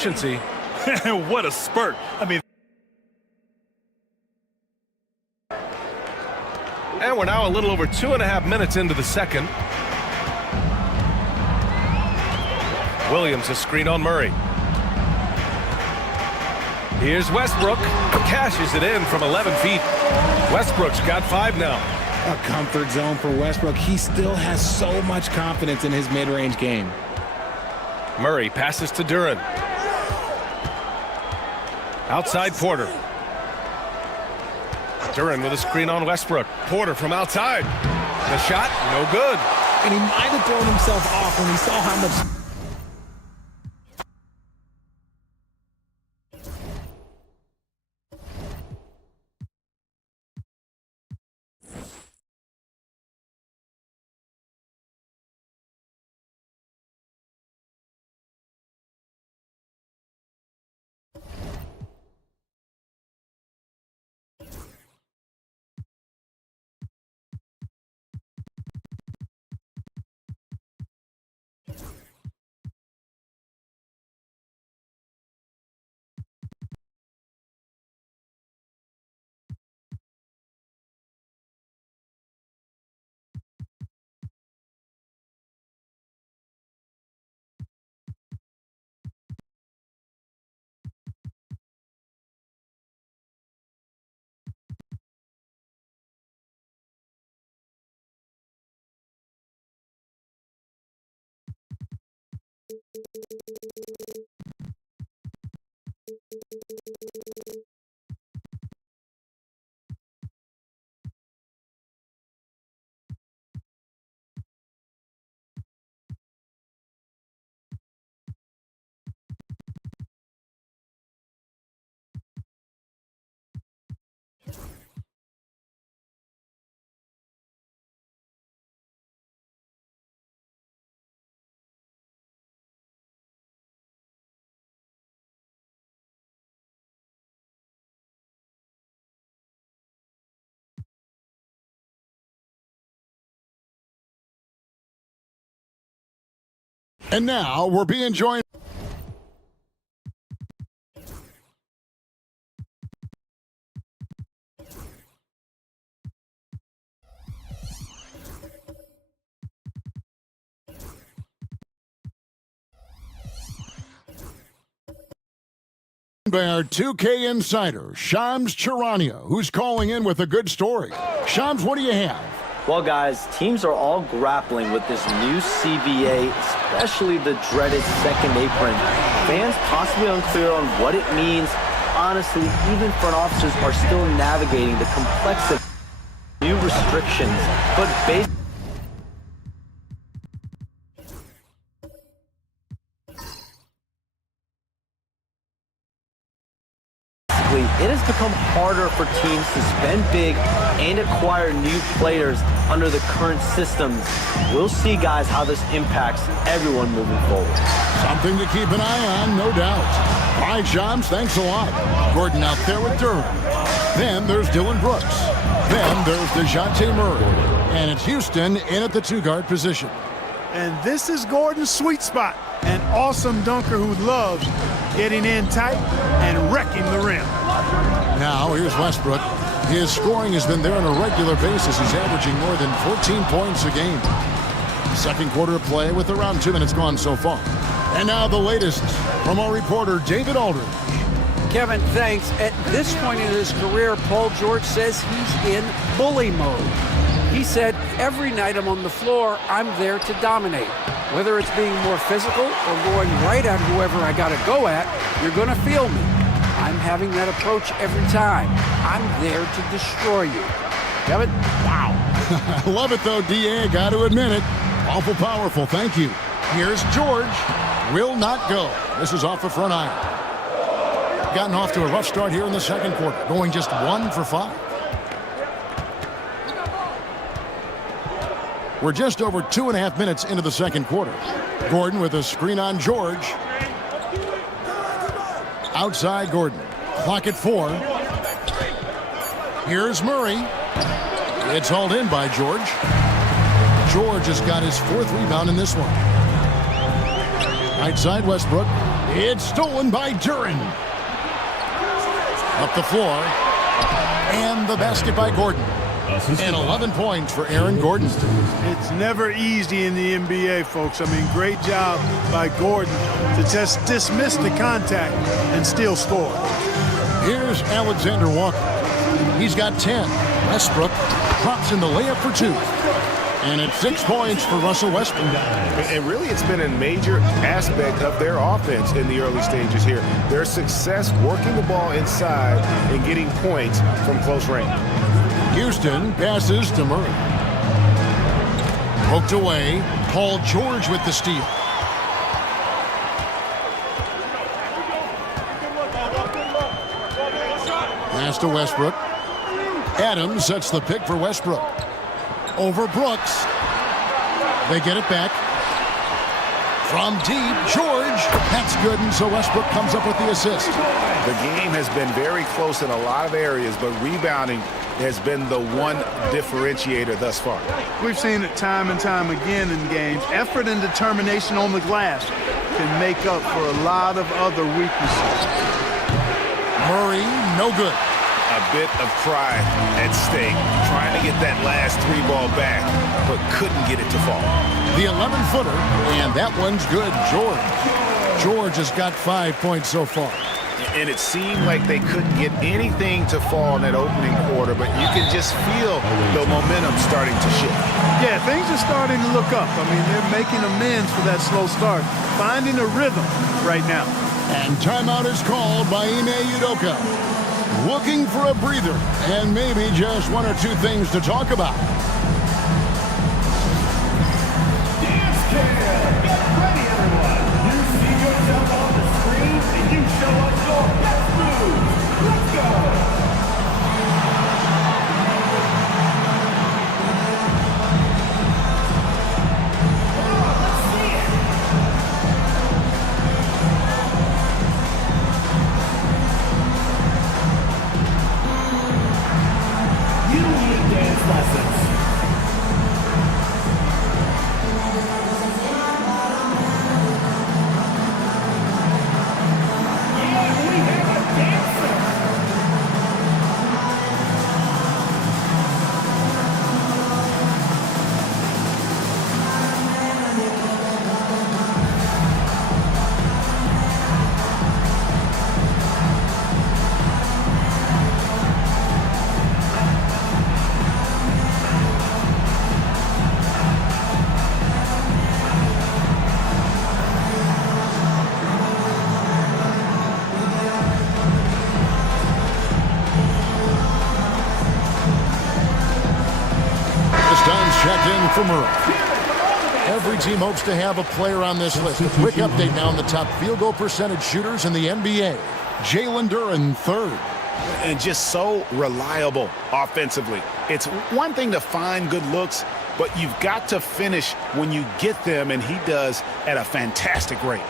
What a spurt. I mean, and we're now a little over 2.5 minutes into the second. Williams a screen on Murray. Here's Westbrook. Cashes it in from 11 feet. Westbrook's got 5 now. A comfort zone for Westbrook. He still has so much confidence in his mid-range game. Murray passes to Duran. Outside Porter. Duran with a screen on Westbrook. Porter from outside. The shot, no good. And he might have thrown himself off when he saw how much... And now we're being joined by our 2K insider, Shams Charania, who's calling in with a good story. Shams, what do you have? Well, guys, teams are all grappling with this new CBA, especially the dreaded second apron. Fans possibly unclear on what it means. Honestly, even front officers are still navigating the complexity of new restrictions. But basically, it has become harder for teams to spend big and acquire new players under the current systems. We'll see, guys, how this impacts everyone moving forward. Something to keep an eye on, no doubt. All right, Shams, thanks a lot. Gordon out there with Duran. Then there's Dylan Brooks. Then there's DeJounte Murray. And it's Houston in at the 2-guard position. and this is Gordon's sweet spot. An awesome dunker who loves getting in tight and wrecking the rim. Now, here's Westbrook. His scoring has been there on a regular basis. He's averaging more than 14 points a game. Second quarter of play with around 2 minutes gone so far. And now the latest from our reporter, David Aldridge. Kevin, thanks. At this point in his career, Paul George says he's in bully mode. He said, every night I'm on the floor, I'm there to dominate. Whether it's being more physical or going right at whoever I got to go at, you're going to feel me. I'm having that approach every time. I'm there to destroy you. Kevin, wow. I love it, though, D.A. Got to admit it. Awful powerful. Thank you. Here's George. Will not go. This is off the front iron. Gotten off to a rough start here in the second quarter, going just 1 for 5. We're just over 2.5 minutes into the second quarter. Gordon with a screen on George. Outside Gordon. Clock at 4. Here's Murray. It's hauled in by George. George has got his 4th rebound in this one. Right side Westbrook. It's stolen by Duran. Up the floor. And the basket by Gordon. And 11 points for Aaron Gordon. It's never easy in the NBA, folks. I mean, great job by Gordon to just dismiss the contact and still score. Here's Alexander Walker. He's got 10. Westbrook drops in the layup for 2. And it's 6 points for Russell Westbrook. And really, it's been a major aspect of their offense in the early stages here. Their success working the ball inside and getting points from close range. Houston passes to Murray. Poked away. Paul George with the steal. Pass to Westbrook. Adams sets the pick for Westbrook. Over Brooks. They get it back. From deep, George. That's good, and so Westbrook comes up with the assist. The game has been very close in a lot of areas, but rebounding has been the one differentiator thus far. We've seen it time and time again in games. Effort and determination on the glass can make up for a lot of other weaknesses. Murray, no good. A bit of pride at stake, trying to get that last 3-ball back, but couldn't get it to fall. The 11-footer, and that one's good. George has got 5 points so far. And it seemed like they couldn't get anything to fall in that opening quarter, but you can just feel the momentum starting to shift. Yeah, things are starting to look up. I mean, they're making amends for that slow start, finding a rhythm right now. And timeout is called by Ime Udoka. Looking for a breather and maybe just one or two things to talk about. Dance Cam! Get ready, everyone! You see yourself on the screen and you show us your best moves. Let's go! Checked in for Murray. Every team hopes to have a player on this list. A quick update now on the top field goal percentage shooters in the NBA. Jalen Duran, third. And just so reliable offensively. It's one thing to find good looks, but you've got to finish when you get them, and he does at a fantastic rate.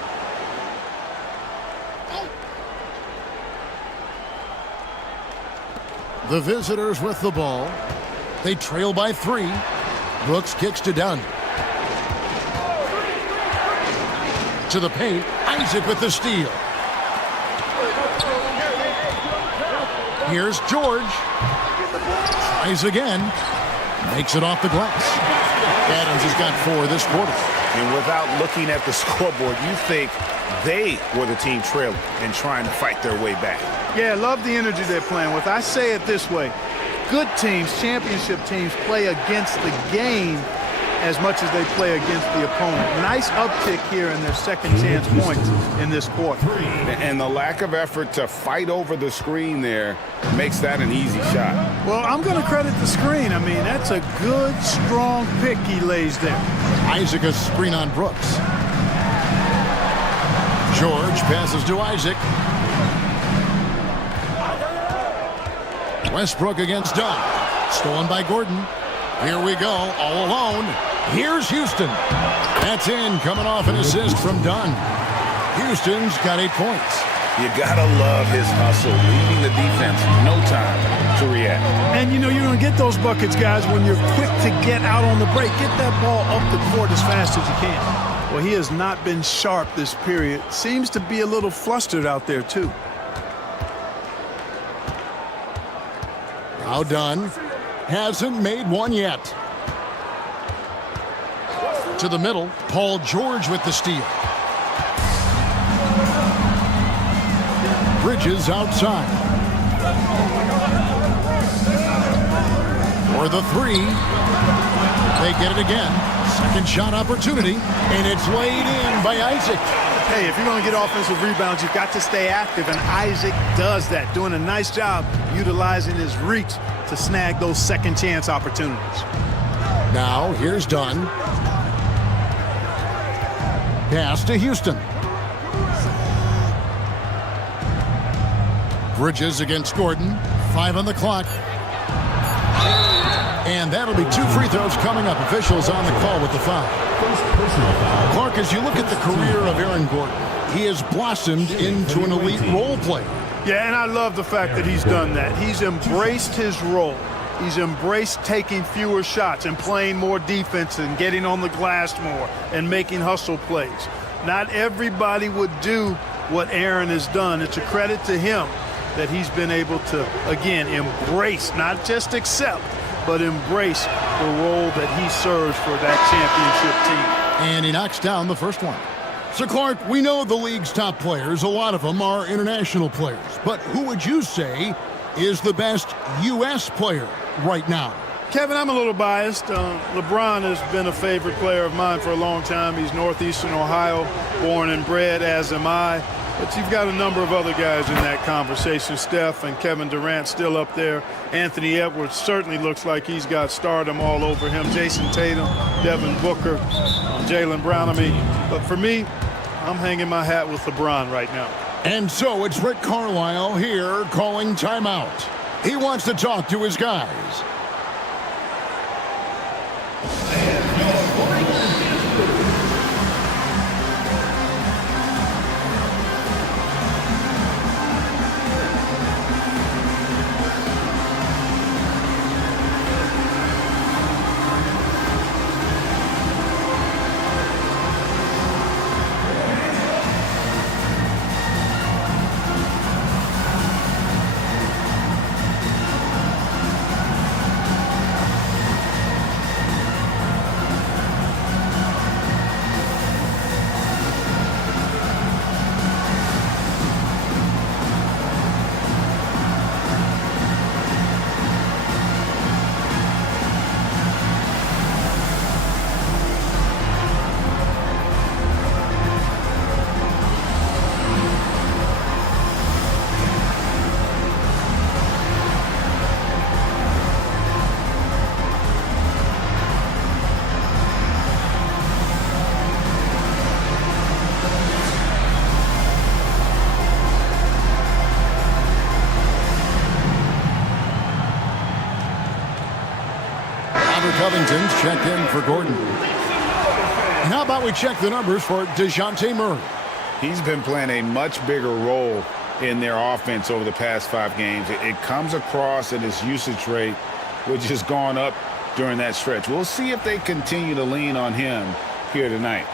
The visitors with the ball. They trail by 3. Brooks kicks to Dunn. To the paint. Isaac with the steal. Here's George. Tries again. Makes it off the glass. Adams has got 4 this quarter. And without looking at the scoreboard, you think they were the team trailing and trying to fight their way back. Yeah, love the energy they're playing with. I say it this way. Good teams, championship teams, play against the game as much as they play against the opponent. Nice uptick here in their second chance points in this quarter. And the lack of effort to fight over the screen there makes that an easy shot. Well, I'm going to credit the screen. I mean, that's a good, strong pick he lays there. Isaac a screen on Brooks. George passes to Isaac. Westbrook against Dunn. Stolen by Gordon. Here we go, all alone. Here's Houston. That's in, coming off an assist from Dunn. Houston's got 8 points. You gotta love his hustle, leaving the defense no time to react. And you know you're going to get those buckets, guys, when you're quick to get out on the break. Get that ball up the court as fast as you can. Well, he has not been sharp this period. Seems to be a little flustered out there, too. Now Dunn hasn't made one yet. To the middle, Paul George with the steal. Bridges outside. For the three. They get it again. Second shot opportunity, and it's laid in by Isaac. Hey, if you're going to get offensive rebounds, you've got to stay active, and Isaac does that, doing a nice job utilizing his reach to snag those second chance opportunities. Now, here's Dunn. Pass to Houston. Bridges against Gordon. 5 on the clock. And that'll be 2 free throws coming up. Officials on the call with the foul. Clark, as you look at the career of Aaron Gordon, he has blossomed into an elite role player. Yeah, and I love the fact that he's done that. He's embraced his role. He's embraced taking fewer shots and playing more defense and getting on the glass more and making hustle plays. Not everybody would do what Aaron has done. It's a credit to him that he's been able to, again, embrace, not just accept, but embrace the role that he serves for that championship team. And he knocks down the first one. So, Clark, we know the league's top players. A lot of them are international players. But who would you say is the best U.S. player right now? Kevin, I'm a little biased. LeBron has been a favorite player of mine for a long time. He's Northeastern Ohio, born and bred, as am I. But you've got a number of other guys in that conversation. Steph and Kevin Durant still up there. Anthony Edwards certainly looks like he's got stardom all over him. Jason Tatum, Devin Booker, Jaylen Brown. But for me, I'm hanging my hat with LeBron right now. And so it's Rick Carlisle here calling timeout. He wants to talk to his guys. Covington's checked in for Gordon. And how about we check the numbers for DeJounte Murray? He's been playing a much bigger role in their offense over the past 5 games. It comes across at his usage rate, which has gone up during that stretch. We'll see if they continue to lean on him here tonight.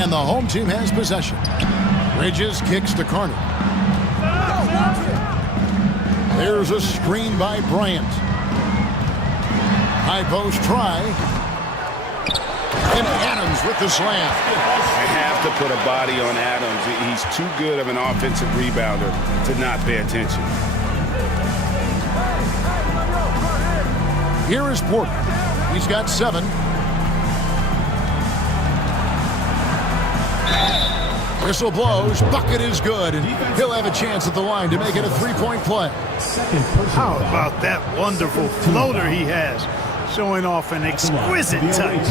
And the home team has possession. Bridges kicks to Carter. There's a screen by Bryant. High post try. And Adams with the slam. I have to put a body on Adams. He's too good of an offensive rebounder to not pay attention. Here is Porter. He's got 7. Whistle blows, bucket is good, and he'll have a chance at the line to make it a 3-point play. How about that wonderful floater he has, showing off an exquisite touch.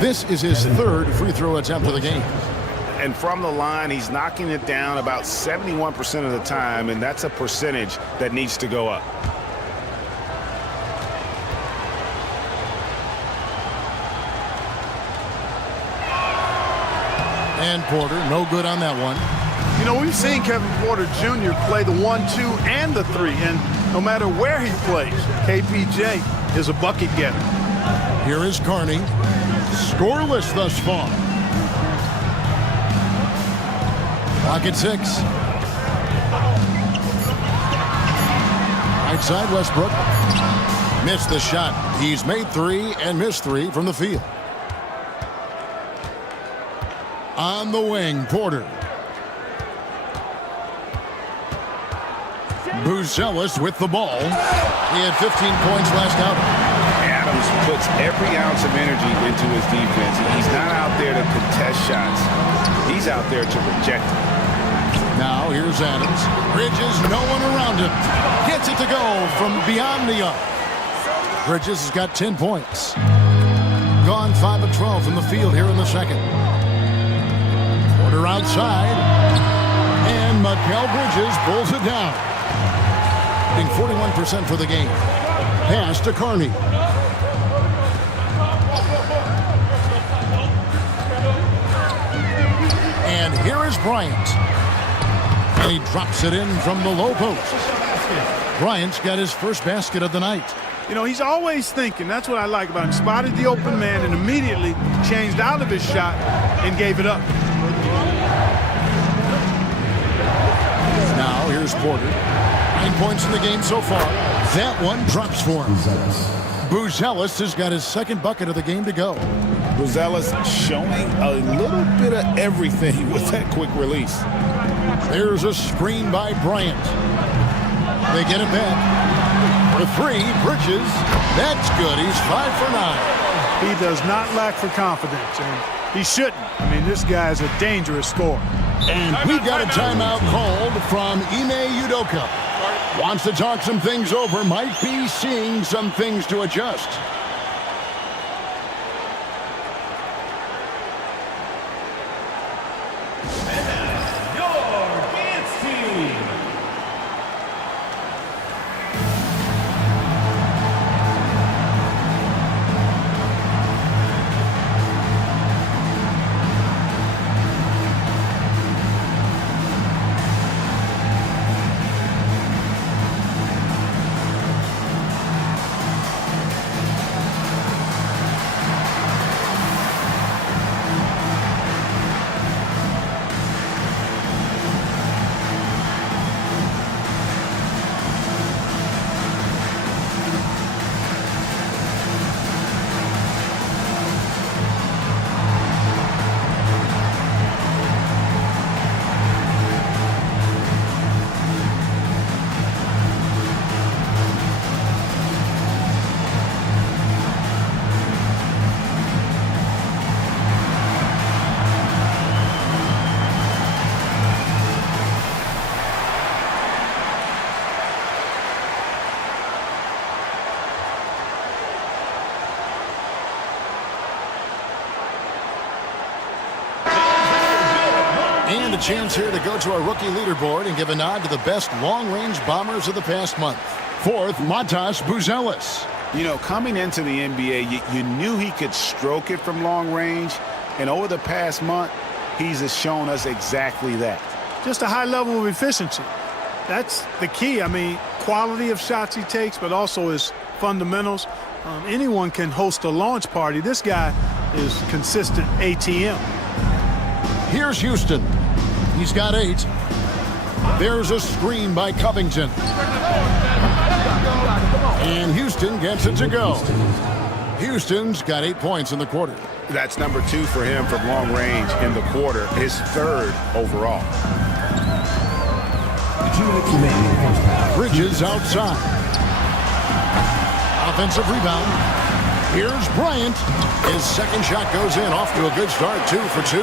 This is his 3rd free throw attempt of the game. And from the line, he's knocking it down about 71% of the time, and that's a percentage that needs to go up. And Porter, no good on that one. You know, we've seen Kevin Porter Jr. play the 1-2 and the 3, and no matter where he plays, KPJ is a bucket getter. Here is Carney. Scoreless thus far. Clock at 6. Right side, Westbrook. Missed the shot. He's made 3 and missed 3 from the field. On the wing, Porter. Buzelis with the ball. He had 15 points last out. Adams puts every ounce of energy into his defense. He's not out there to contest shots. He's out there to reject them. Now here's Adams. Bridges, no one around him. Gets it to go from beyond the arc. Bridges has got 10 points. Gone 5 of 12 from the field here in the second. Porter outside. And Mikal Bridges pulls it down. Getting 41% for the game. Pass to Carney. And here is Bryant. And he drops it in from the low post. Bryant's got his first basket of the night. You know, he's always thinking. That's what I like about him. Spotted the open man and immediately changed out of his shot and gave it up. Now here's Porter. 9 points in the game so far. That one drops for him. Buzelis has got his second bucket of the game to go. Buzelis showing a little bit of everything with that quick release. There's a screen by Bryant. They get it back. For 3, Bridges. That's good. He's 5 for 9. He does not lack for confidence, and he shouldn't. I mean, this guy is a dangerous scorer. And we got a timeout called from Ime Udoka. Wants to talk some things over. Might be seeing some things to adjust. And a chance here to go to our rookie leaderboard and give a nod to the best long-range bombers of the past month. 4th, Matas Buzelis. You know, coming into the NBA, you knew he could stroke it from long range. And over the past month, he's shown us exactly that. Just a high level of efficiency. That's the key. I mean, quality of shots he takes, but also his fundamentals. Anyone can host a launch party. This guy is consistent ATM. Here's Houston. He's got 8. There's a screen by Covington. And Houston gets it to go. Houston's got 8 points in the quarter. That's number 2 for him from long range in the quarter, his 3rd overall. Bridges outside. Offensive rebound. Here's Bryant. His second shot goes in, off to a good start, 2 for 2.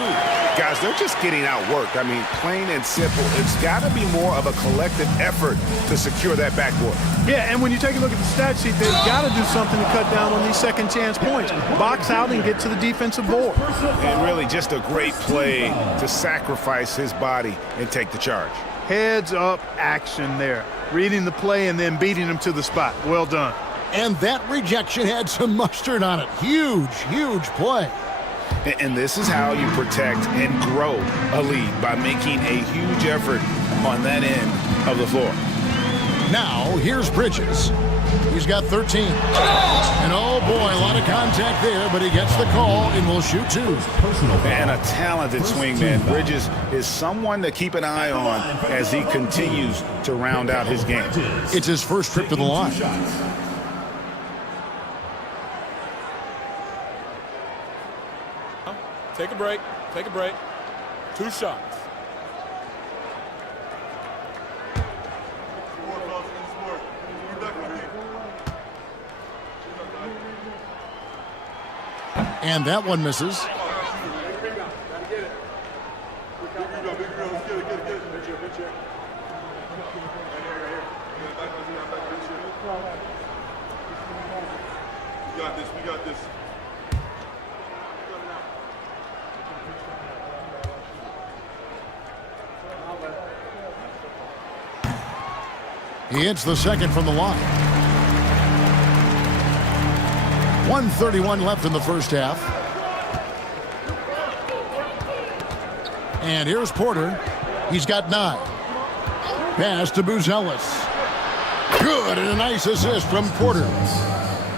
Guys, they're just getting outworked. I mean, plain and simple. It's got to be more of a collective effort to secure that backboard. Yeah, and when you take a look at the stat sheet, they've got to do something to cut down on these second chance points. Box out and get to the defensive board. And really just a great play to sacrifice his body and take the charge. Heads up action there. Reading the play and then beating him to the spot. Well done. And that rejection had some mustard on it. Huge, huge play. And this is how you protect and grow a lead, by making a huge effort on that end of the floor. Now, here's Bridges. He's got 13. And oh boy, a lot of contact there, but he gets the call and will shoot two. And a talented swingman. Bridges is someone to keep an eye on as he continues to round out his game. It's his first trip to the line. Take a break. Take a break. 2 shots. And that one misses. We got this. He hits the second from the line. 1:31 left in the first half. And here's Porter. He's got 9. Pass to Buzelis. Good, and a nice assist from Porter.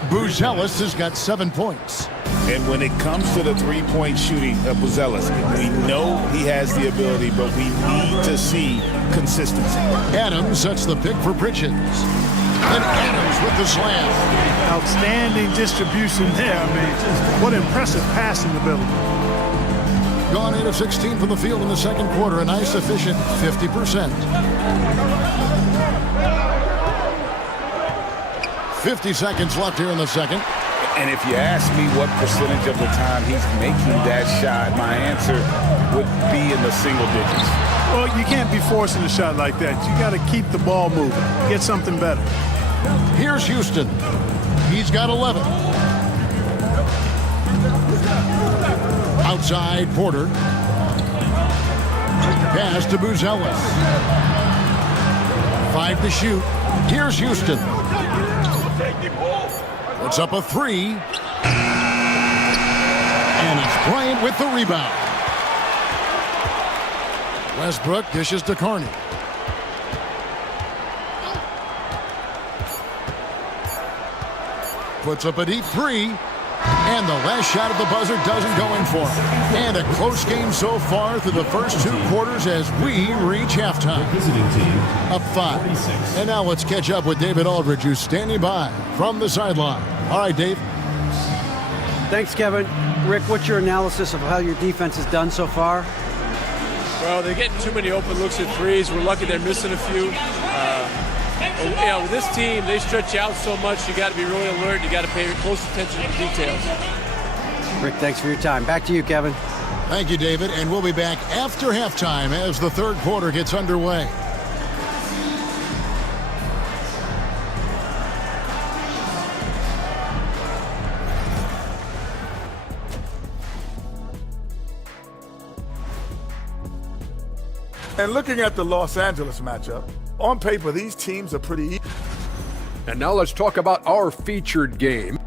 Buzelis has got 7 points. And when it comes to the three-point shooting of Buzelis, we know he has the ability, but we need to see consistency. Adams sets the pick for Bridges. And Adams with the slam. Outstanding distribution there. I mean, what impressive passing ability. Gone 8 of 16 from the field in the second quarter. A nice, efficient 50%. 50 seconds left here in the second. And if you ask me what percentage of the time he's making that shot, my answer would be in the single digits. Well, you can't be forcing a shot like that. You got to keep the ball moving. Get something better. Here's Houston. He's got 11. Outside, Porter. Pass to Buzelis. 5 to shoot. Here's Houston. Puts up a 3. And it's Bryant with the rebound. Westbrook dishes to Carney. Puts up a deep 3. And the last shot at the buzzer doesn't go in for him. And a close game so far through the first 2 quarters as we reach halftime. Up 5. And now let's catch up with David Aldridge, who's standing by from the sideline. All right, Dave. Thanks, Kevin. Rick, what's your analysis of how your defense has done so far? Well, they're getting too many open looks at threes. We're lucky they're missing a few. With this team, they stretch you out so much, you got to be really alert. You got to pay close attention to details. Rick, thanks for your time. Back to you, Kevin. Thank you, David. And we'll be back after halftime as the third quarter gets underway. And looking at the Los Angeles matchup, on paper, these teams are pretty equal. And now let's talk about our featured game.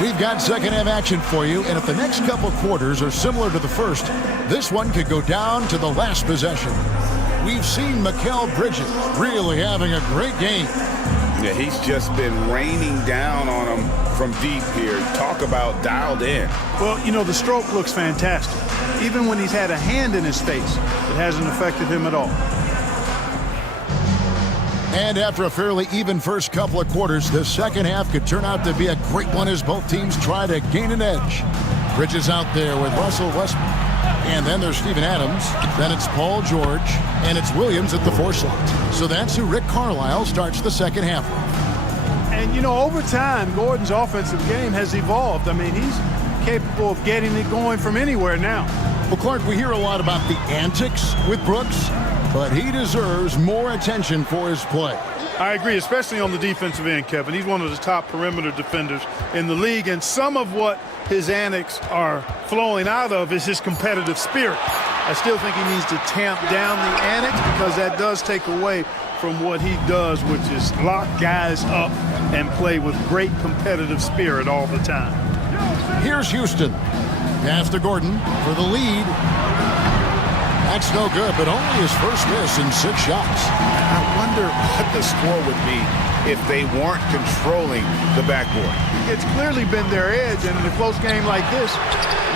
We've got second half action for you, and if the next couple quarters are similar to the first, this one could go down to the last possession. We've seen Mikal Bridges really having a great game. Yeah, he's just been raining down on him from deep here. Talk about dialed in. Well, you know, the stroke looks fantastic. Even when he's had a hand in his face, it hasn't affected him at all. And after a fairly even first couple of quarters, the second half could turn out to be a great one as both teams try to gain an edge. Bridges out there with Russell Westbrook. And then there's Steven Adams. Then it's Paul George. And it's Williams at the 4 slot. So that's who Rick Carlisle starts the second half with. And, you know, over time, Gordon's offensive game has evolved. I mean, he's capable of getting it going from anywhere now. Well, Clark, we hear a lot about the antics with Brooks, but he deserves more attention for his play. I agree, especially on the defensive end, Kevin. He's one of the top perimeter defenders in the league, and some of what his antics are flowing out of is his competitive spirit. I still think he needs to tamp down the antics because that does take away from what he does, which is lock guys up and play with great competitive spirit all the time. Here's Houston. Pass to Gordon for the lead. That's no good, but only his first miss in 6 shots. I wonder what the score would be if they weren't controlling the backboard. It's clearly been their edge, and in a close game like this,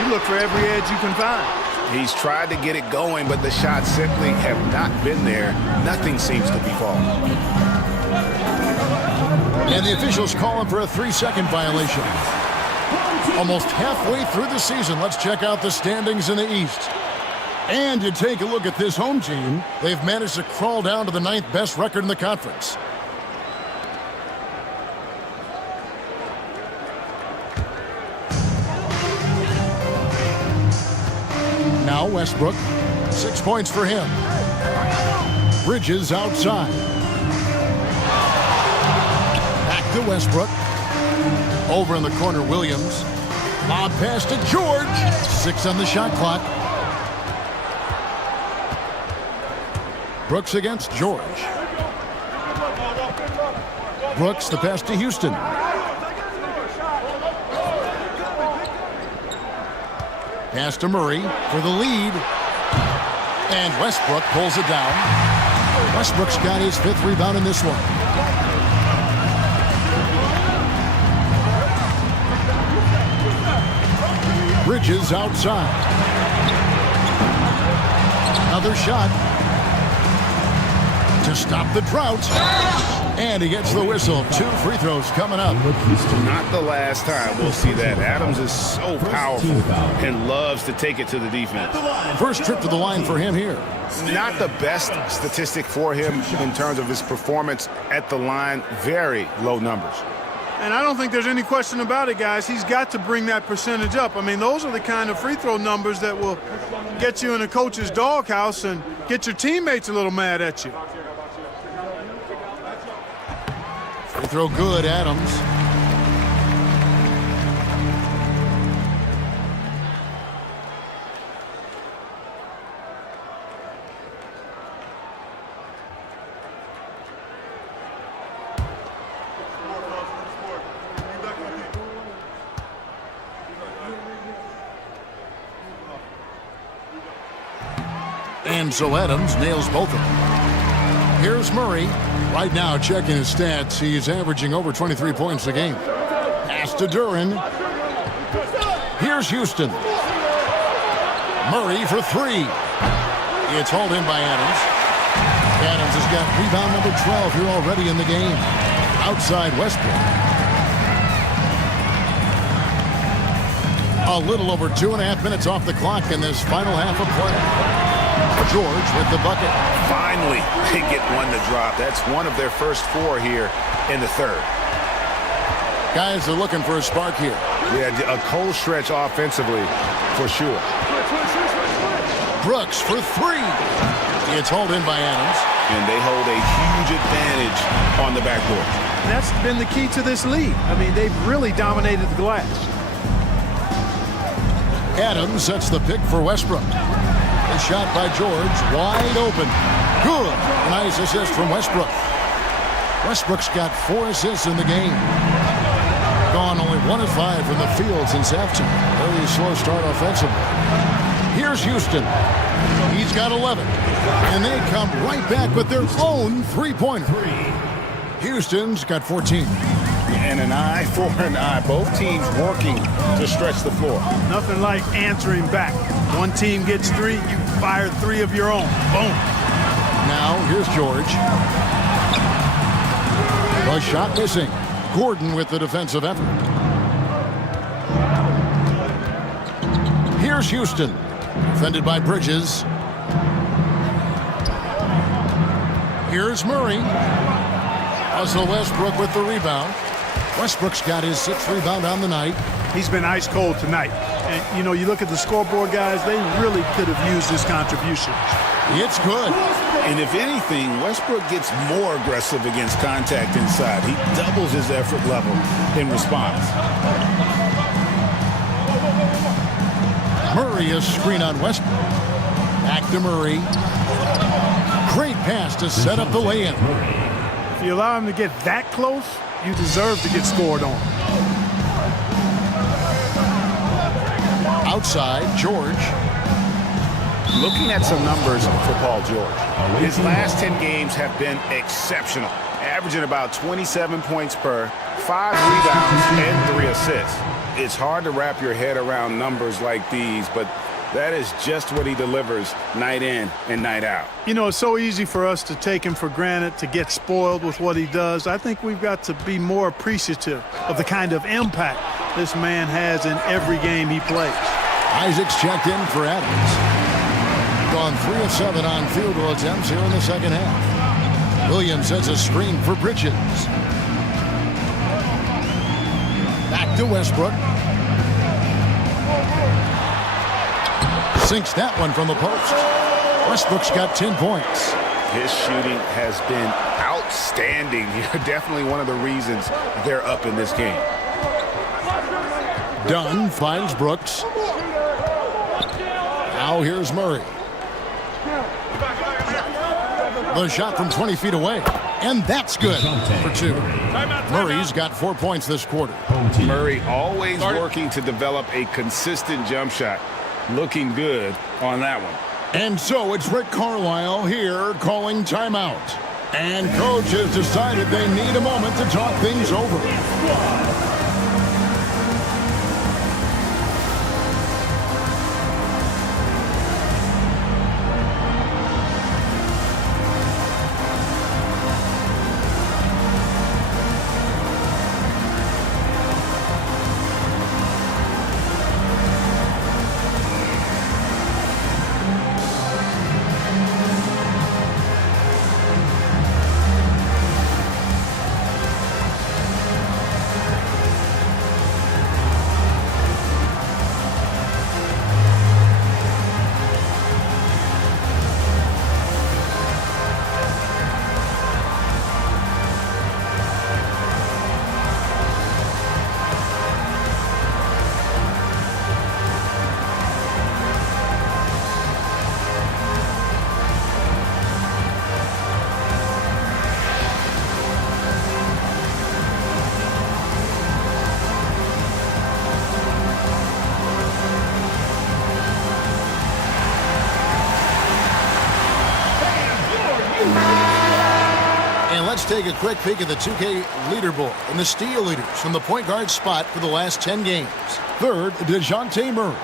you look for every edge you can find. He's tried to get it going, but the shots simply have not been there. Nothing seems to be falling. And the officials call him for a 3-second violation. Almost halfway through the season, let's check out the standings in the East. And you take a look at this home team, they've managed to crawl down to the 9th best record in the conference. Now Westbrook, 6 points for him. Bridges outside. Back to Westbrook. Over in the corner, Williams. Lob pass to George. 6 on the shot clock. Brooks against George. Brooks, the pass to Houston. Pass to Murray for the lead. And Westbrook pulls it down. Westbrook's got his 5th rebound in this one. Bridges outside. Another shot to stop the drought. And he gets the whistle. 2 free throws coming up. Not the last time we'll see that. Adams is so powerful and loves to take it to the defense. First trip to the line for him here. Not the best statistic for him in terms of his performance at the line. Very low numbers. And I don't think there's any question about it, guys. He's got to bring that percentage up. I mean, those are the kind of free throw numbers that will get you in a coach's doghouse and get your teammates a little mad at you. Free throw good, Adams. And so Adams nails both of them. Here's Murray. Right now, checking his stats, he's averaging over 23 points a game. Pass to Duran. Here's Houston. Murray for 3. It's hauled in by Adams. Adams has got rebound number 12 here already in the game. Outside Westbrook. A little over 2.5 minutes off the clock in this final half of play. George with the bucket. Finally, they get one to drop. That's one of their first 4 here in the 3rd. Guys are looking for a spark here. Yeah, a cold stretch offensively for sure. Brooks for 3. It's hauled in by Adams. And they hold a huge advantage on the backboard. That's been the key to this league. I mean, they've really dominated the glass. Adams sets the pick for Westbrook. A shot by George, wide open. Good. A nice assist from Westbrook. Westbrook's got 4 assists in the game. Gone only 1 of 5 from the field since halftime. Very slow start offensively. Here's Houston. He's got 11. And they come right back with their own 3-pointer. Houston's got 14. And an eye for an eye. Both teams working to stretch the floor. Nothing like answering back. One team gets 3, you fire 3 of your own. Boom. Now, here's George. The shot missing. Gordon with the defensive effort. Here's Houston. Defended by Bridges. Here's Murray. Russell Westbrook with the rebound. Westbrook's got his 6th rebound on the night. He's been ice cold tonight. And, you know, you look at the scoreboard, guys, they really could have used his contribution. It's good. And if anything, Westbrook gets more aggressive against contact inside. He doubles his effort level in response. Murray is screen on Westbrook. Back to Murray. Great pass to set up the lay-in. If you allow him to get that close, you deserve to get scored on. Outside, George. Looking at some numbers for Paul George. His last 10 games have been exceptional, averaging about 27 points per, 5 rebounds, and 3 assists. It's hard to wrap your head around numbers like these, but that is just what he delivers night in and night out. You know, it's so easy for us to take him for granted, to get spoiled with what he does. I think we've got to be more appreciative of the kind of impact this man has in every game he plays. Isaac's checked in for Adams. Gone 3 of 7 on field goal attempts here in the second half. Williams sets a screen for Bridges. Back to Westbrook. Sinks that one from the post. Westbrook's got 10 points. His shooting has been outstanding. Definitely one of the reasons they're up in this game. Dunn finds Brooks. Now here's Murray. The shot from 20 feet away. And that's good for 2. Murray's got 4 points this quarter. Murray always working to develop a consistent jump shot. Looking good on that one. And so it's Rick Carlisle here calling timeout. And coach has decided they need a moment to talk things over. Let's take a quick peek at the 2K leaderboard and the steal leaders from the point guard spot for the last 10 games. Third, DeJounte Murray.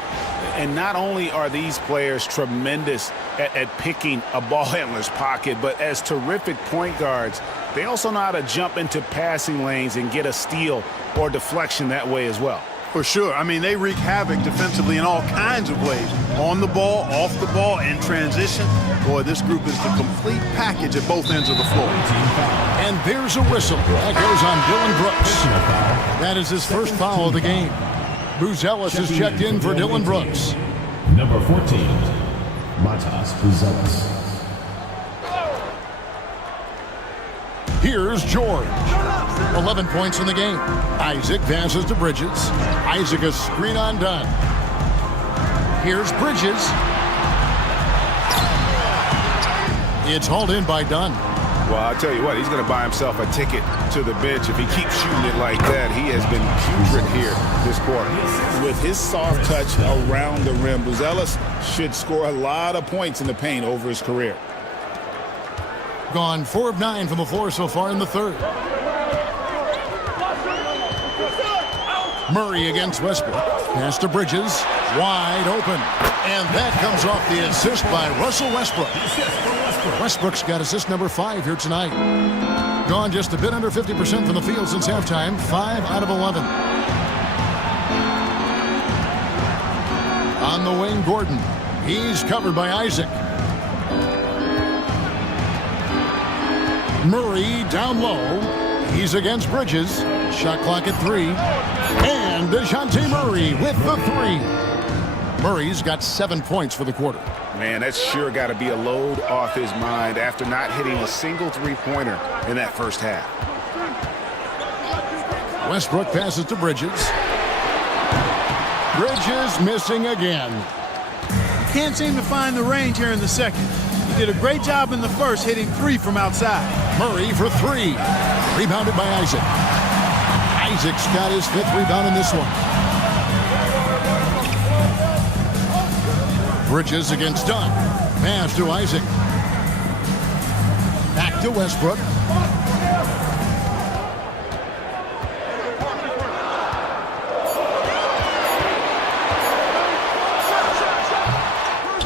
And not only are these players tremendous at picking a ball handler's pocket, but as terrific point guards, they also know how to jump into passing lanes and get a steal or deflection that way as well. For sure. I mean, they wreak havoc defensively in all kinds of ways. On the ball, off the ball, in transition. Boy, this group is the complete package at both ends of the floor. And there's a whistle. That goes on Dylan Brooks. That is his first foul of the game. Buzelis is checked in for Dylan Brooks. Number 14, Matas Buzelis. Here's George. 11 points in the game. Isaac passes to Bridges. Isaac a screen on Dunn. Here's Bridges. It's hauled in by Dunn. Well, I'll tell you what, he's going to buy himself a ticket to the bench if he keeps shooting it like that. He has been putrid here this quarter. With his soft touch around the rim, Buzelis should score a lot of points in the paint over his career. Gone 4 of 9 from the floor so far in the third. Murray against Westbrook. Pass to Bridges. Wide open. And that comes off the assist by Russell Westbrook. Westbrook's got assist number 5 here tonight. Gone just a bit under 50% from the field since halftime. 5 out of 11. On the wing, Gordon. He's covered by Isaac. Murray down low. He's against Bridges. Shot clock at 3. And DeJounte Murray with the 3. Murray's got 7 points for the quarter. Man, that's sure got to be a load off his mind after not hitting a single three-pointer in that first half. Westbrook passes to Bridges. Bridges missing again. can't seem to find the range here in the second. He did a great job in the first, hitting 3 from outside. Murray for 3. Rebounded by Isaac. Isaac's got his 5th rebound in this one. Bridges against Dunn. Pass to Isaac. Back to Westbrook.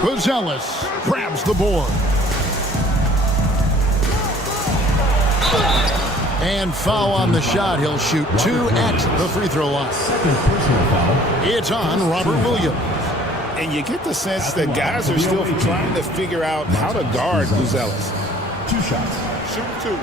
Buzelis grabs the board. And foul on the shot. He'll shoot 2 at the free throw line. It's on Robert Williams. And you get the sense that guys are still trying to figure out how to guard Buzelis. 2 shots. Shoot 2.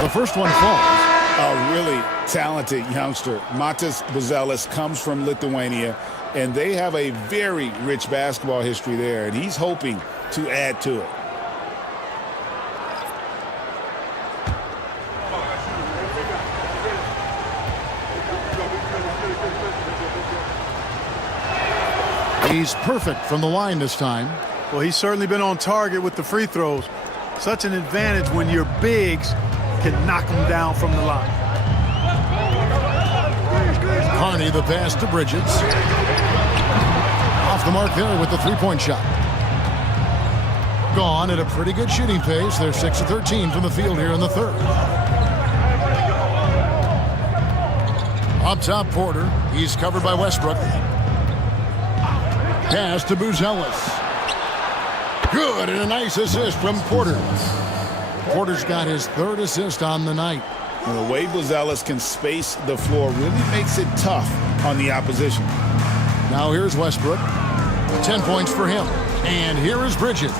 The first one falls. A really talented youngster. Matas Buzelis comes from Lithuania, and they have a very rich basketball history there, and he's hoping to add to it. He's perfect from the line this time. Well, he's certainly been on target with the free throws. Such an advantage when your bigs can knock them down from the line. Carney the pass to Bridges. Off the mark there with the three-point shot. Gone at a pretty good shooting pace. They're 6 of 13 from the field here in the third. Up top, Porter. He's covered by Westbrook. Pass to Buzelis. Good, and a nice assist from Porter. Porter's got his 3rd assist on the night. And the way Buzelis can space the floor really makes it tough on the opposition. Now here's Westbrook. 10 points for him. And here is Bridges.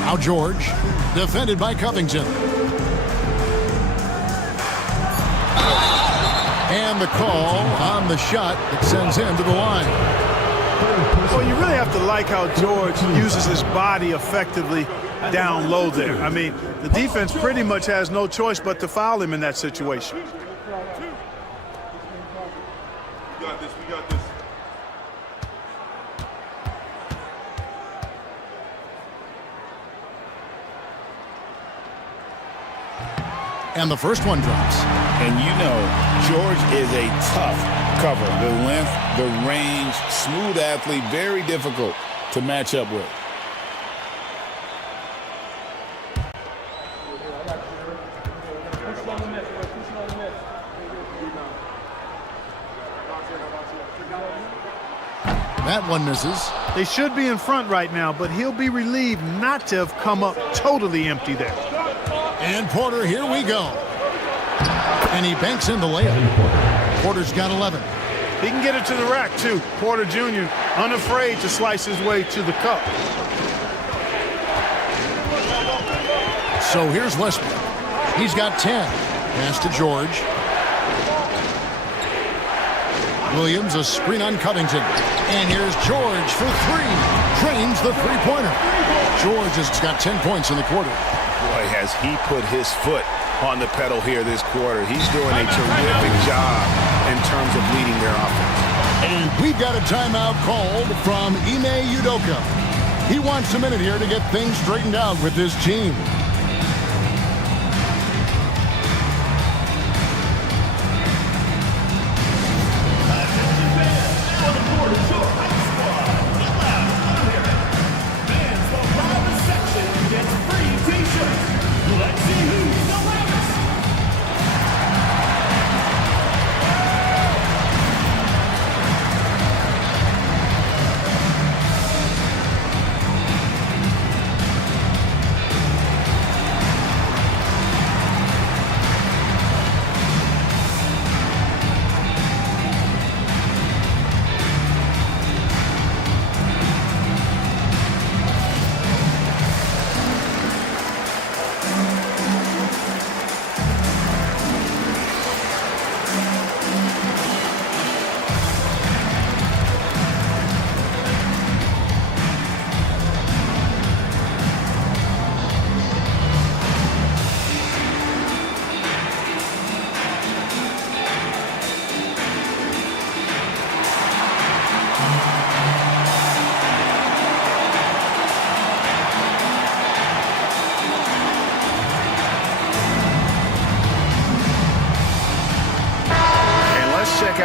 Now George, defended by Covington. And the call on the shot that sends him to the line. Well, you really have to like how George uses his body effectively down low there. I mean, the defense pretty much has no choice but to foul him in that situation. We got this. We got this. And the first one drops. And you know, George is a tough cover. The length, the range, smooth athlete, very difficult to match up with. That one misses. They should be in front right now, but he'll be relieved not to have come up totally empty there. And Porter, here we go. And he banks in the layup. Porter's got 11. He can get it to the rack, too. Porter Jr. unafraid to slice his way to the cup. So here's Westbrook. He's got 10. Pass to George. Williams, a screen on Covington. And here's George for 3. Drains the three-pointer. George has got 10 points in the quarter. Boy, has he put his foot on the pedal here this quarter. He's doing a terrific job in terms of leading their offense. And we've got a timeout called from Ime Udoka. He wants a minute here to get things straightened out with his team.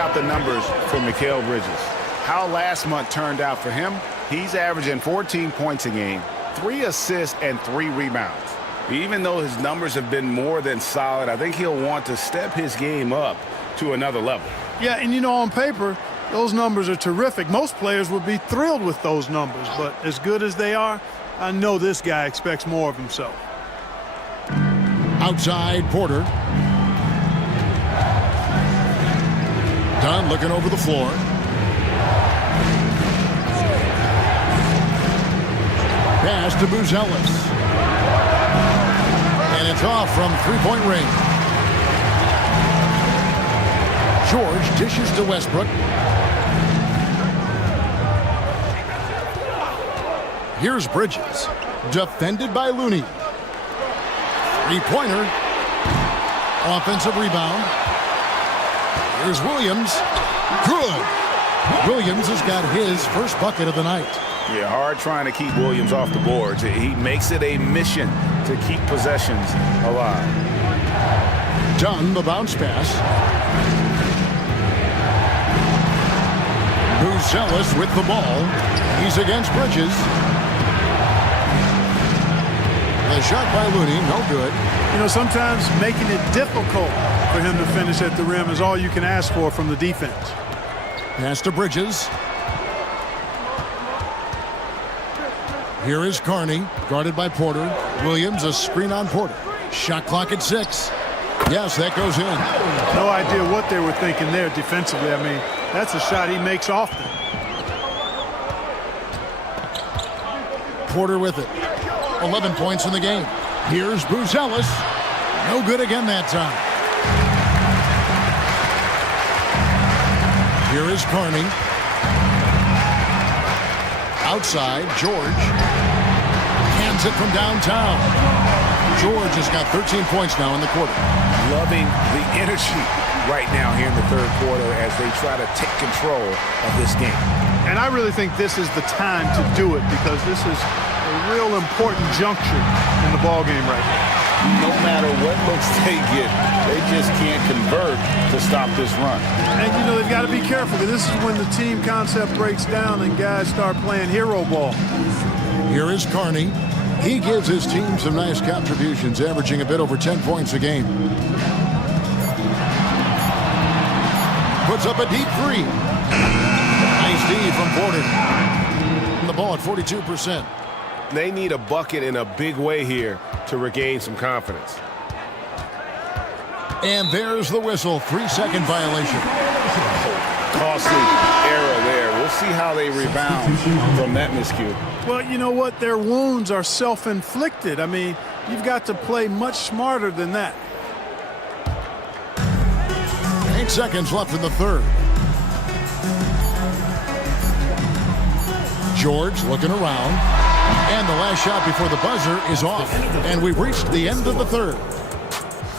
out the numbers for Mikal Bridges. How last month turned out for him, he's averaging 14 points a game, 3 assists, and 3 rebounds. Even though his numbers have been more than solid, I think he'll want to step his game up to another level. Yeah, and you know, on paper, those numbers are terrific. Most players would be thrilled with those numbers, but as good as they are, I know this guy expects more of himself. Outside, Porter. Dunn looking over the floor. Pass to Buzelis. And it's off from three-point range. George dishes to Westbrook. Here's Bridges. Defended by Looney. Three-pointer. Offensive rebound. Here's Williams. Good. Williams has got his first bucket of the night. Yeah, hard trying to keep Williams off the boards. He makes it a mission to keep possessions alive. Dunn, the bounce pass. Buzelis with the ball. He's against Bridges. The shot by Looney, no good. You know, sometimes making it difficult for him to finish at the rim is all you can ask for from the defense. Pass to Bridges. Here is Carney, guarded by Porter. Williams, a screen on Porter. Shot clock at 6. Yes, that goes in. No idea what they were thinking there defensively. I mean, that's a shot he makes often. Porter with it. 11 points in the game. Here's Buzelis. No good again that time. Here is Carney. Outside, George. Hands it from downtown. George has got 13 points now in the quarter. Loving the energy right now here in the third quarter as they try to take control of this game. And I really think this is the time to do it because this is a real important juncture in the ballgame right now. No matter what looks they get, they just can't convert to stop this run. And, you know, they've got to be careful because this is when the team concept breaks down and guys start playing hero ball. Here is Carney. He gives his team some nice contributions, averaging a bit over 10 points a game. Puts up a deep three. Nice D from Porter. And the ball at 42%. They need a bucket in a big way here to regain some confidence. And there's the whistle. 3-second violation. Costly error there. We'll see how they rebound from that miscue. Well, you know what? Their wounds are self-inflicted. I mean, you've got to play much smarter than that. 8 seconds left in the third. George looking around. And the last shot before the buzzer is off. And we've reached the end of the third.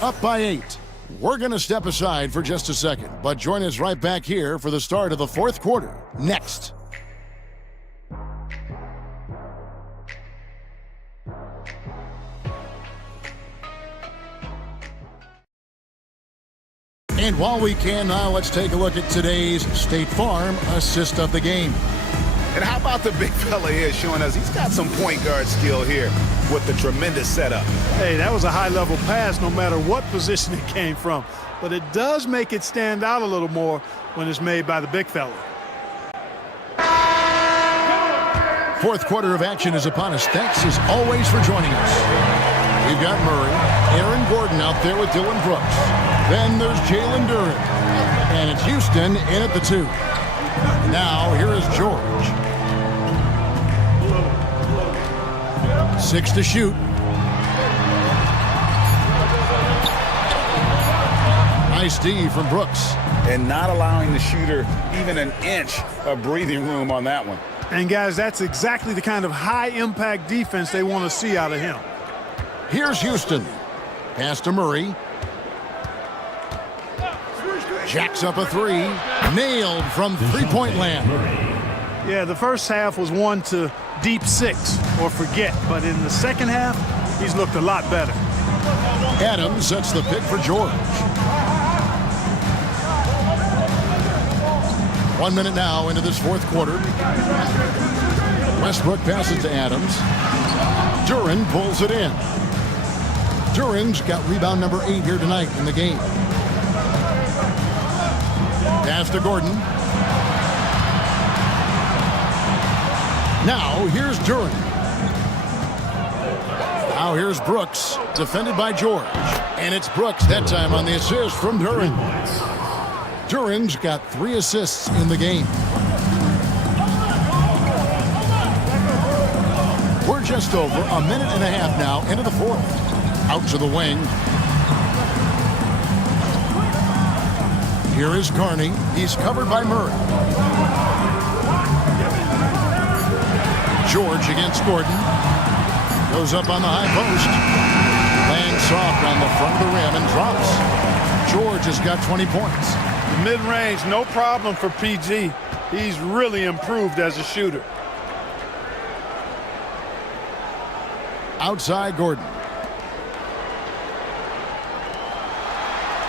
Up by 8. We're going to step aside for just a second, but join us right back here for the start of the fourth quarter. Next. And while we can now, let's take a look at today's State Farm assist of the game. And how about the big fella here showing us he's got some point guard skill here with the tremendous setup. Hey, that was a high-level pass no matter what position it came from. But it does make it stand out a little more when it's made by the big fella. Fourth quarter of action is upon us. Thanks as always for joining us. We've got Murray, Aaron Gordon out there with Dylan Brooks. Then there's Jalen Duren. And it's Houston in at the 2. Now here is George. 6 to shoot. Nice D from Brooks. And not allowing the shooter even an inch of breathing room on that one. And, guys, that's exactly the kind of high-impact defense they want to see out of him. Here's Houston. Pass to Murray. Jacks up a 3. Nailed from three-point land. Yeah, the first half was one to deep 6 or forget. But in the second half, he's looked a lot better. Adams sets the pick for George. 1 minute now into this fourth quarter. Westbrook passes to Adams. Duren pulls it in. Duren's got rebound number 8 here tonight in the game. Pass to Gordon. Now here's Duren. Now here's Brooks, defended by George. And it's Brooks that time on the assist from Duren. Duren's got 3 assists in the game. We're just over a minute and a half now into the fourth. Out to the wing. Here is Carney. He's covered by Murray. George against Gordon. Goes up on the high post. Laying soft on the front of the rim and drops. George has got 20 points. The mid-range, no problem for PG. He's really improved as a shooter. Outside Gordon.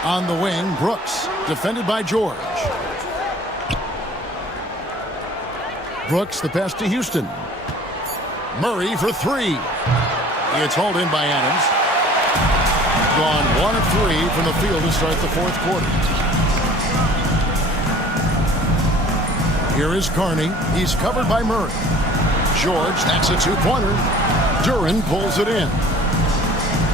On the wing, Brooks, defended by George. Brooks, the pass to Houston. Murray for 3. It's hauled in by Adams. Gone 1 of 3 from the field to start the fourth quarter. Here is Carney. He's covered by Murray. George, that's a 2-pointer. Duren pulls it in.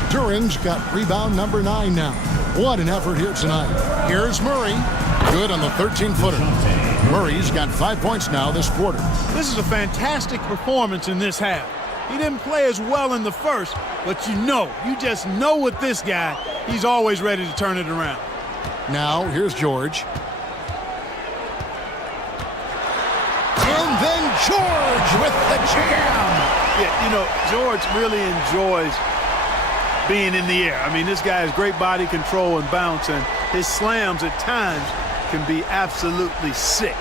Duren's got rebound number 9 now. What an effort here tonight. Here's Murray. Good on the 13-footer. Murray's got 5 points now this quarter. This is a fantastic performance in this half. He didn't play as well in the first, but you just know with this guy, he's always ready to turn it around. Now, here's George. And then George with the jam. Yeah, George really enjoys being in the air. I mean, this guy has great body control and bounce, and his slams at times can be absolutely sick.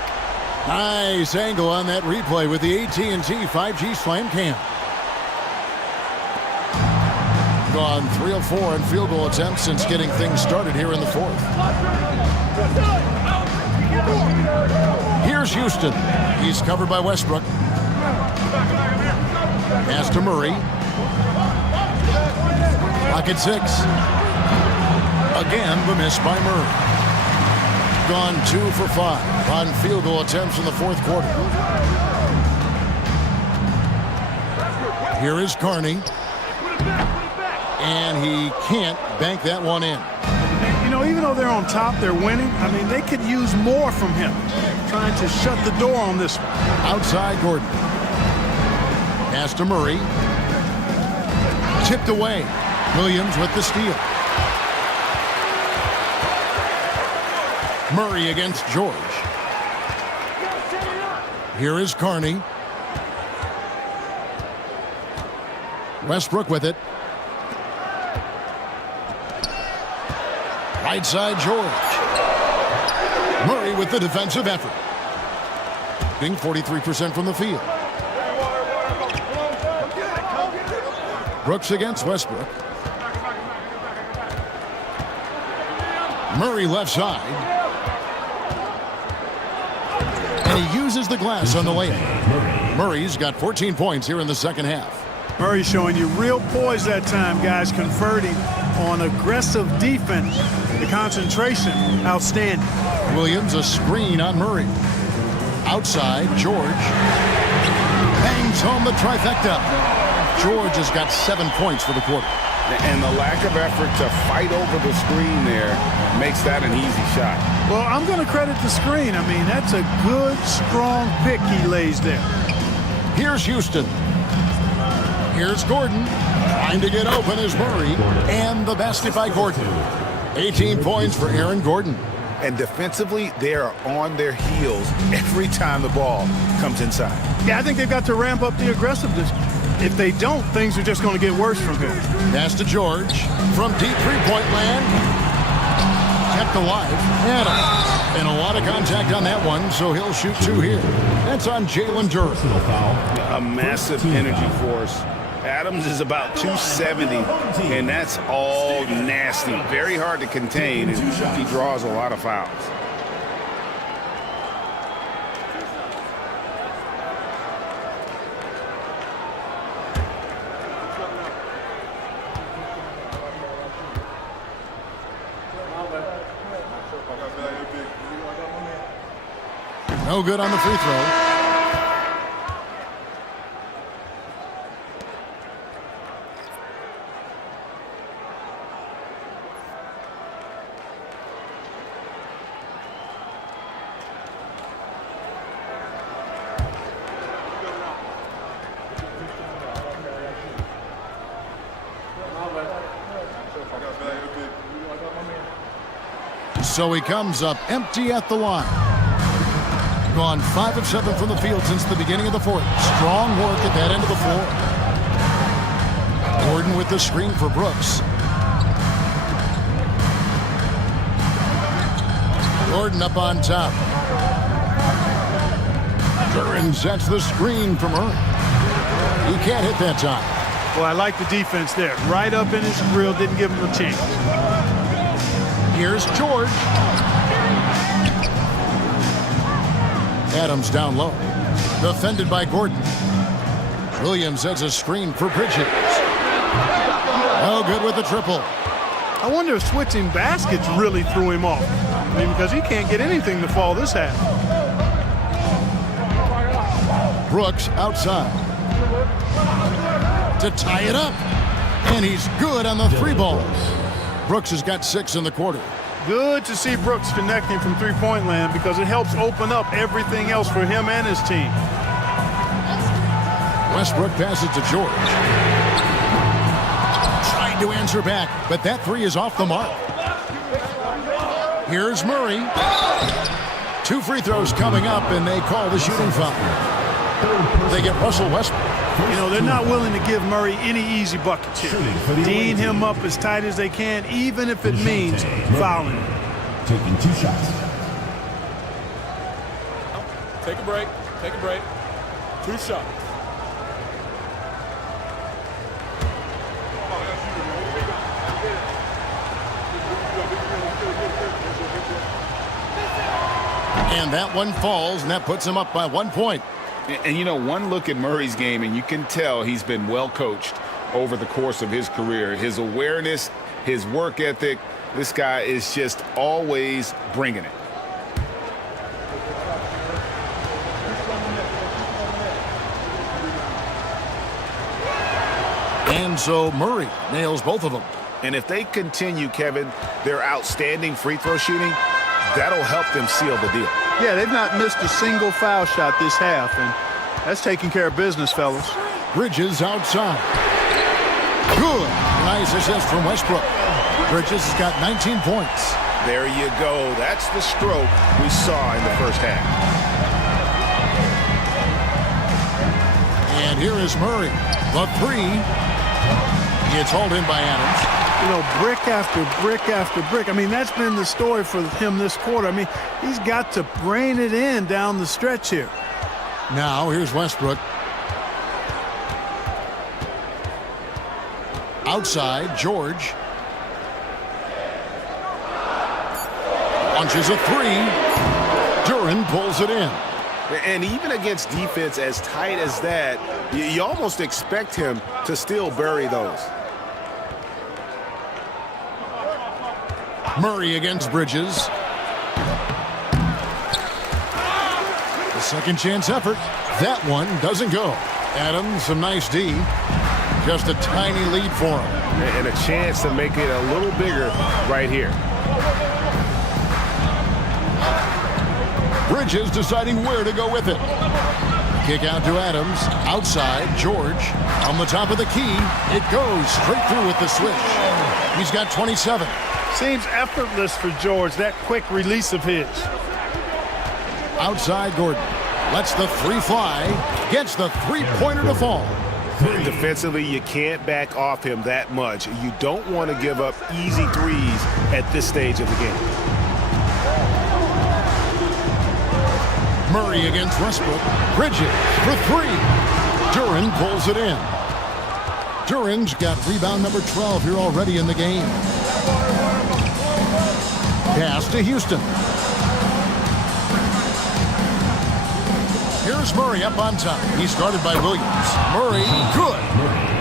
Nice angle on that replay with the AT&T 5G Slam Cam. Gone 3 of 4 in field goal attempts since getting things started here in the fourth. Here's Houston. He's covered by Westbrook. Pass to Murray. Clock at 6. Again, the miss by Murray. Gone 2 for 5 on field goal attempts in the fourth quarter. Here is Carney. And he can't bank that one in. Even though they're on top, they're winning. I mean, they could use more from him. Trying to shut the door on this one. Outside Gordon. Pass to Murray. Tipped away. Williams with the steal. Murray against George. Here is Carney. Westbrook with it. Right side George. Murray with the defensive effort. Being 43% from the field. Brooks against Westbrook. Murray left side. And he uses the glass on the layup. Murray's got 14 points here in the second half. Murray showing you real poise that time, guys, converting on aggressive defense. The concentration, outstanding. Williams, a screen on Murray. Outside, George. Bangs home the trifecta. George has got 7 points for the quarter. And the lack of effort to fight over the screen there makes that an easy shot. Well, I'm going to credit the screen. I mean, that's a good, strong pick he lays there. Here's Houston. Here's Gordon. Trying to get open is Murray. And the basket by Gordon. 18 points for Aaron Gordon. And defensively, they are on their heels every time the ball comes inside. Yeah, I think they've got to ramp up the aggressiveness. If they don't, things are just going to get worse from here. Pass to George from deep three-point land. Kept alive. And a lot of contact on that one, so he'll shoot 2 here. That's on Jalen Duren. A massive energy force. Adams is about 270, and that's all nasty. Very hard to contain, and he draws a lot of fouls. No good on the free throw. So he comes up empty at the line. Gone 5 of 7 from the field since the beginning of the fourth. Strong work at that end of the floor. Gordon with the screen for Brooks. Gordon up on top. Duran sets the screen for Murray. He can't hit that time. Well, I like the defense there. Right up in his grill, didn't give him a chance. Here's George. Adams down low. Defended by Gordon. Williams sets a screen for Bridges. No good with the triple. I wonder if switching baskets really threw him off. I mean, because he can't get anything to fall this half. Brooks outside. To tie it up. And he's good on the 3 ball. Brooks has got 6 in the quarter. Good to see Brooks connecting from three-point land because it helps open up everything else for him and his team. Westbrook passes to George. Trying to answer back, but that 3 is off the mark. Here's Murray. 2 free throws coming up, and they call the shooting foul. They get Russell Westbrook. You know, they're not willing to give Murray any easy buckets here. Dean him up as tight as they can, even if it means fouling him. Taking 2 shots. Take a break. Take a break. 2 shots. And that one falls, and that puts him up by 1 point. And, you know, one look at Murray's game, and you can tell he's been well coached over the course of his career. His awareness, his work ethic, this guy is just always bringing it. And so Murray nails both of them. And if they continue, Kevin, their outstanding free throw shooting, that'll help them seal the deal. Yeah, they've not missed a single foul shot this half, and that's taking care of business, fellas. Bridges outside. Good. Nice assist from Westbrook. Bridges has got 19 points. There you go. That's the stroke we saw in the first half. And here is Murray. The 3. It's hauled in by Adams. You know, brick after brick after brick. I mean, that's been the story for him this quarter. I mean, he's got to rein it in down the stretch here. Now, here's Westbrook. Outside, George. Launches a 3. Duran pulls it in. And even against defense as tight as that, you almost expect him to still bury those. Murray against Bridges. The second chance effort. That one doesn't go. Adams, some nice D. Just a tiny lead for him. And a chance to make it a little bigger right here. Bridges deciding where to go with it. Kick out to Adams. Outside, George. On the top of the key. It goes straight through with the switch. He's got 27. Seems effortless for George, that quick release of his. Outside, Gordon. Lets the 3 fly. Gets the 3-pointer to fall. Defensively, you can't back off him that much. You don't want to give up easy threes at this stage of the game. Murray against Westbrook. Bridges for 3. Duran pulls it in. Duran's got rebound number 12 here already in the game. Pass to Houston. Here's Murray up on top. He's guarded by Williams. Murray, good.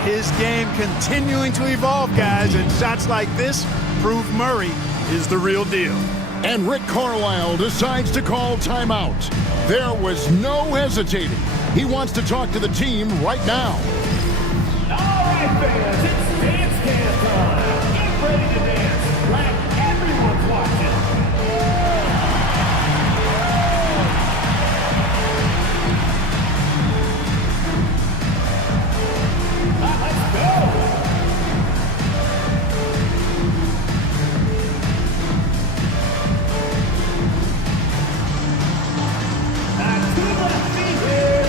His game continuing to evolve, guys, and shots like this prove Murray is the real deal. And Rick Carlisle decides to call timeout. There was no hesitating. He wants to talk to the team right now. All right, fans, it's dance cam time. Get ready to dance like everyone's watching. Let's go. Not too much feet here.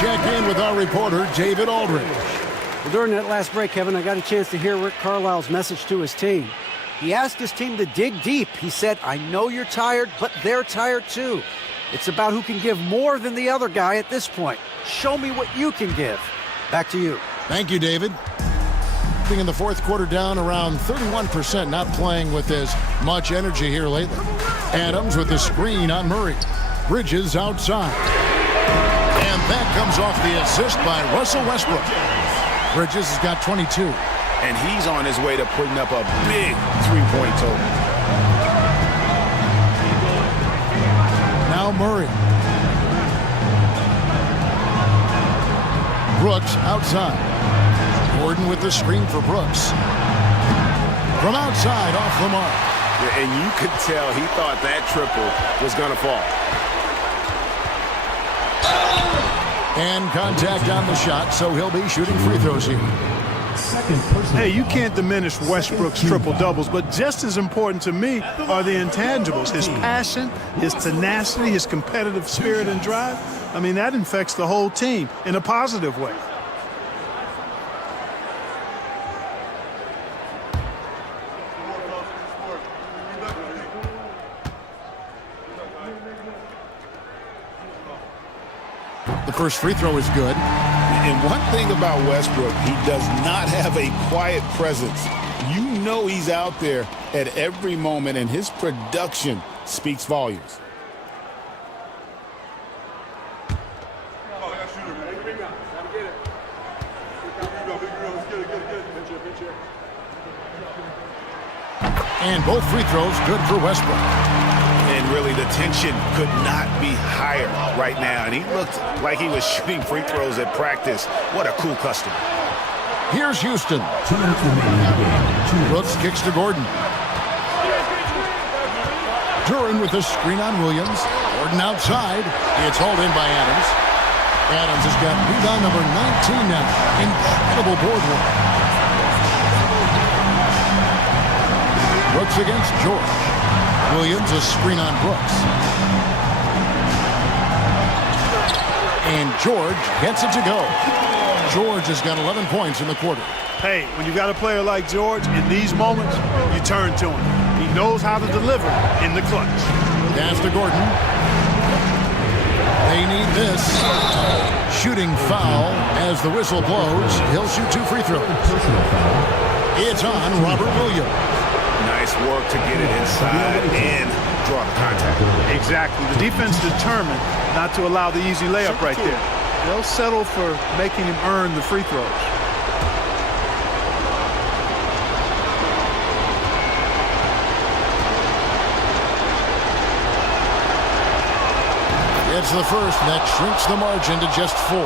Check in with our reporter, David Aldridge. Well, during that last break, Kevin, I got a chance to hear Rick Carlisle's message to his team. He asked his team to dig deep. He said, I know you're tired, but they're tired too. It's about who can give more than the other guy at this point. Show me what you can give. Back to you. Thank you, David. Being in the fourth quarter down around 31%, not playing with as much energy here lately. Adams with the screen on Murray. Bridges outside. And that comes off the assist by Russell Westbrook. Bridges has got 22. And he's on his way to putting up a big three-point total. Now Murray. Brooks outside. Gordon with the screen for Brooks. From outside, off the mark. Yeah, and you could tell he thought that triple was going to fall. And contact on the shot, so he'll be shooting free throws here. Hey, you can't diminish Westbrook's triple-doubles, but just as important to me are the intangibles. His passion, his tenacity, his competitive spirit and drive. I mean, that infects the whole team in a positive way. The first free throw is good. And one thing about Westbrook, he does not have a quiet presence. You know he's out there at every moment, and his production speaks volumes. And both free throws good for Westbrook. And really, the tension could not be higher right now. And he looked like he was shooting free throws at practice. What a cool customer. Here's Houston. Brooks kicks to Gordon. Duran with the screen on Williams. Gordon outside. It's hauled in by Adams. Adams has got rebound number 19 now. Incredible board work. Brooks against George. Williams, a screen on Brooks. And George gets it to go. George has got 11 points in the quarter. Hey, when you got a player like George, in these moments, you turn to him. He knows how to deliver in the clutch. Pass to Gordon. They need this. Shooting foul as the whistle blows. He'll shoot two free throws. It's on Robert Williams. Nice work to get it inside and draw the contact. Exactly. The defense determined not to allow the easy layup right there. They'll settle for making him earn the free throws. It's the first, and that shrinks the margin to just 4.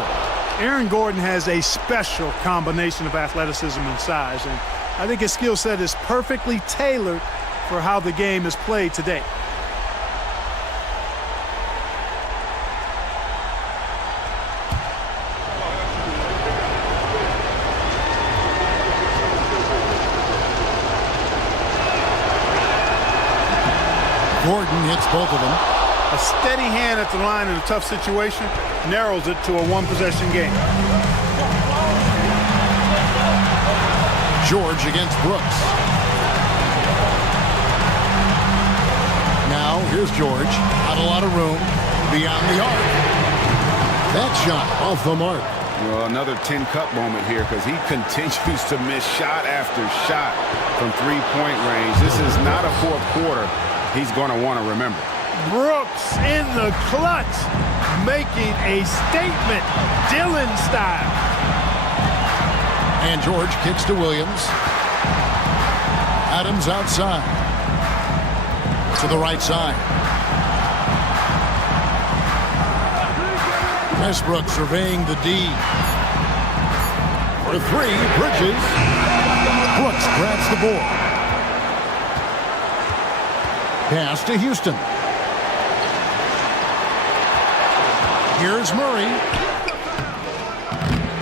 Aaron Gordon has a special combination of athleticism and size, and I think his skill set is perfectly tailored for how the game is played today. Gordon hits both of them. A steady hand at the line in a tough situation narrows it to a one-possession game. George against Brooks. Now, here's George. Not a lot of room. Beyond the arc. That shot off the mark. Well, another 10-cup moment here because he continues to miss shot after shot from three-point range. This is not a fourth quarter he's going to want to remember. Brooks in the clutch, making a statement, Dylan style. And George kicks to Williams. Adams outside. To the right side. Westbrook surveying the D. For three, Bridges. Brooks grabs the board. Pass to Houston. Here's Murray.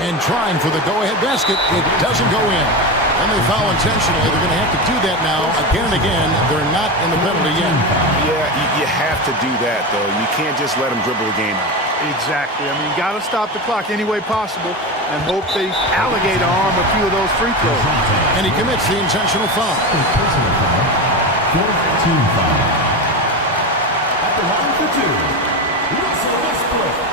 And trying for the go-ahead basket. It doesn't go in. And they foul intentionally. They're going to have to do that now again and again. They're not in the penalty yet. Yeah, you have to do that, though. You can't just let them dribble the game out. Exactly. I mean, you got to stop the clock any way possible and hope they alligator arm a few of those free throws. And he commits the intentional foul. Fourth team foul. At the line for two, Russell Westbrook.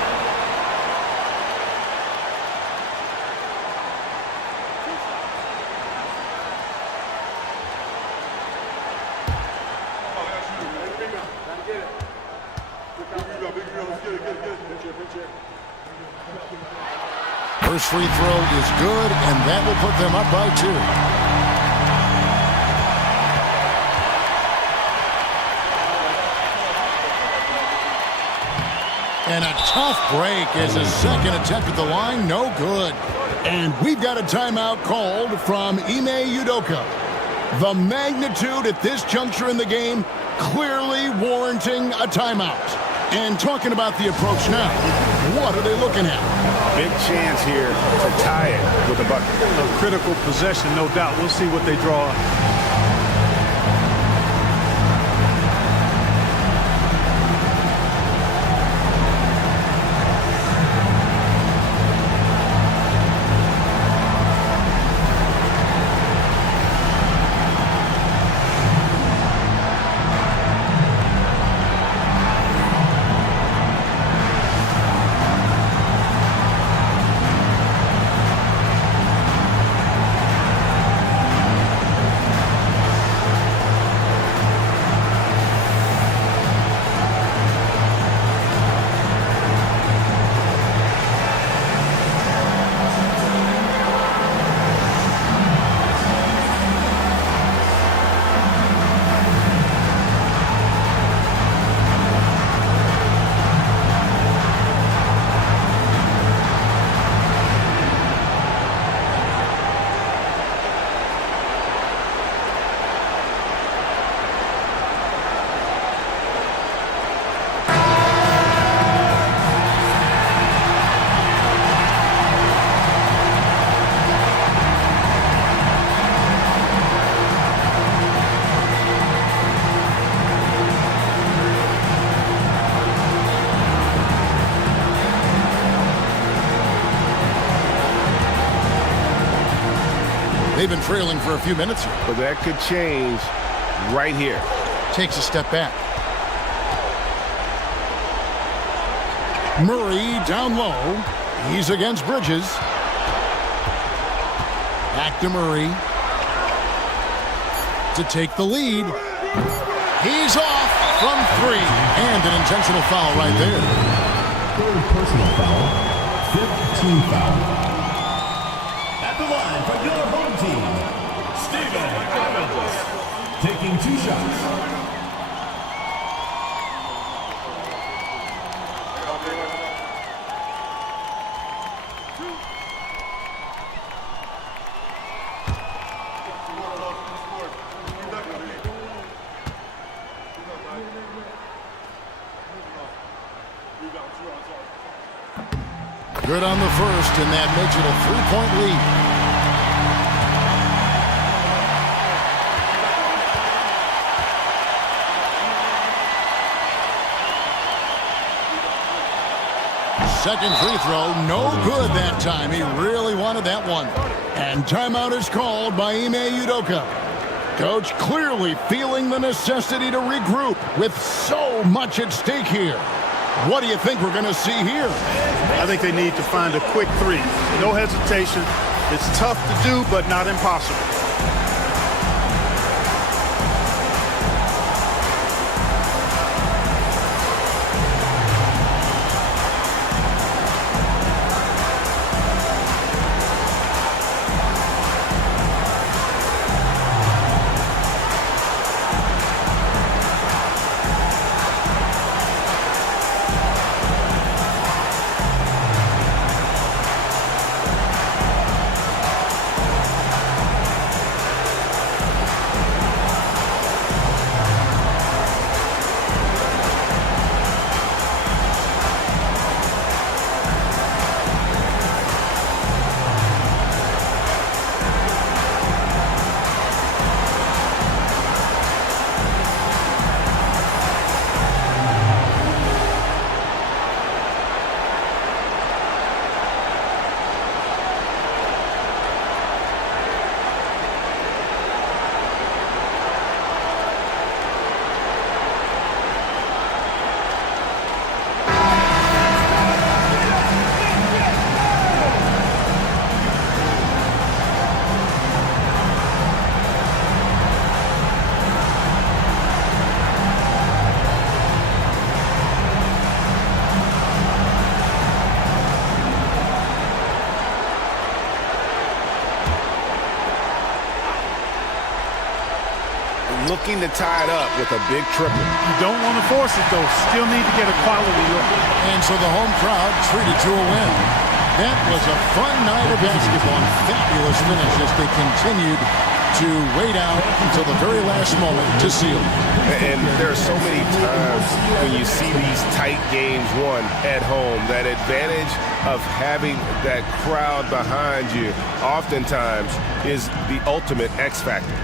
First free throw is good, and that will put them up by 2. And a tough break as a second attempt at the line, no good. And we've got a timeout called from Ime Udoka. The magnitude at this juncture in the game clearly warranting a timeout. And talking about the approach now, what are they looking at? Big chance here to tie it with a bucket. A critical possession, no doubt. We'll see what they draw up. They've been trailing for a few minutes here. But that could change right here. Takes a step back. Murray down low. He's against Bridges. Back to Murray. To take the lead. He's off from 3. And an intentional foul right there. Third personal foul. Fifth team foul. At the line for your home team, Steven Adams, taking 2 shots. Good on the first, and that makes it a 3-point lead. second free throw, no good that time. He really wanted that one. And timeout is called by Ime Udoka. Coach clearly feeling the necessity to regroup with so much at stake here. What do you think we're going to see here? I think they need to find a quick three. No hesitation. It's tough to do, but not impossible. Looking to tie it up with a big triple. You don't want to force it, though. Still need to get a quality look. And so the home crowd treated to a win. That was a fun night of basketball and fabulous finish as they continued to wait out until the very last moment to seal. And there are so many times when you see these tight games won at home, that advantage of having that crowd behind you oftentimes is the ultimate X factor.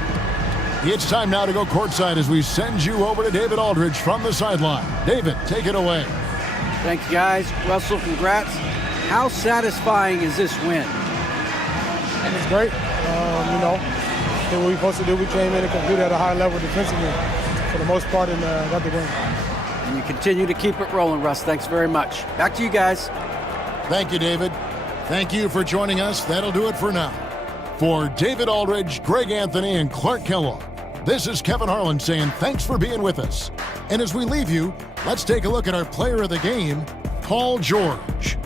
It's time now to go courtside as we send you over to David Aldridge from the sideline. David, take it away. Thanks, guys. Russell, congrats. How satisfying is this win? It's great. Did what we were supposed to do. We came in and competed at a high level defensively for the most part and got the win. And you continue to keep it rolling, Russ. Thanks very much. Back to you guys. Thank you, David. Thank you for joining us. That'll do it for now. For David Aldridge, Greg Anthony, and Clark Kellogg, this is Kevin Harlan saying thanks for being with us. And as we leave you, let's take a look at our player of the game, Paul George.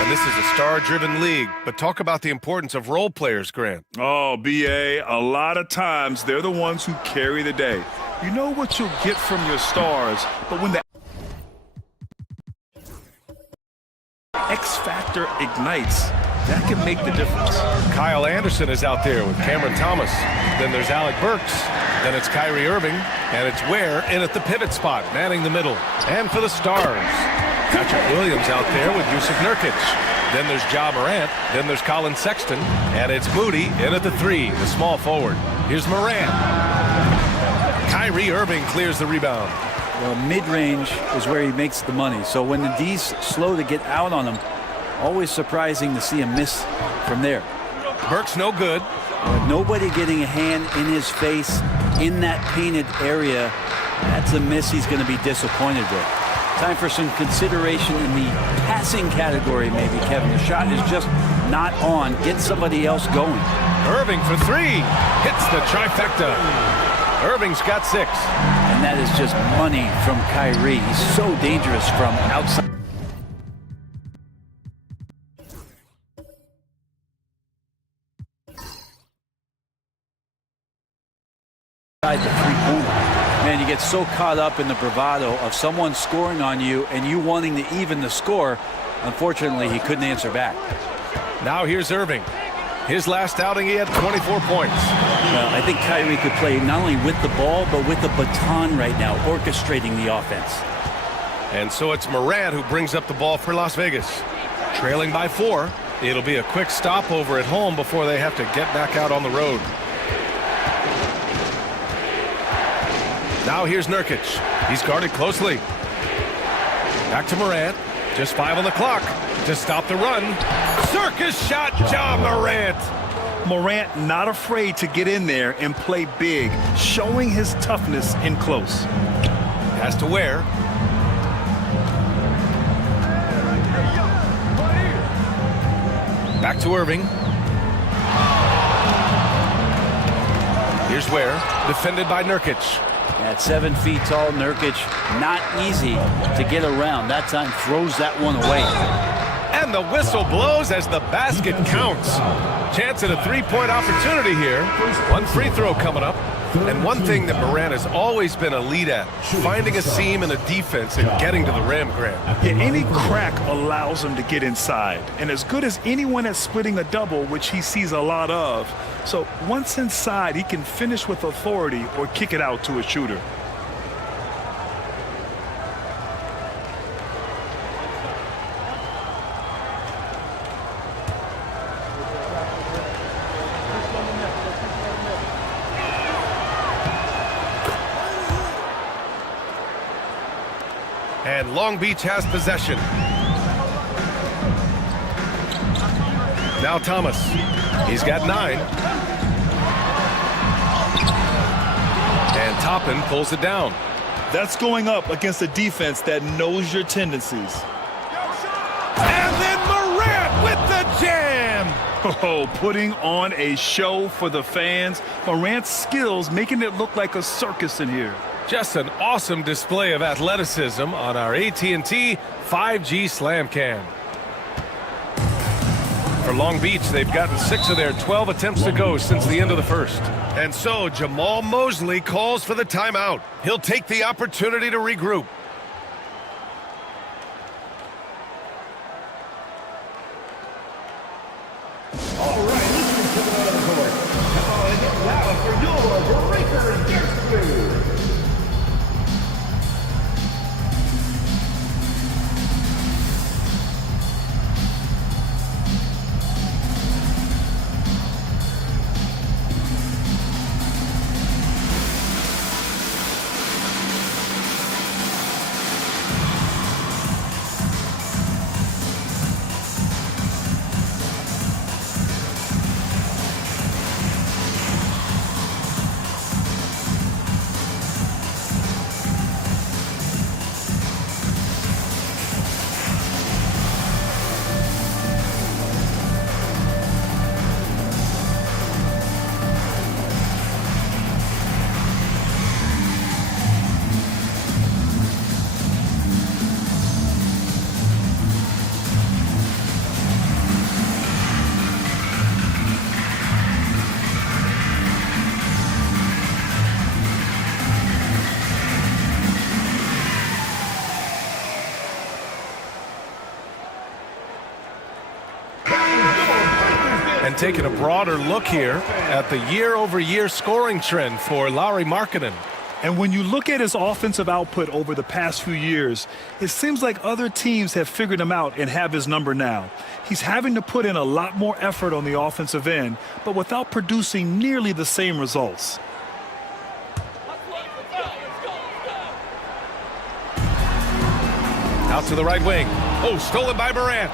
And this is a star-driven league, but talk about the importance of role players, Grant. Oh, B.A., a lot of times they're the ones who carry the day. You know what you'll get from your stars, but when the X factor ignites, that can make the difference. Kyle Anderson is out there with Cameron Thomas. Then there's Alec Burks. Then it's Kyrie Irving. And it's Ware in at the pivot spot, manning the middle. And for the Stars, Patrick Williams out there with Yusuf Nurkic. Then there's Ja Morant. Then there's Colin Sexton. And it's Moody in at the 3, the small forward. Here's Morant. Kyrie Irving clears the rebound. Well, mid-range is where he makes the money. So when the D's slow to get out on him, always surprising to see him miss from there. Burks no good. Nobody getting a hand in his face in that painted area. That's a miss he's going to be disappointed with. Time for some consideration in the passing category, maybe, Kevin. The shot is just not on. Get somebody else going. Irving for 3. Hits the trifecta. Irving's got 6. And that is just money from Kyrie. He's so dangerous from outside. The three-pointer. Man, you get so caught up in the bravado of someone scoring on you and you wanting to even the score. Unfortunately, he couldn't answer back. Now here's Irving. His last outing, he had 24 points. Well, I think Kyrie could play not only with the ball, but with the baton right now, orchestrating the offense. And so it's Morant who brings up the ball for Las Vegas. Trailing by 4. It'll be a quick stopover at home before they have to get back out on the road. Now here's Nurkic. He's guarded closely. Back to Morant. Just 5 on the clock to stop the run. Circus shot, Ja Morant. Morant not afraid to get in there and play big, showing his toughness in close. Has to Ware. Back to Irving. Here's Ware, defended by Nurkic. At 7 feet tall, Nurkic, not easy to get around. That time throws that one away. And the whistle blows as the basket counts. Chance at a three-point opportunity here. One free throw coming up. And one thing that Morant has always been elite at, finding a seam in a defense and getting to the rim, Grant. Yeah, any crack allows him to get inside. And as good as anyone at splitting a double, which he sees a lot of. So once inside, he can finish with authority or kick it out to a shooter. And Long Beach has possession. Now Thomas. He's got 9. And Toppin pulls it down. That's going up against a defense that knows your tendencies. And then Morant with the jam. Oh, putting on a show for the fans. Morant's skills making it look like a circus in here. Just an awesome display of athleticism on our AT&T 5G Slam Cam. For Long Beach, they've gotten 6 of their 12 attempts to go since the end of the first. And so Jamal Mosley calls for the timeout. He'll take the opportunity to regroup. All right, this is coming out of the court. Come on and get loud for your breaker and Gerstley. And taking a broader look here at the year-over-year scoring trend for Lauri Markkanen. And when you look at his offensive output over the past few years, it seems like other teams have figured him out and have his number now. He's having to put in a lot more effort on the offensive end, but without producing nearly the same results. Out to the right wing. Oh, stolen by Morant.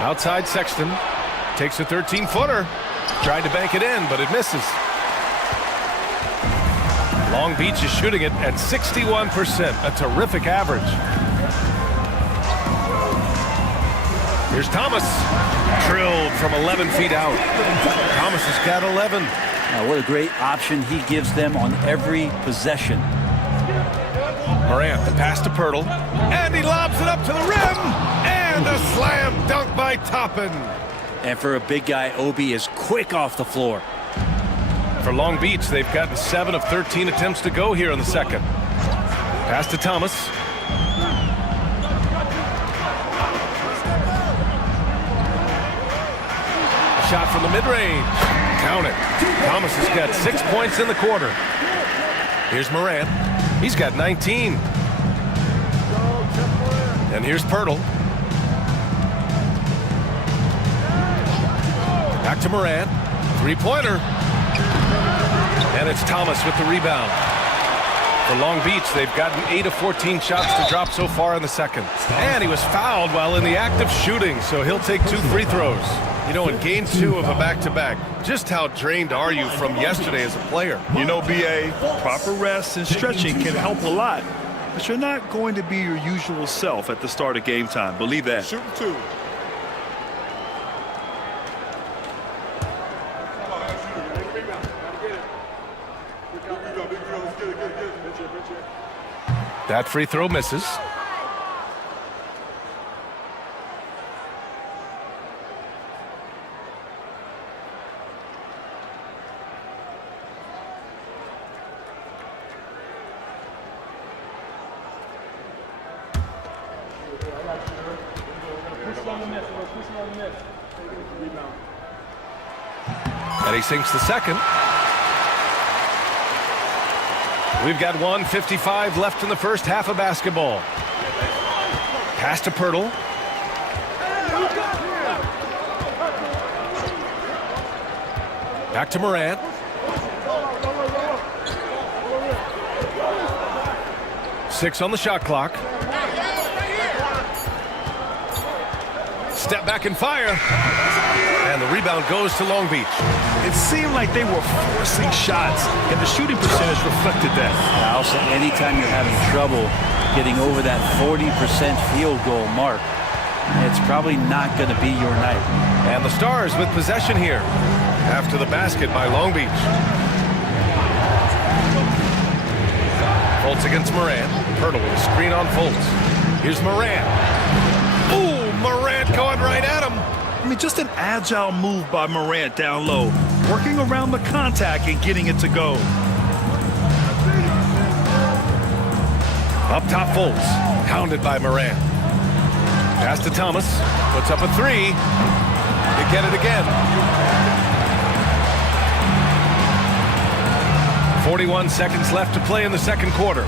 Outside Sexton. Takes a 13-footer. Tried to bank it in, but it misses. Long Beach is shooting it at 61%, a terrific average. Here's Thomas. Drilled from 11 feet out. Thomas has got 11. Now, what a great option he gives them on every possession. Morant, the pass to Pirtle. And he lobs it up to the rim. And a slam dunk by Toppin. And for a big guy, Obi is quick off the floor. For Long Beach, they've gotten 7 of 13 attempts to go here in the second. Pass to Thomas. A shot from the mid-range. Count it. Thomas has got 6 points in the quarter. Here's Morant. He's got 19. And here's Pirtle. Back to Morant. Three-pointer. And it's Thomas with the rebound. For Long Beach, they've gotten 8 of 14 shots to drop so far in the second. And he was fouled while in the act of shooting, so he'll take 2 free throws. You know, in game 2 of a back-to-back, just how drained are you from yesterday as a player? You know, B.A., proper rest and stretching can help a lot, but you're not going to be your usual self at the start of game time. Believe that. Shooting 2. That free throw misses. And he sinks the second. We've got 1:55 left in the first half of basketball. Pass to Pirtle. Back to Morant. Six on the shot clock. Step back and fire. And the rebound goes to Long Beach. It seemed like they were forcing shots, and the shooting percentage reflected that. Also, anytime you're having trouble getting over that 40% field goal mark, it's probably not going to be your night. And the Stars with possession here after the basket by Long Beach. Fultz against Morant. Pirtle with a screen on Fultz. Here's Morant. Ooh, Morant going right at him. I mean, just an agile move by Morant down low, working around the contact and getting it to go. Up top, Fultz, hounded by Morant. Pass to Thomas, puts up a three. They get it again. 41 seconds left to play in the second quarter.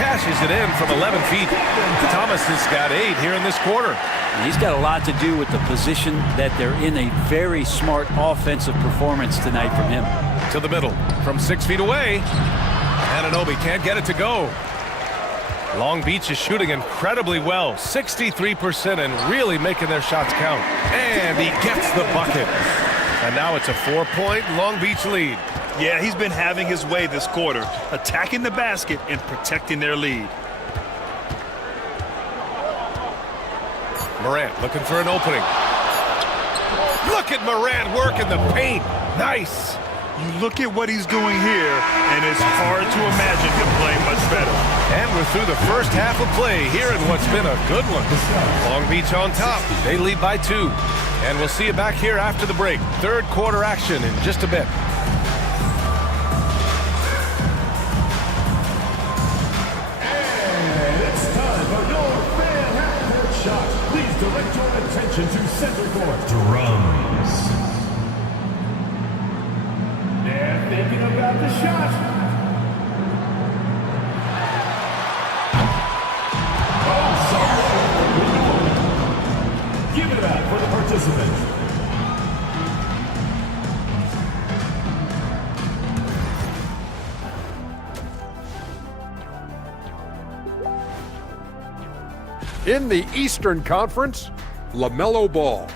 Cashes it in from 11 feet. Thomas has got 8 here in this quarter. He's got a lot to do with the position that they're in. A very smart offensive performance tonight from him. To the middle from 6 feet away. Anunoby can't get it to go. Long Beach is shooting incredibly well, 63%, and really making their shots count. And he gets the bucket. And now it's a 4-point Long Beach lead. Yeah, he's been having his way this quarter, attacking the basket and protecting their lead. Morant looking for an opening. Look at Morant working the paint. Nice. You look at what he's doing here, and it's hard to imagine him playing much better. And we're through the first half of play here in what's been a good one. Long Beach on top. They lead by 2. And we'll see you back here after the break. Third quarter action in just a bit. And it's time for your fan half-court shot. Please direct your attention to center court. Drums. They're thinking about the shot. Give it up for the participants. In the Eastern Conference, LaMelo Ball.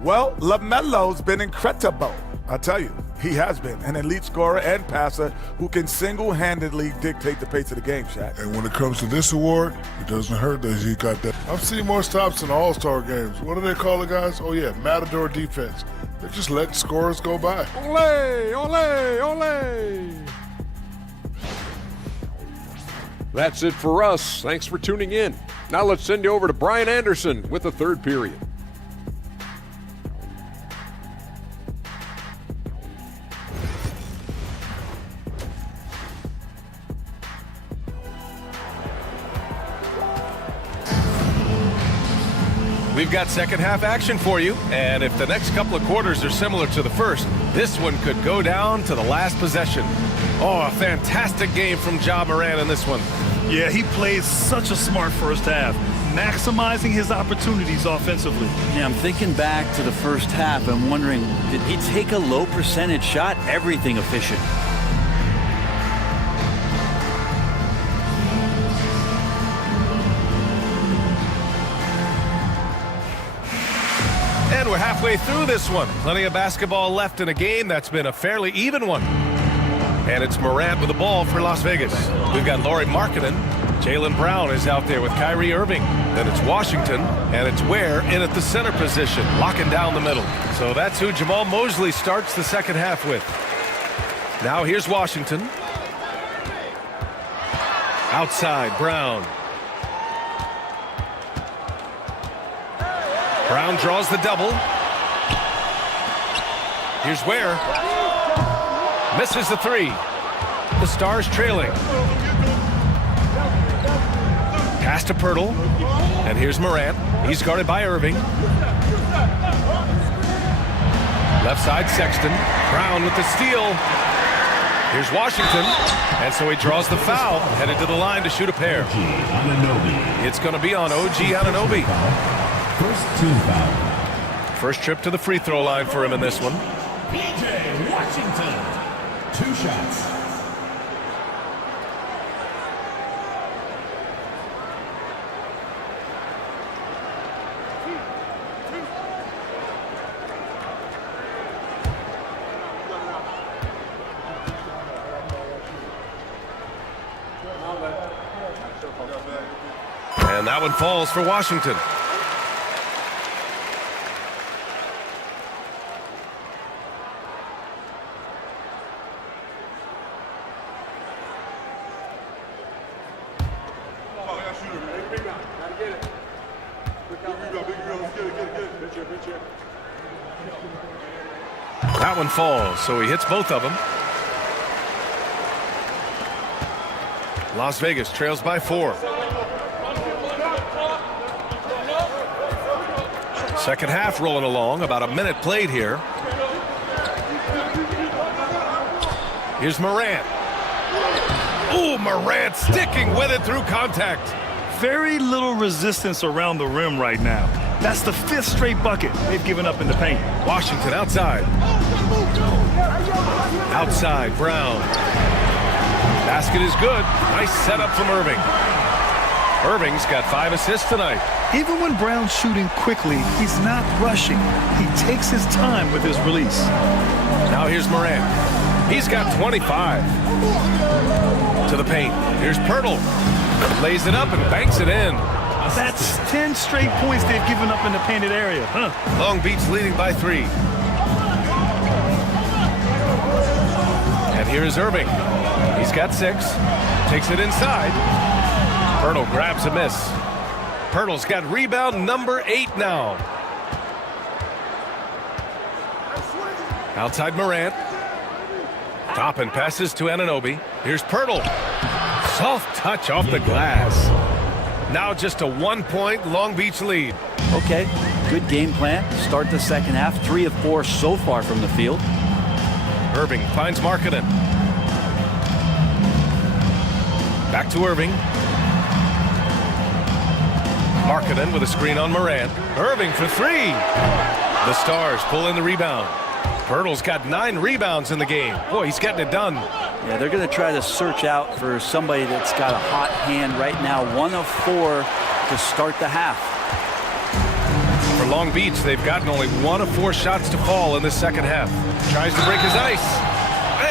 Well, LaMelo's been incredible. I tell you, he has been an elite scorer and passer who can single-handedly dictate the pace of the game, Shaq. And when it comes to this award, it doesn't hurt that he got that. I've seen more stops in All-Star games. What do they call the guys? Oh, yeah, Matador defense. They just let scorers go by. Ole, ole, ole. That's it for us. Thanks for tuning in. Now let's send you over to Brian Anderson with the third period. We've got second half action for you, and if the next couple of quarters are similar to the first, this one could go down to the last possession. Oh, a fantastic game from Ja Morant in this one. Yeah, he played such a smart first half, maximizing his opportunities offensively. Yeah, I'm thinking back to the first half and wondering, did he take a low percentage shot? Everything efficient. And we're halfway through this one. Plenty of basketball left in a game that's been a fairly even one. And it's Morant with the ball for Las Vegas. We've got Lauri Markkanen. Jaylen Brown is out there with Kyrie Irving. Then it's Washington, and it's Ware in at the center position, locking down the middle. So that's who Jamal Mosley starts the second half with. Now here's Washington. Outside, Brown. Brown draws the double. Here's Ware. Misses the three. The Stars trailing. Pass to Pirtle. And here's Morant. He's guarded by Irving. Left side, Sexton. Brown with the steal. Here's Washington. And so he draws the foul. Headed to the line to shoot a pair. It's going to be on OG Anunoby. First team foul. First trip to the free throw line for him in this one. PJ Washington. 2 shots. And that one falls for Washington. That one falls, so he hits both of them. Las Vegas trails by 4. Second half rolling along, about a minute played here. Here's Morant. Ooh, Morant sticking with it through contact. Very little resistance around the rim right now. That's the 5th straight bucket they've given up in the paint. Washington outside. Outside, Brown. Basket is good. Nice setup from Irving. Irving's got 5 assists tonight. Even when Brown's shooting quickly, he's not rushing. He takes his time with his release. Now here's Morant. He's got 25. To the paint. Here's Pirtle. Lays it up and banks it in. That's 10 straight points they've given up in the painted area. Long Beach leading by 3. And here's Irving. He's got 6. Takes it inside. Pirtle grabs a miss. Pirtle's got rebound number 8 now. Outside Morant. Toppin passes to Anunoby. Here's Pirtle. Soft touch off the glass. Now just a 1-point Long Beach lead. Okay, good game plan. Start the second half. 3 of 4 so far from the field. Irving finds Markkanen. Back to Irving. Markkanen with a screen on Morant. Irving for 3. The Stars pull in the rebound. Pirtle's got 9 rebounds in the game. Boy, he's getting it done. Yeah, they're going to try to search out for somebody that's got a hot hand right now. 1 of 4 to start the half. For Long Beach, they've gotten only 1 of 4 shots to fall in the second half. Tries to break his ice.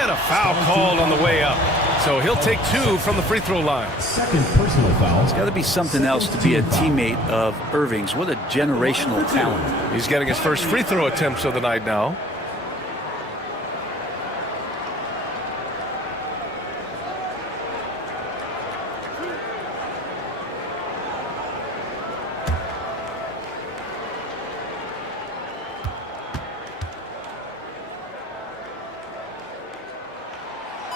And a foul called on the way up. So he'll take 2 from the free throw line. Second personal foul. It's got to be something else to be a teammate of Irving's. What a generational talent. He's getting his first free throw attempts of the night now.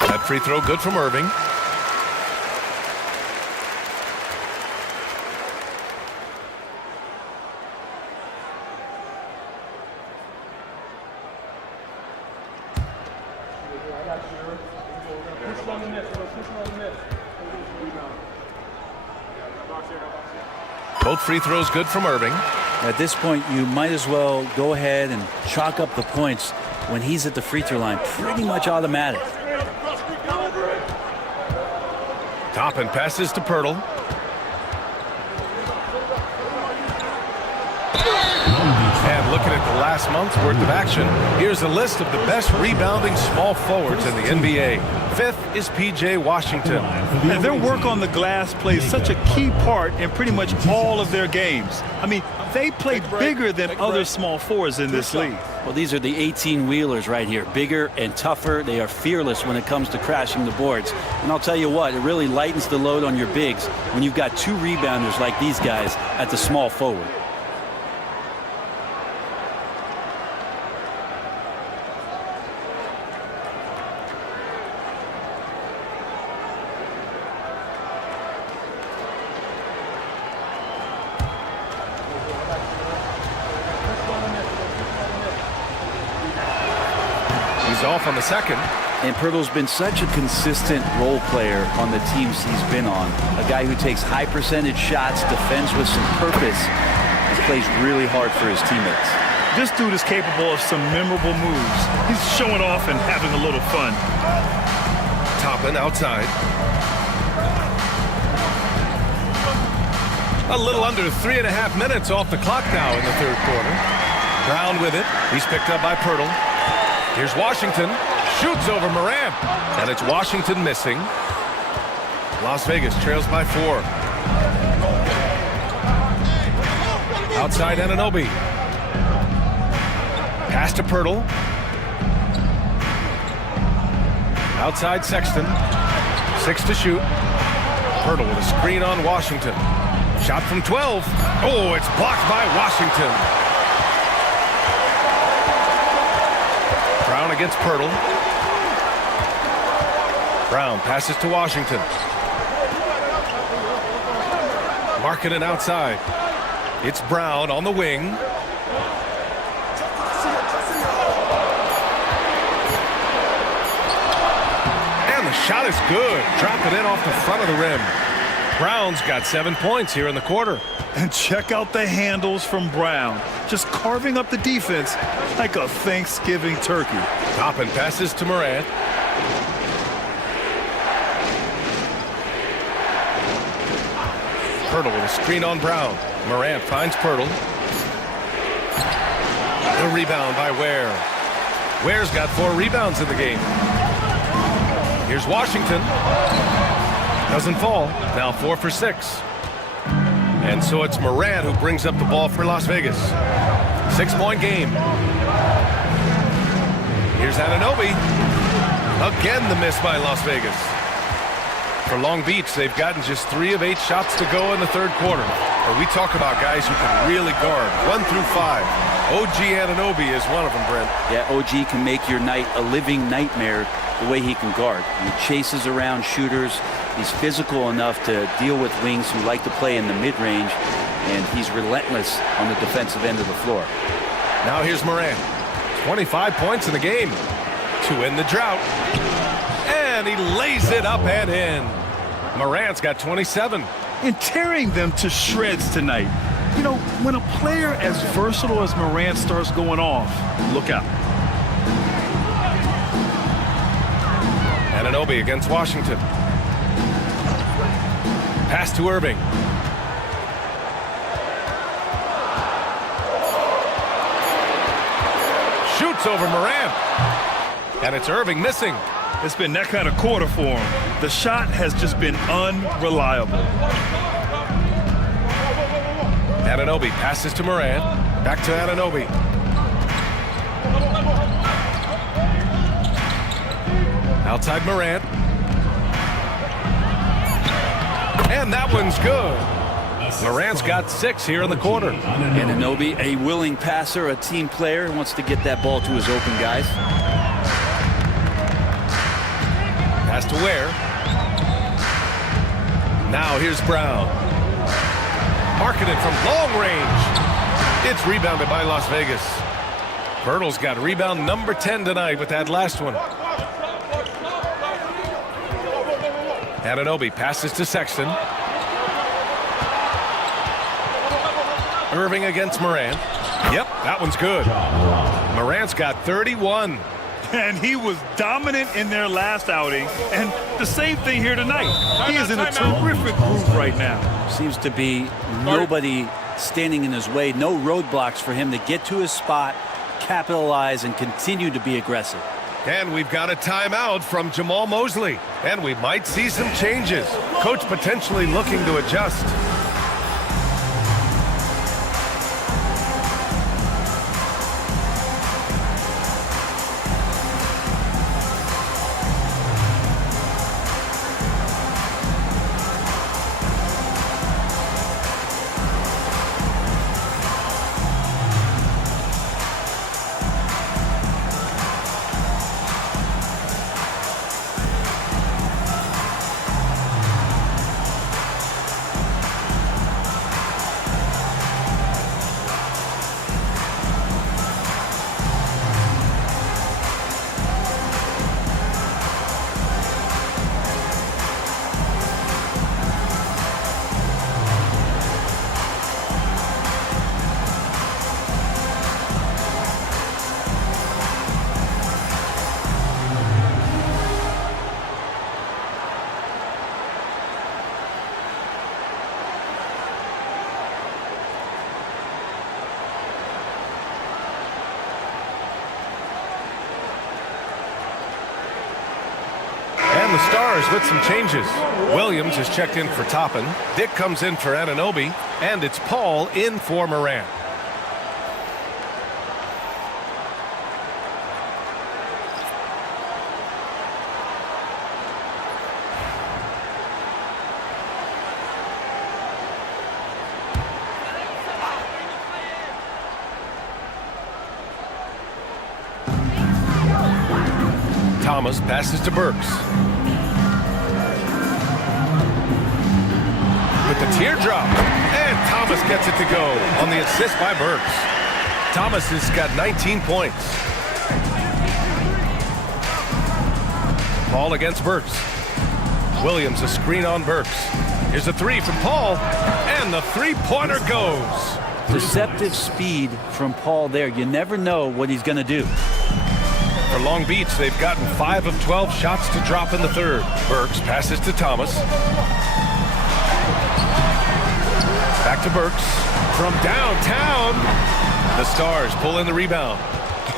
That free throw good from Irving. Both free throws good from Irving. At this point, you might as well go ahead and chalk up the points when he's at the free throw line. Pretty much automatic. Toppin passes to Pirtle. And looking at the last month's worth of action, here's a list of the best rebounding small forwards in the NBA. 5th is P.J. Washington. And their work on the glass plays such a key part in pretty much all of their games. I mean, they play bigger than other small forwards in this league. Well, these are the 18-wheelers right here. Bigger and tougher. They are fearless when it comes to crashing the boards. And I'll tell you what, it really lightens the load on your bigs when you've got 2 rebounders like these guys at the small forward. Off on the second. And Pirtle's been such a consistent role player on the teams he's been on. A guy who takes high percentage shots, defends with some purpose, and plays really hard for his teammates. This dude is capable of some memorable moves. He's showing off and having a little fun. Toppin outside. A little under 3.5 minutes off the clock now in the third quarter. Brown with it. He's picked up by Pirtle. Here's Washington, shoots over Morant, and it's Washington missing. Las Vegas trails by 4. Outside Anunoby. Pass to Pirtle. Outside Sexton. 6 to shoot. Pirtle with a screen on Washington. Shot from 12. Oh, it's blocked by Washington. Brown against Pirtle. Brown passes to Washington. Markkanen outside. It's Brown on the wing. And the shot is good. Drop it in off the front of the rim. Brown's got 7 points here in the quarter. And check out the handles from Brown. Just carving up the defense like a Thanksgiving turkey. Toppin passes to Morant. Pirtle with a screen on Brown. Morant finds Pirtle. The rebound by Ware. Ware's got 4 rebounds in the game. Here's Washington. Doesn't fall. Now 4 for 6. And so it's Morant who brings up the ball for Las Vegas. 6-point game. Here's Anunoby. Again the miss by Las Vegas. For Long Beach, they've gotten just 3 of 8 shots to go in the third quarter. And we talk about guys who can really guard 1 through 5. OG Anunoby is one of them, Brent. Yeah, OG can make your night a living nightmare the way he can guard. He chases around shooters. He's physical enough to deal with wings who like to play in the mid-range, and he's relentless on the defensive end of the floor. Now here's Morant. 25 points in the game to end the drought. And he lays it up and in. Morant's got 27. And tearing them to shreds tonight. You know, when a player as versatile as Morant starts going off, look out. Anunoby against Washington. Pass to Irving. Shoots over Morant. And it's Irving missing. It's been that kind of quarter for him. The shot has just been unreliable. Anunoby passes to Morant. Back to Anunoby. Outside Morant. And that one's good. Morant's got 6 here in the quarter. Anunoby, a willing passer, a team player, wants to get that ball to his open guys. Pass to Ware. Now here's Brown. Markkanen from long range. It's rebounded by Las Vegas. Pirtle's got rebound number 10 tonight with that last one. Anunoby passes to Sexton. Irving against Morant. Yep, that one's good. Morant's got 31. And he was dominant in their last outing. And the same thing here tonight. He is in a terrific groove right now. Seems to be nobody standing in his way, no roadblocks for him to get to his spot, capitalize, and continue to be aggressive. And we've got a timeout from Jamal Mosley. And we might see some changes. Coach potentially looking to adjust. And the Stars with some changes. Williams is checked in for Toppin. Dick comes in for Anunoby. And it's Paul in for Morant. Thomas passes to Burks. With the teardrop. And Thomas gets it to go on the assist by Burks. Thomas has got 19 points. Paul against Burks. Williams a screen on Burks. Here's a three from Paul. And the three-pointer goes. Deceptive speed from Paul there. You never know what he's going to do. For Long Beach, they've gotten 5 of 12 shots to drop in the third. Burks passes to Thomas. Back to Burks. From downtown, the Stars pull in the rebound.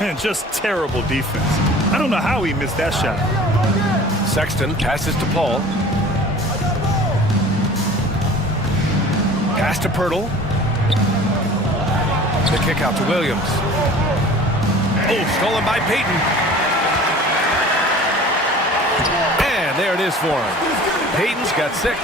And just terrible defense. I don't know how he missed that shot. Sexton passes to Paul. Pass to Pirtle. The kick out to Williams. Oh, stolen by Payton. And there it is for him. Payton's got 6.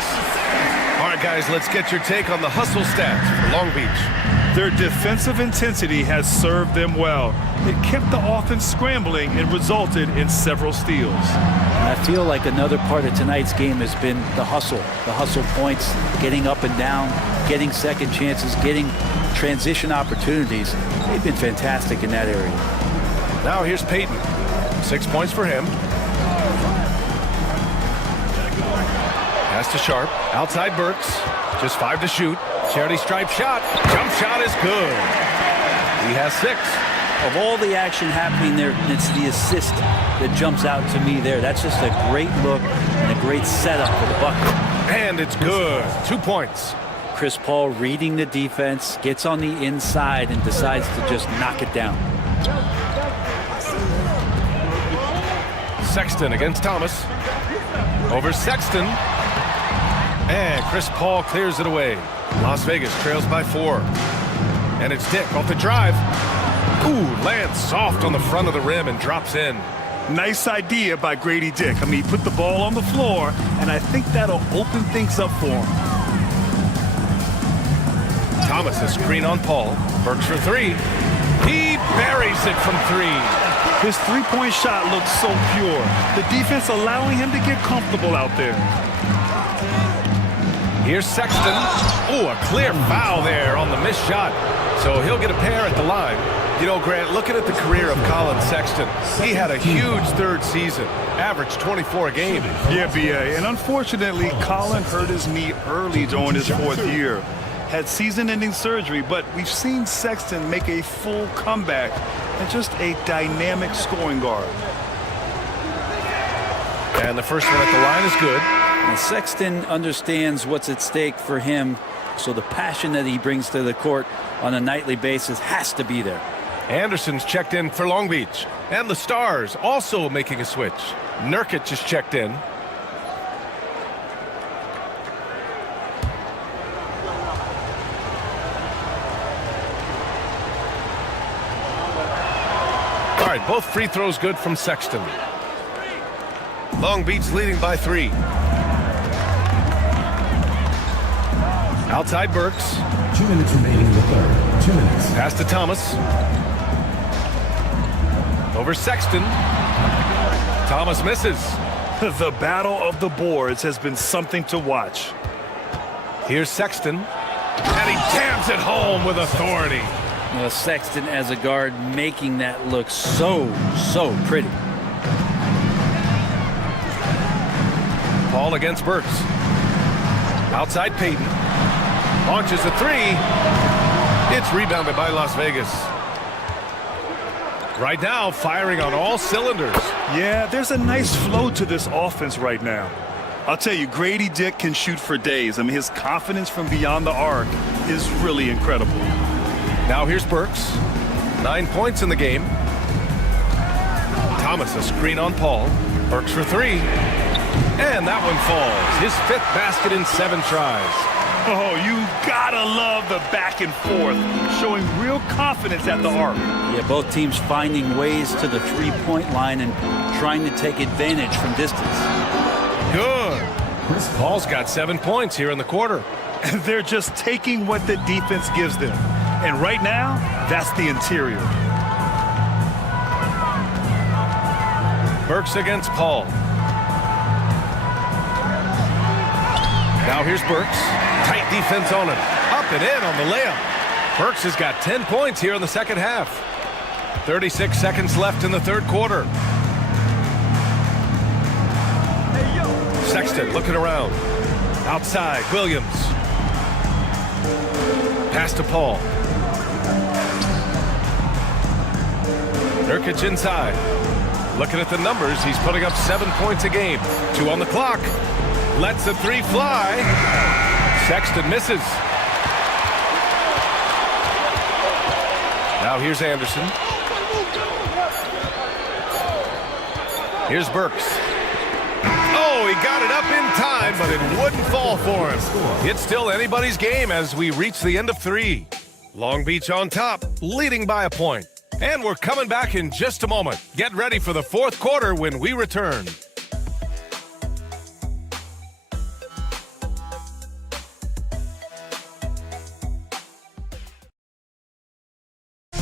All right, guys, let's get your take on the hustle stats for Long Beach. Their defensive intensity has served them well. It kept the offense scrambling and resulted in several steals. And I feel like another part of tonight's game has been the hustle points, getting up and down, getting second chances, getting transition opportunities. They've been fantastic in that area. Now here's Payton. 6 points for him. Pass to Sharp. Outside Burks. Just 5 to shoot. Charity stripe shot. Jump shot is good. He has 6. Of all the action happening there, it's the assist that jumps out to me there. That's just a great look and a great setup for the bucket. And it's good. 2 points. Chris Paul reading the defense, gets on the inside and decides to just knock it down. Sexton against Thomas. Over Sexton. And Chris Paul clears it away. Las Vegas trails by 4. And it's Dick off the drive. Ooh, lands soft on the front of the rim and drops in. Nice idea by Grady Dick. I mean, he put the ball on the floor, and I think that'll open things up for him. Thomas a screen on Paul. Burks for 3. He buries it from 3. His three-point shot looks so pure. The defense allowing him to get comfortable out there. Here's Sexton. Oh, a clear foul there on the missed shot. So he'll get a pair at the line. You know, Grant, looking at the career of Colin Sexton, he had a huge third season, averaged 24 a game. Yeah, B.A., and unfortunately, Colin hurt his knee early during his 4th year. Had season-ending surgery, but we've seen Sexton make a full comeback and just a dynamic scoring guard. And the first one at the line is good. And Sexton understands what's at stake for him, so the passion that he brings to the court on a nightly basis has to be there. Anderson's checked in for Long Beach. And the Stars also making a switch. Nurkic is checked in. All right, both free throws good from Sexton. Long Beach leading by 3. Outside Burks. 2 minutes remaining in the third. 2 minutes. Pass to Thomas. Over Sexton. Thomas misses. The battle of the boards has been something to watch. Here's Sexton. And he jams it home with authority. You know, Sexton as a guard making that look so pretty. Paul against Burks. Outside Payton. Launches a 3. It's rebounded by Las Vegas. Right now, firing on all cylinders. Yeah, there's a nice flow to this offense right now. I'll tell you, Grady Dick can shoot for days. I mean, his confidence from beyond the arc is really incredible. Now here's Burks. 9 points in the game. Thomas a screen on Paul. Burks for 3. And that one falls. His 5th basket in 7 tries. Oh, you gotta love the back and forth, showing real confidence at the arc. Yeah, both teams finding ways to the three-point line and trying to take advantage from distance. Good. Paul's got 7 points here in the quarter. And they're just taking what the defense gives them. And right now, that's the interior. Burks against Paul. Now here's Burks. Tight defense on him. Up and in on the layup. Burks has got 10 points here in the second half. 36 seconds left in the third quarter. Sexton looking around. Outside, Williams. Pass to Paul. Nurkic inside. Looking at the numbers, he's putting up 7 points a game. 2 on the clock. Lets the 3 fly. Sexton misses. Now here's Anderson. Here's Burks. Oh, he got it up in time, but it wouldn't fall for him. It's still anybody's game as we reach the end of 3. Long Beach on top, leading by a point. And we're coming back in just a moment. Get ready for the fourth quarter when we return.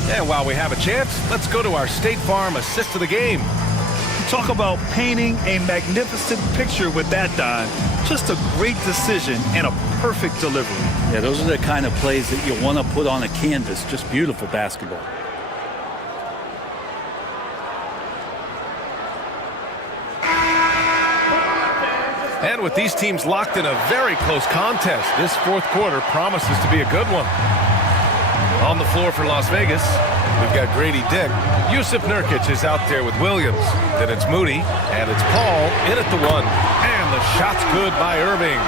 And while we have a chance, let's go to our State Farm assist of the game. Talk about painting a magnificent picture with that, Don. Just a great decision and a perfect delivery. Yeah, those are the kind of plays that you want to put on a canvas. Just beautiful basketball. And with these teams locked in a very close contest, this fourth quarter promises to be a good one. On the floor for Las Vegas, we've got Grady Dick. Yusuf Nurkic is out there with Williams. Then it's Moody, and it's Paul in at the 1. And the shot's good by Irving.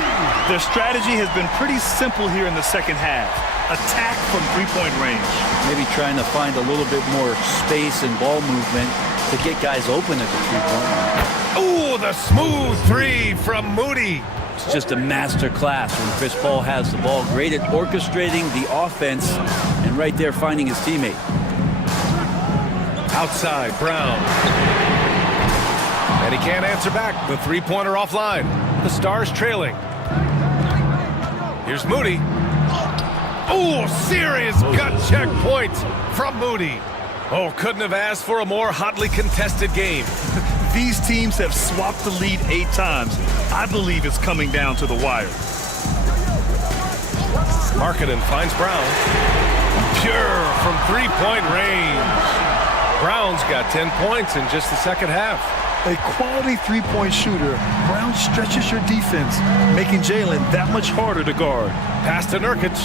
Their strategy has been pretty simple here in the second half. Attack from three-point range. Maybe trying to find a little bit more space and ball movement to get guys open at the three-point line. Ooh, the smooth 3 from Moody. It's just a master class when Chris Paul has the ball. Great at orchestrating the offense and right there finding his teammate. Outside, Brown. And he can't answer back. The three-pointer offline. The Stars trailing. Here's Moody. Oh, serious gut check points from Moody. Oh, couldn't have asked for a more hotly contested game. These teams have swapped the lead 8 times. I believe it's coming down to the wire. Markkanen finds Brown. Pure from three-point range. Brown's got 10 points in just the second half. A quality three-point shooter, Brown stretches your defense, making Jalen that much harder to guard. Pass to Nurkic.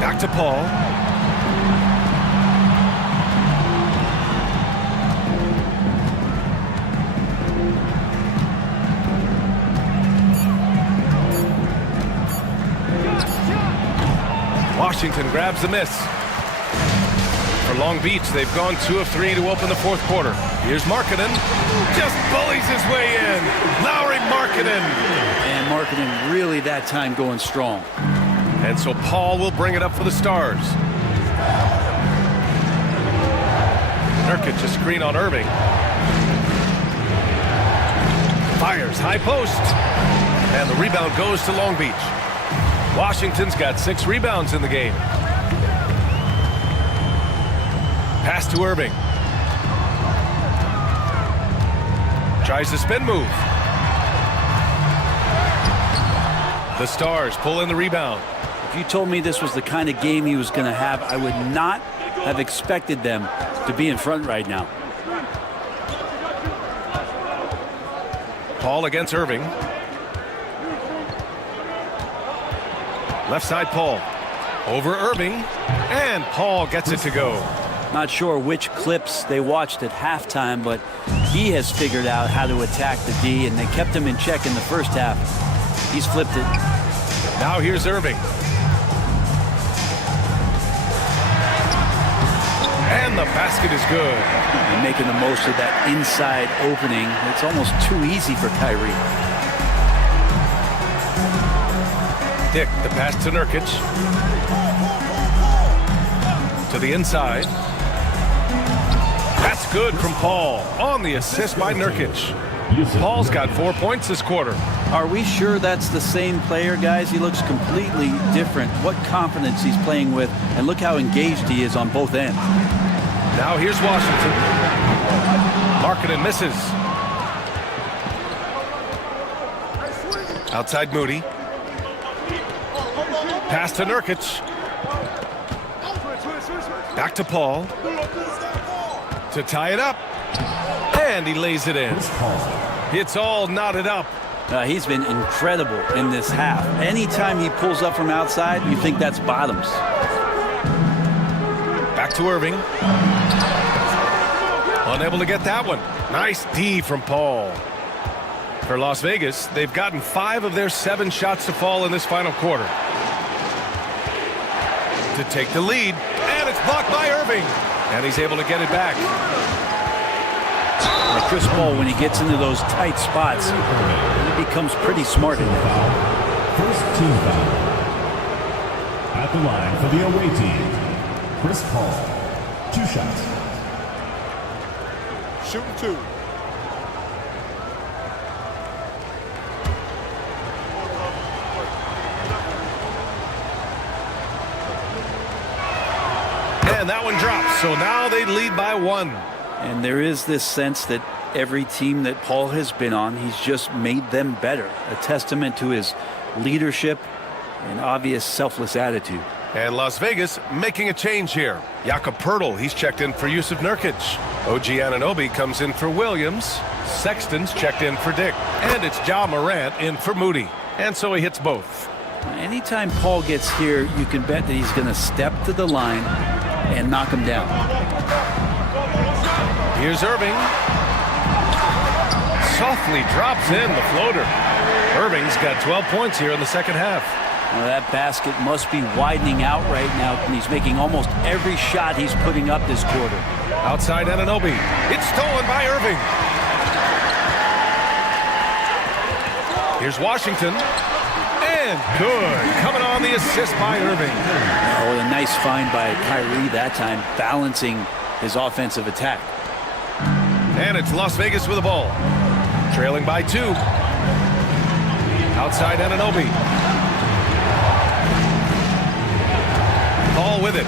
Back to Paul. Washington grabs the miss. For Long Beach, they've gone 2 of 3 to open the fourth quarter. Here's Markkanen. Just bullies his way in. Lauri Markkanen. And Markkanen really that time going strong. And so Paul will bring it up for the Stars. Nurkic a screen on Irving. Fires high post. And the rebound goes to Long Beach. Washington's got 6 rebounds in the game. Pass to Irving. Tries the spin move. The Stars pull in the rebound. If you told me this was the kind of game he was going to have, I would not have expected them to be in front right now. Paul against Irving. Left side Paul. Over Irving. And Paul gets it to go. Not sure which clips they watched at halftime, but he has figured out how to attack the D, and they kept him in check in the first half. He's flipped it. Now here's Irving. And the basket is good. And making the most of that inside opening. It's almost too easy for Kyrie. Dick, the pass to Nurkic. To the inside. That's good from Paul on the assist by Nurkic. Paul's got 4 points this quarter. Are we sure that's the same player, guys? He looks completely different. What confidence he's playing with, and look how engaged he is on both ends. Now here's Washington. Markkanen misses. Outside Moody. Pass to Nurkic. Back to Paul. To tie it up. And he lays it in. It's all knotted up. He's been incredible in this half. Anytime he pulls up from outside, you think that's bottoms. Back to Irving. Unable to get that one. Nice D from Paul. For Las Vegas, they've gotten 5 of their 7 shots to fall in this final quarter. To take the lead. And it's blocked by Irving. And he's able to get it back. Chris Paul, when he gets into those tight spots, he becomes pretty smart in there. First team foul. At the line for the away team, Chris Paul. 2 shots. Shooting 2. And that one drops. So now they lead by 1. And there is this sense that every team that Paul has been on, he's just made them better. A testament to his leadership and obvious selfless attitude. And Las Vegas making a change here. Jakob Poeltl, he's checked in for Jusuf Nurkic. OG Anunoby comes in for Williams. Sexton's checked in for Dick. And it's Ja Morant in for Moody. And so he hits both. Anytime Paul gets here, you can bet that he's going to step to the line and knock him down. Here's Irving. Softly drops in the floater. Irving's got 12 points here in the second half. Well, that basket must be widening out right now, and he's making almost every shot he's putting up this quarter. Outside Anunoby. It's stolen by Irving. Here's Washington. And good. Coming on the assist by Irving. Oh, a nice find by Kyrie that time, balancing his offensive attack. And it's Las Vegas with the ball. Trailing by 2. Outside Anunoby. Paul with it.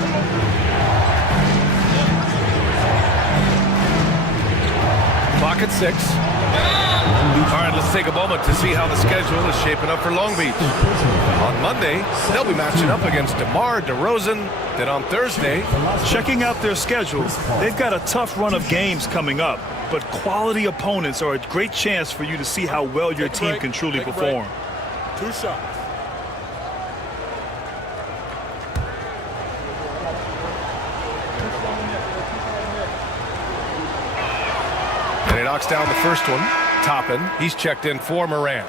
Clock at 6. All right, let's take a moment to see how the schedule is shaping up for Long Beach. On Monday, they'll be matching up against DeMar DeRozan. Then on Thursday, checking out their schedule, they've got a tough run of games coming up, but quality opponents are a great chance for you to see how well your team can truly perform. 2 shots. and he knocks down the first one. Toppin, he's checked in for Morant.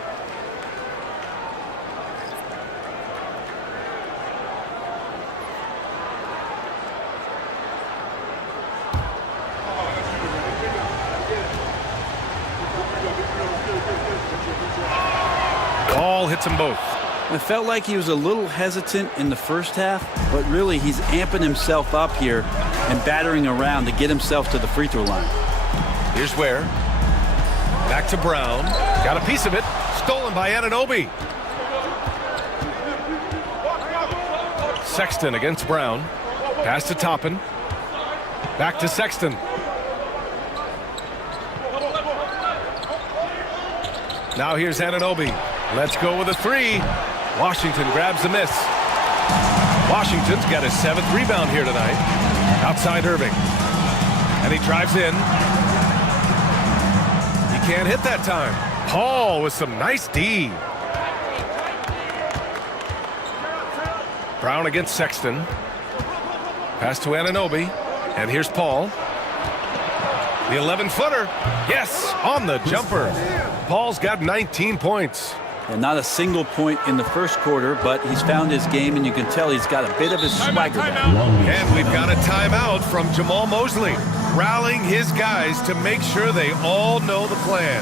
Paul hits them both. It felt like he was a little hesitant in the first half, but really he's amping himself up here and battering around to get himself to the free throw line. Here's Ware. Back to Brown. Got a piece of it. Stolen by Anunoby. Sexton against Brown. Pass to Toppin. Back to Sexton. Now here's Anunoby. Let's go with a three. Washington grabs the miss. Washington's got his 7th rebound here tonight. Outside Irving. And he drives in. He can't hit that time. Paul with some nice D. Brown against Sexton. Pass to Anunoby. And here's Paul. The 11-footer. Yes, on the jumper. Paul's got 19 points. And not a single point in the first quarter, but he's found his game, and you can tell he's got a bit of his swagger back. And we've got a timeout from Jamal Mosley, rallying his guys to make sure they all know the plan.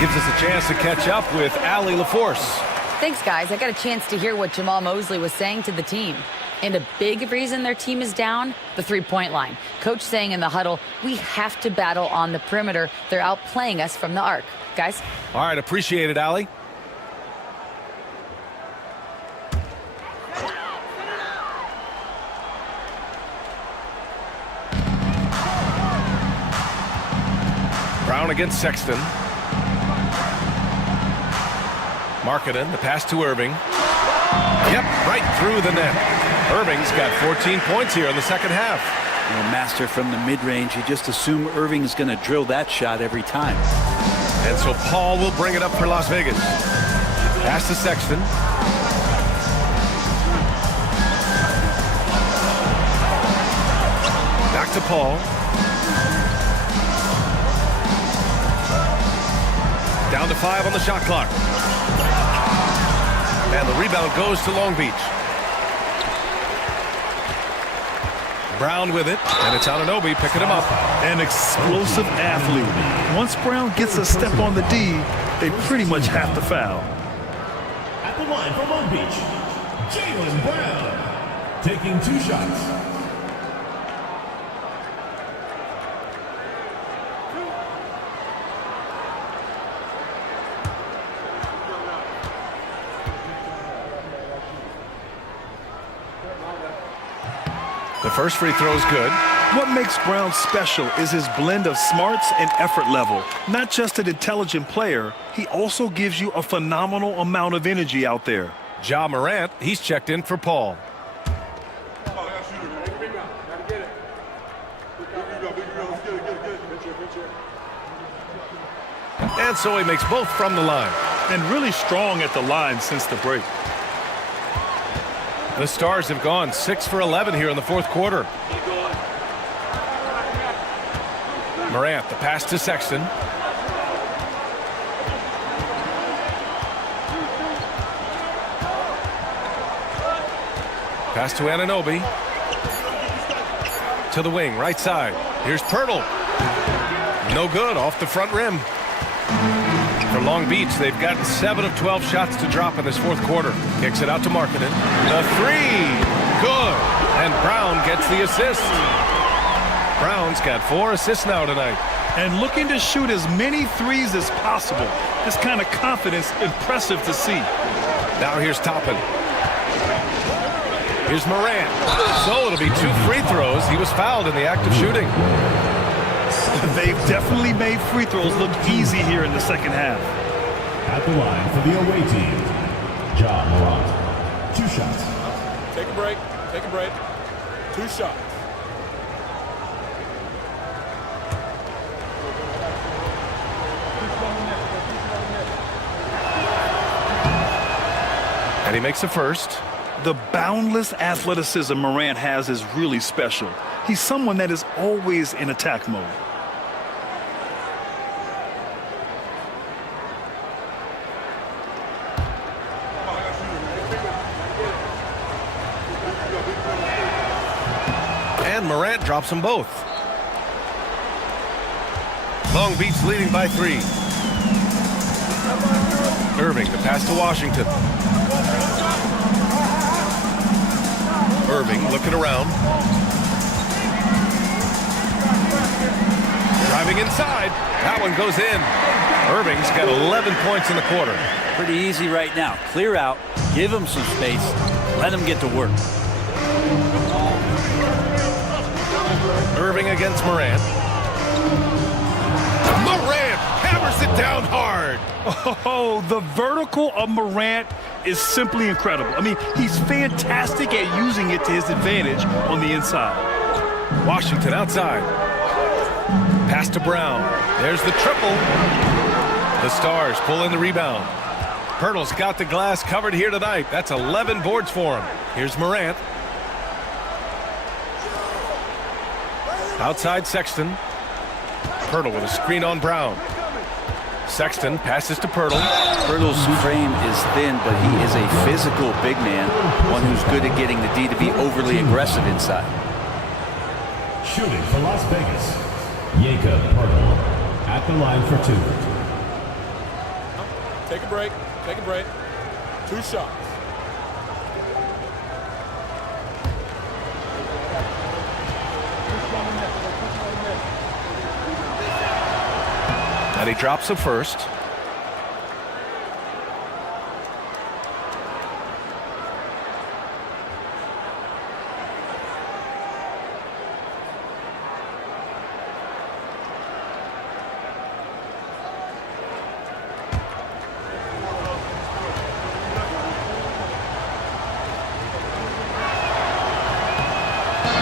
Gives us a chance to catch up with Allie LaForce. Thanks, guys. I got a chance to hear what Jamal Mosley was saying to the team. And a big reason their team is down, the three-point line. Coach saying in the huddle, we have to battle on the perimeter. They're outplaying us from the arc. Guys? All right, appreciate it, Allie. Brown against Sexton. Markkanen, the pass to Irving. Yep, right through the net. Irving's got 14 points here in the second half. Master from the mid-range. You just assume Irving's going to drill that shot every time. And so Paul will bring it up for Las Vegas. Pass to Sexton. Back to Paul. Down to 5 on the shot clock. And the rebound goes to Long Beach. Brown with it, and it's Anunoby picking him up. An explosive athlete. Once Brown gets a step on the D, they pretty much have to foul. At the line from Long Beach, Jaylen Brown, taking 2 shots. The first free throw is good. What makes Brown special is his blend of smarts and effort level. Not just an intelligent player, he also gives you a phenomenal amount of energy out there. Ja Morant, he's checked in for Paul. And so he makes both from the line. And really strong at the line since the break. The Stars have gone 6 for 11 here in the fourth quarter. Morant, the pass to Sexton. Pass to Anunoby. To the wing, right side. Here's Pirtle. No good, off the front rim. For Long Beach, they've gotten 7 of 12 shots to drop in this fourth quarter. Kicks it out to Markkanen. The three, good. And Brown gets the assist. Brown's got 4 assists now tonight. And looking to shoot as many threes as possible. This kind of confidence, impressive to see. Now here's Toppin. Here's Morant. So it'll be 2 free throws. He was fouled in the act of shooting. They've definitely made free throws look easy here in the second half. At the line for the away team, Ja Morant. 2 shots. Take a break. Take a break. 2 shots. And he makes the first. The boundless athleticism Morant has is really special. He's someone that is always in attack mode. And Morant drops them both. Long Beach leading by 3. Irving, the pass to Washington. Irving looking around. Driving inside. That one goes in. Irving's got 11 points in the quarter. Pretty easy right now. Clear out, give him some space, let him get to work. Irving against Morant. Morant hammers it down hard. Oh, the vertical of Morant is simply incredible. I mean, he's fantastic at using it to his advantage on the inside. Washington outside. Pass to Brown. There's the triple. The Stars pull in the rebound. Pirtle's got the glass covered here tonight. That's 11 boards for him. Here's Morant. Outside Sexton. Pirtle with a screen on Brown. Sexton passes to Pirtle. Pirtle's frame is thin, but he is a physical big man, one who's good at getting the D to be overly aggressive inside. Shooting for Las Vegas, Jakob Pirtle at the line for 2. Take a break. Take a break. 2 shots. And he drops the first.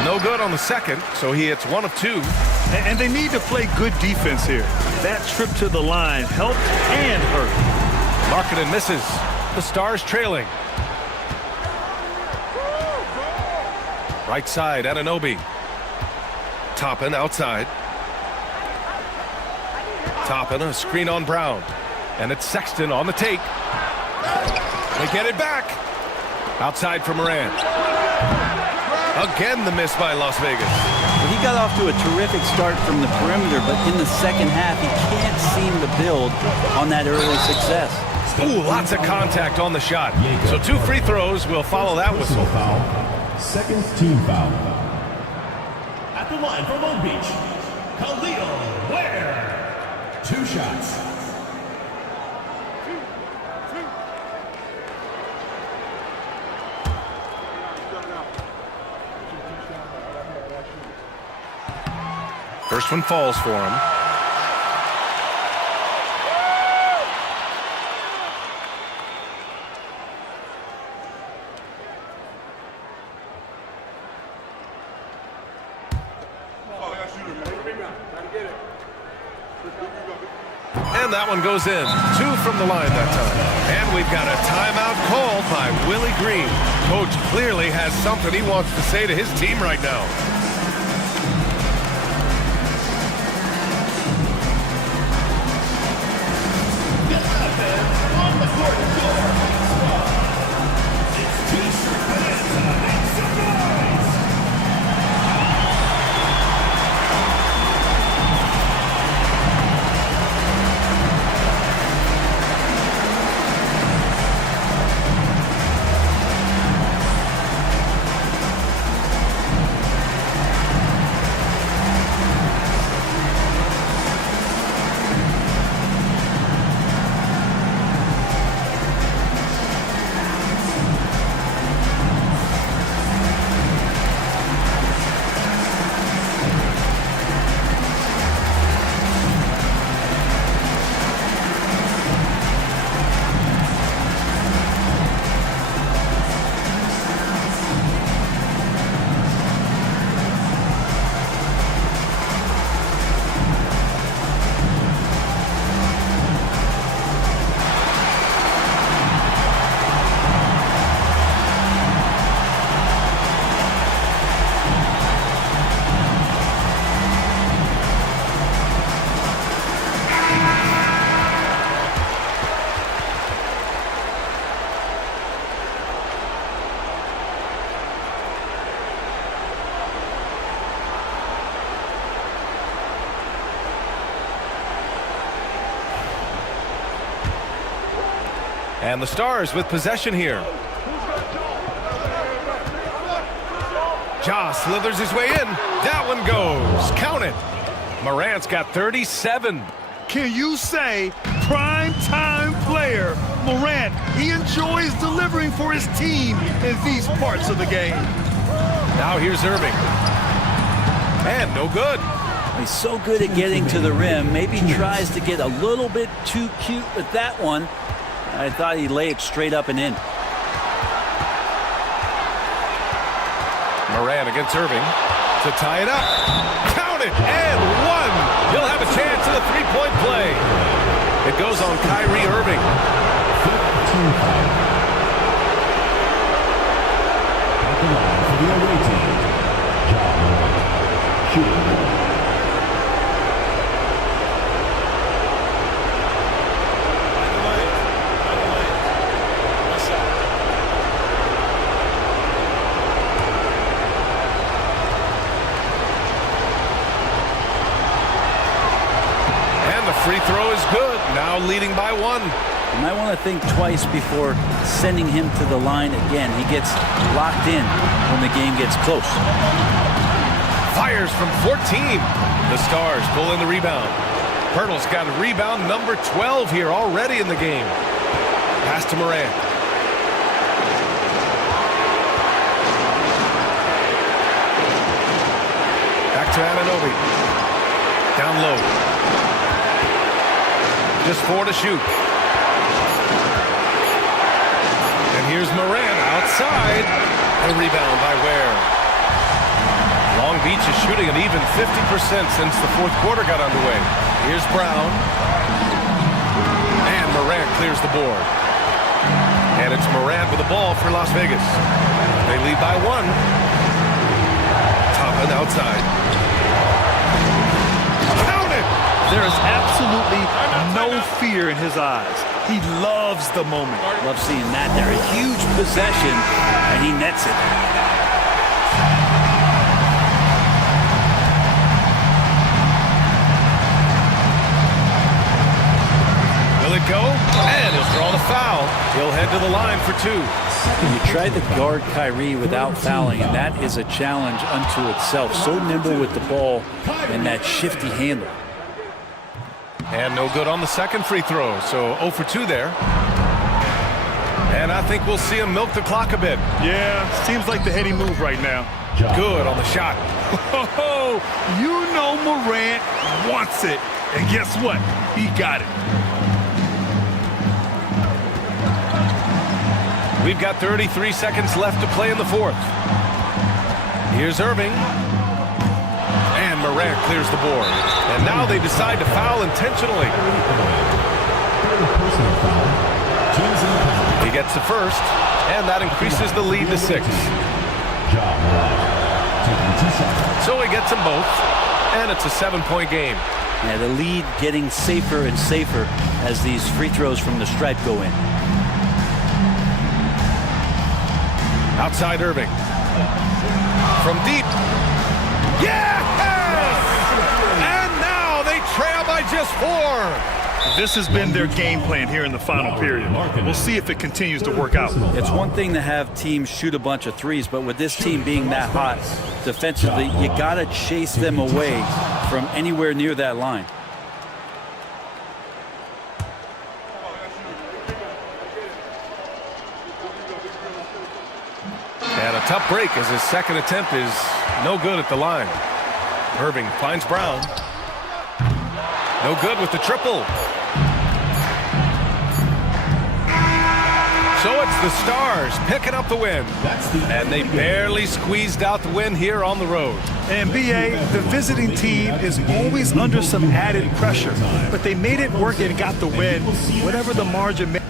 No good on the second, so he hits 1 of 2. And they need to play good defense here. That trip to the line helped and hurt. Markkanen misses. The Stars trailing. Right side, Anunoby. Toppin outside. Toppin, a screen on Brown. And it's Sexton on the take. They get it back. Outside for Morant. Again, the miss by Las Vegas. He got off to a terrific start from the perimeter, but in the second half, he can't seem to build on that early success. Ooh, lots of contact on the shot. So 2 free throws will follow that whistle. Foul. Second team foul. At the line for Long Beach, Khalil Ware. 2 shots. First one falls for him. And that one goes in. 2 from the line that time. And we've got a timeout called by Willie Green. Coach clearly has something he wants to say to his team right now. And the Stars with possession here. Ja slithers his way in. That one goes. Count it. Morant's got 37. Can you say prime-time player Morant? He enjoys delivering for his team in these parts of the game. Now here's Irving. And no good. He's so good at getting to the rim. Maybe tries to get a little bit too cute with that one. I thought he'd lay it straight up and in. Morant against Irving to tie it up. Count it, and one. He'll have a chance at a three-point play. It goes on Kyrie Irving. 15 foul. At the line for the away team, Ja Morant, shooting. Free throw is good. Now leading by one. You might want to think twice before sending him to the line again. He gets locked in when the game gets close. Fires from 14. The Stars pull in the rebound. Pirtle's got a rebound number 12 here already in the game. Pass to Morant. Back to Anunoby. Down low. Just 4 to shoot. And here's Morant outside. A rebound by Ware. Long Beach is shooting an even 50% since the fourth quarter got underway. Here's Brown. And Morant clears the board. And it's Morant with the ball for Las Vegas. They lead by one. Toppin outside. Count it! There is absolutely no fear in his eyes. He loves the moment. Love seeing that there. A huge possession, and he nets it. Will it go? And he'll draw the foul. He'll head to the line for two. You tried to guard Kyrie without fouling, and that is a challenge unto itself. So nimble with the ball and that shifty handle. And no good on the second free throw, so 0 for 2 there. And I think we'll see him milk the clock a bit. Yeah, seems like the heady move right now. Good on the shot. Oh, you know Morant wants it. And guess what? He got it. We've got 33 seconds left to play in the fourth. Here's Irving. And Morant clears the board. And now they decide to foul intentionally. He gets the first, and that increases the lead to 6. So he gets them both, and it's a 7-point game. Yeah, the lead getting safer and safer as these free throws from the stripe go in. Outside Irving. From deep. Yes! And now they trail by just 4. This has been their game plan here in the final period. We'll see if it continues to work out. It's one thing to have teams shoot a bunch of threes, but with this team being that hot defensively, you got to chase them away from anywhere near that line. And a tough break as his second attempt is no good at the line. Irving finds Brown. No good with the triple. So it's the Stars picking up the win. And they barely squeezed out the win here on the road. And BA, the visiting team is always under some added pressure, but they made it work and got the win, whatever the margin may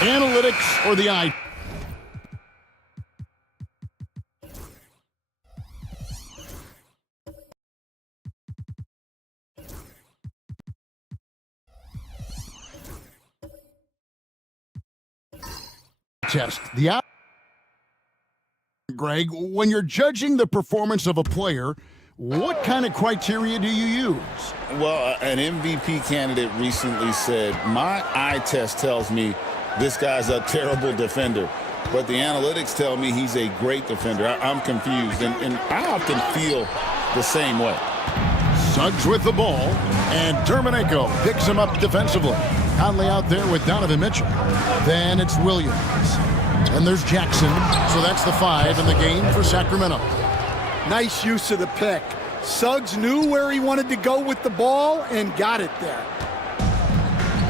Analytics or the eye. Test. Greg, when you're judging the performance of a player, what kind of criteria do you use? Well, an MVP candidate recently said, my eye test tells me this guy's a terrible defender, but the analytics tell me he's a great defender. I'm confused, and I often feel the same way. Suggs with the ball, and Dermanenko picks him up defensively. Conley out there with Donovan Mitchell. Then it's Williams. And there's Jackson. So that's the 5 in the game for Sacramento. Nice use of the pick. Suggs knew where he wanted to go with the ball and got it there.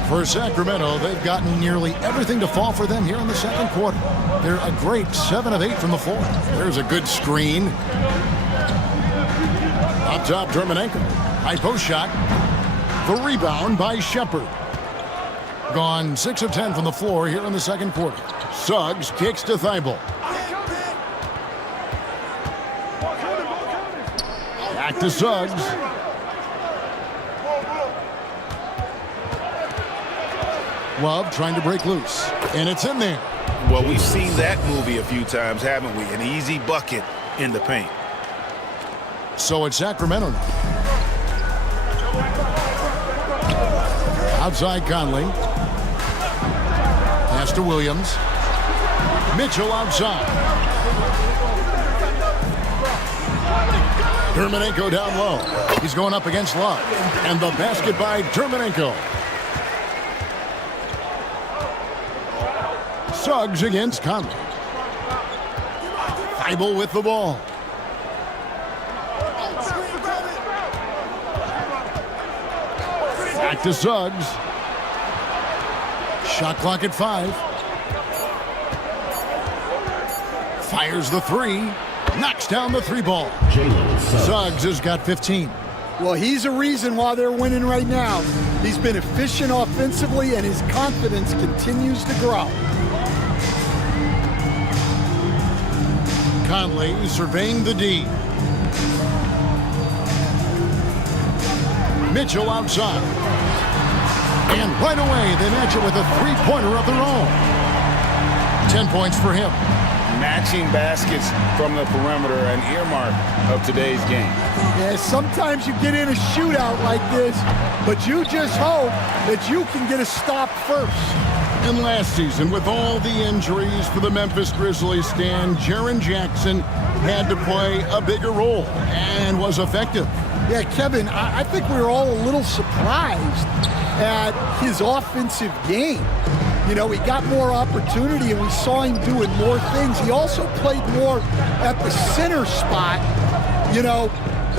For Sacramento, they've gotten nearly everything to fall for them here in the second quarter. They're a great 7 of 8 from the floor. There's a good screen. Up top, Dermanenko. High post shot. The rebound by Shepherd. Gone 6 of 10 from the floor here in the second quarter. Suggs kicks to Thibault. Back to Suggs. Love trying to break loose. And it's in there. Well, we've seen that movie a few times, haven't we? An easy bucket in the paint. So it's Sacramento now. Outside Conley. Pass to Williams. Mitchell outside. Dermonenko down low. He's going up against Love. And the basket by Dermonenko. Suggs against Conley. Thibault with the ball. Back to Suggs. Shot clock at 5. Fires the 3. Knocks down the 3 ball. Suggs has got 15. Well, he's a reason why they're winning right now. He's been efficient offensively, and his confidence continues to grow. Conley surveying the D. Mitchell outside. And right away, they match it with a 3-pointer of their own. 10 points for him. Matching baskets from the perimeter, an earmark of today's game. Yeah, sometimes you get in a shootout like this, but you just hope that you can get a stop first. And last season, with all the injuries for the Memphis Grizzlies, Stan, Jaren Jackson had to play a bigger role and was effective. Yeah, Kevin, I think we were all a little surprised at his offensive game. You know, he got more opportunity, and we saw him doing more things. He also played more at the center spot, you know,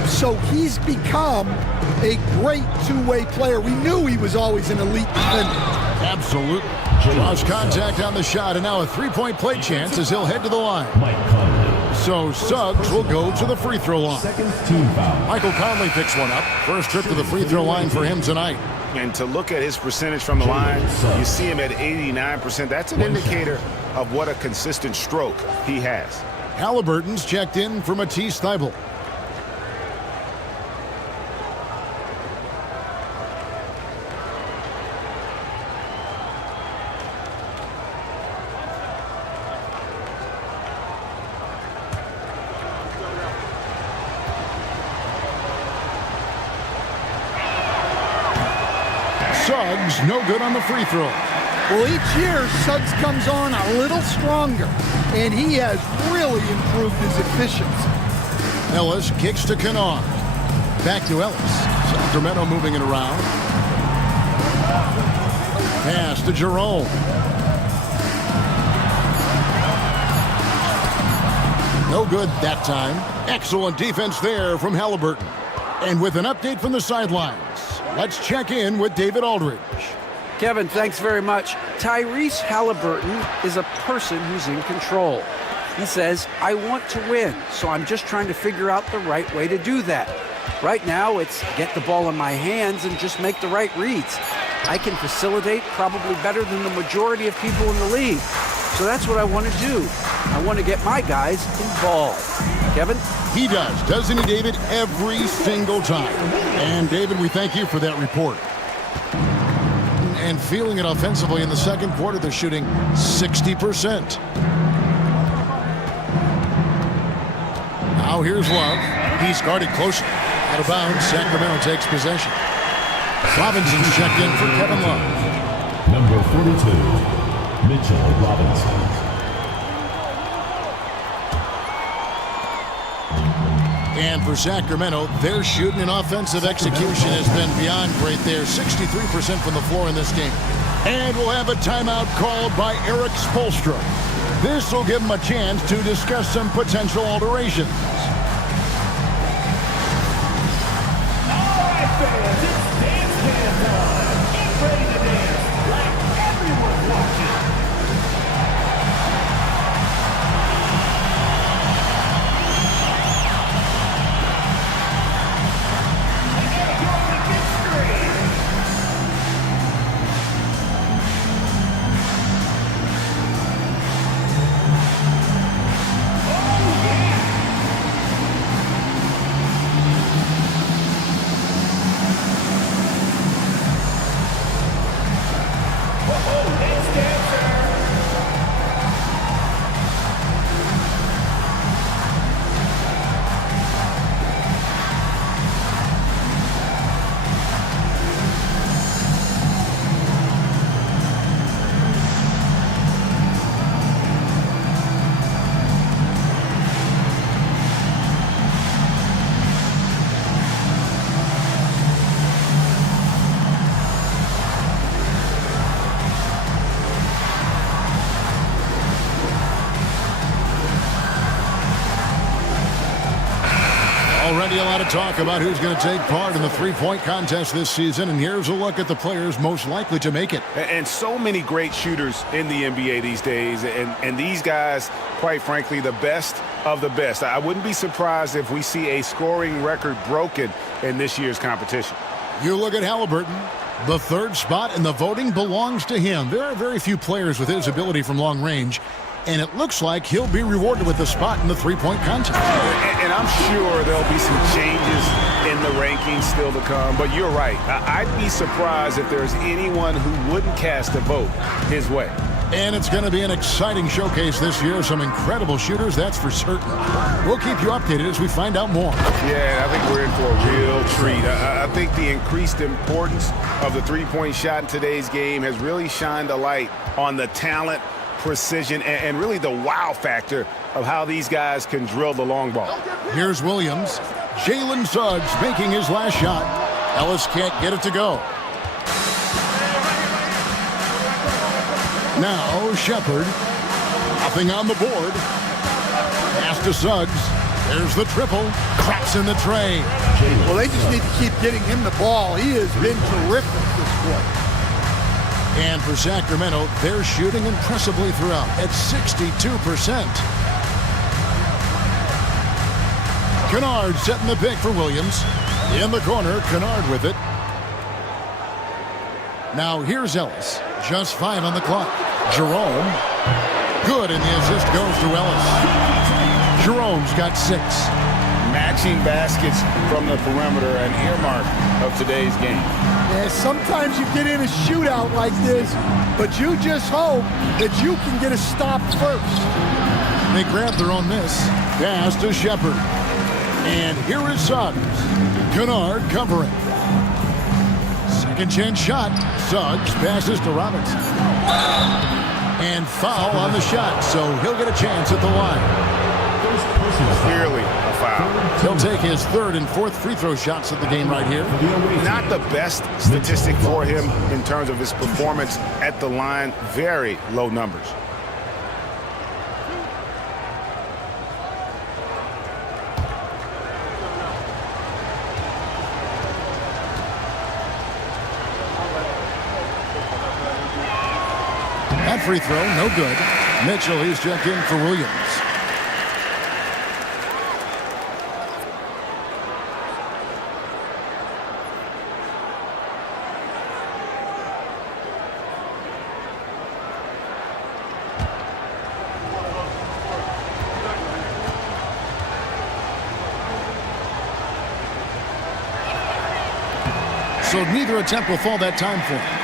so he's become a great two-way player. We knew he was always an elite defender. Absolutely. Lost contact on the shot, and now a 3-point play chance as he'll head to the line. So Suggs will go to the free throw line. Michael Conley picks one up. First trip to the free throw line for him tonight. And to look at his percentage from the line, you see him at 89%. That's an indicator of what a consistent stroke he has. Halliburton's checked in for Matisse Thybulle. Suggs, no good on the free throw. Well, each year, Suggs comes on a little stronger, and he has really improved his efficiency. Ellis kicks to Kennard. Back to Ellis. Sacramento moving it around. Pass to Jerome. No good that time. Excellent defense there from Halliburton. And with an update from the sidelines, let's check in with David Aldridge. Kevin, thanks very much. Tyrese Halliburton is a person who's in control. He says, I want to win, so I'm just trying to figure out the right way to do that. Right now, it's get the ball in my hands and just make the right reads. I can facilitate probably better than the majority of people in the league. So that's what I want to do. I want to get my guys involved. Kevin? He does, doesn't he, David? Every single time. And, David, we thank you for that report. And feeling it offensively in the second quarter, they're shooting 60%. Now here's Love. He's guarded closely. Out of bounds, Sacramento takes possession. Robinson's checked in for Kevin Love. Number 42, Mitchell Robinson. And for Sacramento, their shooting and offensive execution has been beyond great there. 63% from the floor in this game. And we'll have a timeout called by Eric Spoelstra. This will give him a chance to discuss some potential alterations. Already a lot of talk about who's going to take part in the three-point contest this season, and here's a look at the players most likely to make it. And so many great shooters in the NBA these days, and these guys, quite frankly, the best of the best. I wouldn't be surprised if we see a scoring record broken in this year's competition. You look at Halliburton. The third spot in the voting belongs to him. There are very few players with his ability from long range, and it looks like he'll be rewarded with a spot in the three-point contest. And I'm sure there'll be some changes in the rankings still to come, but you're right. I'd be surprised if there's anyone who wouldn't cast a vote his way. And it's going to be an exciting showcase this year. Some incredible shooters, that's for certain. We'll keep you updated as we find out more. Yeah, I think we're in for a real treat. I think the increased importance of the three-point shot in today's game has really shined a light on the talent, precision, and really the wow factor of how these guys can drill the long ball. Here's Williams. Jalen Suggs making his last shot. Ellis can't get it to go. Now Shepard. Nothing on the board. Pass to Suggs. There's the triple. Cracks in the tray. Well, they just need to keep getting him the ball. He has been terrific this quarter. And for Sacramento, they're shooting impressively throughout at 62%. Kennard setting the pick for Williams. In the corner, Kennard with it. Now here's Ellis. Just 5 on the clock. Jerome. Good, and the assist goes to Ellis. Jerome's got 6. Matching baskets from the perimeter, an earmark of today's game. Yeah, sometimes you get in a shootout like this, but you just hope that you can get a stop first. They grab their own miss. Pass to Shepard. And here is Suggs. Kennard covering. Second chance shot. Suggs passes to Robinson. And foul on the shot, so he'll get a chance at the line. Clearly a foul. He'll take his third and fourth free throw shots of the game right here. Not the best statistic for him in terms of his performance at the line. Very low numbers. That free throw, no good. Mitchell, he's checked in for Williams. So neither attempt will fall that time for him.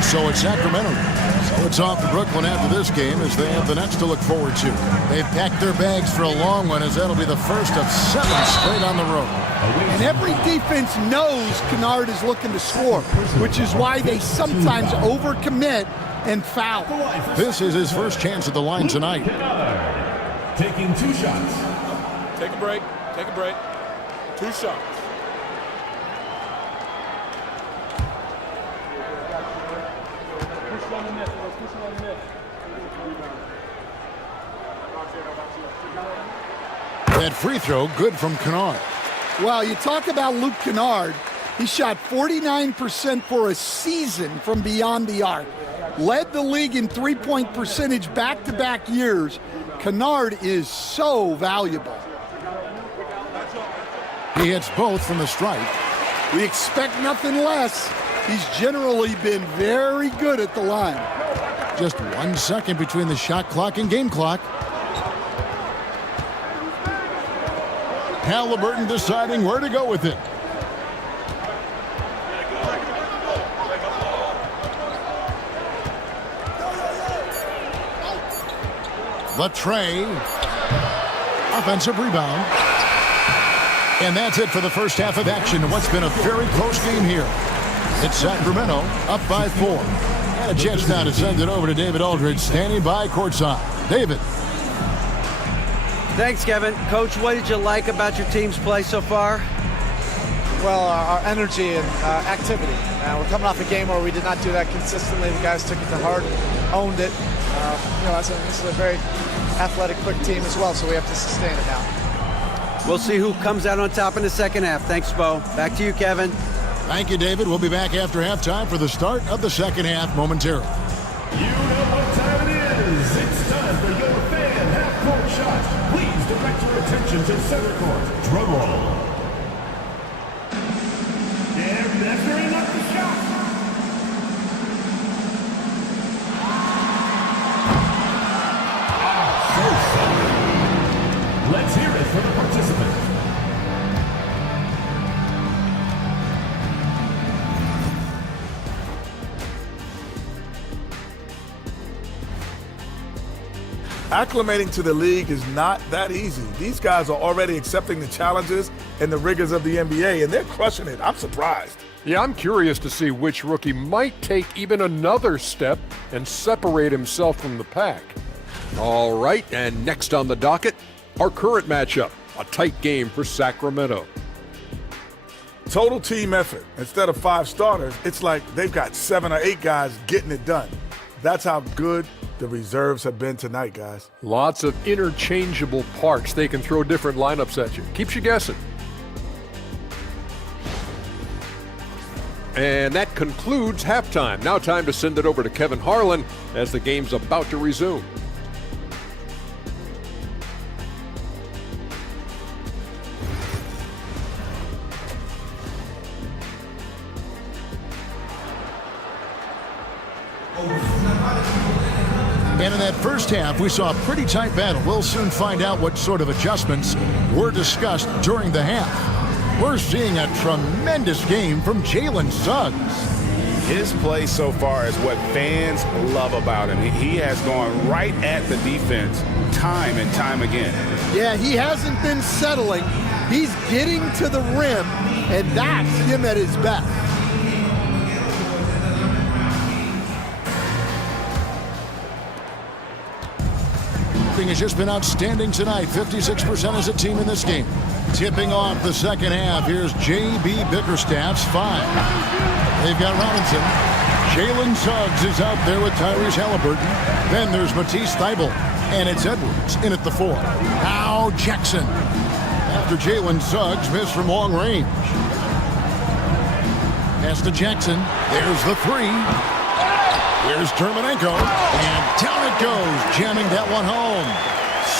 So it's Sacramento. So it's off to Brooklyn after this game as they have the Nets to look forward to. They've packed their bags for a long one as that'll be the first of 7 straight on the road. And every defense knows Kennard is looking to score, which is why they sometimes overcommit and foul. This is his first chance at the line tonight. Taking 2 shots. Take a break. Take a break. 2 shots. That free throw, good from Kennard. Well, you talk about Luke Kennard. He shot 49% for a season from beyond the arc. Led the league in three-point percentage back-to-back years. Kennard is so valuable. He hits both from the stripe. We expect nothing less. He's generally been very good at the line. Just 1 second between the shot clock and game clock. Halliburton deciding where to go with it. The tray. Offensive rebound. And that's it for the first half of action in what's been a very close game here. It's Sacramento up by 4. And a chance now to send it over to David Aldridge, standing by courtside. David. Thanks, Kevin. Coach, what did you like about your team's play so far? Well, our energy and activity. We're coming off a game where we did not do that consistently. The guys took it to heart, owned it. This is a very athletic, quick team as well, so we have to sustain it now. We'll see who comes out on top in the second half. Thanks, Bo. Back to you, Kevin. Thank you, David. We'll be back after halftime for the start of the second half momentarily. You know what time it is. It's time for your fan half-court shot. Please direct your attention to center court. Drum roll. They're measuring up the shot. So solid. Let's hear it for the participants. Acclimating to the league is not that easy. These guys are already accepting the challenges and the rigors of the NBA, and they're crushing it. I'm surprised. Yeah, I'm curious to see which rookie might take even another step and separate himself from the pack. All right, and next on the docket, our current matchup, a tight game for Sacramento. Total team effort. Instead of 5 starters, it's like they've got 7 or 8 guys getting it done. That's how good the reserves have been tonight, guys. Lots of interchangeable parts. They can throw different lineups at you. Keeps you guessing. And that concludes halftime. Now time to send it over to Kevin Harlan as the game's about to resume. And in that first half, we saw a pretty tight battle. We'll soon find out what sort of adjustments were discussed during the half. We're seeing a tremendous game from Jalen Suggs. His play so far is what fans love about him. He has gone right at the defense time and time again. Yeah, he hasn't been settling. He's getting to the rim, and that's him at his best. Has just been outstanding tonight. 56% as a team in this game. Tipping off the second half, here's J.B. Bickerstaff's 5. They've got Robinson. Jalen Suggs is out there with Tyrese Halliburton. Then there's Matisse Thybulle. And it's Edwards in at the 4. Now Jackson. After Jalen Suggs missed from long range. Pass to Jackson. There's the 3. Here's Terminenko, and down it goes, jamming that one home.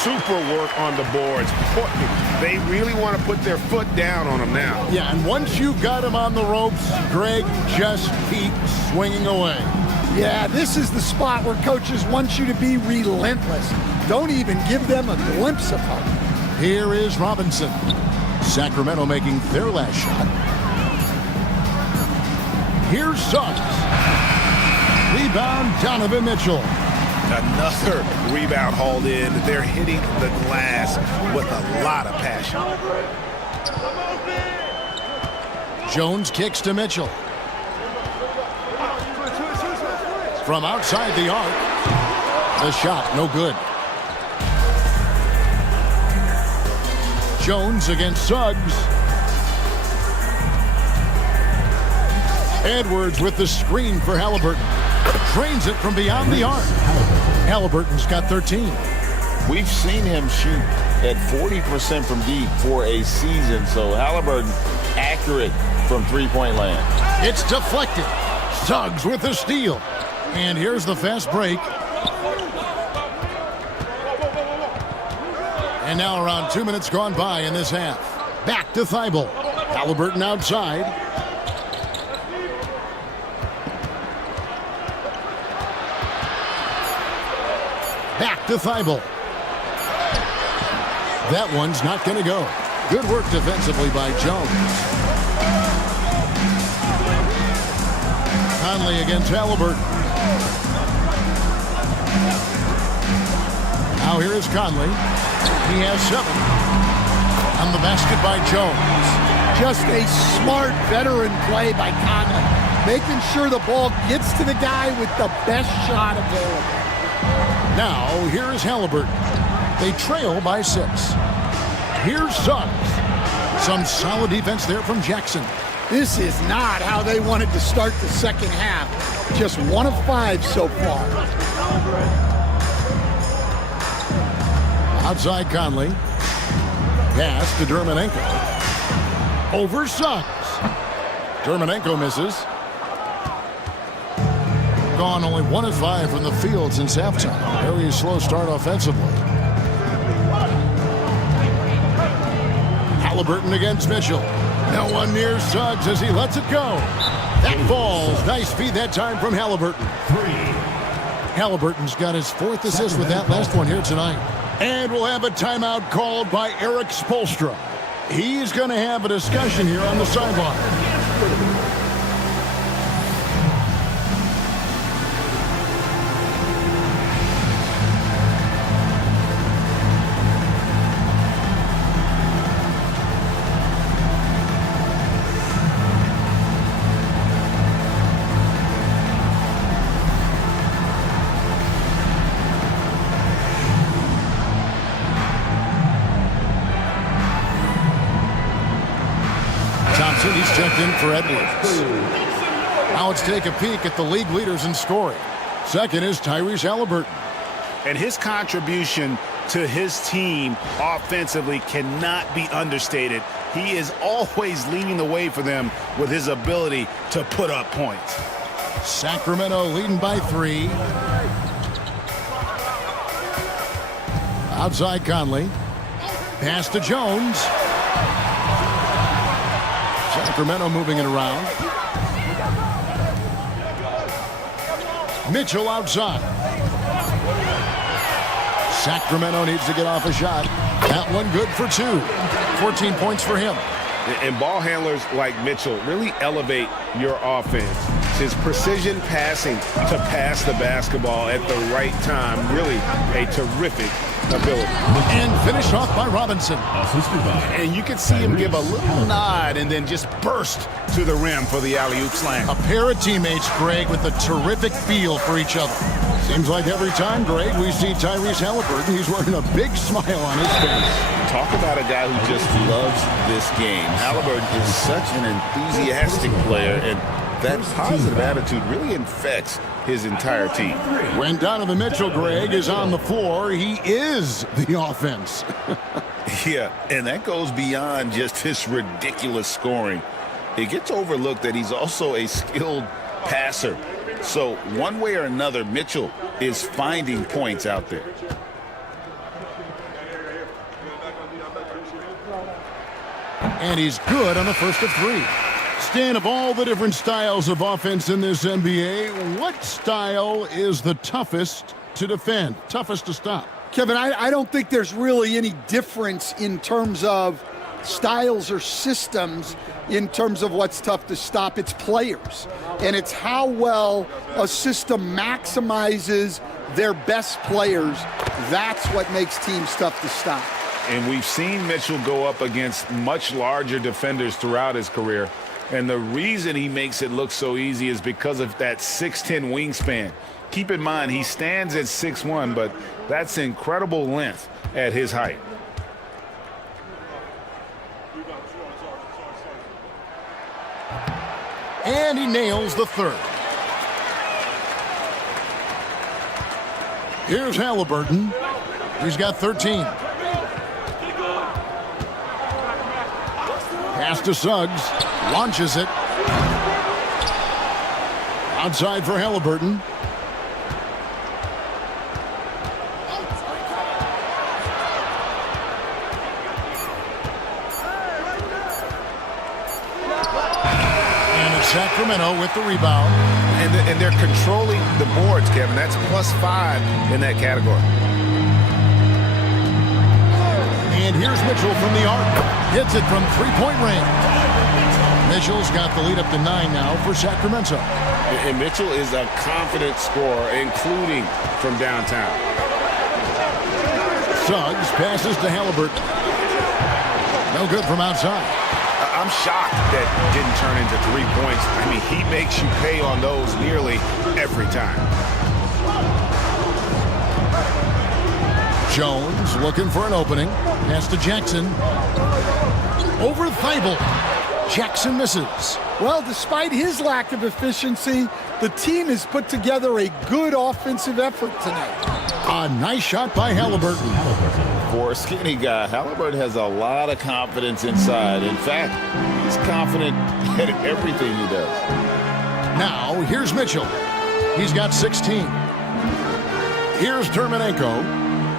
Super work on the boards. They really want to put their foot down on him now. Yeah, and once you've got him on the ropes, Greg, just keep swinging away. Yeah, this is the spot where coaches want you to be relentless. Don't even give them a glimpse of hope. Here is Robinson. Sacramento making their last shot. Here's Suggs. Rebound, Donovan Mitchell. Another rebound hauled in. They're hitting the glass with a lot of passion. Jones kicks to Mitchell. From outside the arc. The shot, no good. Jones against Suggs. Edwards with the screen for Halliburton. Drains it from beyond the arc. Halliburton's got 13. We've seen him shoot at 40% from deep for a season, so Halliburton accurate from three-point land. It's deflected. Suggs with the steal. And here's the fast break. And now around 2 minutes gone by in this half. Back to Thybulle. Halliburton outside. Back to Thybulle. That one's not going to go. Good work defensively by Jones. Conley against Halliburton. Now here is Conley. He has 7. On the basket by Jones. Just a smart veteran play by Conley. Making sure the ball gets to the guy with the best shot available. Now, here is Halliburton. They trail by 6. Here's Suggs. Some solid defense there from Jackson. This is not how they wanted to start the second half. Just 1 of 5 so far. Outside Conley. Pass to Dermonenko. Over Suggs. Dermonenko misses. Gone only 1 of 5 from the field since halftime. Very slow start offensively. Halliburton against Mitchell. No one near Suggs as he lets it go. That falls. Nice feed that time from Halliburton. Halliburton's got his 4th assist with that last one here tonight. And we'll have a timeout called by Eric Spoelstra. He's going to have a discussion here on the sideline. He's checked in for Edwards. Now let's take a peek at the league leaders in scoring. Second is Tyrese Halliburton. And his contribution to his team offensively cannot be understated. He is always leading the way for them with his ability to put up points. Sacramento leading by 3. Outside Conley. Pass to Jones. Sacramento moving it around. Mitchell outside. Sacramento needs to get off a shot. That one good for 2. 14 points for him. And ball handlers like Mitchell really elevate your offense. His precision passing to pass the basketball at the right time, really a terrific ability. And finished off by Robinson. And you can see him give a little nod and then just burst to the rim for the alley-oop slam. A pair of teammates, Greg, with a terrific feel for each other. Seems like every time, Greg, we see Tyrese Halliburton, he's wearing a big smile on his face. Talk about a guy who just loves this game. Halliburton is such an enthusiastic player, and that positive attitude really infects his entire team. When Donovan Mitchell, Greg, is on the floor, he is the offense. Yeah, and that goes beyond just his ridiculous scoring. It gets overlooked that he's also a skilled passer. So one way or another, Mitchell is finding points out there. And he's good on the first of 3. Stan, of all the different styles of offense in this NBA, what style is the toughest to defend, toughest to stop? Kevin, I don't think there's really any difference in terms of styles or systems in terms of what's tough to stop. It's players, and it's how well a system maximizes their best players. That's what makes teams tough to stop. And we've seen Mitchell go up against much larger defenders throughout his career. And the reason he makes it look so easy is because of that 6'10" wingspan. Keep in mind, he stands at 6'1", but that's incredible length at his height. And he nails the third. Here's Halliburton. He's got 13. Pass to Suggs. Launches it. Outside for Halliburton. And it's Sacramento with the rebound. And they're controlling the boards, Kevin. That's +5 in that category. And here's Mitchell from the arc. Hits it from three-point range. Mitchell's got the lead up to 9 now for Sacramento. And Mitchell is a confident scorer, including from downtown. Suggs passes to Halliburton. No good from outside. I'm shocked that didn't turn into 3 points. I mean, he makes you pay on those nearly every time. Jones looking for an opening. Pass to Jackson. Over Thibault. Jackson misses. Well, despite his lack of efficiency, the team has put together a good offensive effort tonight. A nice shot by Halliburton. For a skinny guy, Halliburton has a lot of confidence inside. In fact, he's confident at everything he does. Now, here's Mitchell. He's got 16. Here's Terminenko.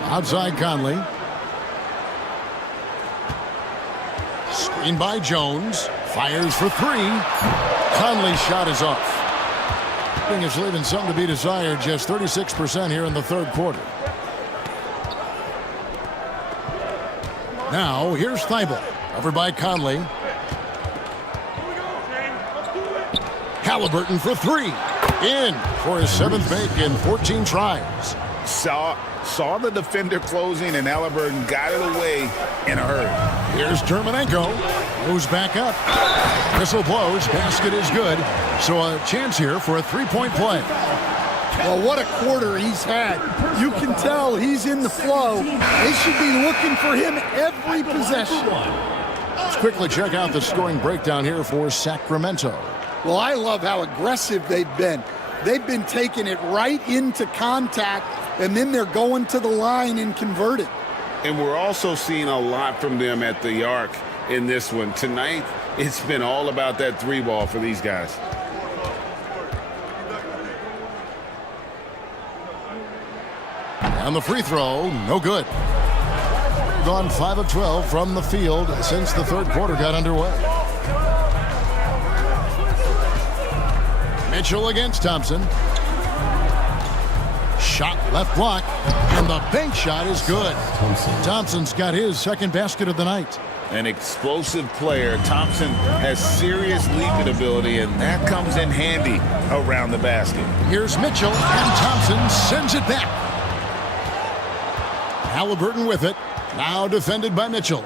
Outside Conley. Screen by Jones. Fires for three. Conley's shot is off. I think it's leaving something to be desired. Just 36% here in the third quarter. Now, here's Thibault. Over by Conley. Halliburton for three. In for his 7th make in 14 tries. Saw the defender closing, and Halliburton got it away in a hurry. Here's Terminenko. Moves back up. Whistle blows. Basket is good. So a chance here for a three-point play. Well, what a quarter he's had. You can tell he's in the flow. They should be looking for him every possession. Let's quickly check out the scoring breakdown here for Sacramento. Well, I love how aggressive they've been. They've been taking it right into contact, and then they're going to the line and converting. And we're also seeing a lot from them at the arc in this one. Tonight, it's been all about that three ball for these guys. And the free throw, no good. Gone 5 of 12 from the field since the third quarter got underway. Mitchell against Thompson. Shot left block, and the bank shot is good. Thompson's got his second basket of the night. An explosive player. Thompson has serious leaping ability, and that comes in handy around the basket. Here's Mitchell, and Thompson sends it back. Halliburton with it. Now defended by Mitchell.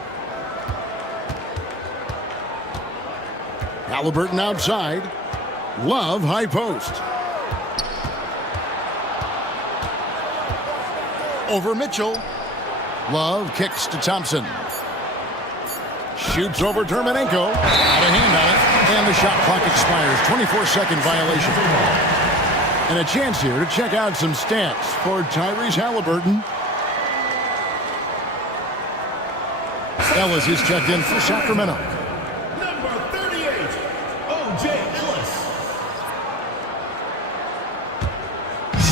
Halliburton outside. Love high post. Over Mitchell. Love kicks to Thompson. Shoots over Terminenko. Out of hand on it. And the shot clock expires. 24-second violation. And a chance here to check out some stats for Tyrese Halliburton. Ellis is checked in for Sacramento. Number 38, O.J. Ellis.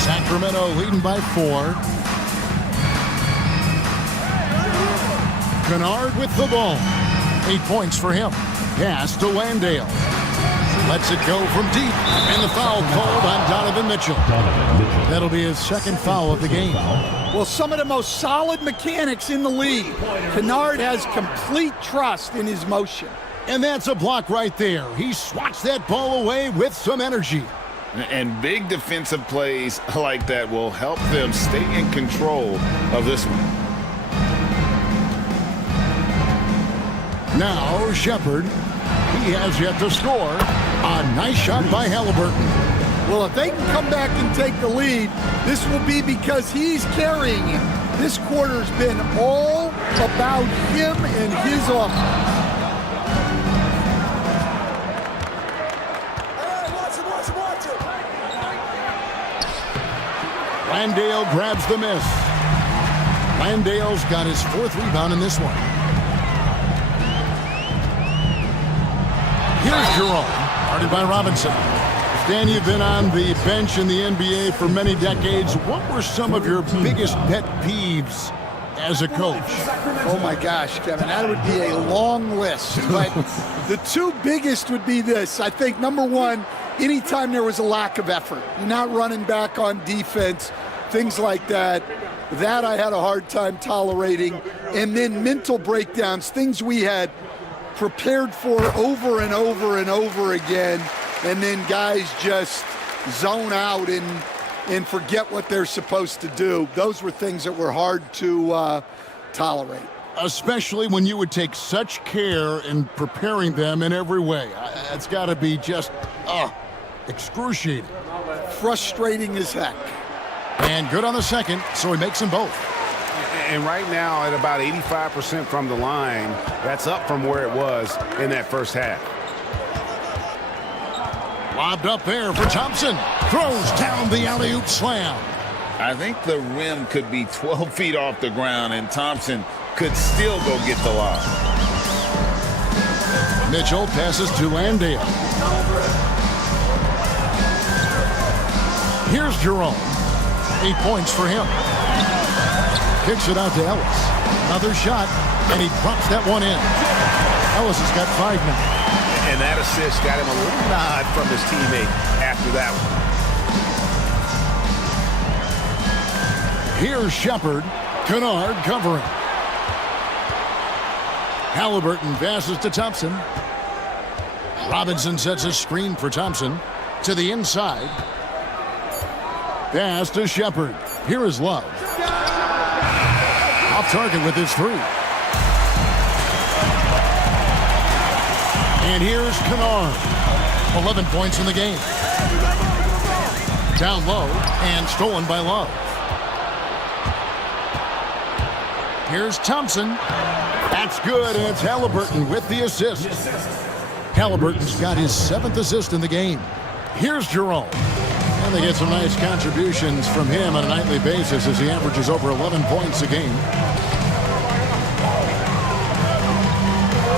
Sacramento leading by 4. Kennard with the ball. 8 points for him. Pass to Landale. Lets it go from deep. And the foul called on Donovan Mitchell. That'll be his second foul of the game. Well, some of the most solid mechanics in the league. Kennard has complete trust in his motion. And that's a block right there. He swats that ball away with some energy. And big defensive plays like that will help them stay in control of this one. Now Shepard. He has yet to score. A nice shot by Halliburton. Well, if they can come back and take the lead, this will be because he's carrying him. This quarter's been all about him and his offense. Landale grabs the miss. Landale's got his 4th rebound in this one. Here's Jerome, guarded by Robinson. Dan, you've been on the bench in the NBA for many decades. What were some of your biggest pet peeves as a coach? Oh my gosh, Kevin, that would be a long list. But the two biggest would be this. I think number one, anytime there was a lack of effort, you're not running back on defense, things like that. That I had a hard time tolerating. And then mental breakdowns, things we had prepared for over and over and over again. And then guys just zone out and forget what they're supposed to do. Those were things that were hard to tolerate. Especially when you would take such care in preparing them in every way. It's got to be just excruciating. Frustrating as heck. And good on the second, so he makes them both. And right now at about 85% from the line, that's up from where it was in that first half. Lobbed up there for Thompson. Throws down the alley-oop slam. I think the rim could be 12 feet off the ground, and Thompson could still go get the lob. Mitchell passes to Landale. Here's Jerome. 8 points for him. Kicks it out to Ellis. Another shot, and he drops that one in. Ellis has got 5 now. And that assist got him a little nod from his teammate after that one. Here's Shepard. Kennard covering. Halliburton passes to Thompson. Robinson sets a screen for Thompson. To the inside. Pass to Shepard. Here is Love. Off target with his 3. And here's Kennard. 11 points in the game. Down low and stolen by Love. Here's Thompson. That's good, and it's Halliburton with the assist. Halliburton's got his 7th assist in the game. Here's Jerome. And they get some nice contributions from him on a nightly basis as he averages over 11 points a game.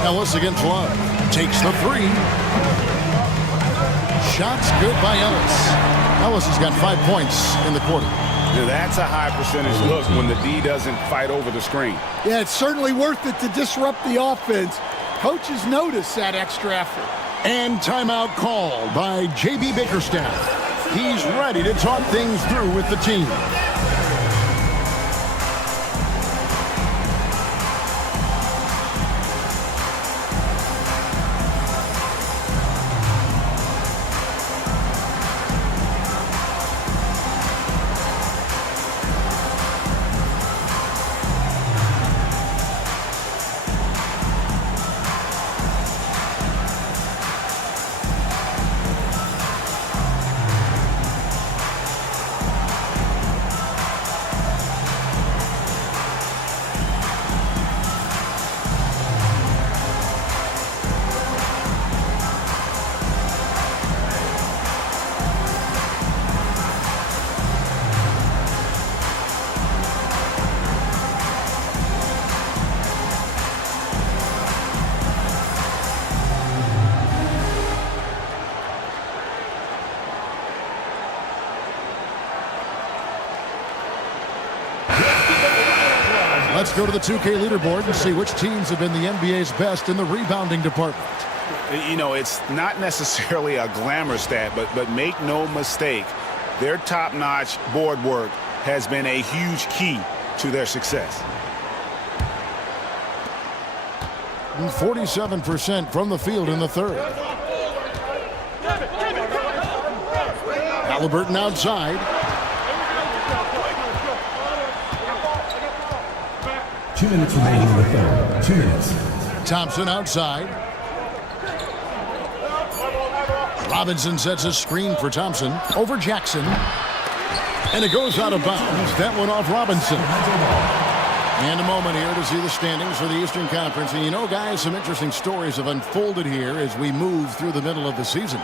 Ellis against Love. Takes the 3. Shots good by Ellis. Ellis has got 5 points in the quarter. Now that's a high percentage look when the D doesn't fight over the screen. Yeah, it's certainly worth it to disrupt the offense. Coaches notice that extra effort. And timeout called by J.B. Bickerstaff. He's ready to talk things through with the team. Let's go to the 2K leaderboard and see which teams have been the NBA's best in the rebounding department. You know, it's not necessarily a glamour stat, but make no mistake, their top-notch board work has been a huge key to their success. 47% from the field in the third. Halliburton outside. 2 minutes remaining in the third. 2 minutes. Thompson outside. Robinson sets a screen for Thompson over Jackson. And it goes out of bounds. That one off Robinson. And a moment here to see the standings for the Eastern Conference. And you know, guys, some interesting stories have unfolded here as we move through the middle of the season.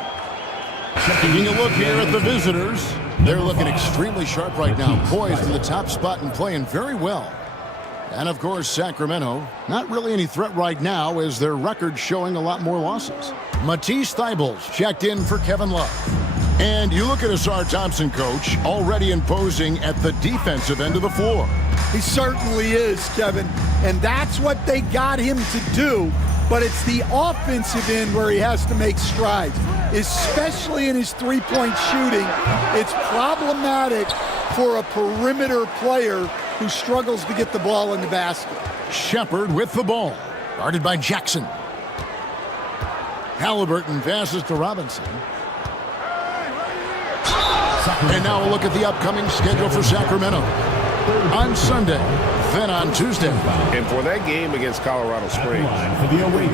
Taking a look here at the visitors. They're looking extremely sharp right now. Poised in the top spot and playing very well. And, of course, Sacramento, not really any threat right now as their record showing a lot more losses. Matisse Thybulle checked in for Kevin Love. And you look at Asar Thompson, coach, already imposing at the defensive end of the floor. He certainly is, Kevin. And that's what they got him to do. But it's the offensive end where he has to make strides, especially in his three-point shooting. It's problematic for a perimeter player who struggles to get the ball in the basket. Shepard with the ball, guarded by Jackson. Halliburton passes to Robinson. And now a look at the upcoming schedule for Sacramento. On Sunday, then on Tuesday. And for that game against Colorado Springs,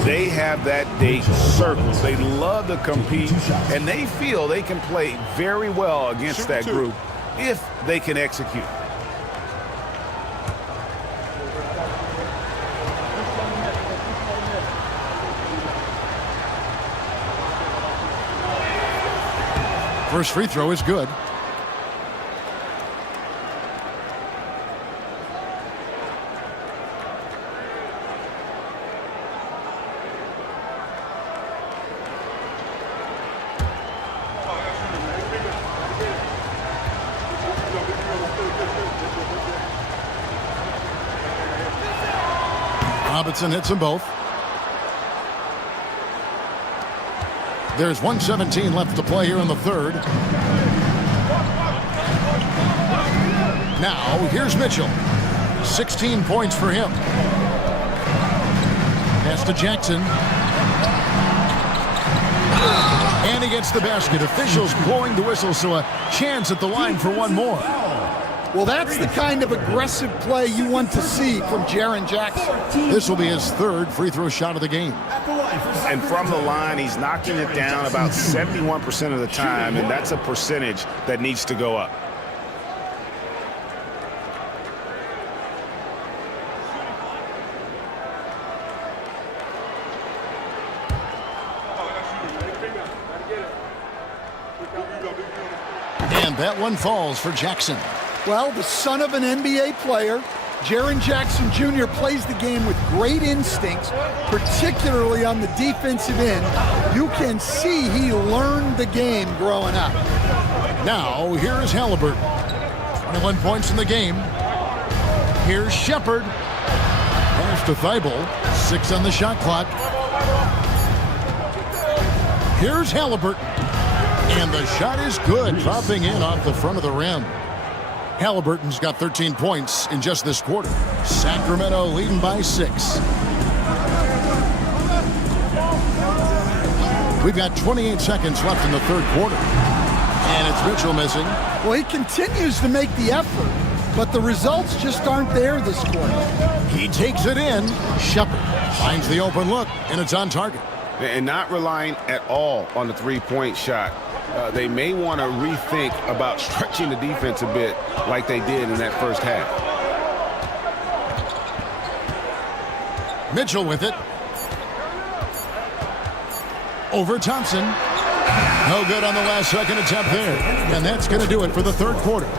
they have that date circled. They love to compete, and they feel they can play very well against that group if they can execute. First free throw is good. Robinson hits them both. There's 1:17 left to play here in the third. Now, here's Mitchell. 16 points for him. Pass to Jackson. And he gets the basket. Officials blowing the whistle, so a chance at the line for one more. Well, that's the kind of aggressive play you want to see from Jaren Jackson. This will be his third free throw shot of the game. And from the line, he's knocking it down about 71% of the time, and that's a percentage that needs to go up. And that one falls for Jackson. Well, the son of an NBA player, Jaren Jackson Jr. plays the game with great instincts, particularly on the defensive end. You can see he learned the game growing up. Now, here's Halliburton. 21 points in the game. Here's Shepard. Pass to Thibault. 6 on the shot clock. Here's Halliburton. And the shot is good, dropping in off the front of the rim. Halliburton's got 13 points in just this quarter. Sacramento leading by 6. We've got 28 seconds left in the third quarter. And it's Mitchell missing. Well, he continues to make the effort, but the results just aren't there this quarter. He takes it in. Shepard finds the open look, and it's on target. And not relying at all on the three-point shot. They may want to rethink about stretching the defense a bit like they did in that first half. Mitchell with it. Over Thompson. No good on the last second attempt there. And that's going to do it for the third quarter.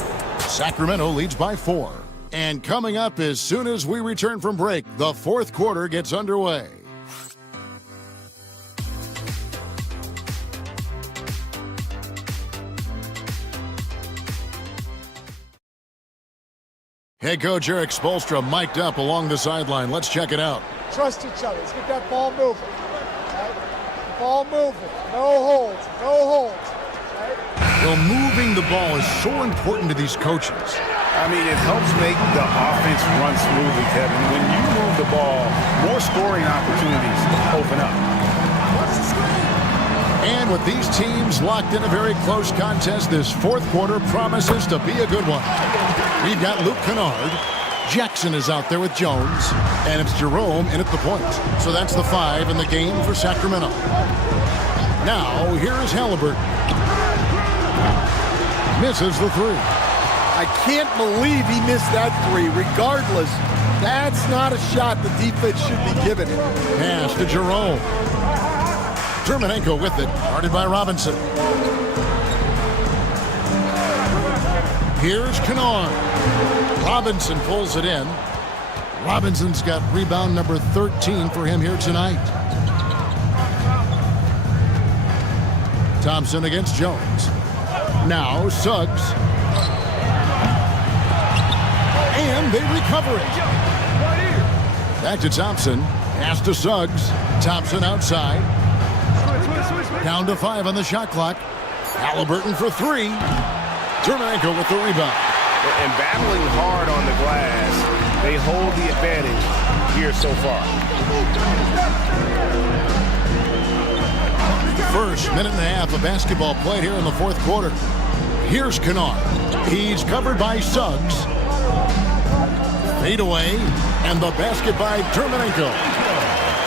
Sacramento leads by 4. And coming up as soon as we return from break, the fourth quarter gets underway. Head coach Eric Spoelstra mic'd up along the sideline. Let's check it out. Trust each other. Let's get that ball moving. Right? Ball moving. No holds. No holds. Right? Well, moving the ball is so important to these coaches. I mean, it helps make the offense run smoothly, Kevin. When you move the ball, more scoring opportunities open up. And with these teams locked in a very close contest, this fourth quarter promises to be a good one. We've got Luke Kennard. Jackson is out there with Jones. And it's Jerome in at the point. So that's the 5 in the game for Sacramento. Now, here is Halliburton. Misses the 3. I can't believe he missed that 3. Regardless, that's not a shot the defense should be giving him. Pass to Jerome. Terminenko with it, guarded by Robinson. Here's Kennard. Robinson pulls it in. Robinson's got rebound number 13 for him here tonight. Thompson against Jones. Now Suggs. And they recover it. Back to Thompson. Pass to Suggs. Thompson outside. Down to 5 on the shot clock. Halliburton for 3. Terminenko with the rebound. And battling hard on the glass, they hold the advantage here so far. First minute and a half of basketball played here in the fourth quarter. Here's Kennard. He's covered by Suggs. Fade away, and the basket by Terminenko.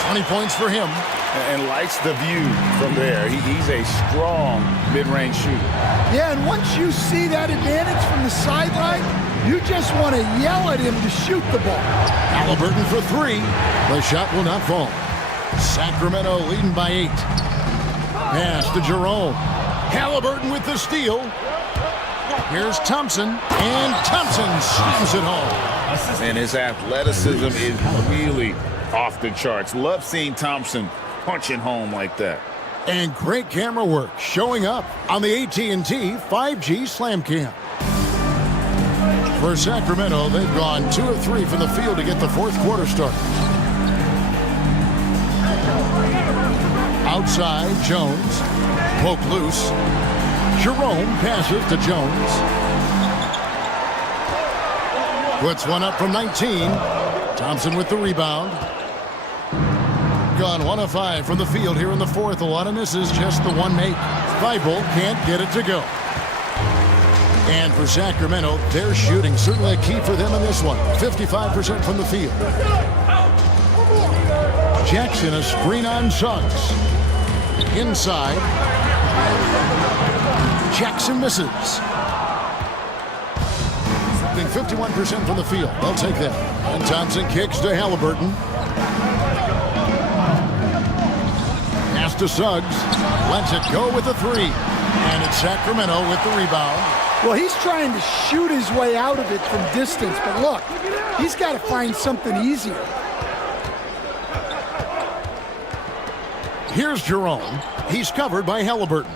20 points for him. And likes the view from there. He's a strong mid-range shooter. Yeah, and once you see that advantage from the sideline, you just want to yell at him to shoot the ball. Halliburton for 3. The shot will not fall. Sacramento leading by 8. Pass to Jerome. Halliburton with the steal. Here's Thompson, and Thompson slams it home. And his athleticism is really off the charts. Love seeing Thompson punching home like that. And great camera work showing up on the AT&T 5G Slam Cam. For Sacramento, they've gone 2 of 3 from the field to get the fourth quarter started. Outside, Jones. Poke loose. Jerome passes to Jones. Puts one up from 19. Thompson with the rebound. Gone 1 of 5 from the field here in the fourth. A lot of misses, just the one make. Thibault can't get it to go. And for Sacramento, their shooting certainly a key for them in this one. 55% from the field. Jackson, a screen on Suggs. Inside. Jackson misses. 51% from the field. They'll take that. And Thompson kicks to Halliburton. Pass to Suggs. Lets it go with the three. And it's Sacramento with the rebound. Well, he's trying to shoot his way out of it from distance, but look, he's got to find something easier. Here's Jerome. He's covered by Halliburton.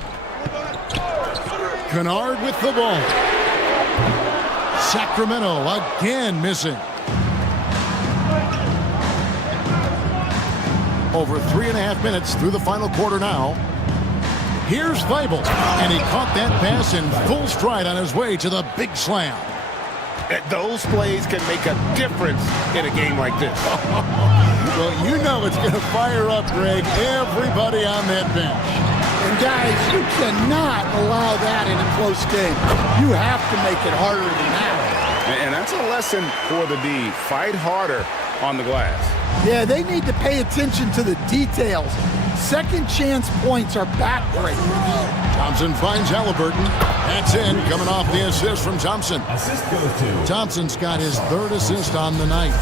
Kennard with the ball. Sacramento again missing. Over 3.5 minutes through the final quarter now. Here's Thibault, and he caught that pass in full stride on his way to the big slam. Those plays can make a difference in a game like this. Well, you know it's going to fire up, Greg, everybody on that bench. And guys, you cannot allow that in a close game. You have to make it harder than that. And that's a lesson for the D. Fight harder on the glass. Yeah, they need to pay attention to the details. Second chance points are backbreakers. Thompson finds Halliburton. That's in, coming off the assist from Thompson. Assist goes to Thompson's got his third assist on the night.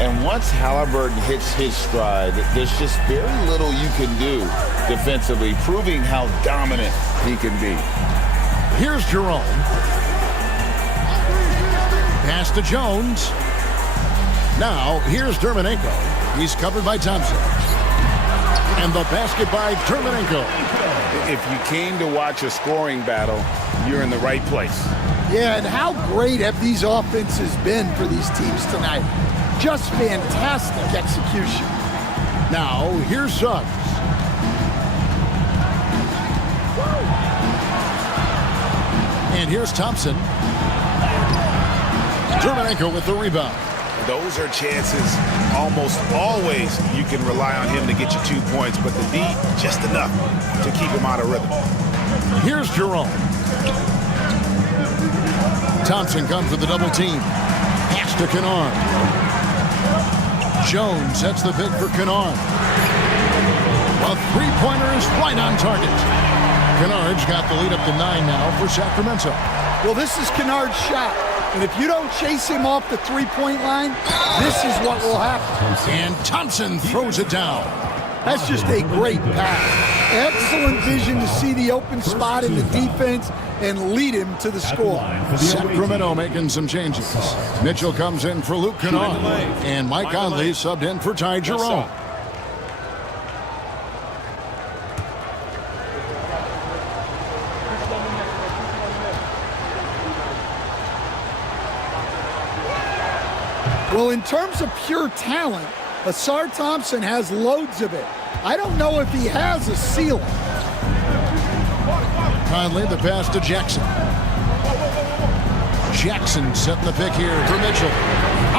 And once Halliburton hits his stride, there's just very little you can do defensively, proving how dominant he can be. Here's Jerome. Pass to Jones. Now, here's Dermanenko. He's covered by Thompson. And the basket by Dermanenko. If you came to watch a scoring battle, you're in the right place. Yeah, and how great have these offenses been for these teams tonight? Just fantastic execution. Now, here's Suggs. And here's Thompson. Dermanenko with the rebound. Those are chances almost always you can rely on him to get you 2 points, but the D, just enough to keep him out of rhythm. Here's Jerome. Thompson comes with the double team. Pass to Kennard. Jones sets the pick for Kennard. A three-pointer is right on target. Kennard's got the lead up to 9 now for Sacramento. Well, this is Kennard's shot. And if you don't chase him off the three-point line, this is what will happen. And Thompson throws it down. That's just a great pass. Excellent vision to see the open spot in the defense and lead him to the score. Sacramento making some changes. Mitchell comes in for Luke Kennard. And Mike Conley subbed in for Ty Jerome. Well, in terms of pure talent, Ausar Thompson has loads of it. I don't know if he has a ceiling. Conley, the pass to Jackson. Jackson setting the pick here for Mitchell.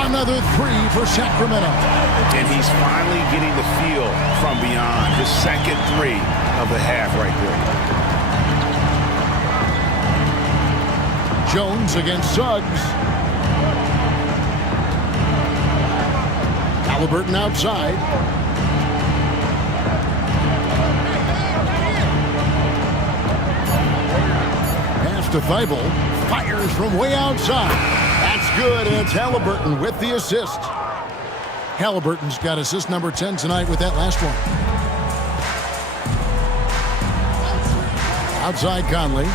Another three for Sacramento. And he's finally getting the feel from beyond. His second three of the half right there. Jones against Suggs. Halliburton outside. Pass to Thibault. Fires from way outside. That's good, and it's Halliburton with the assist. Halliburton's got assist number 10 tonight with that last one. Outside Conley.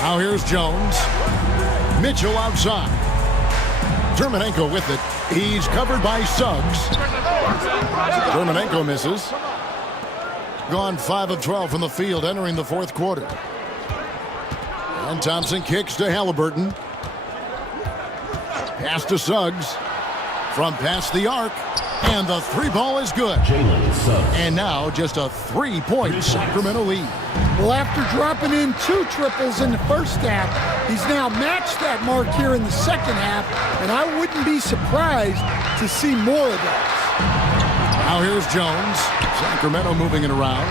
Now here's Jones. Mitchell outside. Dermanenko with it. He's covered by Suggs. Dermanenko misses. Gone 5 of 12 from the field entering the fourth quarter. And Thompson kicks to Halliburton. Pass to Suggs. From past the arc. And the three ball is good. And now just a 3-point Sacramento lead. Well, after dropping in 2 triples in the first half, he's now matched that mark here in the second half, and I wouldn't be surprised to see more of those. Now here's Jones. Sacramento moving it around.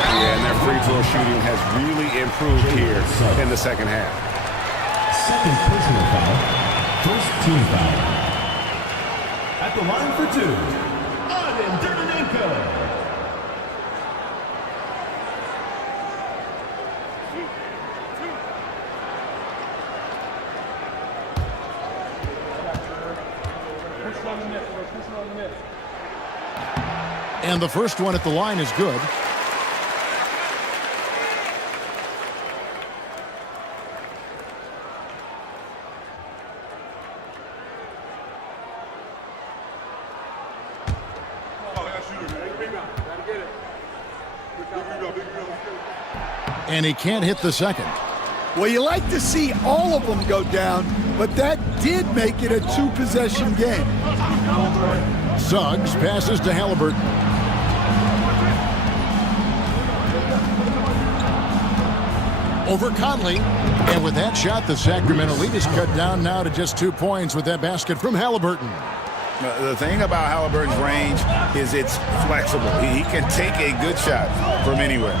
Yeah, and their free throw shooting has really improved here in the second half. Second personal foul. First team foul. At the line for 2, Ivan Dermanenko. And the first one at the line is good. And he can't hit the second. Well, you like to see all of them go down, but that did make it a 2-possession game. Suggs passes to Halliburton. Over Conley. And with that shot, the Sacramento lead is cut down now to just 2 points with that basket from Halliburton. The thing about Halliburton's range is it's flexible. He can take a good shot from anywhere.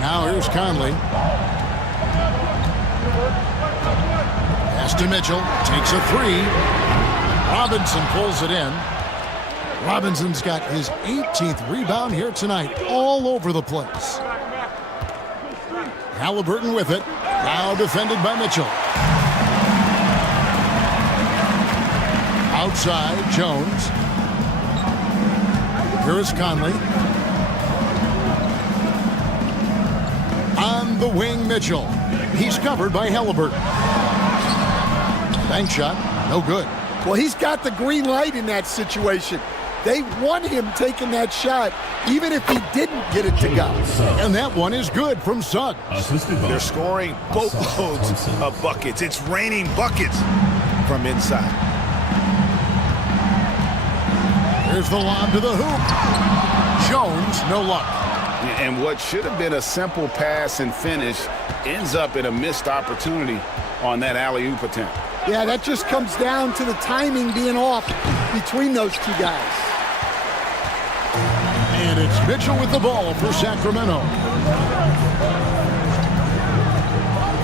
Now here's Conley. Pass to Mitchell. Takes a 3. Robinson pulls it in. Robinson's got his 18th rebound here tonight. All over the place. Halliburton with it. Now defended by Mitchell. Outside, Jones. Here is Conley. On the wing, Mitchell. He's covered by Halliburton. Bank shot, no good. Well, he's got the green light in that situation. They want him taking that shot, even if he didn't get it to go. And that one is good from Suggs. They're scoring boatloads of buckets. It's raining buckets from inside. Here's the lob to the hoop. Jones, no luck. And what should have been a simple pass and finish ends up in a missed opportunity on that alley-oop attempt. Yeah, that just comes down to the timing being off between those two guys. And it's Mitchell with the ball for Sacramento.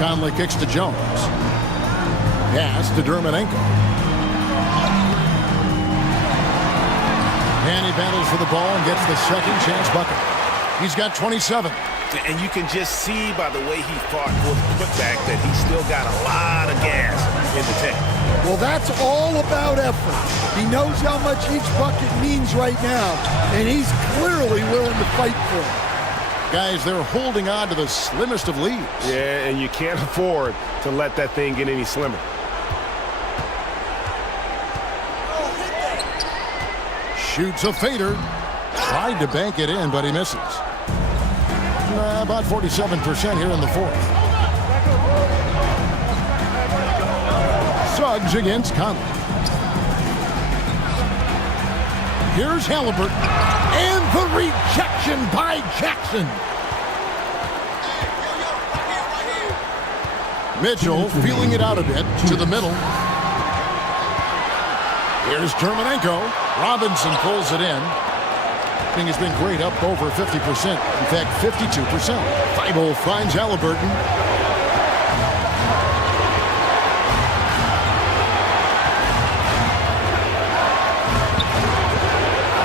Conley kicks to Jones. Pass to Dermanenko. And he battles for the ball and gets the second chance bucket. He's got 27. And you can just see by the way he fought for the putback that he's still got a lot of gas in the tank. Well, that's all about effort. He knows how much each bucket means right now, and he's clearly willing to fight for it. Guys, they're holding on to the slimmest of leads. Yeah, and you can't afford to let that thing get any slimmer. Shoots a fader. Tried to bank it in, but he misses. About 47% here in the fourth. Suggs against Conley. Here's Halliburton. And the rejection by Jackson. Mitchell feeling it out a bit to the middle. Here's Dermanenko. Robinson pulls it in. Has been great, up over 50%. In fact, 52%. Thibault finds Halliburton.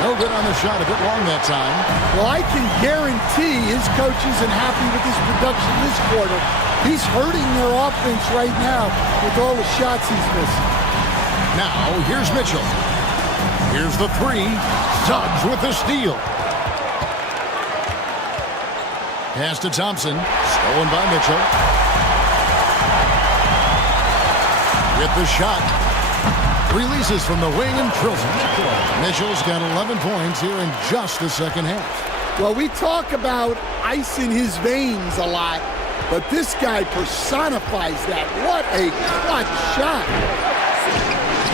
No good on the shot, a bit long that time. Well, I can guarantee his coach isn't happy with his production this quarter. He's hurting their offense right now with all the shots he's missing. Now, here's Mitchell. Here's the 3. Suggs with the steal. Pass to Thompson. Stolen by Mitchell. With the shot. Releases from the wing and drills it. Mitchell's got 11 points here in just the second half. Well, we talk about ice in his veins a lot, but this guy personifies that. What a clutch shot.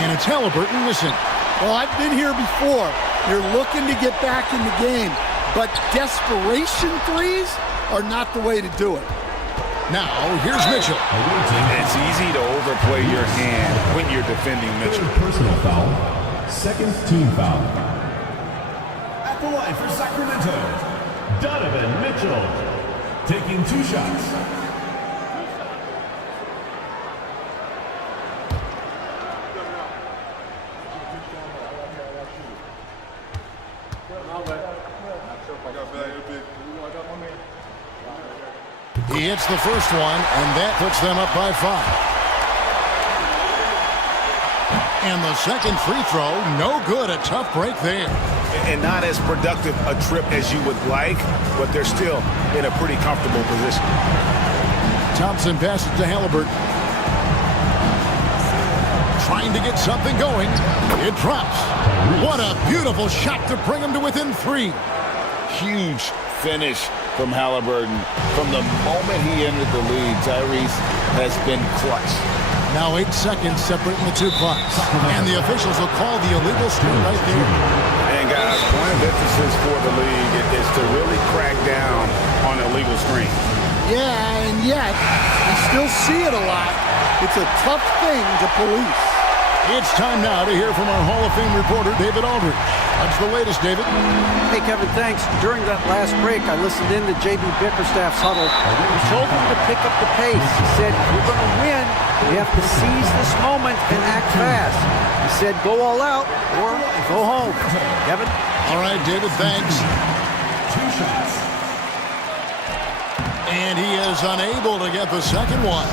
And it's Halliburton missing. Well, I've been here before. You're looking to get back in the game, but desperation threes are not the way to do it. Now, here's Mitchell. It's easy to overplay your hand when you're defending Mitchell. Personal foul. Second team foul. At the line for Sacramento, Donovan Mitchell. Taking 2 shots. He hits the first one, and that puts them up by 5. And the second free throw, no good. A tough break there. And not as productive a trip as you would like, but they're still in a pretty comfortable position. Thompson passes to Halliburton. Trying to get something going. It drops. What a beautiful shot to bring him to within 3. Huge finish from Halliburton. From the moment he entered the league, Tyrese has been clutch. Now 8 seconds separating the 2 clocks. And the officials will call the illegal screen right there. And guys, point of emphasis for the league is to really crack down on illegal screen. Yeah, and yet, we still see it a lot. It's a tough thing to police. It's time now to hear from our Hall of Fame reporter, David Aldridge. What's the latest, David? Hey, Kevin, thanks. During that last break, I listened in to J.B. Bickerstaff's huddle. He told him to pick up the pace. He said, we're going to win. We have to seize this moment and act fast. He said, go all out or go home. Kevin? All right, David, thanks. 2 shots. And he is unable to get the second one.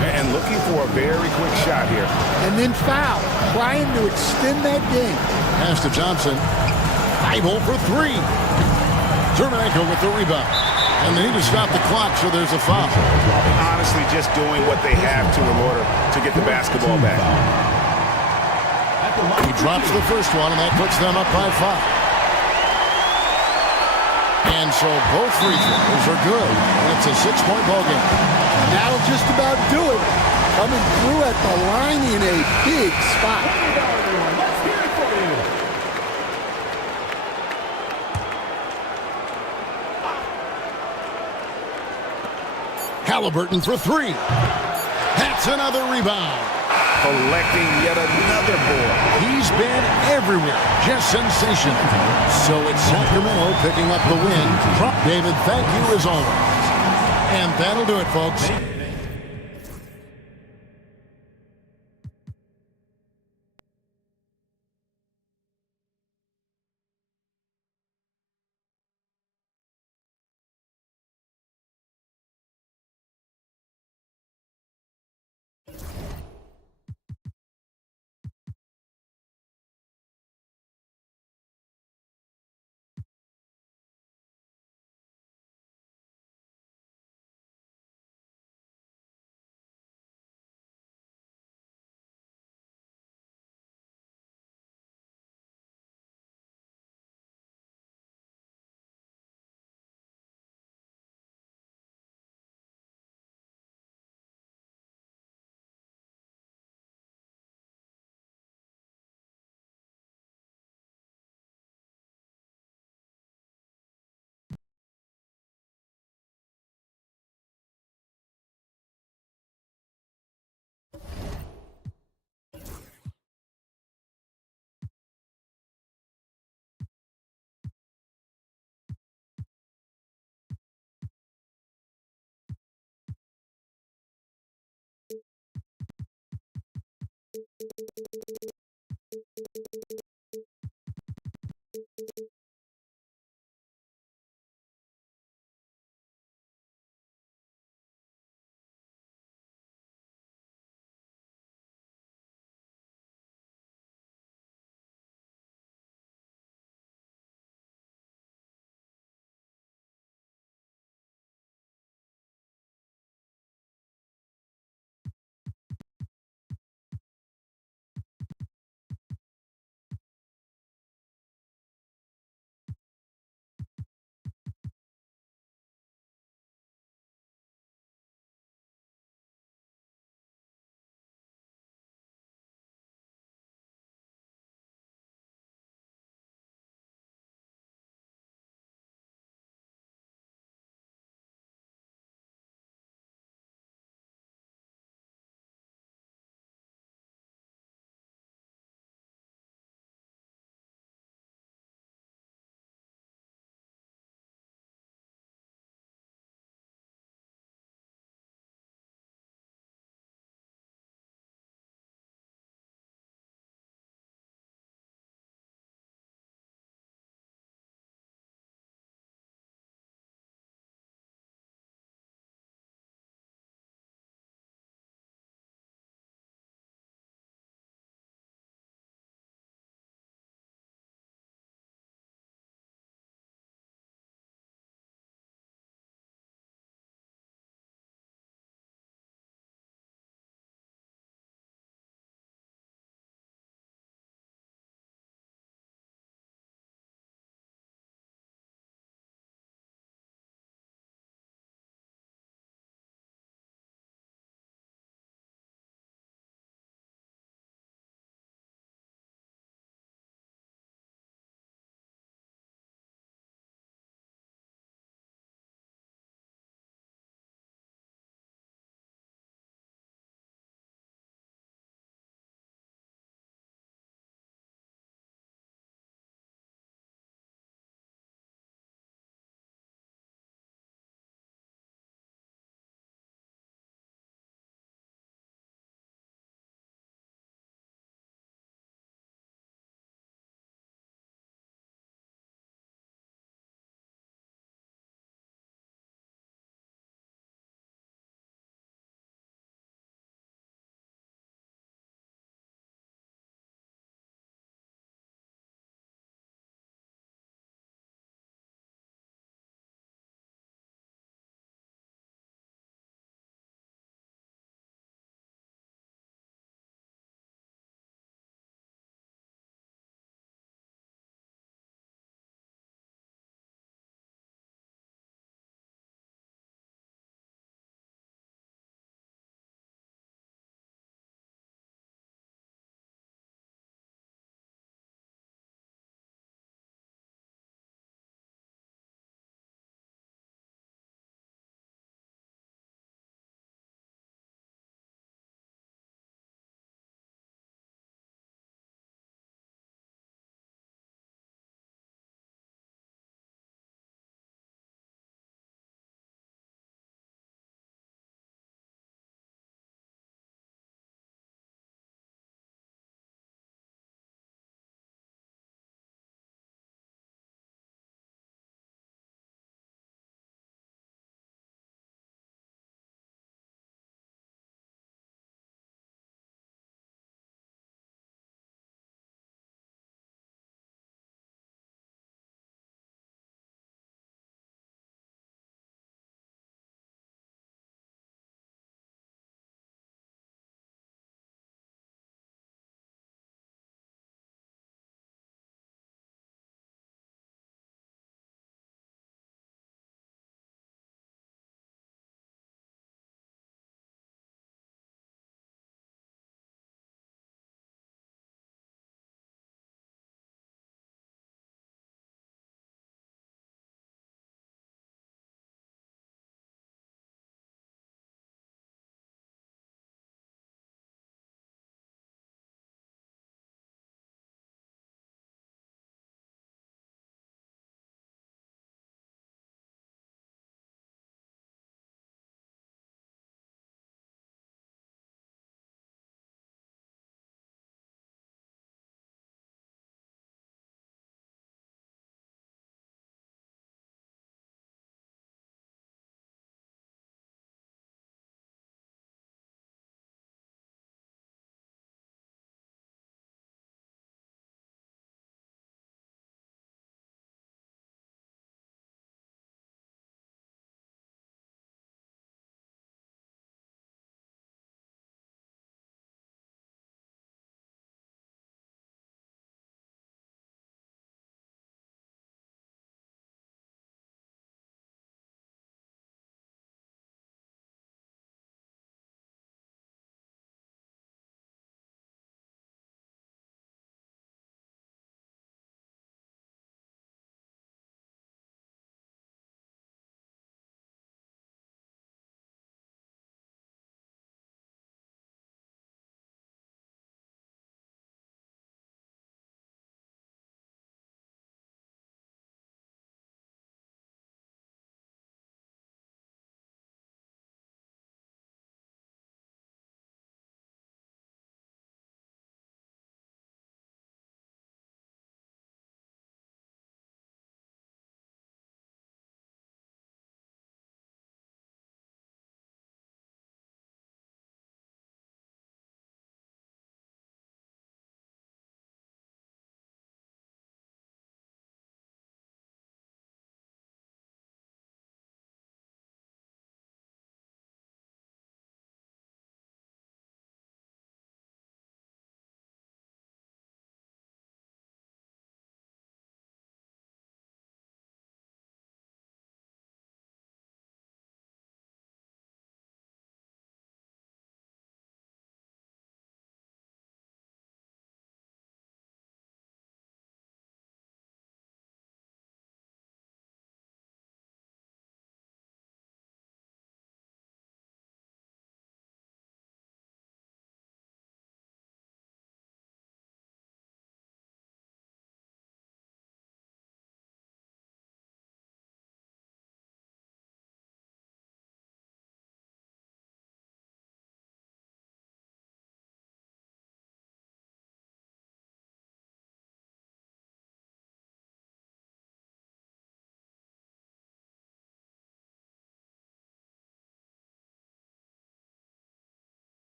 And looking for a very quick shot here. And then foul, trying to extend that game. Pass to Thompson. 5-0 for 3. Terminenko with the rebound. And they need to stop the clock, so there's a foul. Honestly, just doing what they have to in order to get the basketball back. He drops the first one, and that puts them up by 5. And so both free throws are good. And it's a 6-point ball game. And that'll just about do it. Coming through at the line in a big spot. Let's hear it for you. Halliburton for 3. That's another rebound. Collecting yet another board. He's been everywhere. Just sensational. So it's Sacramento picking up the win. David, thank you as always. And that'll do it, folks.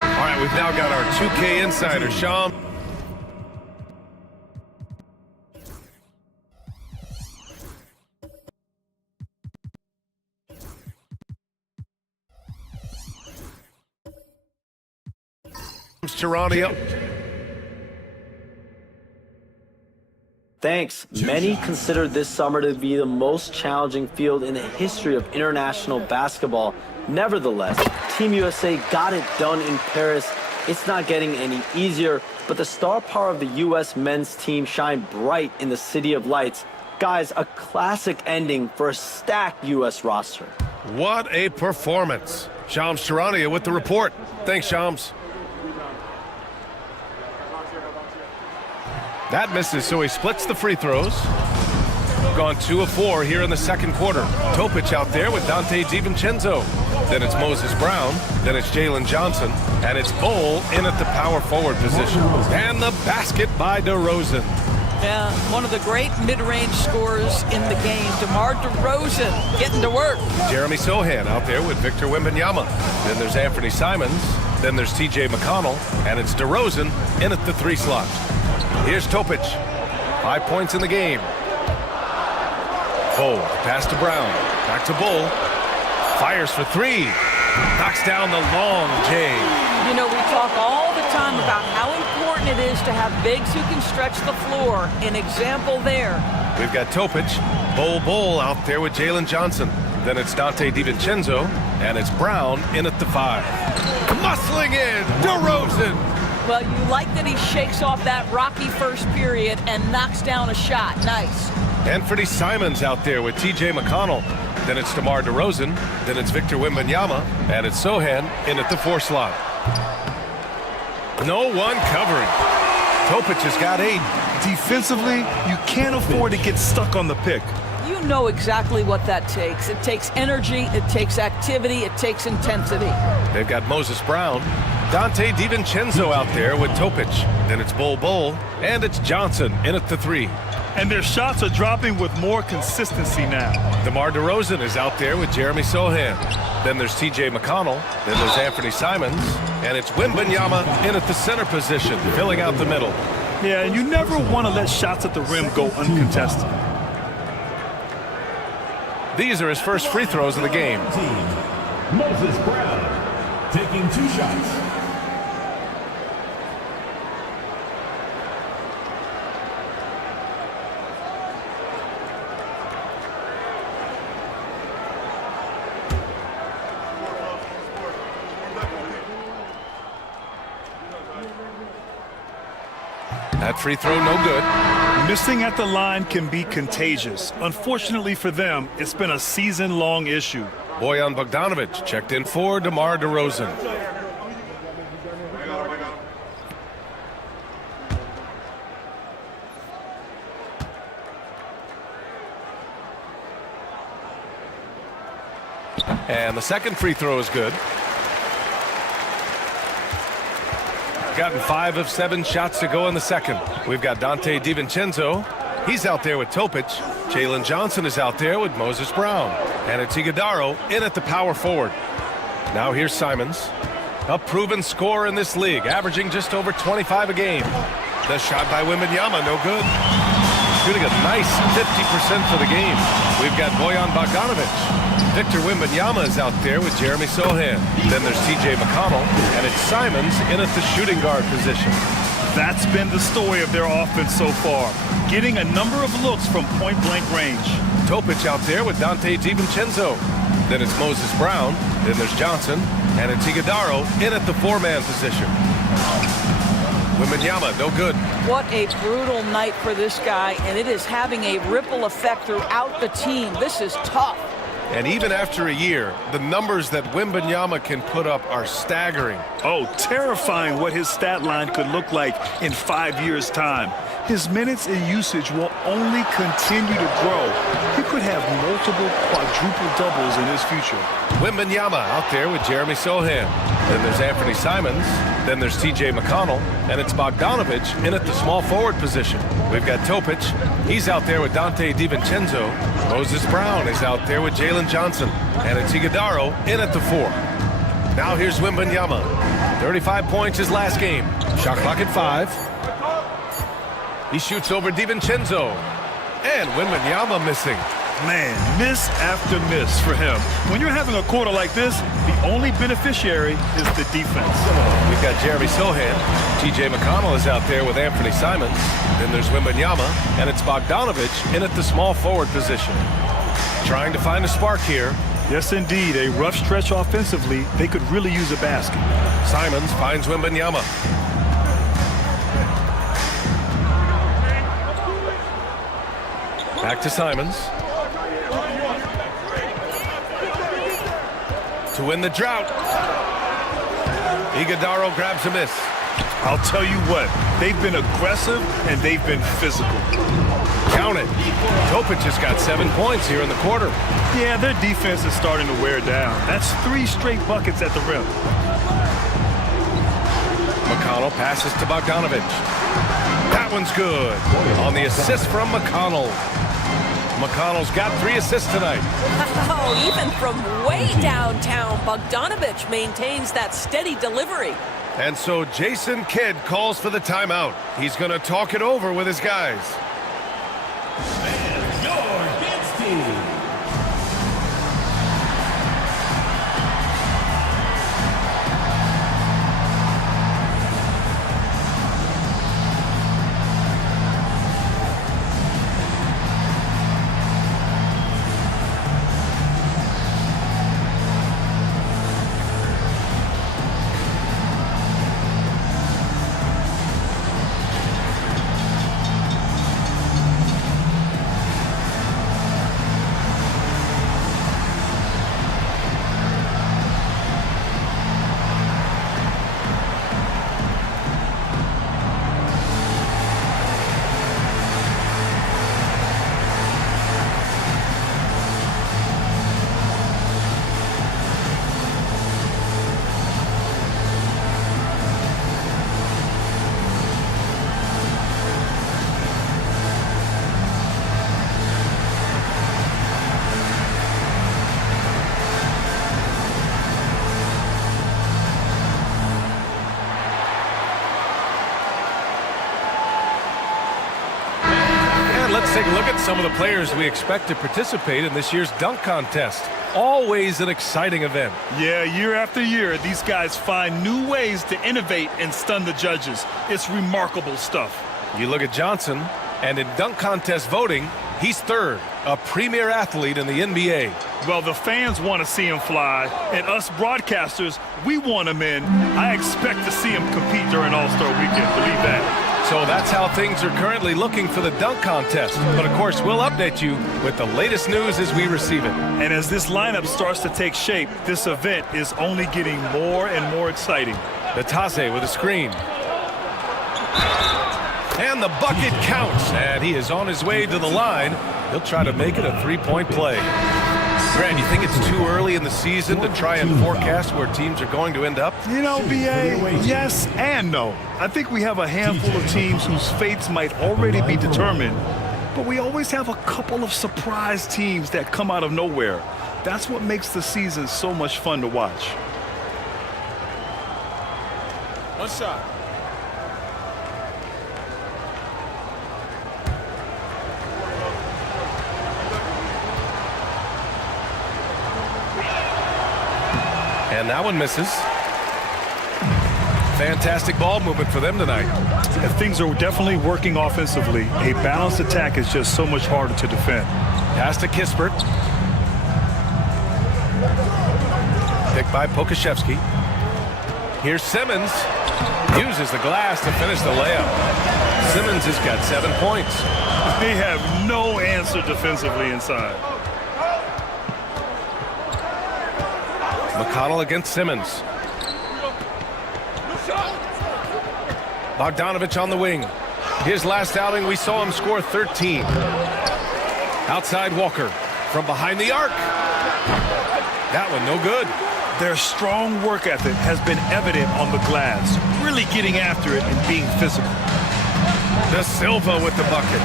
All right, we've now got our 2K insider, Sean. Tirani up. Thanks. Many consider this summer to be the most challenging field in the history of international basketball. Nevertheless, Team USA got it done in Paris. It's not getting any easier, but the star power of the U.S. men's team shined bright in the City of Lights. Guys, a classic ending for a stacked U.S. roster. What a performance. Shams Charania with the report. Thanks, Shams. That misses, so he splits the free throws. Gone 2 of 4 here in the second quarter. Topic out there with Dante DiVincenzo. Then it's Moses Brown. Then it's Jalen Johnson. And it's Bol in at the power forward position. And the basket by DeRozan. Yeah, one of the great mid-range scorers in the game, DeMar DeRozan, getting to work. Jeremy Sohan out there with Victor Wembanyama. Then there's Anthony Simons. Then there's TJ McConnell. And it's DeRozan in at the 3 slot. Here's Topic. 5 points in the game. Bol, pass to Brown. Back to Bol. Fires for 3. Knocks down the long J. You know, we talk all the time about how important it is to have bigs who can stretch the floor. An example there. We've got Topic, Bol out there with Jalen Johnson. Then it's Dante DiVincenzo, and it's Brown in at the 5. Muscling in, DeRozan. Well, you like that he shakes off that rocky first period and knocks down a shot. Nice. Anthony Simons out there with TJ McConnell. Then it's DeMar DeRozan. Then it's Victor Wembanyama. And it's Sohan in at the 4 slot. No one covering. Topic has got 8. Defensively, you can't afford to get stuck on the pick. You know exactly what that takes. It takes energy, it takes activity, it takes intensity. They've got Moses Brown. Dante DiVincenzo out there with Topic. Then it's Bol, and it's Johnson in at the 3. And their shots are dropping with more consistency now. DeMar DeRozan is out there with Jeremy Sohan. Then there's TJ McConnell. Then there's Anthony Simons. And it's Wembanyama in at the center position, filling out the middle. Yeah, and you never want to let shots at the rim go uncontested. These are his first free throws of the game. Moses Brown taking 2 shots. That free throw, no good. Missing at the line can be contagious. Unfortunately for them, it's been a season-long issue. Bojan Bogdanovic checked in for DeMar DeRozan. And the second free throw is good. Gotten 5 of 7 shots to go in the second. We've got Dante DiVincenzo. He's out there with Topic. Jalen Johnson is out there with Moses Brown. And it's Iguodaro in at the power forward. Now here's Simons. A proven scorer in this league, averaging just over 25 a game. The shot by Wembanyama, no good. Shooting a nice 50% for the game. We've got Bojan Bogdanovic. Victor Wembanyama is out there with Jeremy Sohan. Then there's TJ McConnell, and it's Simons in at the shooting guard position. That's been the story of their offense so far, getting a number of looks from point-blank range. Topic out there with Dante DiVincenzo. Then it's Moses Brown. Then there's Johnson, and it's Iguodaro in at the 4-man position. Wembanyama, no good. What a brutal night for this guy, and it is having a ripple effect throughout the team. This is tough. And even after a year, the numbers that Wembanyama can put up are staggering. Oh, terrifying what his stat line could look like in 5 years' time. His minutes and usage will only continue to grow. He could have multiple quadruple doubles in his future. Wembanyama out there with Jeremy Sohan. Then there's Anthony Simons. Then there's TJ McConnell. And it's Bogdanovic in at the small forward position. We've got Topic. He's out there with Dante DiVincenzo. Moses Brown is out there with Jalen Johnson. And it's Iguodaro in at the 4. Now here's Wembanyama. 35 points his last game. Shot clock at 5. He shoots over DiVincenzo. And Wembanyama missing. Man, miss after miss for him. When you're having a quarter like this, the only beneficiary is the defense. We've got Jeremy Sohan. TJ McConnell is out there with Anthony Simons. Then there's Wembanyama, and it's Bogdanovic in at the small forward position. Trying to find a spark here. Yes, indeed. A rough stretch offensively. They could really use a basket. Simons finds Wembanyama. Back to Simons. To win the drought. Iguodaro grabs a miss. I'll tell you what, they've been aggressive and they've been physical. Count it. Topic just got 7 points here in the quarter. Yeah, their defense is starting to wear down. That's 3 straight buckets at the rim. McConnell passes to Bogdanovic. That one's good. On the assist from McConnell. McConnell's got 3 assists tonight. Oh, even from way downtown, Bogdanovic maintains that steady delivery. And so Jason Kidd calls for the timeout. He's going to talk it over with his guys. And your hits team. Let's take a look at some of the players we expect to participate in this year's dunk contest. Always an exciting event. Yeah, year after year, these guys find new ways to innovate and stun the judges. It's remarkable stuff. You look at Johnson, and in dunk contest voting, he's 3rd, a premier athlete in the NBA. Well, the fans want to see him fly, and us broadcasters, we want him in. I expect to see him compete during All-Star Weekend, believe that. So that's how things are currently looking for the dunk contest. But of course, we'll update you with the latest news as we receive it. And as this lineup starts to take shape, this event is only getting more and more exciting. Natase with a screen. And the bucket counts. And he is on his way to the line. He'll try to make it a 3-point play. Grant, you think it's too early in the season to try and forecast where teams are going to end up? You know, B.A., yes and no. I think we have a handful of teams whose fates might already be determined, but we always have a couple of surprise teams that come out of nowhere. That's what makes the season so much fun to watch. One shot. And that one misses. Fantastic ball movement for them tonight. And things are definitely working offensively. A balanced attack is just so much harder to defend. Pass to Kispert. Picked by Pokashevsky. Here's Simmons. Uses the glass to finish the layup. Simmons has got 7 points. They have no answer defensively inside. McConnell against Simmons. Bogdanovich on the wing. His last outing, we saw him score 13. Outside Walker from behind the arc. That one no good. Their strong work ethic has been evident on the glass, really getting after it and being physical. Da Silva with the bucket.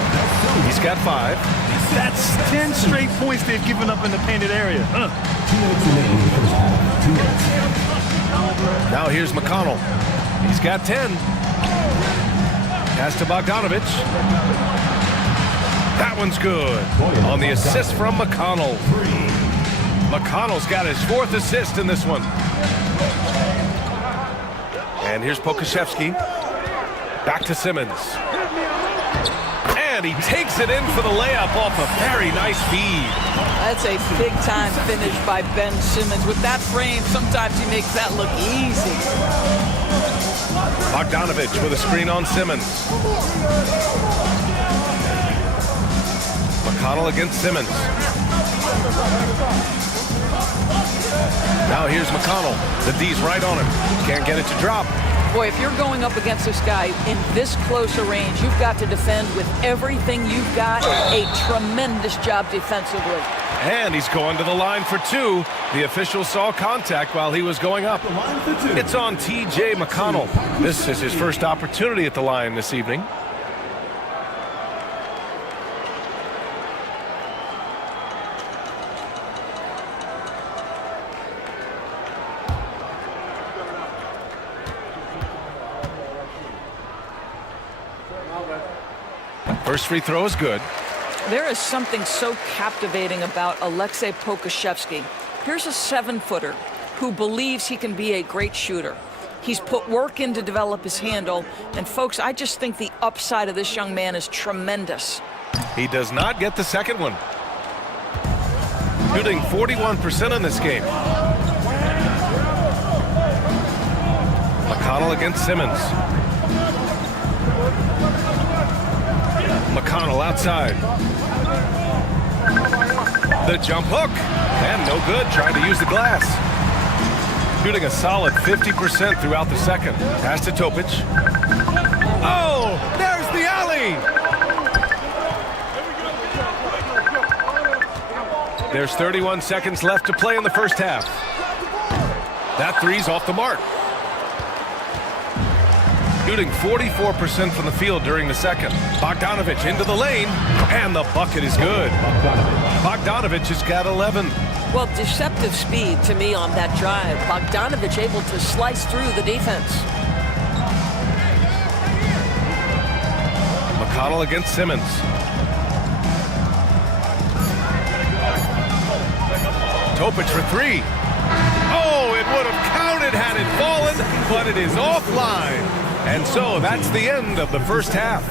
He's got 5. That's 10 straight points they've given up in the painted area. Now here's McConnell. He's got 10. Pass to Bogdanovich. That one's good. On the assist from McConnell. McConnell's got his 4th assist in this one. And here's Pokashevsky. Back to Simmons. And he takes it in for the layup off a very nice feed. That's a big-time finish by Ben Simmons. With that frame, sometimes he makes that look easy. Bogdanovich with a screen on Simmons. McConnell against Simmons. Now here's McConnell. The D's right on him. Can't get it to drop. Boy, if you're going up against this guy in this close a range, you've got to defend with everything you've got. A tremendous job defensively. And he's going to the line for 2. The official saw contact while he was going up. It's on T.J. McConnell. This is his first opportunity at the line this evening. First free throw is good. There is something so captivating about Aleksej Pokashevsky. Here's a 7-footer who believes he can be a great shooter. He's put work in to develop his handle. And folks, I just think the upside of this young man is tremendous. He does not get the second one. Shooting 41% in this game. McConnell against Simmons. McConnell outside. The jump hook. And no good. Trying to use the glass. Shooting a solid 50% throughout the second. Pass to Topic. Oh, there's the alley. There's 31 seconds left to play in the first half. That three's off the mark. Shooting 44% from the field during the second. Bogdanovich into the lane, and the bucket is good. Bogdanovich has got 11. Well, deceptive speed to me on that drive. Bogdanovich able to slice through the defense. McConnell against Simmons. Topic for 3. Oh, it would have counted had it fallen, but it is offline. And so that's the end of the first half.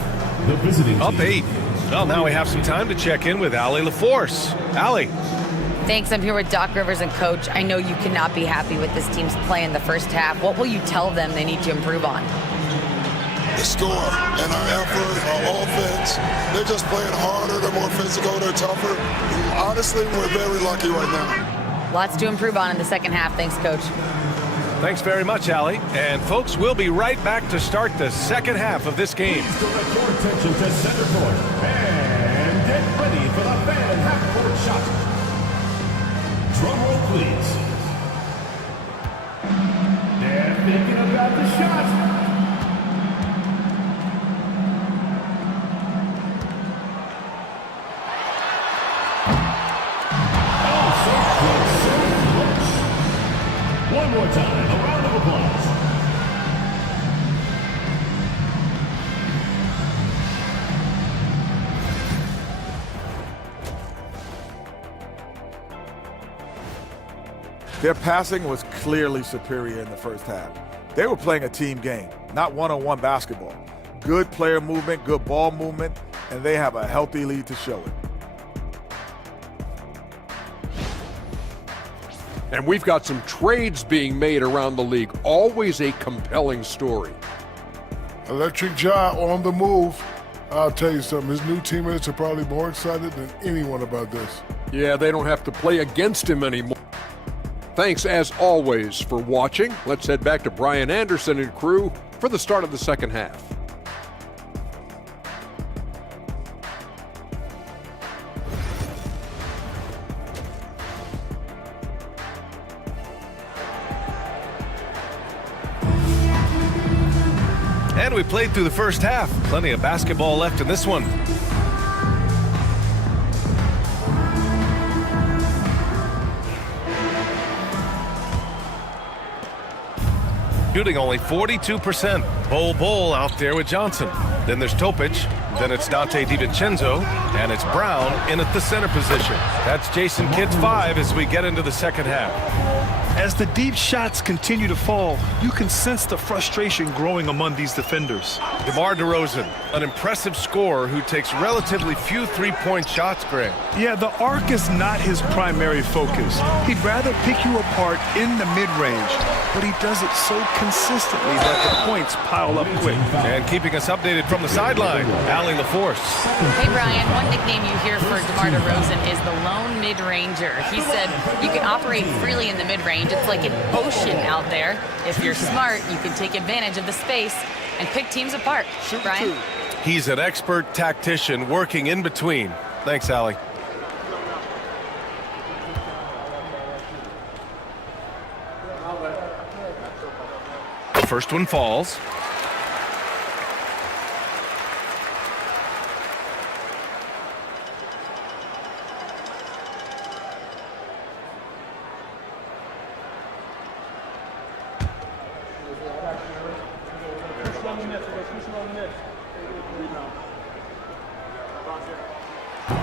Up 8. Well, now we have some time to check in with Allie LaForce. Allie. Thanks. I'm here with Doc Rivers and Coach. I know you cannot be happy with this team's play in the first half. What will you tell them they need to improve on? The score and our effort, our offense. They're just playing harder. They're more physical. They're tougher. Honestly, we're very lucky right now. Lots to improve on in the second half. Thanks, Coach. Thanks very much, Allie. And folks, we'll be right back to start the second half of this game. Direct your attention to center court and get ready for the fan half-court shot. please. They're thinking about the shot. One more time, a round of applause. Their passing was clearly superior in the first half. They were playing a team game, not one-on-one basketball. Good player movement, good ball movement, and they have a healthy lead to show it. And we've got some trades being made around the league. Always a compelling story. Electric Ja on the move. I'll tell you something, his new teammates are probably more excited than anyone about this. Yeah, they don't have to play against him anymore. Thanks, as always, for watching. Let's head back to Brian Anderson and crew for the start of the second half. And we played through the first half. Plenty of basketball left in this one. Shooting only 42%. Bol out there with Johnson. Then there's Topic. Then it's Dante DiVincenzo. And it's Brown in at the center position. That's Jason Kidd's 5 as we get into the second half. As the deep shots continue to fall, you can sense the frustration growing among these defenders. DeMar DeRozan, an impressive scorer who takes relatively few three-point shots, Grant. Yeah, the arc is not his primary focus. He'd rather pick you apart in the mid-range, but he does it so consistently that the points pile up quick. And keeping us updated from the sideline, Allie LaForce. Hey, Brian, one nickname you hear for DeMar DeRozan is the lone mid-ranger. He said you can operate freely in the mid-range. It's like an ocean out there. If you're smart, you can take advantage of the space and pick teams apart. Brian? He's an expert tactician working in between. Thanks, Allie. The first one falls.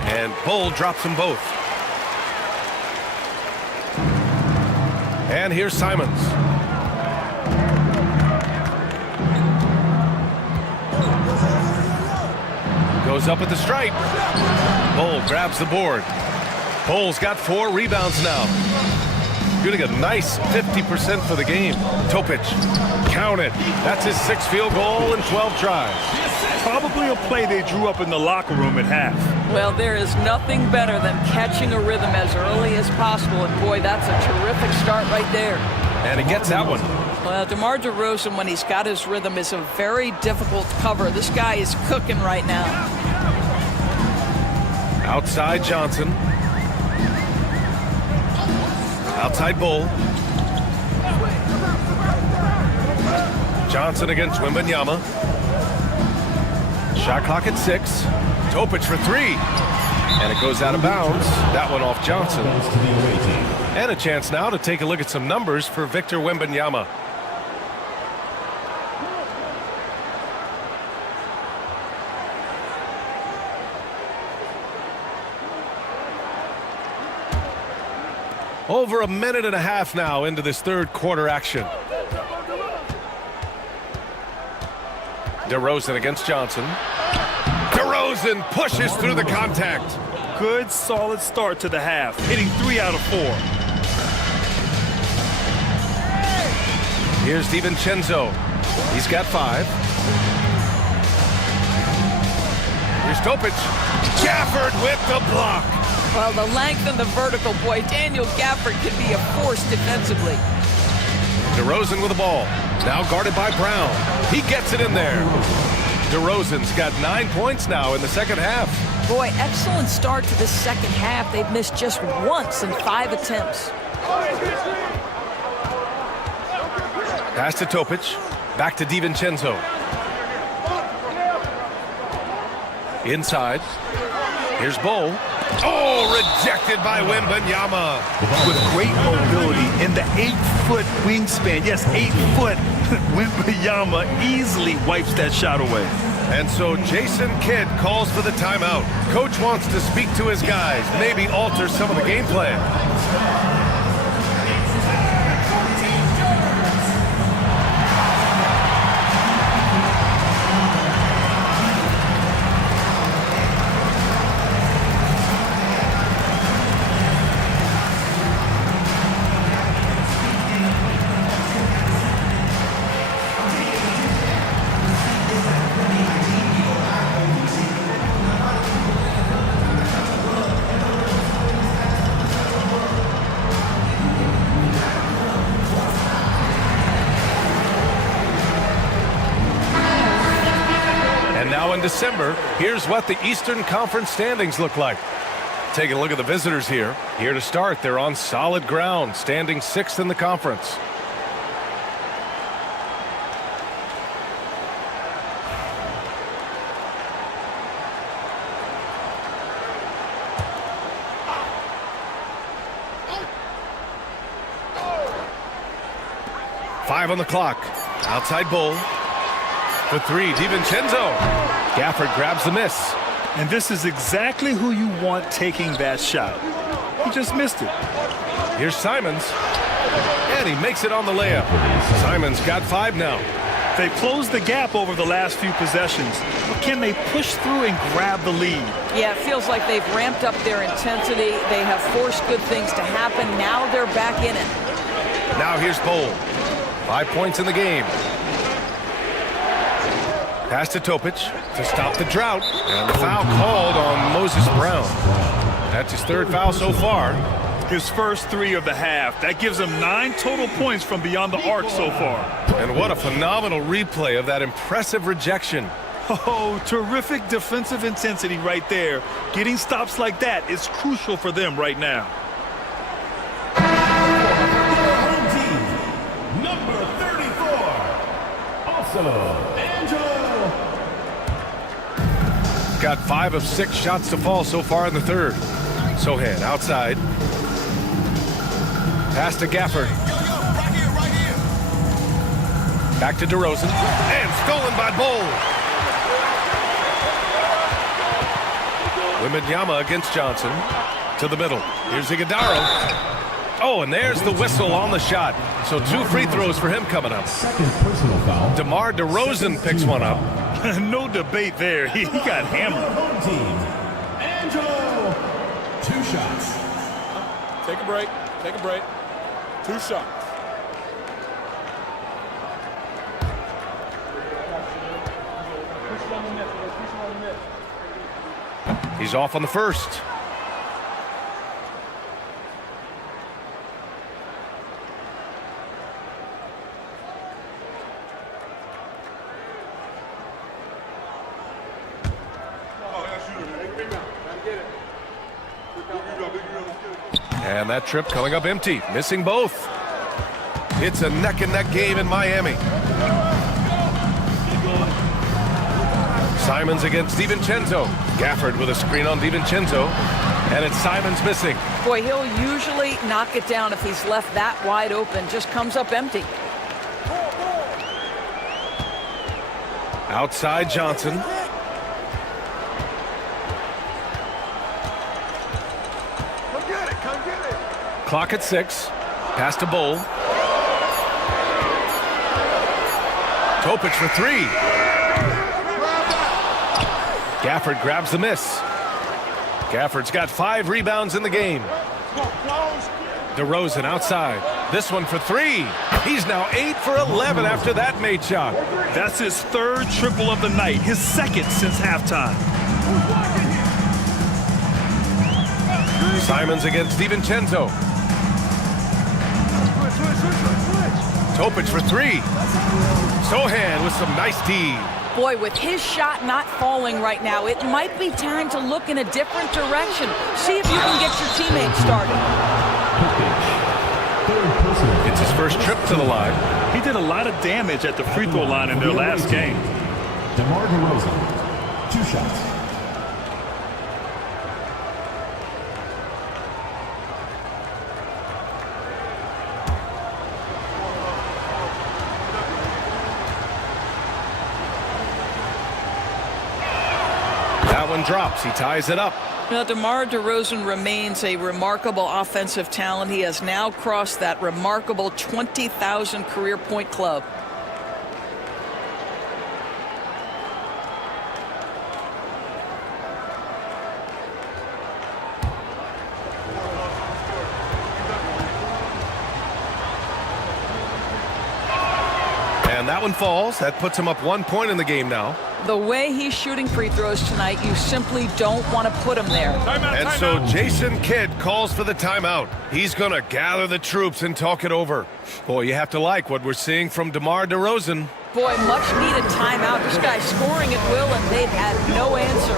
And Bull drops them both. And here's Simons. Goes up at the stripe. Bull grabs the board. Bull's got 4 rebounds now. Shooting a nice 50% for the game. Topic, count it. That's his 6th field goal in 12 tries. Probably a play they drew up in the locker room at half. Well, there is nothing better than catching a rhythm as early as possible, and boy, that's a terrific start right there. And he gets that one. Well, DeMar DeRozan, when he's got his rhythm, is a very difficult cover. This guy is cooking right now. Outside Johnson. Outside Bull. Johnson against Wembanyama. Shot clock at 6. Topic for 3. And it goes out of bounds. That one off Johnson. And a chance now to take a look at some numbers for Victor Wembanyama. Over a minute and a half now into this third quarter action. DeRozan against Johnson. DeRozan pushes through the contact. Good, solid start to the half, hitting 3 out of 4. Here's DiVincenzo. He's got 5. Here's Topic. Gafford with the block. Well, the length and the vertical, boy, Daniel Gafford can be a force defensively. DeRozan with the ball. Now guarded by Brown. He gets it in there. DeRozan's got 9 points now in the second half. Boy, excellent start to the second half. They've missed just once in 5 attempts. Pass to Topic. Back to DiVincenzo. Inside. Here's Bowl. Oh, rejected by Wembanyama. With great mobility in the 8-foot wingspan. Yes, 8 foot. Wembanyama easily wipes that shot away. And so Jason Kidd calls for the timeout. Coach wants to speak to his guys, maybe alter some of the game plan. Now in December, here's what the Eastern Conference standings look like. Taking a look at the visitors here. Here to start, they're on solid ground, standing 6th in the conference. Five on the clock. Outside Bull. For three, DiVincenzo. Gafford grabs the miss. And this is exactly who you want taking that shot. He just missed it. Here's Simons. And he makes it on the layup. Simons got 5 now. They've closed the gap over the last few possessions. But can they push through and grab the lead? Yeah, it feels like they've ramped up their intensity. They have forced good things to happen. Now they're back in it. Now here's Bowl. 5 points in the game. Pass to Topic to stop the drought. And the foul called on Moses Brown. That's his 3rd foul so far. His first 3 of the half. That gives him 9 total points from beyond the arc so far. And what a phenomenal replay of that impressive rejection. Oh, terrific defensive intensity right there. Getting stops like that is crucial for them right now. Home team, number 34, also Got 5 of 6 shots to fall so far in the 3rd. Sohan outside. Pass to Gafford. Back to DeRozan. And stolen by Bull. Wembanyama against Johnson. To the middle. Here's Iguodala. Oh, and there's the whistle on the shot. So 2 free throws for him coming up. Second personal foul. DeMar DeRozan picks one up. No debate there. He got hammered. Home team, Angelo. 2 shots. Take a break. Take a break. 2 shots. He's off on the first. And that trip coming up empty, missing both. It's a neck-and-neck game in Miami. Simons against DiVincenzo. Gafford with a screen on DiVincenzo. And it's Simons missing. Boy, he'll usually knock it down if he's left that wide open. Just comes up empty. Outside Johnson. Clock at 6. Pass to Bull. Topic for 3. Gafford grabs the miss. Gafford's got 5 rebounds in the game. DeRozan outside. This one for 3. He's now 8 for 11 after that made shot. That's his 3rd triple of the night, his 2nd since halftime. Simons against DiVincenzo. Topic for 3. Sohan with some nice D. Boy, with his shot not falling right now, it might be time to look in a different direction. See if you can get your teammates started. It's his first trip to the line. He did a lot of damage at the free throw line in their last game. DeMar DeRozan, 2 shots. That one drops. He ties it up. Now, DeMar DeRozan remains a remarkable offensive talent. He has now crossed that remarkable 20,000 career point club. And that one falls. That puts him up 1 point in the game now. The way he's shooting free throws tonight, you simply don't want to put him there. And so Jason Kidd calls for the timeout. He's going to gather the troops and talk it over. Boy, you have to like what we're seeing from DeMar DeRozan. Boy, much needed timeout. This guy's scoring at will, and they've had no answer.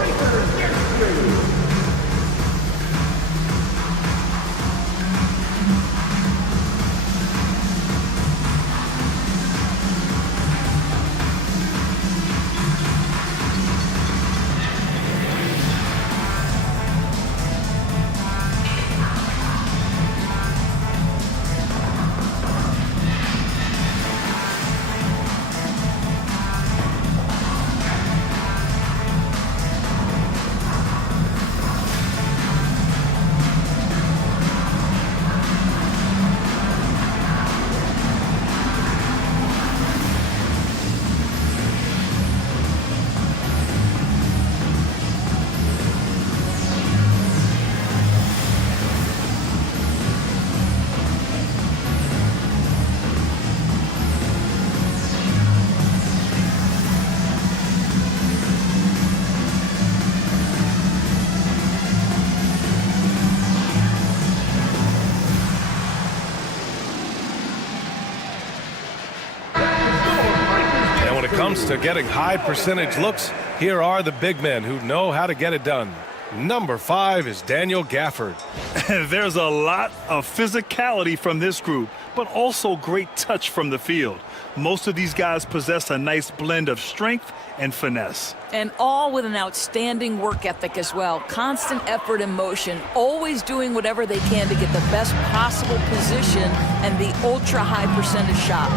Comes to getting high percentage looks, here are the big men who know how to get it done. Number 5 is Daniel Gafford. There's a lot of physicality from this group, but also great touch from the field. Most of these guys possess a nice blend of strength and finesse. And all with an outstanding work ethic as well. Constant effort and motion, always doing whatever they can to get the best possible position and the ultra-high percentage shot.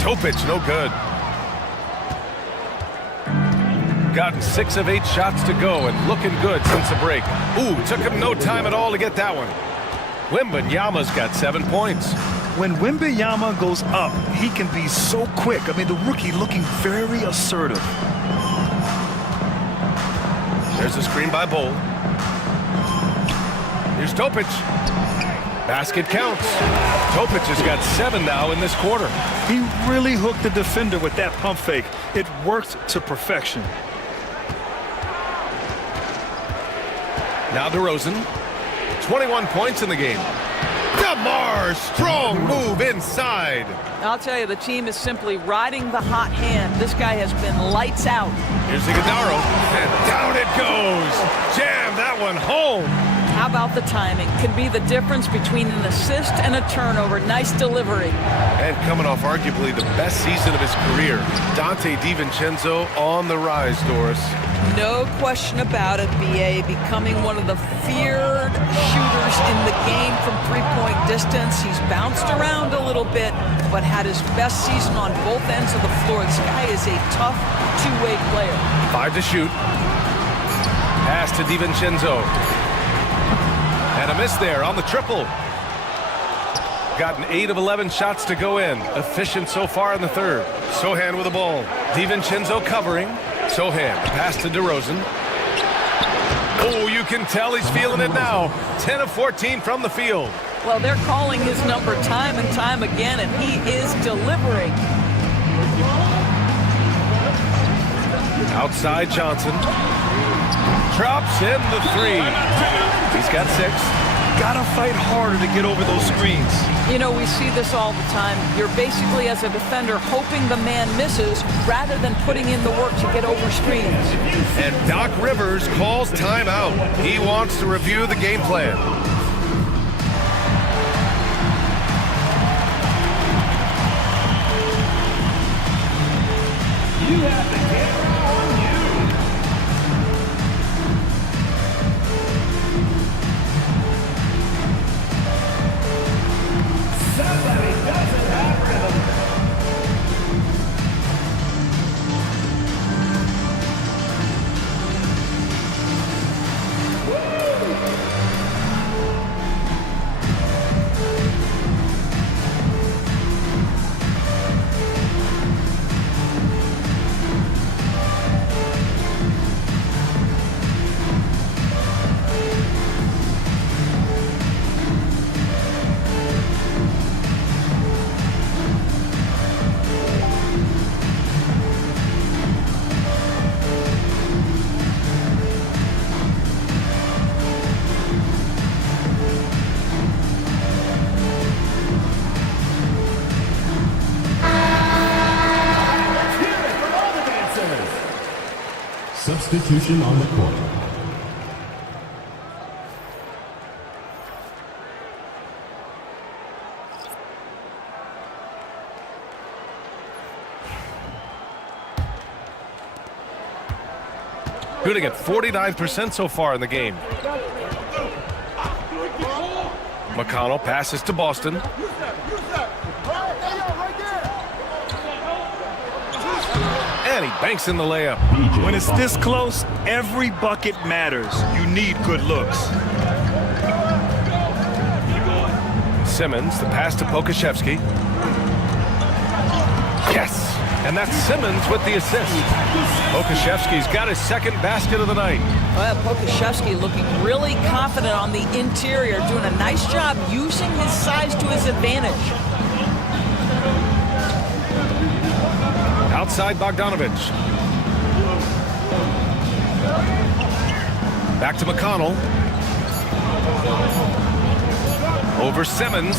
Topic, no good. Gotten 6 of 8 shots to go and looking good since the break. Ooh, took him no time at all to get that one. Wembanyama's got 7 points. When Wembanyama goes up, he can be so quick. I mean, the rookie looking very assertive. There's a screen by Bull. Here's Topic. Basket counts. Topic has got 7 now in this quarter. He really hooked the defender with that pump fake. It worked to perfection. Now DeRozan. 21 points in the game. DeMar, strong move inside. I'll tell you, the team is simply riding the hot hand. This guy has been lights out. Here's Iguodala, and down it goes. Jam that one home. How about the timing? Can be the difference between an assist and a turnover. Nice delivery. And coming off arguably the best season of his career, Dante DiVincenzo on the rise, Doris. No question about it, B.A. becoming one of the feared shooters in the game from three-point distance. He's bounced around a little bit, but had his best season on both ends of the floor. This guy is a tough two-way player. 5 to shoot. Pass to DiVincenzo. And a miss there on the triple. Gotten 8 of 11 shots to go in. Efficient so far in the third. Sohan with the ball. DiVincenzo covering. Sohan, pass to DeRozan. Oh, you can tell he's feeling it now. 10 of 14 from the field. Well, they're calling his number time and time again, and he is delivering. Outside Johnson. Drops in the 3. He's got 6. Gotta fight harder to get over those screens. You know, we see this all the time. You're basically, as a defender, hoping the man misses rather than putting in the work to get over screens. And Doc Rivers calls timeout. He wants to review the game plan. You have the camera on you. Somebody doesn't have rhythm. Substitution on the court. Shooting at 49% so far in the game. McConnell passes to Boston. And he banks in the layup. When it's this close, every bucket matters. You need good looks. Simmons, the pass to Pokashevsky. Yes! And that's Simmons with the assist. Pokashevsky's got his second basket of the night. Well, Pokashevsky looking really confident on the interior, doing a nice job using his size to his advantage. Outside Bogdanovich. Back to McConnell. Over Simmons.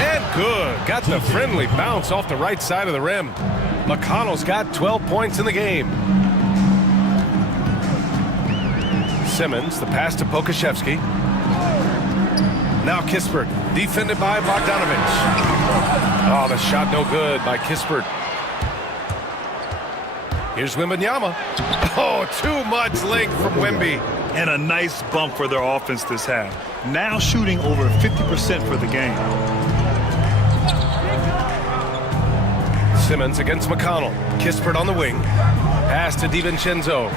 And good. Got the friendly bounce off the right side of the rim. McConnell's got 12 points in the game. Simmons, the pass to Pokashevsky. Now Kispert, defended by Bogdanovich. Oh, the shot no good by Kispert. Here's Wembanyama. Oh, too much length from Wemby. And a nice bump for their offense this half. Now shooting over 50% for the game. Simmons against McConnell. Kispert on the wing. Pass to DiVincenzo.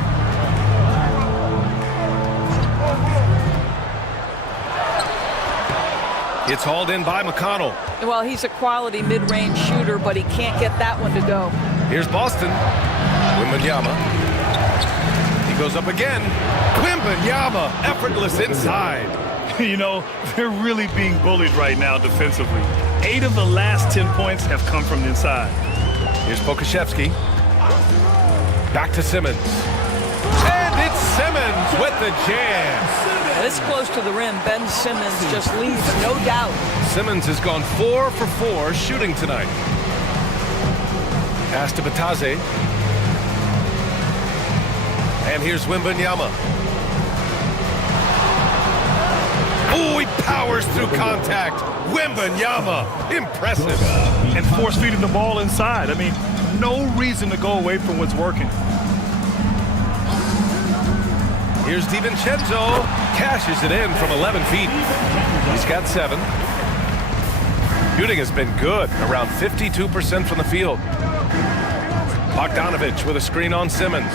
It's hauled in by McConnell. Well, he's a quality mid-range shooter, but he can't get that one to go. Here's Boston. Wembanyama. He goes up again. Wembanyama, effortless inside. You know, they're really being bullied right now defensively. 8 of the last 10 points have come from the inside. Here's Pokashevsky. Back to Simmons. And it's Simmons with the jam. This close to the rim, Ben Simmons just leaves no doubt. Simmons has gone 4 for 4 shooting tonight. Pass to Bataze. And here's Wembanyama. Oh, he powers through contact. Wembanyama, impressive. And force-feeding the ball inside. I mean, no reason to go away from what's working. Here's DiVincenzo. Cashes it in from 11 feet. He's got 7. Shooting has been good, around 52% from the field. Bogdanovich with a screen on Simmons.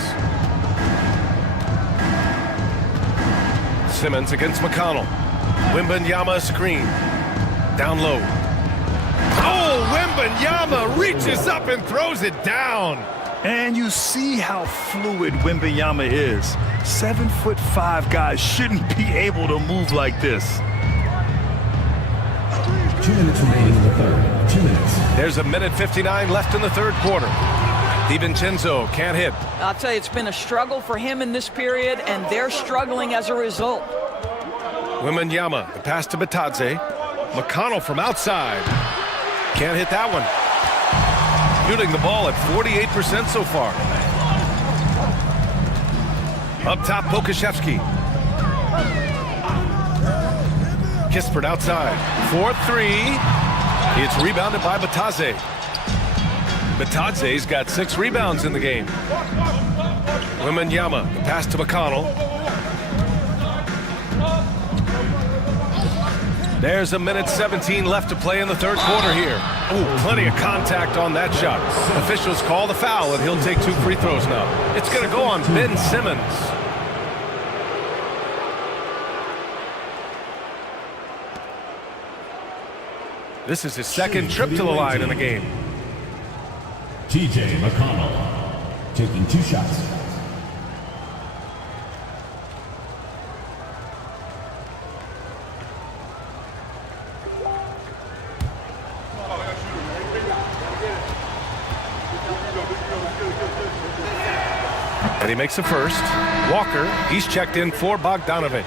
Simmons against McConnell. Wembanyama screen. Down low. Oh, Wembanyama reaches up and throws it down. And you see how fluid Wembanyama is. 7'5" guys shouldn't be able to move like this. 2 minutes remaining in the third. 2 minutes. There's a minute 59 left in the third quarter. DiVincenzo can't hit. I'll tell you, it's been a struggle for him in this period, and they're struggling as a result. Wembanyama, the pass to Bataze. McConnell from outside. Can't hit that one. Shooting the ball at 48% so far. Up top, Pokashevsky. Kispert outside. 4-3. It's rebounded by Bataze. Batadze's got 6 rebounds in the game. Wembanyama, the pass to McConnell. There's 1:17 left to play in the third quarter here. Ooh, plenty of contact on that shot. Officials call the foul, and he'll take 2 free throws now. It's going to go on Ben Simmons. This is his second trip to the line in the game. TJ McConnell taking 2 shots. And he makes the first. Walker, he's checked in for Bogdanovich.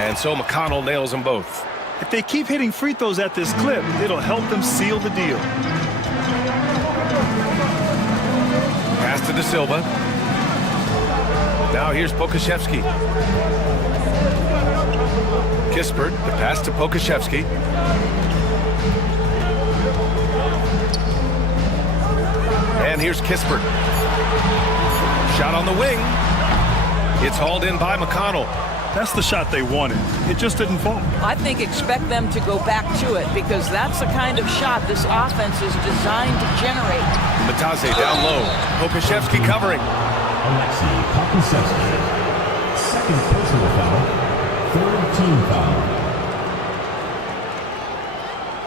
And so McConnell nails them both. If they keep hitting free throws at this clip, it'll help them seal the deal. Pass to De Silva. Now here's Pokusevski. Kispert, the pass to Pokusevski. And here's Kispert. Shot on the wing. It's hauled in by McConnell. That's the shot they wanted. It just didn't fall. I think expect them to go back to it because that's the kind of shot this offense is designed to generate. Batadze down low. Pokusevski covering. Alexei Pokusevski. Second personal foul. Third team foul.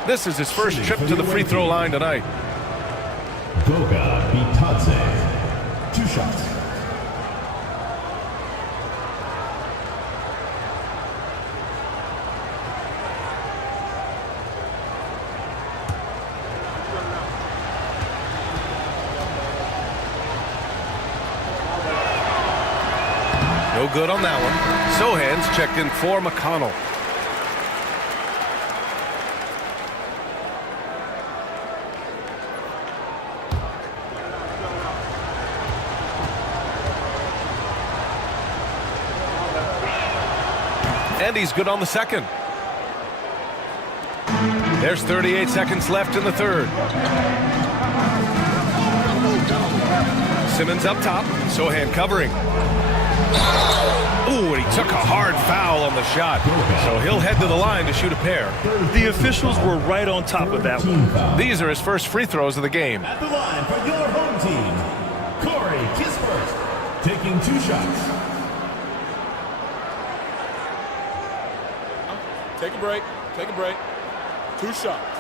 This is his first trip to the free throw line tonight. Goga Bitadze. 2 shots. No good on that one. Sohan's checked in for McConnell. And he's good on the second. There's 38 seconds left in the third. Simmons up top. Sohan covering. Ooh, and he took a hard foul on the shot. So he'll head to the line to shoot a pair. The officials were right on top of that one. These are his first free throws of the game. At the line for your home team, Corey Kispert taking 2 shots. Take a break. Take a break. 2 shots.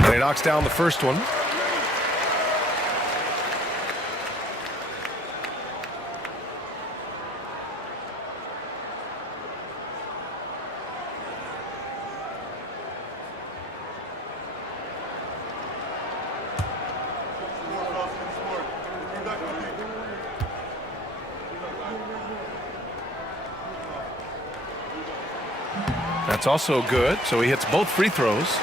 And he knocks down the first one. That's also good, so he hits both free throws.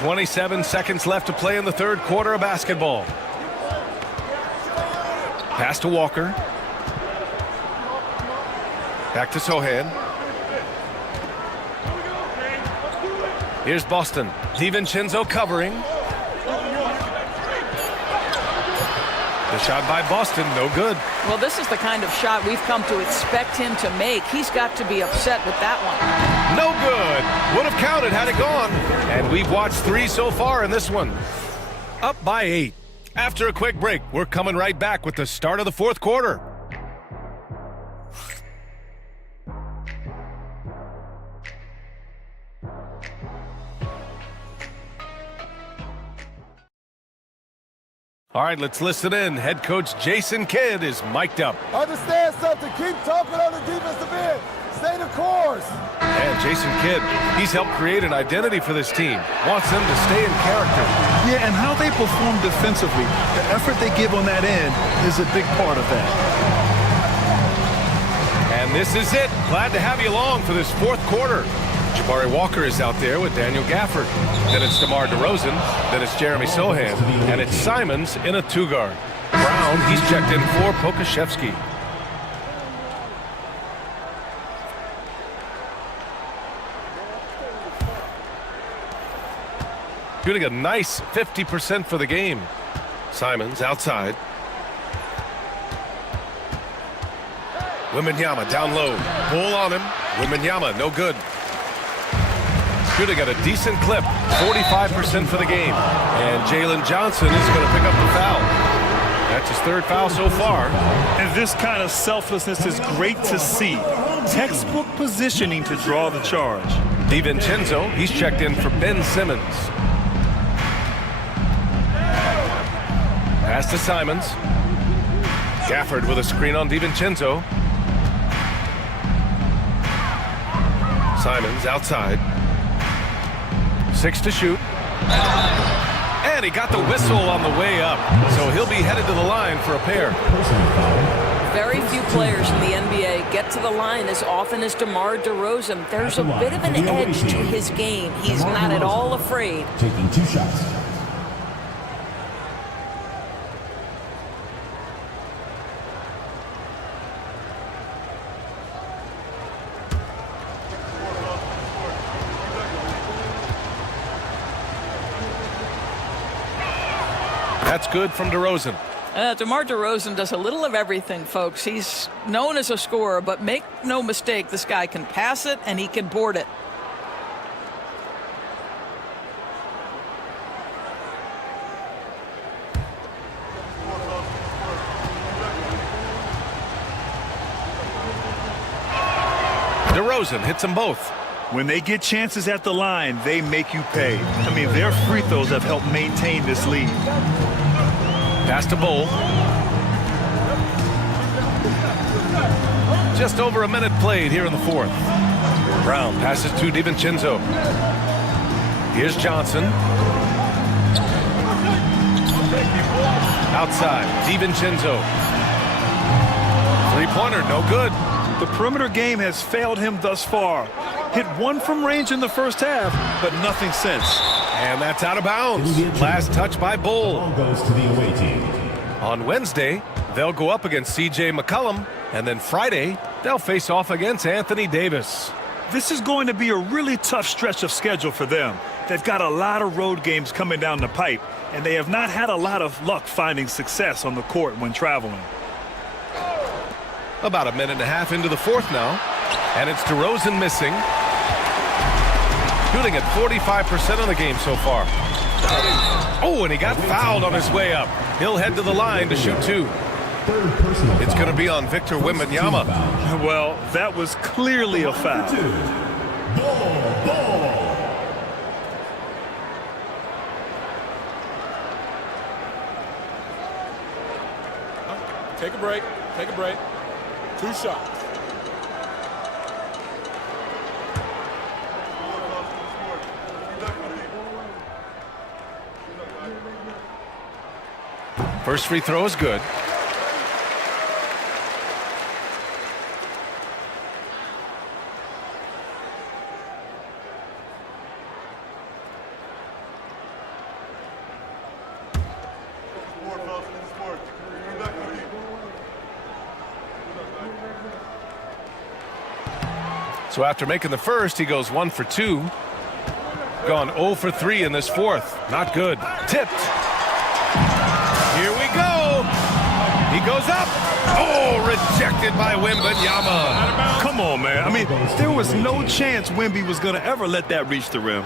27 seconds left to play in the third quarter of basketball. Pass to Walker. Back to Sohan. Here's Boston. DiVincenzo covering. The shot by Boston, no good. Well, this is the kind of shot we've come to expect him to make. He's got to be upset with that one. No good. Would have counted had it gone. And we've watched 3 so far in this one. Up by 8. After a quick break, we're coming right back with the start of the fourth quarter. All right, let's listen in. Head coach Jason Kidd is mic'd up. Understand something. Keep talking on the defensive end. Stay the course. And Jason Kidd. He's helped create an identity for this team. Wants them to stay in character. Yeah, and how they perform defensively, the effort they give on that end is a big part of that. And this is it. Glad to have you along for this fourth quarter. Jabari Walker is out there with Daniel Gafford. Then it's DeMar DeRozan. Then it's Jeremy Sohan. And it's Simons in a two-guard. Brown, he's checked in for Pokusevski. Shooting a nice 50% for the game. Simons outside. Wembanyama down low. Pull on him. Wembanyama, no good. Shooting at a decent clip. 45% for the game. And Jalen Johnson is going to pick up the foul. That's his third foul so far. And this kind of selflessness is great to see. Textbook positioning to draw the charge. DiVincenzo, he's checked in for Ben Simmons. Pass to Simons. Gafford with a screen on DiVincenzo. Simons outside. 6 to shoot. And he got the whistle on the way up. So he'll be headed to the line for a pair. Very few players in the NBA get to the line as often as DeMar DeRozan. There's a bit of an edge to his game. He's not at all afraid. Taking 2 shots. That's good from DeRozan. DeMar DeRozan does a little of everything, folks. He's known as a scorer, but make no mistake, this guy can pass it and he can board it. DeRozan hits them both. When they get chances at the line, they make you pay. I mean, their free throws have helped maintain this lead. Pass to Bull. Just over a minute played here in the fourth. Brown passes to DiVincenzo. Here's Johnson. Outside, DiVincenzo. Three-pointer, no good. The perimeter game has failed him thus far. Hit one from range in the first half, but nothing since. And that's out of bounds. Last touch by Bull. Ball goes to the away team. On Wednesday, they'll go up against C.J. McCollum. And then Friday, they'll face off against Anthony Davis. This is going to be a really tough stretch of schedule for them. They've got a lot of road games coming down the pipe, and they have not had a lot of luck finding success on the court when traveling. About a minute and a half into the fourth now. And it's DeRozan missing. Shooting at 45% of the game so far. Oh, and he got fouled on his way up. He'll head to the line to shoot 2. It's going to be on Victor Wembanyama. Well, that was clearly a foul. Take a break. Take a break. 2 shots. First free throw is good. So after making the first, he goes 1 for 2. Gone 0 for 3 in this fourth. Not good. Tipped. Here we go. He goes up. Oh, rejected by Wembanyama. Come on, man. I mean, there was no chance Wemby was going to ever let that reach the rim.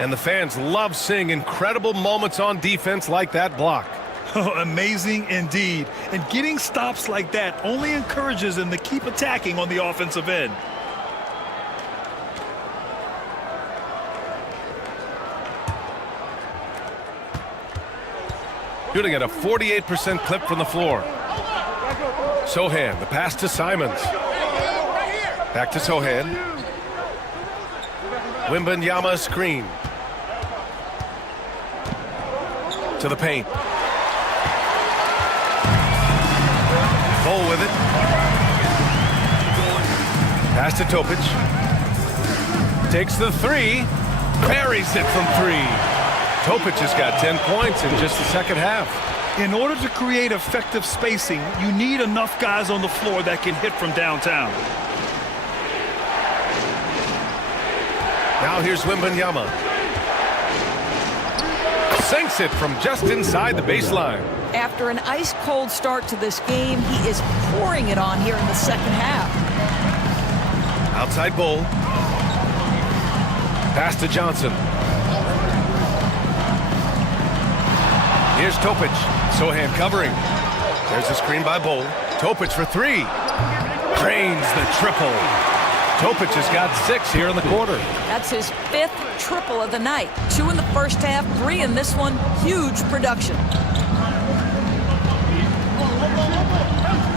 And the fans love seeing incredible moments on defense like that block. Amazing indeed. And getting stops like that only encourages them to keep attacking on the offensive end. Shooting at a 48% clip from the floor. Sohan, the pass to Simons. Back to Sohan. Wembanyama screen. To the paint. Bol with it. Pass to Topic. Takes the three. Buries it from three. Topic has got 10 points in just the second half. In order to create effective spacing, you need enough guys on the floor that can hit from downtown. Now here's Wembanyama. Sinks it from just inside the baseline. After an ice-cold start to this game, he is pouring it on here in the second half. Outside Bol. Pass to Johnson. Here's Topic. Sohan covering. There's a screen by Bol. Topic for three. Drains the triple. Topic has got 6 here in the quarter. That's his 5th triple of the night. 2 in the first half, 3 in this one. Huge production.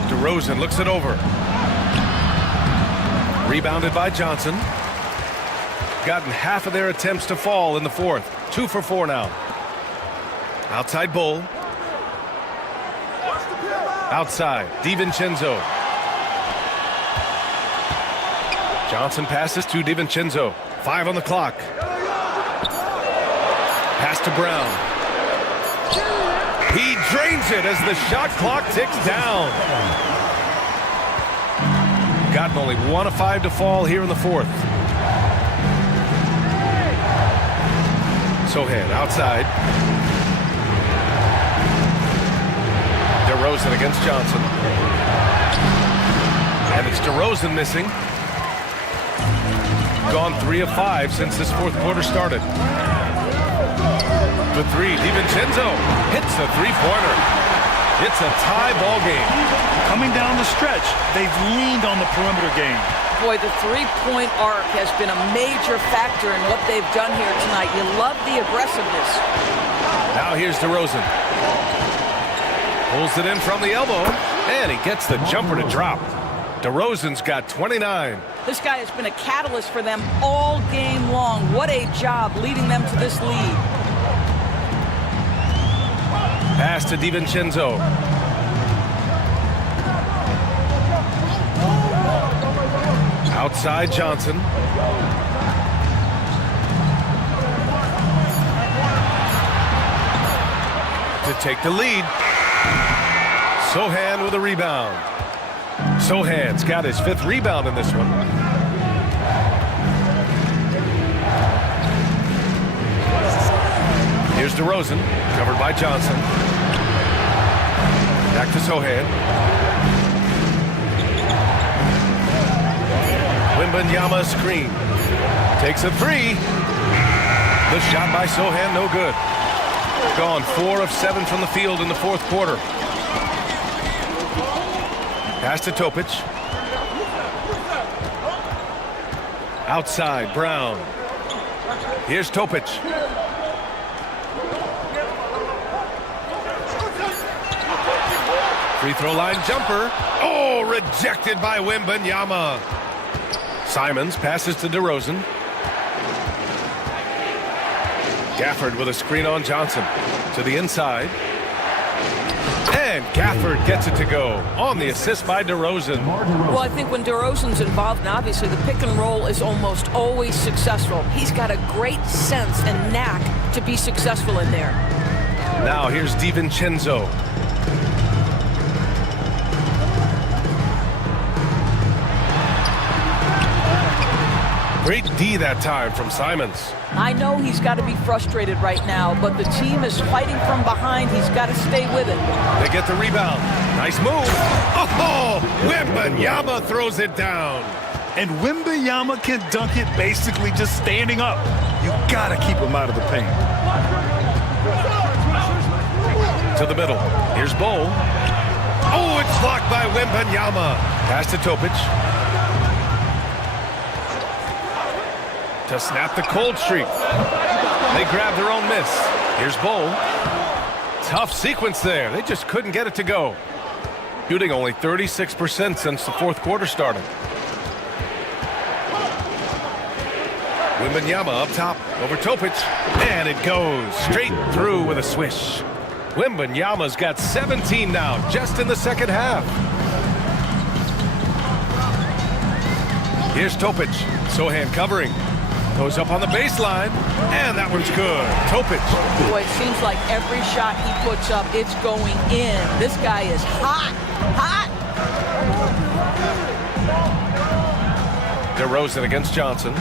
DeRozan looks it over. Rebounded by Johnson. Gotten half of their attempts to fall in the fourth. 2 for 4 now. Outside Bol. Outside, DiVincenzo. Johnson passes to DiVincenzo. 5 on the clock. Pass to Brown. He drains it as the shot clock ticks down. Gotten only 1 of 5 to fall here in the fourth. Sohan outside. DeRozan against Johnson. And it's DeRozan missing. Gone 3 of 5 since this fourth quarter started. The three, DiVincenzo hits a three-pointer. It's a tie ball game. Coming down the stretch, they've leaned on the perimeter game. Boy, the three-point arc has been a major factor in what they've done here tonight. You love the aggressiveness. Now here's DeRozan. Pulls it in from the elbow, and he gets the jumper to drop. DeRozan's got 29. This guy has been a catalyst for them all game long. What a job leading them to this lead. Pass to DiVincenzo. Outside Johnson. To take the lead. Sohan with a rebound. Sohan's got his 5th rebound in this one. Here's DeRozan, covered by Johnson. Back to Sohan. Wembanyama screen. Takes a three. The shot by Sohan, no good. Gone 4 of 7 from the field in the fourth quarter. Pass to Topic. Outside, Brown. Here's Topic. Free throw line jumper. Oh, rejected by Wembanyama. Simons passes to DeRozan. Gafford with a screen on Johnson. To the inside. And Gafford gets it to go on the assist by DeRozan. Well, I think when DeRozan's involved, and obviously the pick and roll is almost always successful. He's got a great sense and knack to be successful in there. Now here's DiVincenzo. Great D that time from Simons. I know he's got to be frustrated right now, but the team is fighting from behind. He's got to stay with it. They get the rebound. Nice move. Oh, Wembanyama throws it down. And Wembanyama can dunk it basically just standing up. You got to keep him out of the paint. To the middle. Here's Bol. Oh, it's blocked by Wembanyama. Pass to Topic. To snap the cold streak. They grab their own miss. Here's Bol. Tough sequence there. They just couldn't get it to go. Shooting only 36% since the fourth quarter started. Wembanyama up top, over Topic, and it goes straight through with a swish. Wembanyama's got 17 now, just in the second half. Here's Topic, Sohan covering. Goes up on the baseline, and that one's good. Topic. Boy, it seems like every shot he puts up, it's going in. This guy is hot, hot. DeRozan against Johnson.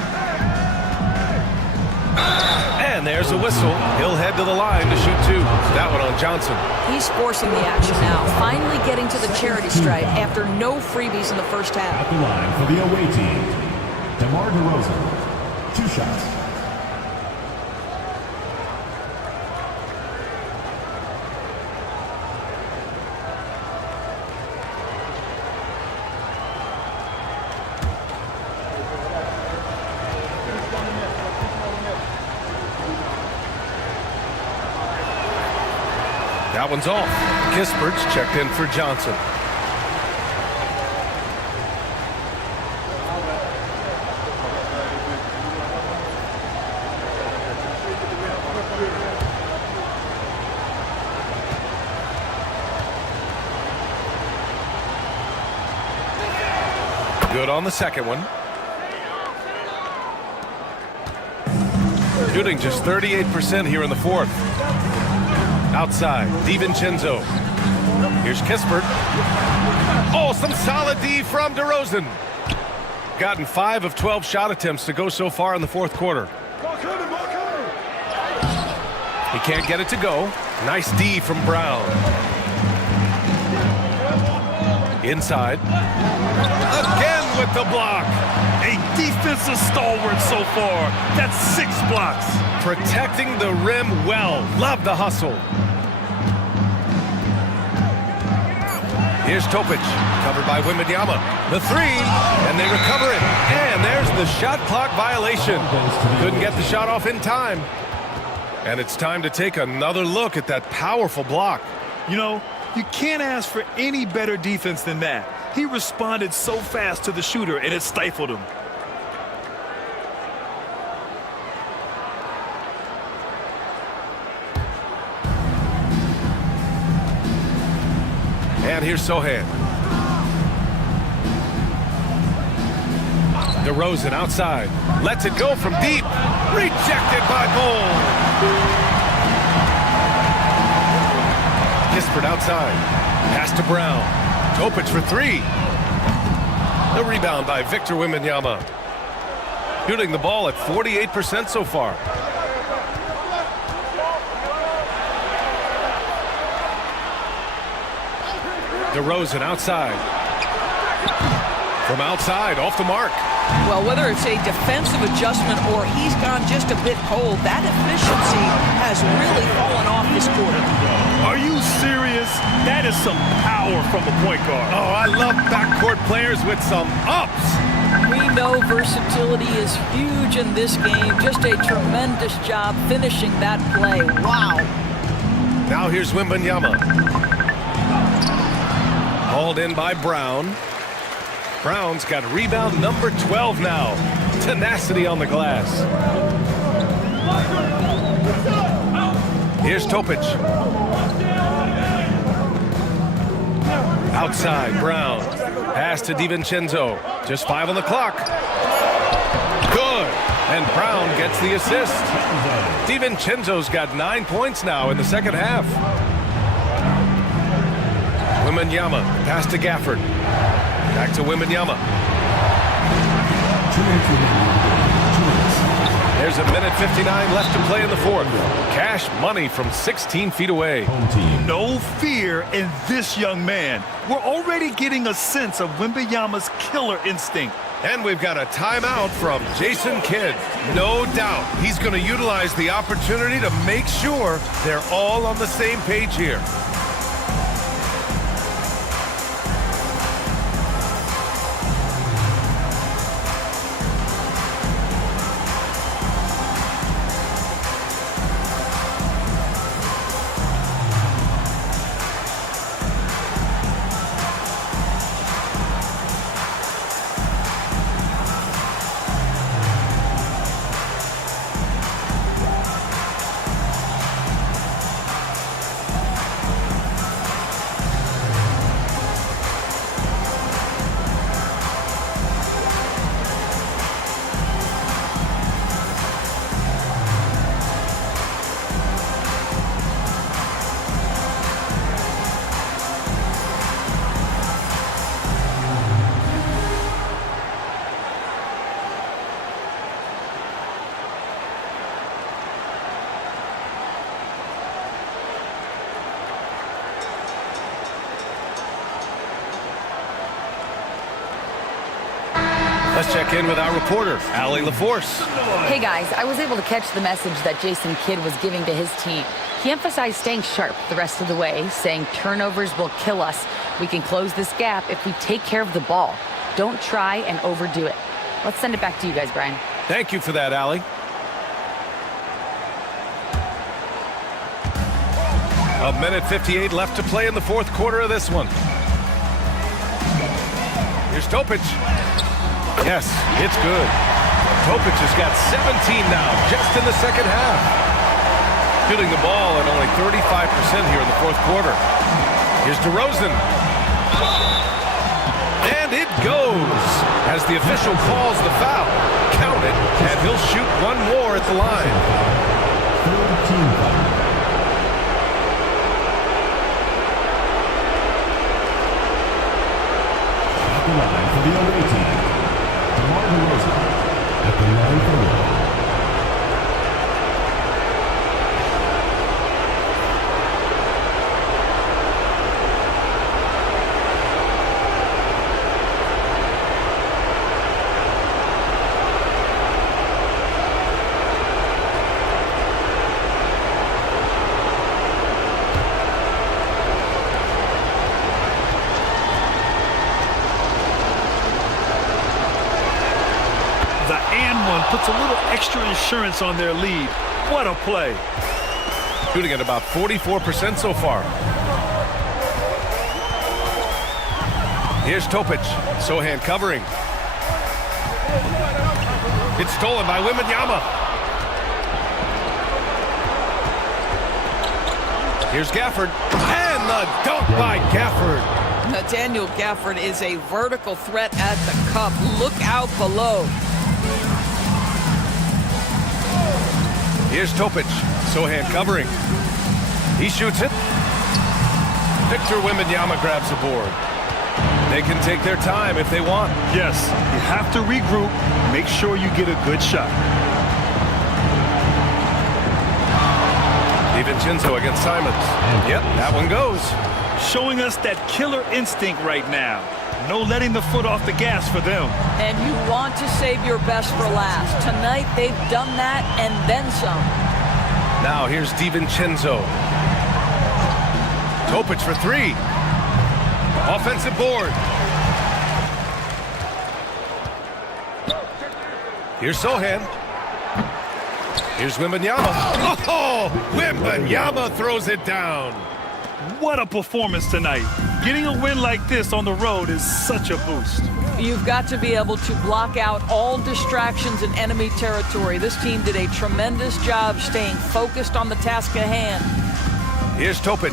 And there's a whistle. He'll head to the line to shoot two. That one on Johnson. He's forcing the action now, finally getting to the charity stripe after no freebies in the first half. At the line for the away team, DeMar DeRozan. 2 shots. That one's off. Kispert's checked in for Johnson. Good on the second one. Shooting just 38% here in the fourth. Outside, DiVincenzo. Here's Kispert. Oh, some solid D from DeRozan. Gotten 5 of 12 shot attempts to go so far in the fourth quarter. He can't get it to go. Nice D from Brown. Inside. Again with the block. A defensive stalwart so far. That's 6 blocks. Protecting the rim well. Love the hustle. Here's Topic, covered by Wembanyama. The three, and they recover it. And there's the shot clock violation. Couldn't get the shot off in time. And it's time to take another look at that powerful block. You know, you can't ask for any better defense than that. He responded so fast to the shooter, and it stifled him. And here's Sohan. DeRozan outside. Lets it go from deep. Rejected by Bull. Kispert outside. Pass to Brown. Topic for 3. The rebound by Victor Wembanyama. Shooting the ball at 48% so far. DeRozan outside. From outside, off the mark. Well, whether it's a defensive adjustment or he's gone just a bit cold, that efficiency has really fallen off this quarter. Are you serious? That is some power from a point guard. Oh, I love backcourt players with some ups. We know versatility is huge in this game. Just a tremendous job finishing that play. Wow. Now here's Wembanyama. Hauled in by Brown. Brown's got rebound number 12 now. Tenacity on the glass. Here's Topic. Outside, Brown. Pass to DiVincenzo. Just 5 on the clock. Good. And Brown gets the assist. DiVincenzo's got 9 points now in the second half. Wembanyama, pass to Gafford. Back to Wembanyama. There's 1:59 left to play in the fourth. Cash money from 16 feet away. No fear in this young man. We're already getting a sense of Wembanyama's killer instinct. And we've got a timeout from Jason Kidd. No doubt he's going to utilize the opportunity to make sure they're all on the same page here. Let's check in with our reporter, Allie LaForce. Hey guys, I was able to catch the message that Jason Kidd was giving to his team. He emphasized staying sharp the rest of the way, saying turnovers will kill us. We can close this gap if we take care of the ball. Don't try and overdo it. Let's send it back to you guys, Brian. Thank you for that, Allie. A minute 58 left to play in the fourth quarter of this one. Here's Topic. Yes, it's good. Topic has got 17 now, just in the second half. Shooting the ball at only 35% here in the fourth quarter. Here's DeRozan. And it goes as the official calls the foul. Count it, and he'll shoot one more at the line. At the line for the away team, DeMar DeRozan. At the line for one. Puts a little extra insurance on their lead. What a play. Shooting at about 44% so far. Here's Topic. Sohan covering. It's stolen by Wembanyama. Here's Gafford. And the dunk by Gafford. Nathaniel Gafford is a vertical threat at the cup. Look out below. Here's Topic. Sohan covering. He shoots it. Victor Wembanyama grabs the board. They can take their time if they want. Yes, you have to regroup. Make sure you get a good shot. DiVincenzo against Simons. Yep, that one goes. Showing us that killer instinct right now. No letting the foot off the gas for them. And you want to save your best for last. Tonight, they've done that and then some. Now, here's DiVincenzo. Topic for three. Offensive board. Here's Sohan. Here's Wembanyama. Oh, Wembanyama throws it down. What a performance tonight. Getting a win like this on the road is such a boost. You've got to be able to block out all distractions in enemy territory. This team did a tremendous job staying focused on the task at hand. Here's Topic.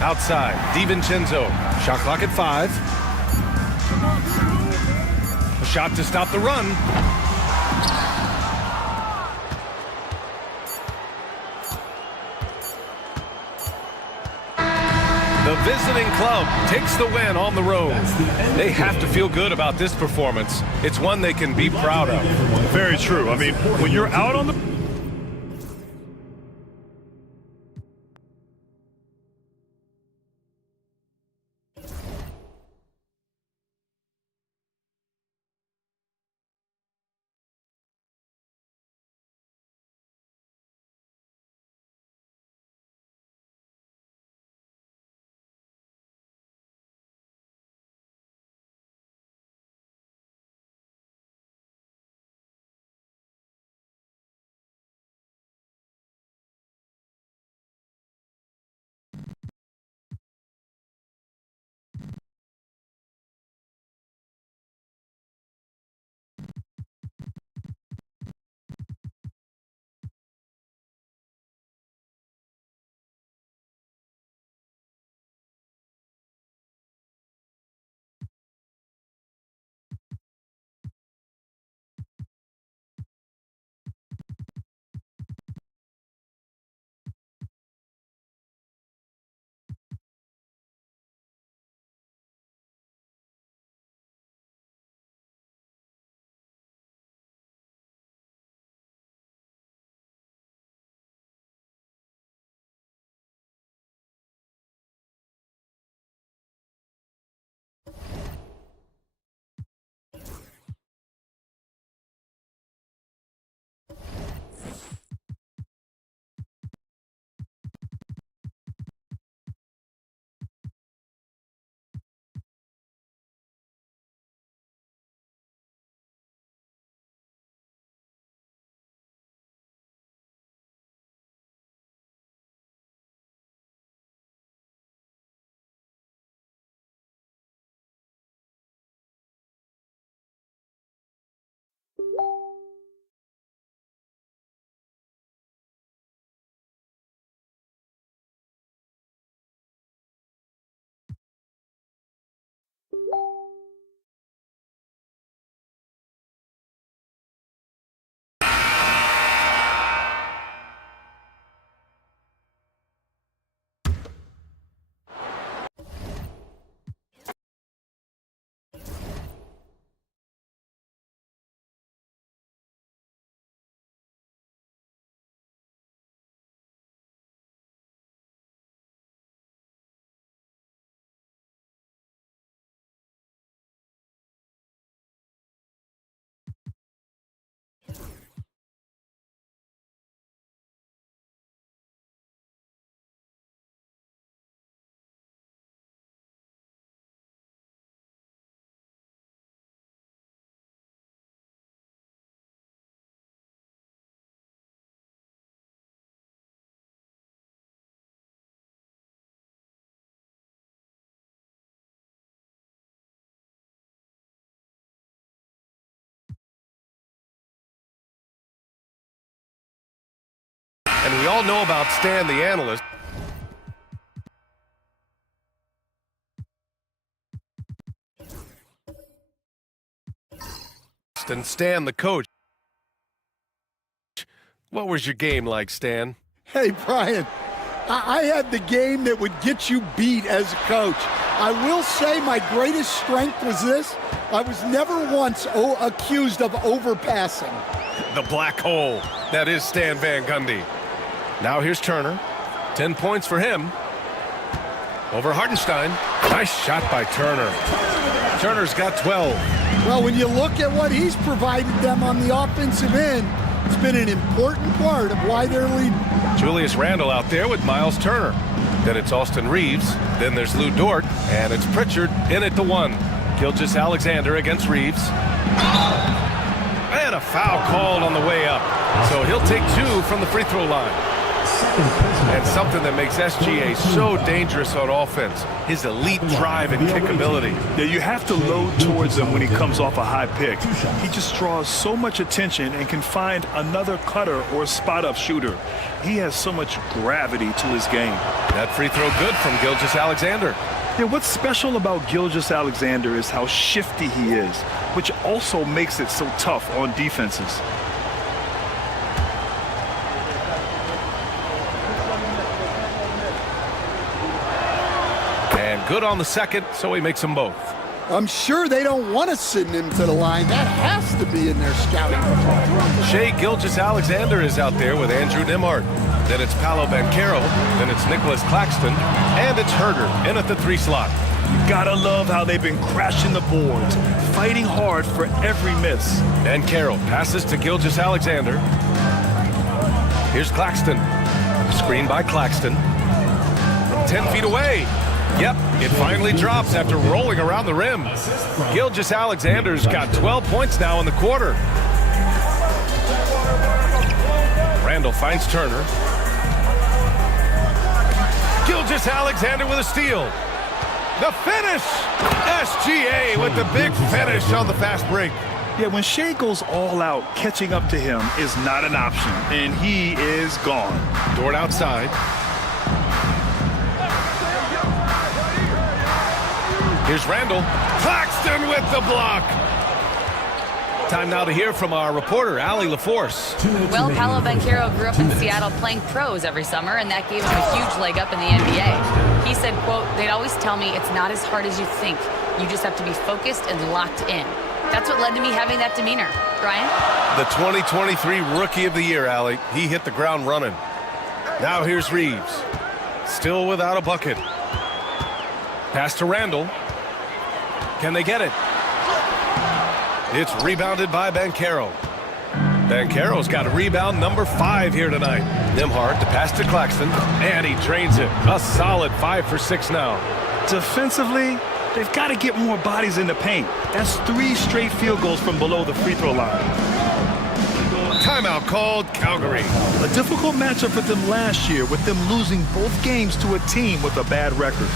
Outside, DiVincenzo. Shot clock at 5. A shot to stop the run. The visiting club takes the win on the road. They have to feel good about this performance. It's one they can be proud of. Very true. I mean, when you're out on the And we all know about Stan, the analyst. And Stan, the coach. What was your game like, Stan? Hey, Brian, I had the game that would get you beat as a coach. I will say my greatest strength was this. I was never once accused of overpassing. The black hole. That is Stan Van Gundy. Now here's Turner. 10 points for him. Over Hartenstein. Nice shot by Turner. Turner's got 12. Well, when you look at what he's provided them on the offensive end, it's been an important part of why they're leading. Julius Randle out there with Miles Turner. Then it's Austin Reeves. Then there's Lou Dort. And it's Pritchard in at the 1. Gilgeous Alexander against Reeves. And a foul called on the way up. So he'll take 2 from the free throw line. And something that makes SGA so dangerous on offense, his elite drive and kickability. Yeah, you have to load towards him when he comes off a high pick. He just draws so much attention and can find another cutter or spot-up shooter. He has so much gravity to his game. That free throw good from Gilgeous Alexander. Yeah, what's special about Gilgeous Alexander is how shifty he is, which also makes it so tough on defenses. Good on the second, so he makes them both. I'm sure they don't want to send him to the line. That has to be in their scouting report. Shai Gilgeous-Alexander is out there with Andrew Nembhard. Then it's Paolo Banchero. Then it's Nicholas Claxton. And it's Herder in at the 3 slot. You gotta love how they've been crashing the boards, fighting hard for every miss. Banchero passes to Gilgeous-Alexander. Here's Claxton. Screen by Claxton. From 10 feet away. Yep, it finally drops after rolling around the rim. Gilgeous-Alexander's got 12 points now in the quarter. Randall finds Turner. Gilgeous-Alexander with a steal. The finish! SGA with the big finish on the fast break. Yeah, when Shai goes all out, catching up to him is not an option, and he is gone. Dort outside. Here's Randall. Claxton with the block. Time now to hear from our reporter, Allie LaForce. Well, Paolo Banchero grew up in Seattle playing pros every summer, and that gave him a huge leg up in the NBA. He said, quote, "They'd always tell me it's not as hard as you think. You just have to be focused and locked in." That's what led to me having that demeanor. Brian? The 2023 Rookie of the Year, Allie. He hit the ground running. Now here's Reeves. Still without a bucket. Pass to Randall. Can they get it? It's rebounded by Banchero. Banchero's got rebound number 5 here tonight. Nembhard to pass to Claxton, and he drains it. A solid 5 for 6 now. Defensively, they've got to get more bodies in the paint. That's 3 straight field goals from below the free throw line. Timeout called, Calgary. A difficult matchup for them last year, with them losing both games to a team with a bad record.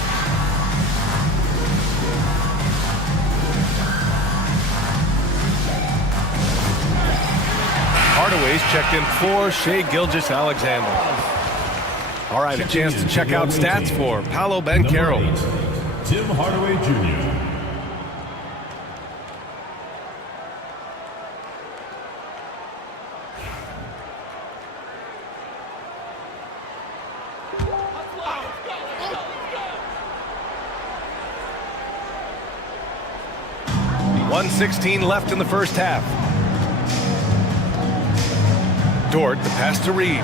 Hardaway's checked in for Shai Gilgeous-Alexander. All right, a chance to check out stats for Paolo Banchero. Tim Hardaway Jr. .116 left in the first half. Dort, the pass to Reeves.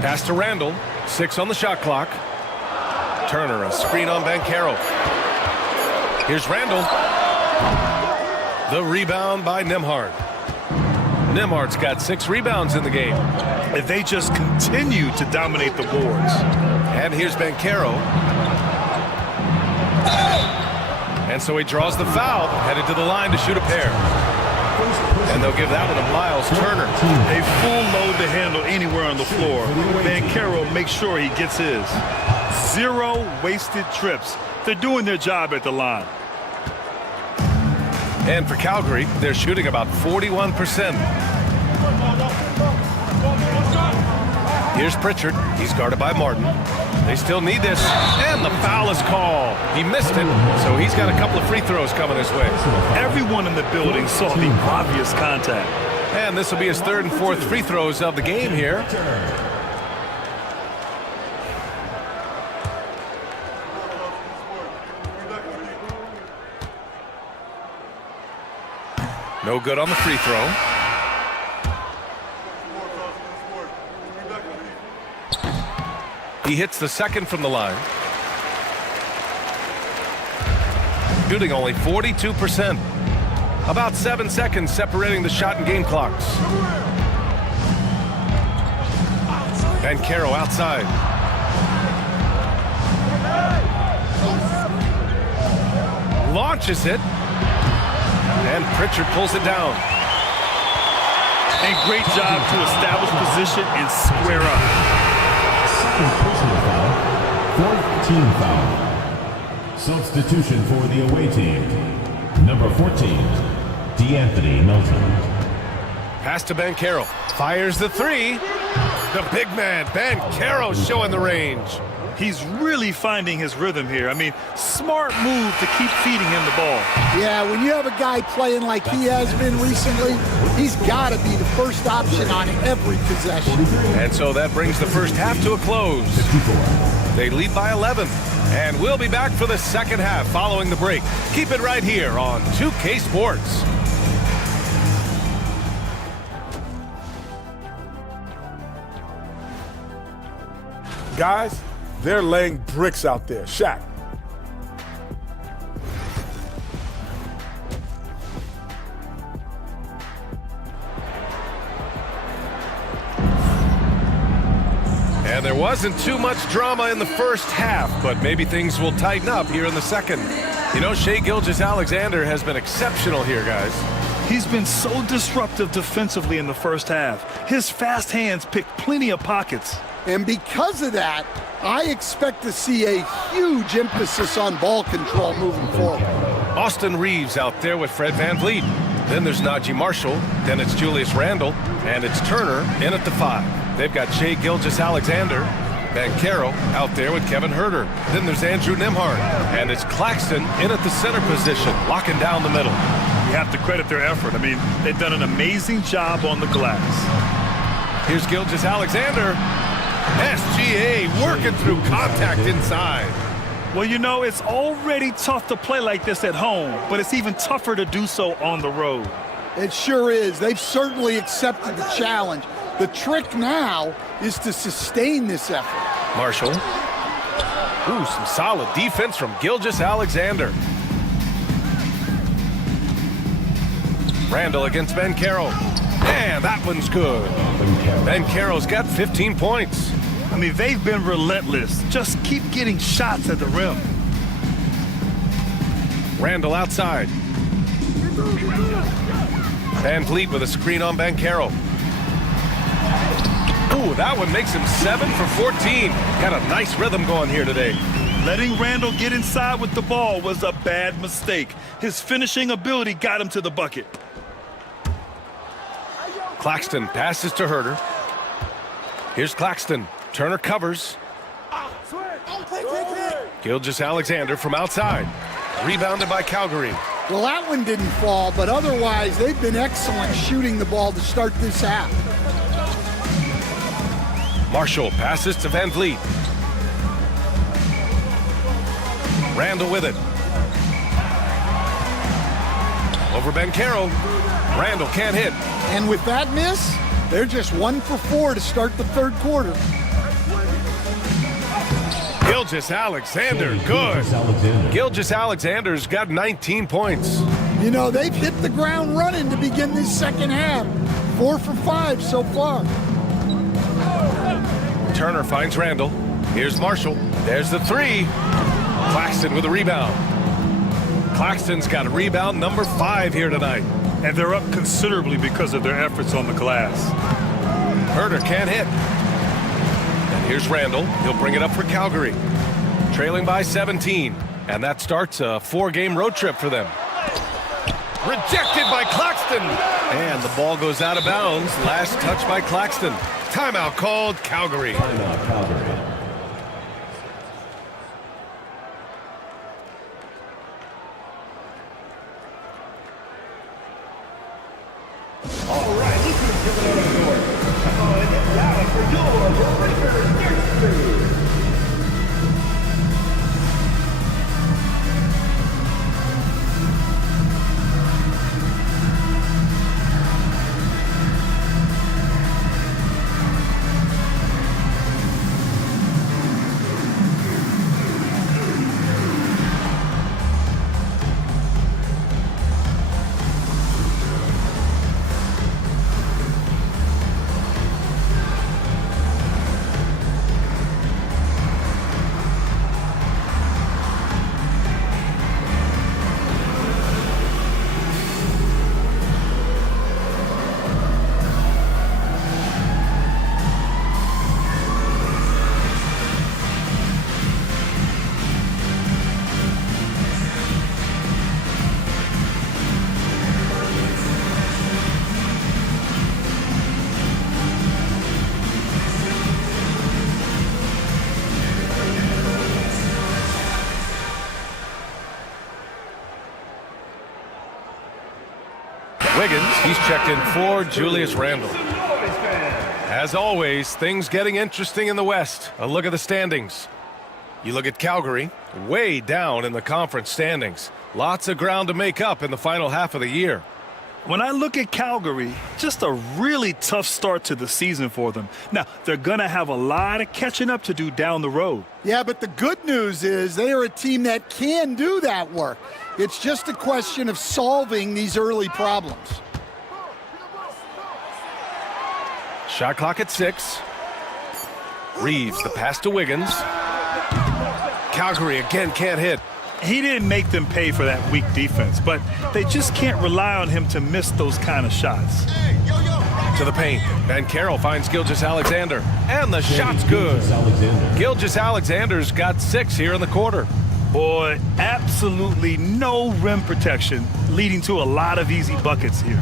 Pass to Randall. 6 on the shot clock. Turner, a screen on Banchero. Here's Randall. The rebound by Nembhard. Nembhard's got 6 rebounds in the game. If they just continue to dominate the boards. And here's Banchero. And so he draws the foul, headed to the line to shoot a pair. And they'll give that one to Miles Turner. A full load to handle anywhere on the floor. Banchero makes sure he gets his. 0 wasted trips. They're doing their job at the line. And for Calgary, they're shooting about 41%. Here's Pritchard. He's guarded by Martin. They still need this. And the foul is called. He missed it, so he's got a couple of free throws coming his way. Everyone in the building saw the obvious contact. And this will be his third and fourth free throws of the game here. No good on the free throw. He hits the second from the line. Shooting only 42%. About 7 seconds separating the shot and game clocks. Banchero outside. Launches it. And Pritchard pulls it down. And great job to establish position and square up. Second personal foul, fourth team foul. Substitution for the away team. Number 14, D'Anthony Melton. Pass to Banchero. Fires the three. The big man, Banchero, showing the range. He's really finding his rhythm here. I mean, smart move to keep feeding him the ball. Yeah, when you have a guy playing like he has been recently, he's got to be the first option on every possession. And so that brings the first half to a close. They lead by 11. And we'll be back for the second half following the break. Keep it right here on 2K Sports. Guys, they're laying bricks out there. Shaq. And there wasn't too much drama in the first half, but maybe things will tighten up here in the second. You know, Shai Gilgeous-Alexander has been exceptional here, guys. He's been so disruptive defensively in the first half. His fast hands pick plenty of pockets. And because of that, I expect to see a huge emphasis on ball control moving forward. Austin Reeves out there with Fred VanVleet. Then there's Najee Marshall. Then it's Julius Randle. And it's Turner in at the 5. They've got Shai Gilgeous-Alexander. Banchero out there with Kevin Huerter. Then there's Andrew Nembhard. And it's Claxton in at the center position, locking down the middle. You have to credit their effort. I mean, they've done an amazing job on the glass. Here's Gilgeous-Alexander. SGA working through contact inside. Well, you know, it's already tough to play like this at home, but it's even tougher to do so on the road. It sure is. They've certainly accepted the challenge. The trick now is to sustain this effort. Marshall. Ooh, some solid defense from Gilgeous-Alexander. Randle against Banchero. And that one's good. Banchero's got 15 points. I mean, they've been relentless. Just keep getting shots at the rim. Randle outside. VanVleet with a screen on Banchero. Ooh, that one makes him 7 for 14. Got a nice rhythm going here today. Letting Randle get inside with the ball was a bad mistake. His finishing ability got him to the bucket. Claxton passes to Huerter. Here's Claxton. Turner covers. Gilgeous-Alexander from outside. Rebounded by Calgary. Well, that one didn't fall, but otherwise they've been excellent shooting the ball to start this half. Marshall passes to VanVleet. Randle with it. Over Banchero. Randle can't hit. And with that miss, they're just 1 for 4 to start the third quarter. Gilgeous-Alexander, good. Gilgeous-Alexander's got 19 points. You know, they've hit the ground running to begin this second half. 4 for 5 so far. Turner finds Randle. Here's Marshall. There's the 3. Claxton with a rebound. Claxton's got a rebound number 5 here tonight. And they're up considerably because of their efforts on the glass. Huerter can't hit. And here's Randle. He'll bring it up for Calgary. Trailing by 17. And that starts a 4-game road trip for them. Rejected by Claxton. And the ball goes out of bounds. Last touch by Claxton. Timeout called Calgary. Timeout, Calgary. All right, listen to the door. Come on, get down for your breaker. Wiggins, he's checked in for Julius Randle. As always, things getting interesting in the West. A look at the standings. You look at Calgary, way down in the conference standings. Lots of ground to make up in the final half of the year. When I look at Calgary, just a really tough start to the season for them. Now, they're going to have a lot of catching up to do down the road. Yeah, but the good news is they are a team that can do that work. It's just a question of solving these early problems. Shot clock at 6. Reeves, the pass to Wiggins. Calgary again can't hit. He didn't make them pay for that weak defense, but they just can't rely on him to miss those kind of shots. To the paint. Van Carroll finds Gilgeous-Alexander. And the shot's good. Gilgeous-Alexander's got 6 here in the quarter. Boy, absolutely no rim protection, leading to a lot of easy buckets here.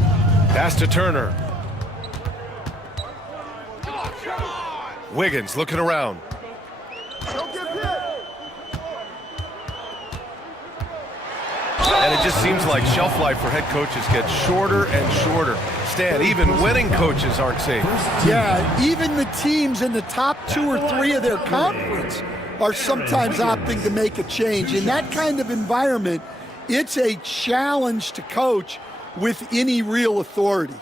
Pass to Turner. Wiggins looking around. And it just seems like shelf life for head coaches gets shorter and shorter. Stan, even winning coaches aren't safe. Yeah, even the teams in the top 2 or 3 of their conference are sometimes opting to make a change. In that kind of environment, it's a challenge to coach with any real authority.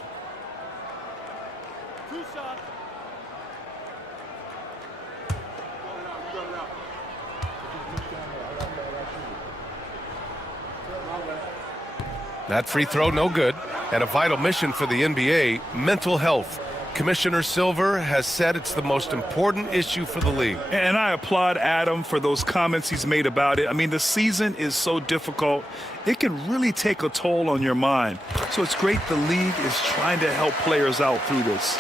That free throw, no good. And a vital mission for the NBA, mental health. Commissioner Silver has said it's the most important issue for the league. And I applaud Adam for those comments he's made about it. I mean, the season is so difficult. It can really take a toll on your mind. So it's great the league is trying to help players out through this.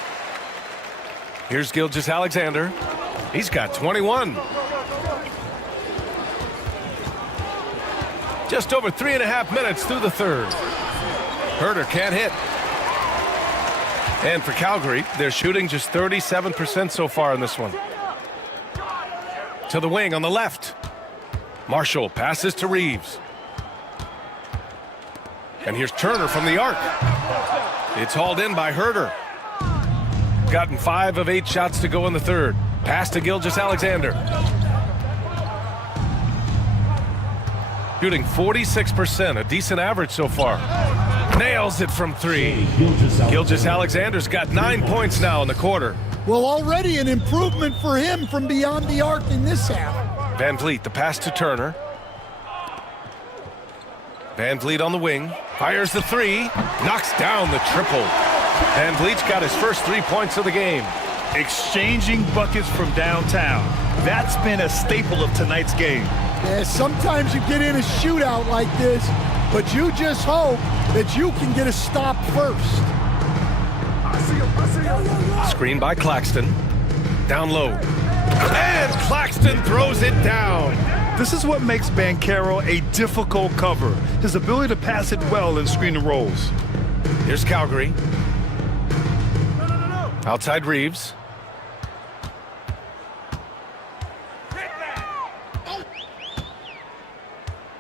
Here's Gilgeous-Alexander. He's got 21. Just over 3.5 minutes through the third. Herter can't hit. And for Calgary, they're shooting just 37% so far in this one. To the wing on the left. Marshall passes to Reeves. And here's Turner from the arc. It's hauled in by Herter. Gotten 5 of 8 shots to go in the third. Pass to Gilgeous-Alexander. Shooting 46%, a decent average so far. Nails it from 3. Gilgeous-Alexander's got 9 points now in the quarter. Well, already an improvement for him from beyond the arc in this half. Van Vliet, the pass to Turner. Van Vliet on the wing. Fires the 3. Knocks down the triple. Van Vliet's got his first 3 points of the game. Exchanging buckets from downtown. That's been a staple of tonight's game. Yeah, sometimes you get in a shootout like this, but you just hope that you can get a stop first. Screen by Claxton. Down low. And Claxton throws it down. This is what makes Banchero a difficult cover, his ability to pass it well in screen and rolls. Here's Calgary. Outside Reeves.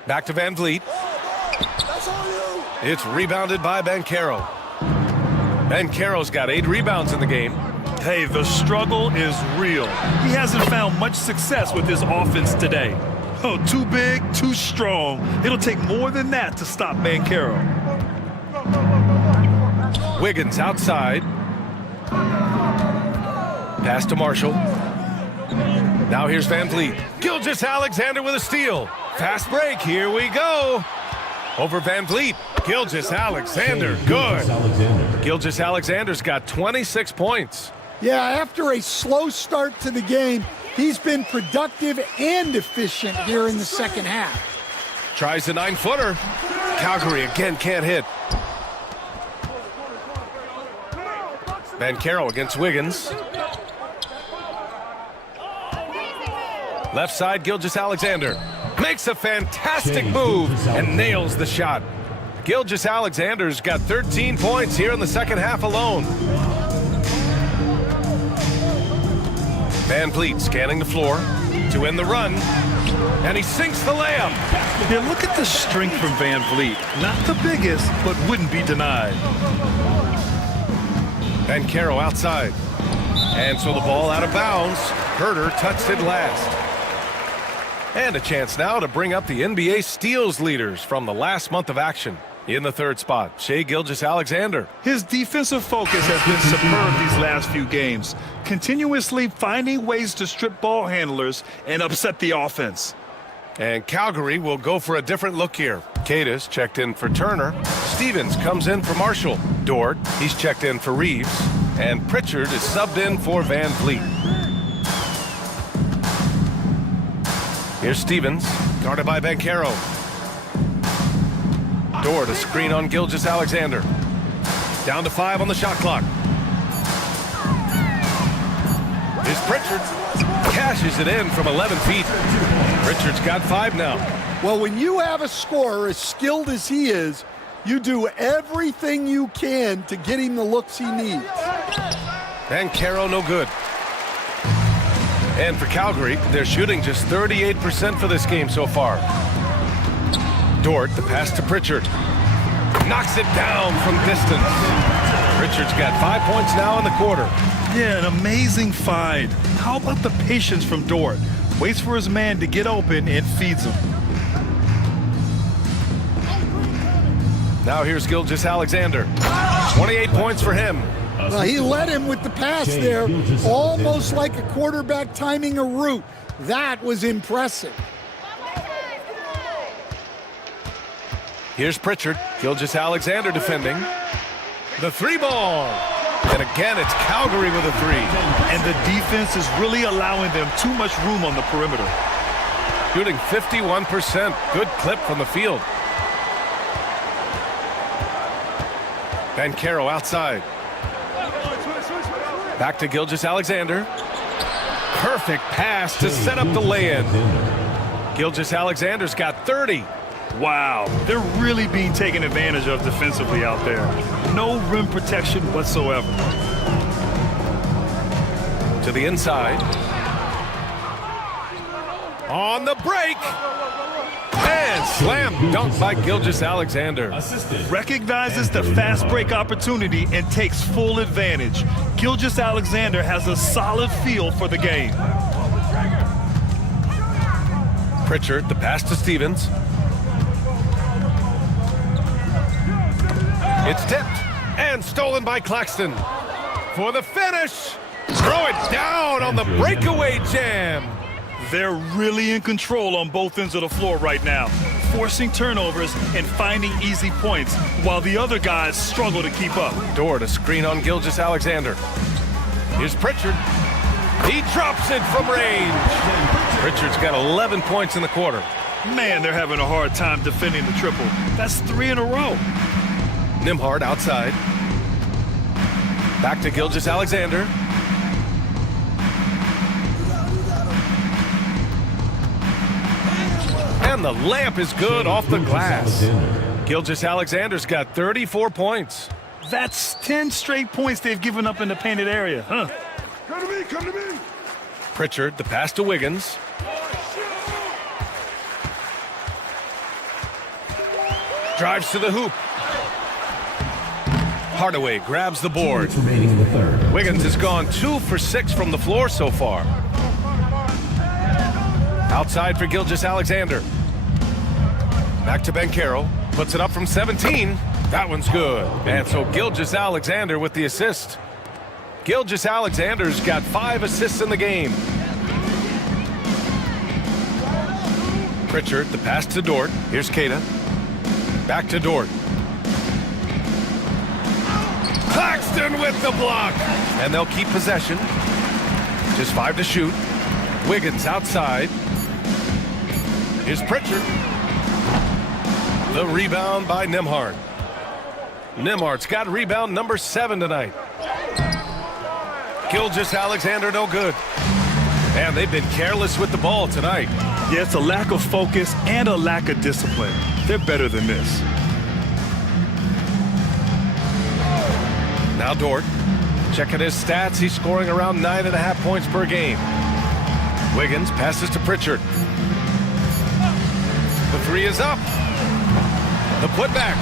Back to Van Vliet. It's rebounded by Banchero. Banchero's got 8 rebounds in the game. Hey, the struggle is real. He hasn't found much success with his offense today. Oh, too big, too strong. It'll take more than that to stop Banchero. Wiggins outside. Pass to Marshall. Now here's Van Vliet. Gilgeous-Alexander with a steal. Fast break, here we go. Over Van Vliet. Gilgeous-Alexander, good. Gilgeous-Alexander's got 26 points. Yeah, after a slow start to the game, he's been productive and efficient here in the second half. Tries the 9-footer. Calgary again can't hit. Banchero against Wiggins. Left side, Gilgeous-Alexander. Makes a fantastic move and nails the shot. Gilgeous-Alexander's got 13 points here in the second half alone. Van Vliet scanning the floor to end the run, and he sinks the layup. Yeah, look at the strength from Van Vliet. Not the biggest, but wouldn't be denied. Banchero outside. And so the ball out of bounds. Herter touched it last. And a chance now to bring up the NBA steals leaders from the last month of action. In the third spot, Shai Gilgeous-Alexander. His defensive focus has been superb these last few games, continuously finding ways to strip ball handlers and upset the offense. And Calgary will go for a different look here. Cadis checked in for Turner. Stevens comes in for Marshall. Dort, he's checked in for Reeves. And Pritchard is subbed in for Van Vliet. Here's Stevens, guarded by Banchero. Dort, a screen on Gilgeous-Alexander. Down to 5 on the shot clock. Here's Pritchard. Cashes it in from 11 feet. Pritchard's got 5 now. Well, when you have a scorer as skilled as he is, you do everything you can to get him the looks he needs. Banchero no good. And for Calgary, they're shooting just 38% for this game so far. Dort, the pass to Pritchard. Knocks it down from distance. Pritchard's got 5 points now in the quarter. Yeah, an amazing find. How about the patience from Dort? Waits for his man to get open and feeds him. Now here's Gilgeous-Alexander. 28 points for him. Well, he led him with the pass there, almost like a quarterback timing a route. That was impressive. Here's Pritchard. Gilgeous-Alexander defending. The 3-ball. And again, it's Calgary with a 3. And the defense is really allowing them too much room on the perimeter. Shooting 51%. Good clip from the field. Banchero outside. Back to Gilgeous-Alexander. Perfect pass to set up the lay-in. Gilgeous-Alexander's got 30. Wow, they're really being taken advantage of defensively out there. No rim protection whatsoever. To the inside. On the break. And slam dunk by Gilgeous-Alexander. Recognizes the fast break opportunity and takes full advantage. Gilgeous-Alexander has a solid feel for the game. Pritchard, the pass to Stevens. It's tipped and stolen by Claxton. For the finish. Throw it down on the breakaway jam. They're really in control on both ends of the floor right now, forcing turnovers and finding easy points while the other guys struggle to keep up. Dort, a screen on Gilgeous-Alexander. Here's Pritchard. He drops it from range. Pritchard's got 11 points in the quarter. Man, they're having a hard time defending the triple. That's 3 in a row. Nimhard outside. Back to Gilgeous-Alexander. And the layup is good off the glass. Gilgeous-Alexander's got 34 points. That's 10 straight points they've given up in the painted area, huh? Come to me, come to me. Pritchard, the pass to Wiggins. Drives to the hoop. Hardaway grabs the board. Remaining in the third. Wiggins has gone 2 for 6 from the floor so far. Outside for Gilgeous-Alexander. Back to Banchero. Puts it up from 17. That one's good. And so Gilgeous-Alexander with the assist. Gilgeous-Alexander's got 5 assists in the game. Pritchard, the pass to Dort. Here's Queta. Back to Dort. Claxton with the block. And they'll keep possession. Just 5 to shoot. Wiggins outside. Here's Pritchard. The rebound by Nembhard. Nembhard's got rebound number 7 tonight. Gilgeous-Alexander no good. And they've been careless with the ball tonight. Yeah, it's a lack of focus and a lack of discipline. They're better than this. Now Dort. Checking his stats, he's scoring around 9.5 points per game. Wiggins passes to Pritchard. The 3 is up. The putback.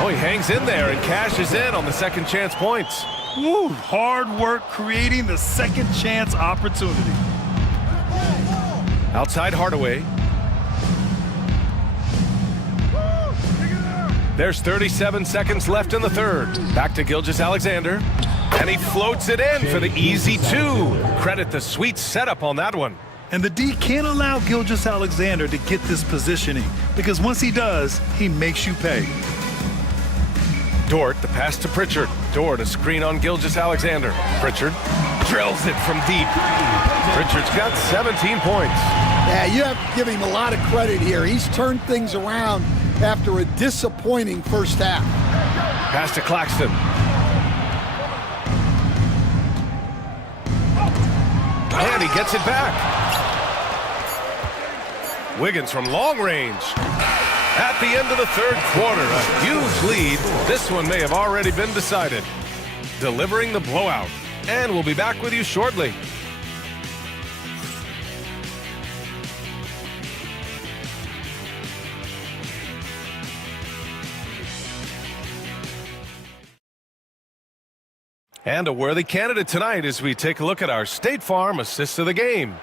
Oh, he hangs in there and cashes in on the second chance points. Woo, hard work creating the second chance opportunity. Outside Hardaway. There's 37 seconds left in the third. Back to Gilgeous-Alexander. And he floats it in for the easy 2. Credit the sweet setup on that one. And the D can't allow Gilgeous-Alexander to get this positioning, because once he does, he makes you pay. Dort, the pass to Pritchard. Dort, a screen on Gilgeous-Alexander. Pritchard drills it from deep. Pritchard's got 17 points. Yeah, you have to give him a lot of credit here. He's turned things around after a disappointing first half. Pass to Claxton. And he gets it back. Wiggins from long range. At the end of the third quarter, a huge lead. This one may have already been decided. Delivering the blowout. And we'll be back with you shortly. And a worthy candidate tonight as we take a look at our State Farm assist of the game.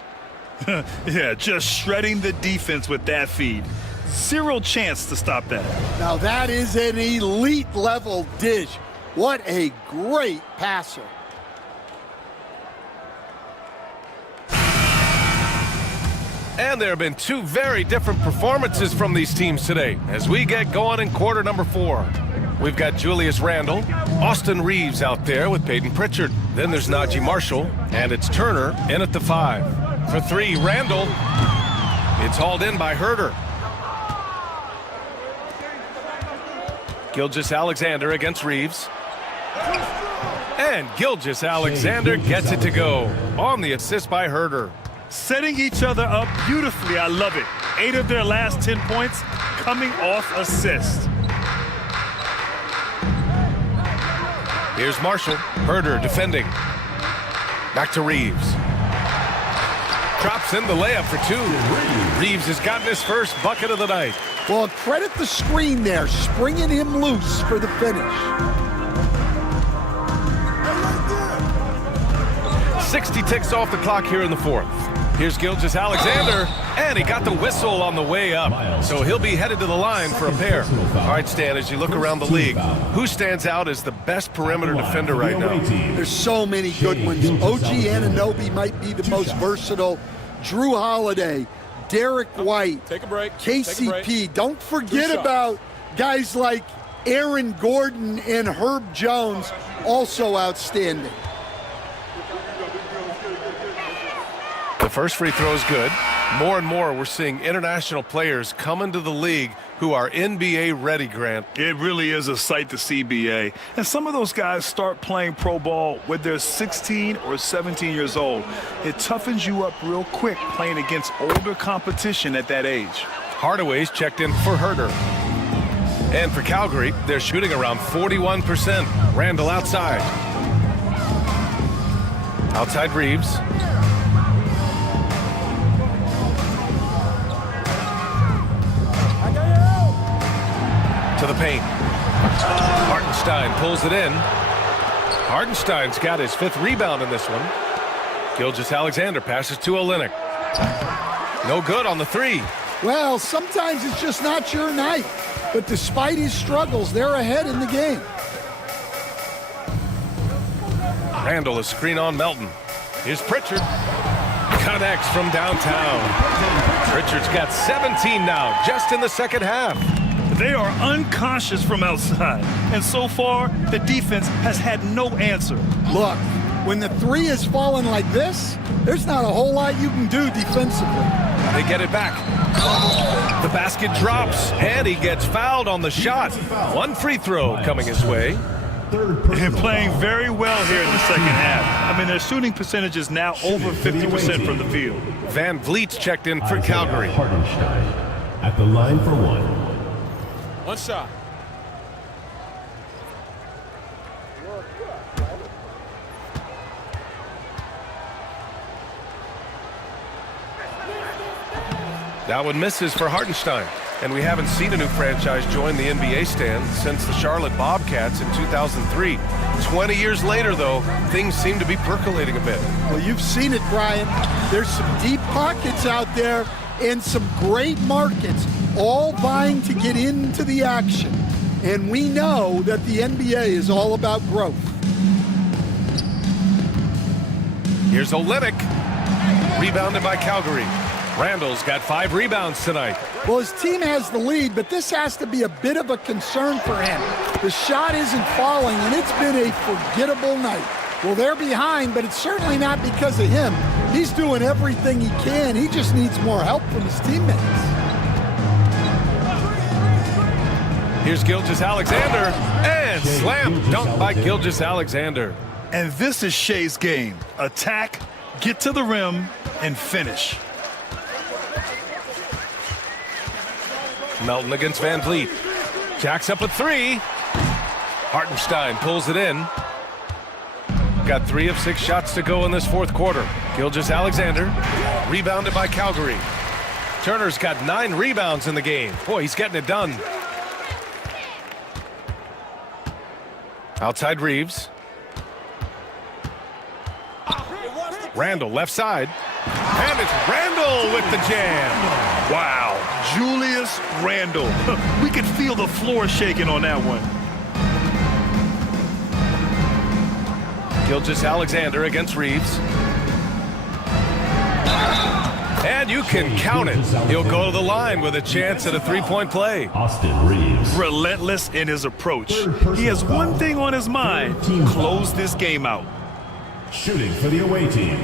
Yeah, just shredding the defense with that feed. Zero chance to stop that. Now that is an elite level dish. What a great passer. And there have been 2 very different performances from these teams today as we get going in quarter number 4. We've got Julius Randle, Austin Reeves out there with Peyton Pritchard. Then there's Najee Marshall, and it's Turner in at the 5. For 3, Randle. It's hauled in by Herder. Gilgeous-Alexander against Reeves. And Gilgeous-Alexander gets it to go on the assist by Herder. Setting each other up beautifully. I love it. 8 of their last 10 points coming off assist. Here's Marshall. Herder defending. Back to Reeves. Drops in the layup for 2. Reeves has gotten his first bucket of the night. Well, credit the screen there, springing him loose for the finish. 60 ticks off the clock here in the 4th. Here's Gilgeous-Alexander, and he got the whistle on the way up. So he'll be headed to the line for a pair. All right, Stan, as you look around the league, who stands out as the best perimeter defender right now? There's so many good ones. OG Anunoby might be the most versatile. Drew Holiday, Derek White, Take a break. KCP. Don't forget about guys like Aaron Gordon and Herb Jones, also outstanding. The first free throw is good. More and more, we're seeing international players come into the league who are NBA ready, Grant. It really is a sight to see, BA. And some of those guys start playing pro ball when they're 16 or 17 years old. It toughens you up real quick playing against older competition at that age. Hardaway's checked in for Herter. And for Calgary, they're shooting around 41%. Randall outside. Outside Reeves. To the paint. Hartenstein pulls it in. Hartenstein's got his 5th rebound in this one. Gilgeous-Alexander passes to Olynyk. No good on the 3. Well, sometimes it's just not your night. But despite his struggles, they're ahead in the game. Randall is screen on Melton. Here's Pritchard. Connects from downtown. Pritchard's got 17 now, just in the second half. They are unconscious from outside, and so far, the defense has had no answer. Look, when the 3 is falling like this, there's not a whole lot you can do defensively. They get it back. The basket drops, and he gets fouled on the shot. 1 free throw coming his way. They're playing very well here in the second half. I mean, their shooting percentage is now over 50% from the field. Van Vliet's checked in for Calgary. Hartenstein at the line for 1. 1 shot. That one misses for Hartenstein. And we haven't seen a new franchise join the NBA stand since the Charlotte Bobcats in 2003. 20 years later, though, things seem to be percolating a bit. Well, you've seen it, Brian. There's some deep pockets out there and some great markets, all vying to get into the action. And we know that the NBA is all about growth. Here's Olynyk. Rebounded by Calgary. Randall's got 5 rebounds tonight. Well, his team has the lead, but this has to be a bit of a concern for him. The shot isn't falling, and it's been a forgettable night. Well, they're behind, but it's certainly not because of him. He's doing everything he can. He just needs more help from his teammates. Here's Gilgeous-Alexander, and slam dunk by Gilgeous-Alexander. And this is Shea's game. Attack, get to the rim, and finish. Melton against Van Vliet. Jacks up a 3. Hartenstein pulls it in. Got 3 of 6 shots to go in this 4th quarter. Gilgeous-Alexander, rebounded by Calgary. Turner's got 9 rebounds in the game. Boy, he's getting it done. Outside Reeves. Randall left side. And it's Randall with the jam. Wow, Julius Randle. We could feel the floor shaking on that one. Gilgeous-Alexander against Reeves. And you can count it. He'll go to the line with a chance at a 3-point play. Austin Reeves. Relentless in his approach. He has one thing on his mind: close this game out. Shooting for the away team,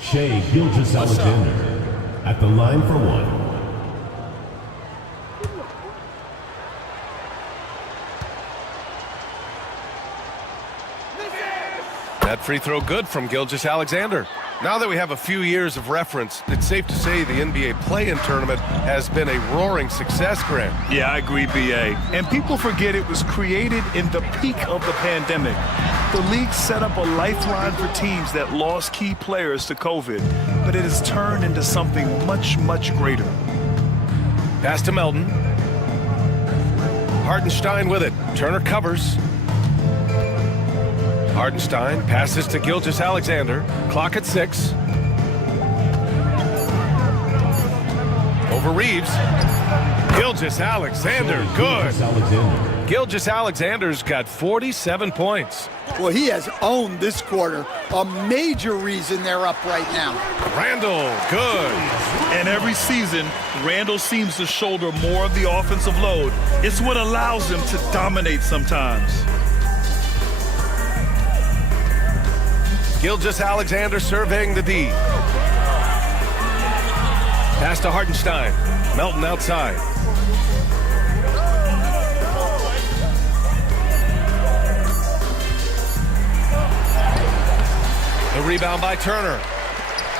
Shea Gilgeous-Alexander at the line for 1. That free throw good from Gilgeous-Alexander. Now that we have a few years of reference, it's safe to say the NBA play-in tournament has been a roaring success, Grant. Yeah, I agree, B.A. And people forget it was created in the peak of the pandemic. The league set up a lifeline for teams that lost key players to COVID, but it has turned into something much, much greater. Pass to Melton. Hartenstein with it. Turner covers. Hartenstein passes to Gilgeous-Alexander. Clock at 6. Over Reeves. Gilgeous-Alexander, good. Gilgeous-Alexander's got 47 points. Well, he has owned this quarter. A major reason they're up right now. Randall, good. And every season, Randall seems to shoulder more of the offensive load. It's what allows him to dominate sometimes. Gilgeous-Alexander surveying the D. Pass to Hartenstein. Melton outside. The rebound by Turner.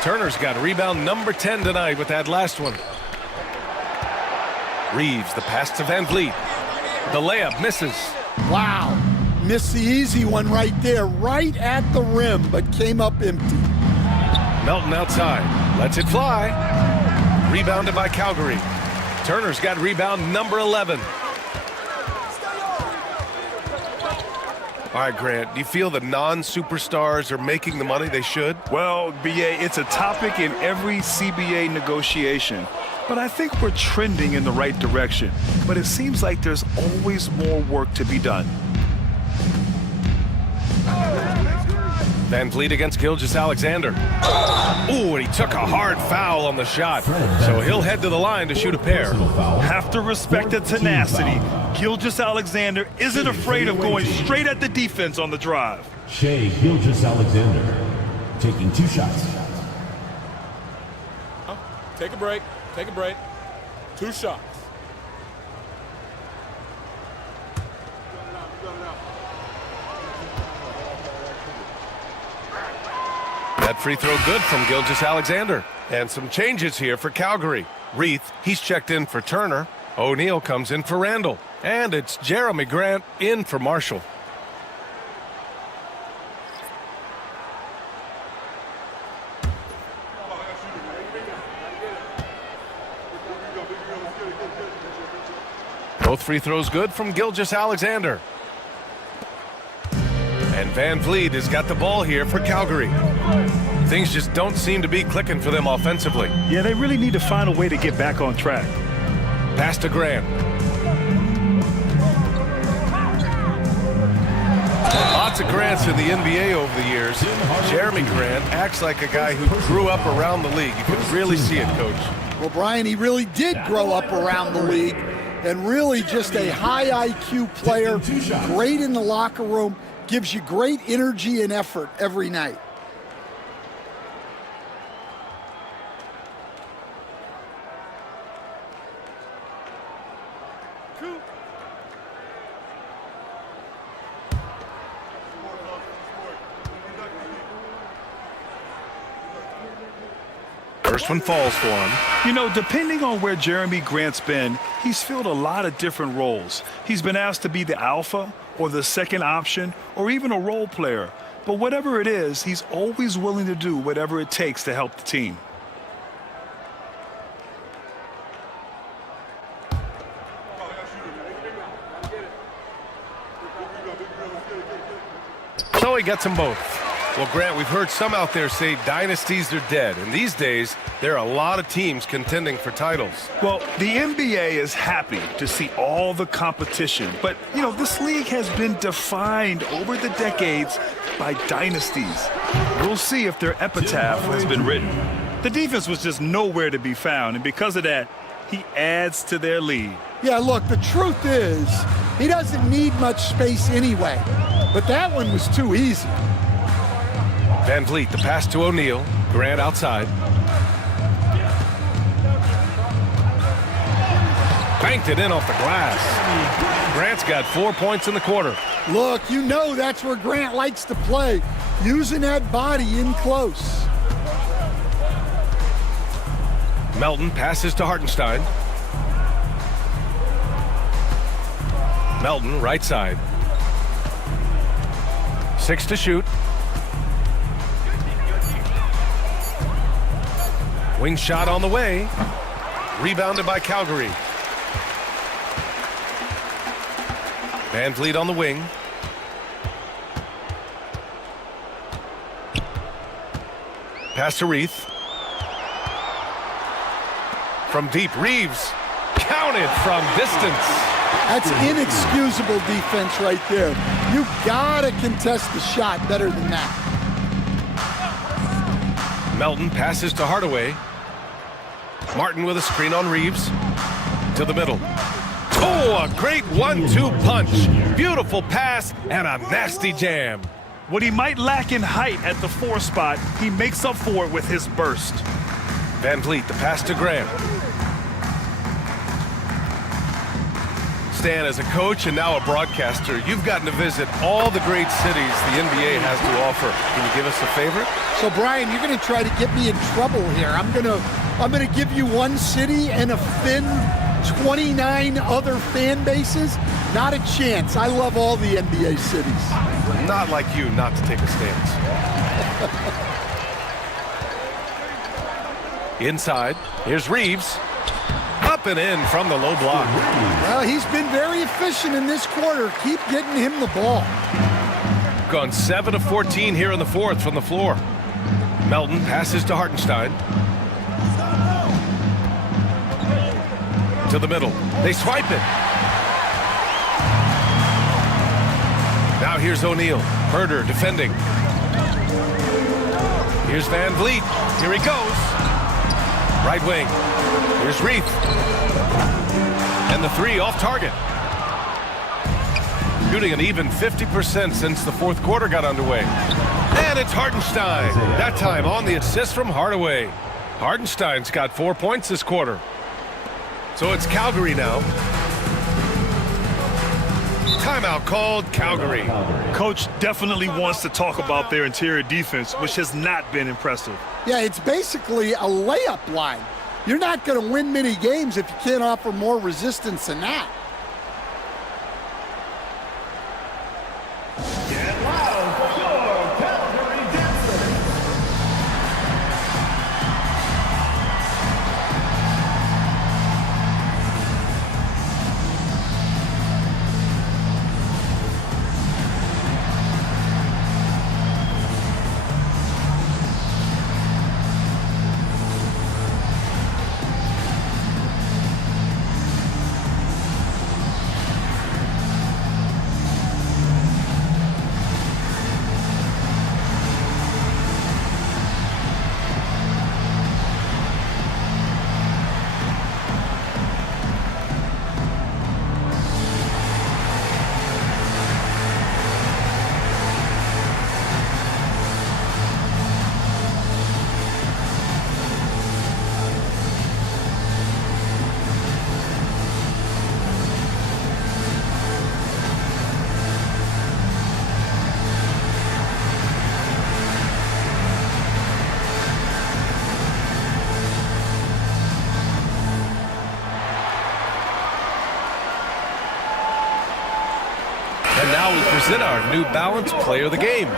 Turner's got rebound number 10 tonight with that last one. Reeves, the pass to Van Vliet. The layup misses. Wow. Missed the easy one right there, right at the rim, but came up empty. Melton outside. Lets it fly. Rebounded by Calgary. Turner's got rebound number 11. All right, Grant, do you feel the non-superstars are making the money they should? Well, BA, it's a topic in every CBA negotiation. But I think we're trending in the right direction. But it seems like there's always more work to be done. Van Vliet against Gilgeous-Alexander. Ooh, and he took a hard foul on the shot. So he'll head to the line to shoot a pair. Have to respect the tenacity. Gilgeous-Alexander isn't afraid of going straight at the defense on the drive. Shea Gilgeous-Alexander taking 2 shots. Take a break. Take a break. 2 shots. That free throw good from Gilgeous-Alexander. And some changes here for Calgary. Reith, he's checked in for Turner. O'Neal comes in for Randall. And it's Jeremy Grant in for Marshall. Both free throws good from Gilgeous-Alexander. And Van Vliet has got the ball here for Calgary. Things just don't seem to be clicking for them offensively. Yeah, they really need to find a way to get back on track. Pass to Grant. Lots of Grants in the NBA over the years. Jeremy Grant acts like a guy who grew up around the league. You can really see it, Coach. Well, Brian, he really did grow up around the league and really just a high IQ player, great in the locker room, gives you great energy and effort every night. First one falls for him. You know, depending on where Jeremy Grant's been, he's filled a lot of different roles. He's been asked to be the alpha or the second option or even a role player. But whatever it is, he's always willing to do whatever it takes to help the team. So he gets them both. Well, Grant, we've heard some out there say dynasties are dead, and these days there are a lot of teams contending for titles. Well, the NBA is happy to see all the competition, but, you know, this league has been defined over the decades by dynasties. We'll see if their epitaph has been written. The defense was just nowhere to be found, and because of that, he adds to their lead. Yeah, look, the truth is, he doesn't need much space anyway, but that one was too easy. Van Vliet, the pass to O'Neal. Grant outside. Banked it in off the glass. Grant's got 4 points in the quarter. Look, you know that's where Grant likes to play, using that body in close. Melton passes to Hartenstein. Melton, right side. 6 to shoot. Wing shot on the way. Rebounded by Calgary. Van Vliet on the wing. Pass to Reith. From deep, Reeves. Counted from distance. That's inexcusable defense right there. You gotta contest the shot better than that. Melton passes to Hardaway. Martin with a screen on Reeves. To the middle. Oh, a great 1-2 punch. Beautiful pass and a nasty jam. What he might lack in height at the 4 spot, he makes up for it with his burst. Van Vliet, the pass to Grant. Stan, as a coach and now a broadcaster, you've gotten to visit all the great cities the NBA has to offer. Can you give us a favorite? So, Brian, you're going to try to get me in trouble here. I'm going to give you one city and a thin 29 other fan bases? Not a chance. I love all the NBA cities. Not like you not to take a stance. Inside, here's Reeves. Up and in from the low block. Well, he's been very efficient in this quarter. Keep getting him the ball. Gone 7 of 14 here in the fourth from the floor. Melton passes to Hartenstein. To the middle. They swipe it. Now here's O'Neal. Herder defending. Here's Van Vliet. Here he goes. Right wing. Here's Reith. And the three off target. Shooting an even 50% since the fourth quarter got underway. And it's Hartenstein. That time on the assist from Hardaway. Hartenstein's got 4 points this quarter. So it's Calgary now. Timeout called, Calgary. Coach definitely wants to talk about their interior defense, which has not been impressive. Yeah, it's basically a layup line. You're not going to win many games if you can't offer more resistance than that. Now we present our New Balance Player of the Game,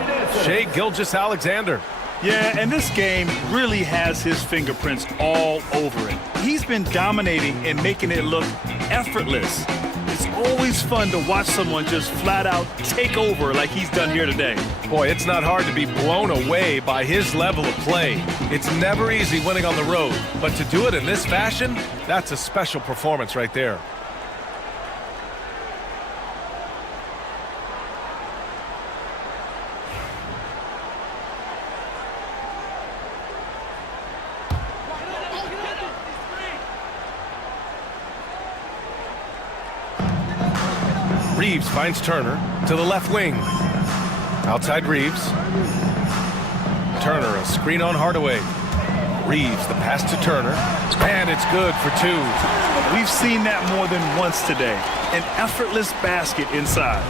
Shai Gilgeous-Alexander. Yeah, and this game really has his fingerprints all over it. He's been dominating and making it look effortless. It's always fun to watch someone just flat out take over like he's done here today. Boy, it's not hard to be blown away by his level of play. It's never easy winning on the road, but to do it in this fashion, that's a special performance right there. Reeves finds Turner to the left wing. Outside Reeves. Turner, a screen on Hardaway. Reeves, the pass to Turner. And it's good for two. We've seen that more than once today. An effortless basket inside.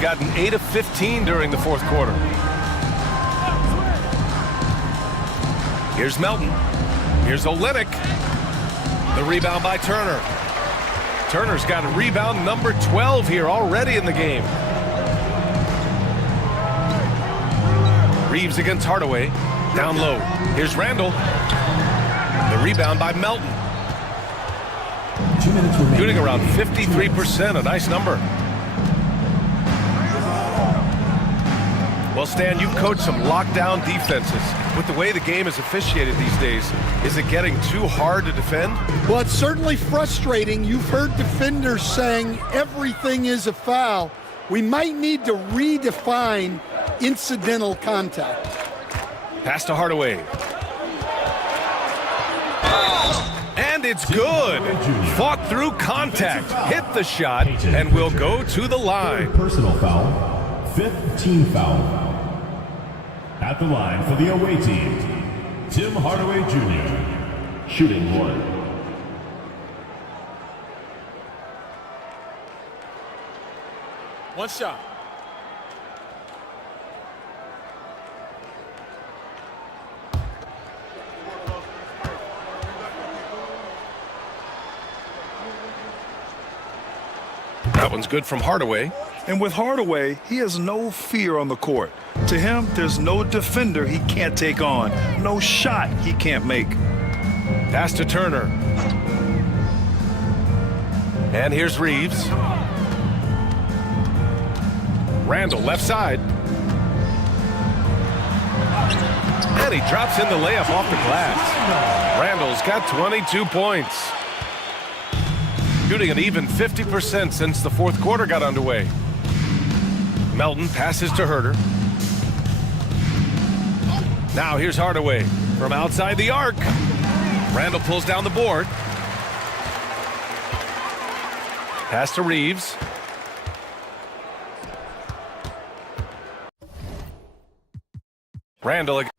Gotten 8 of 15 during the fourth quarter. Here's Melton. Here's Olynyk. The rebound by Turner. Turner's got a rebound number 12 here already in the game. Reeves against Hardaway. Down low. Here's Randall. The rebound by Melton. Shooting around 53%, a nice number. Well, Stan, you've coached some lockdown defenses. With the way the game is officiated these days, is it getting too hard to defend? Well, it's certainly frustrating. You've heard defenders saying everything is a foul. We might need to redefine incidental contact. Pass to Hardaway. And it's good. Fought through contact, hit the shot, and will go to the line. Personal foul, 5th team foul. At the line for the away team, Tim Hardaway Jr., shooting one. One shot. That one's good from Hardaway. And with Hardaway, he has no fear on the court. To him, there's no defender he can't take on, no shot he can't make. Pass to Turner. And here's Reeves. Randall, left side. And he drops in the layup off the glass. Randall's got 22 points. Shooting an even 50% since the fourth quarter got underway. Melton passes to Herter. Now here's Hardaway from outside the arc. Randall pulls down the board. Pass to Reeves. Randall again.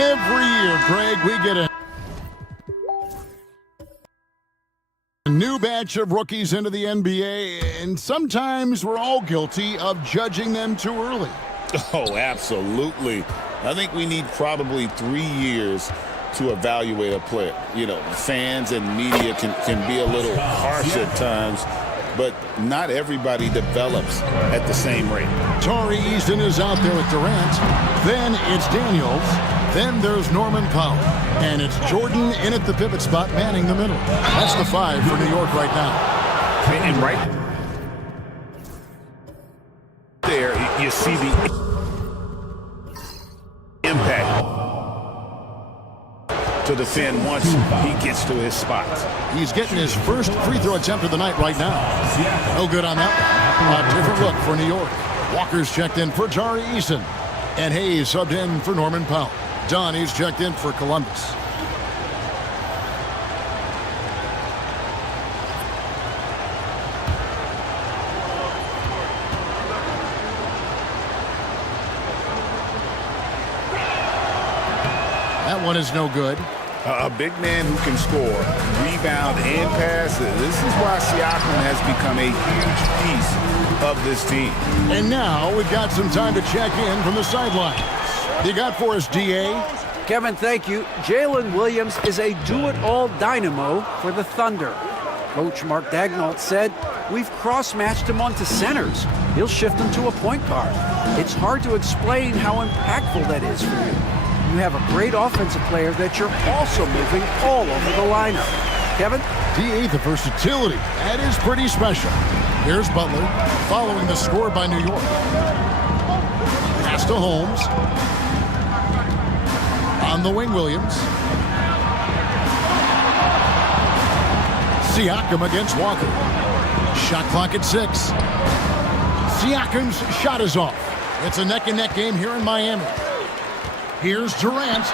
Every year, Greg, we get a new batch of rookies into the NBA, and sometimes we're all guilty of judging them too early. Oh, absolutely. I think we need probably 3 years to evaluate a player. You know, fans and media can be a little harsh at times, but not everybody develops at the same rate. Tari Eason is out there with Durant. Then it's Daniels. Then there's Norman Powell. And it's Jordan in at the pivot spot, manning the middle. That's the 5 for New York right now. And right there, you see the impact to defend once he gets to his spots. He's getting his first free throw attempt of the night right now. No good on that one. A different look for New York. Walker's checked in for Tari Eason. And Hayes subbed in for Norman Powell. Donnie's checked in for Columbus. That one is no good. A big man who can score, rebound, and pass. This is why Siakam has become a huge piece of this team. And now we've got some time to check in from the sidelines. You got for us, D.A.? Kevin, thank you. Jalen Williams is a do-it-all dynamo for the Thunder. Coach Mark Daigneault said, "We've cross-matched him onto centers. He'll shift him to a point guard. It's hard to explain how impactful that is for you. You have a great offensive player that you're also moving all over the lineup." Kevin? D.A., the versatility. That is pretty special. Here's Butler, following the score by New York. Pass to Holmes. On the wing, Williams. Siakam against Walker. Shot clock at 6. Siakam's shot is off. It's a neck-and-neck game here in Miami. Here's Durant.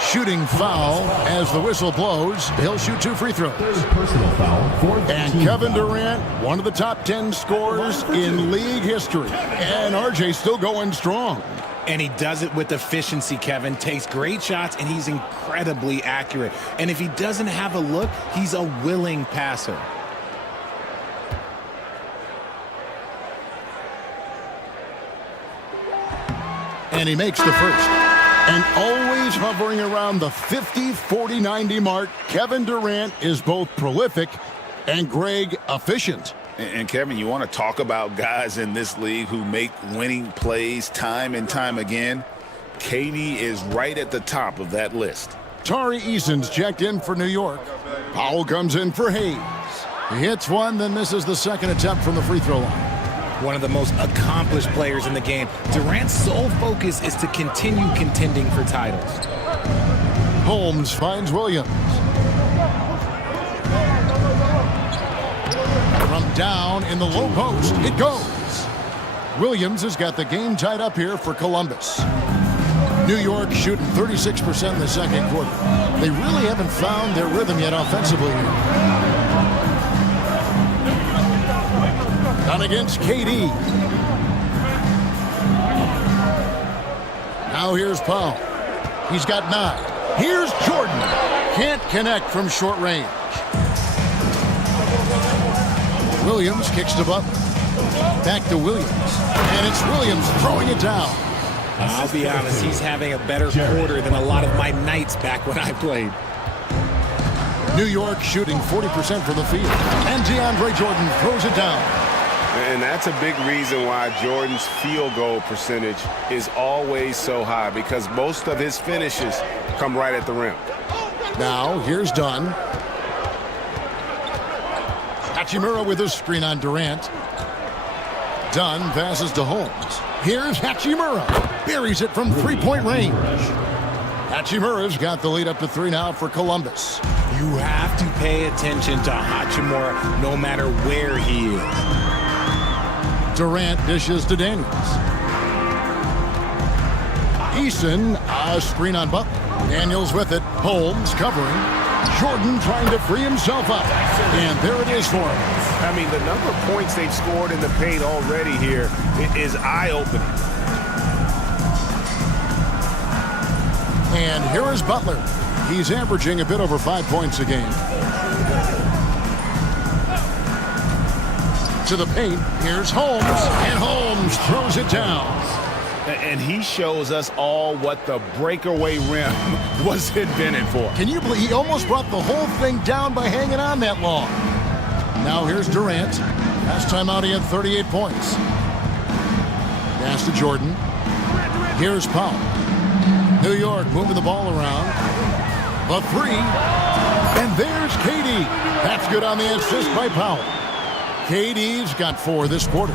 Shooting foul as the whistle blows. He'll shoot 2 free throws. Personal foul. And Kevin Durant, one of the top 10 scorers in league history. And RJ's still going strong. And he does it with efficiency, Kevin. Takes great shots, and he's incredibly accurate. And if he doesn't have a look, he's a willing passer. And he makes the first. And always hovering around the 50, 40, 90 mark, Kevin Durant is both prolific and, Greg, efficient. And Kevin, you want to talk about guys in this league who make winning plays time and time again? KD is right at the top of that list. Tari Eason's checked in for New York. Powell comes in for Hayes. He hits one, then misses the second attempt from the free throw line. One of the most accomplished players in the game. Durant's sole focus is to continue contending for titles. Holmes finds Williams. From down in the low post, it goes. Williams has got the game tied up here for Columbus. New York shooting 36% in the second quarter. They really haven't found their rhythm yet offensively here. Down against KD. Now here's Powell. He's got 9. Here's Jordan. Can't connect from short range. Williams kicks to Butler. Back to Williams. And it's Williams throwing it down. I'll be honest, he's having a better quarter than a lot of my nights back when I played. New York shooting 40% from the field. And DeAndre Jordan throws it down. And that's a big reason why Jordan's field goal percentage is always so high, because most of his finishes come right at the rim. Now, here's Dunn. Hachimura with a screen on Durant. Dunn passes to Holmes. Here's Hachimura. Buries it from three-point range. Hachimura's got the lead up to 3 now for Columbus. You have to pay attention to Hachimura no matter where he is. Durant dishes to Daniels. Eason, a screen on Butler. Daniels with it. Holmes covering. Jordan trying to free himself up. And there it is for him. I mean, the number of points they've scored in the paint already here is eye-opening. And here is Butler. He's averaging a bit over 5 points a game. To the paint, here's Holmes, and Holmes throws it down. And he shows us all what the breakaway rim was invented for. Can you believe he almost brought the whole thing down by hanging on that long? Now here's Durant. Last time out he had 38 points. Pass to Jordan. Here's Powell. New York moving the ball around. The three. And there's KD. That's good on the assist by Powell. KD's got 4 this quarter.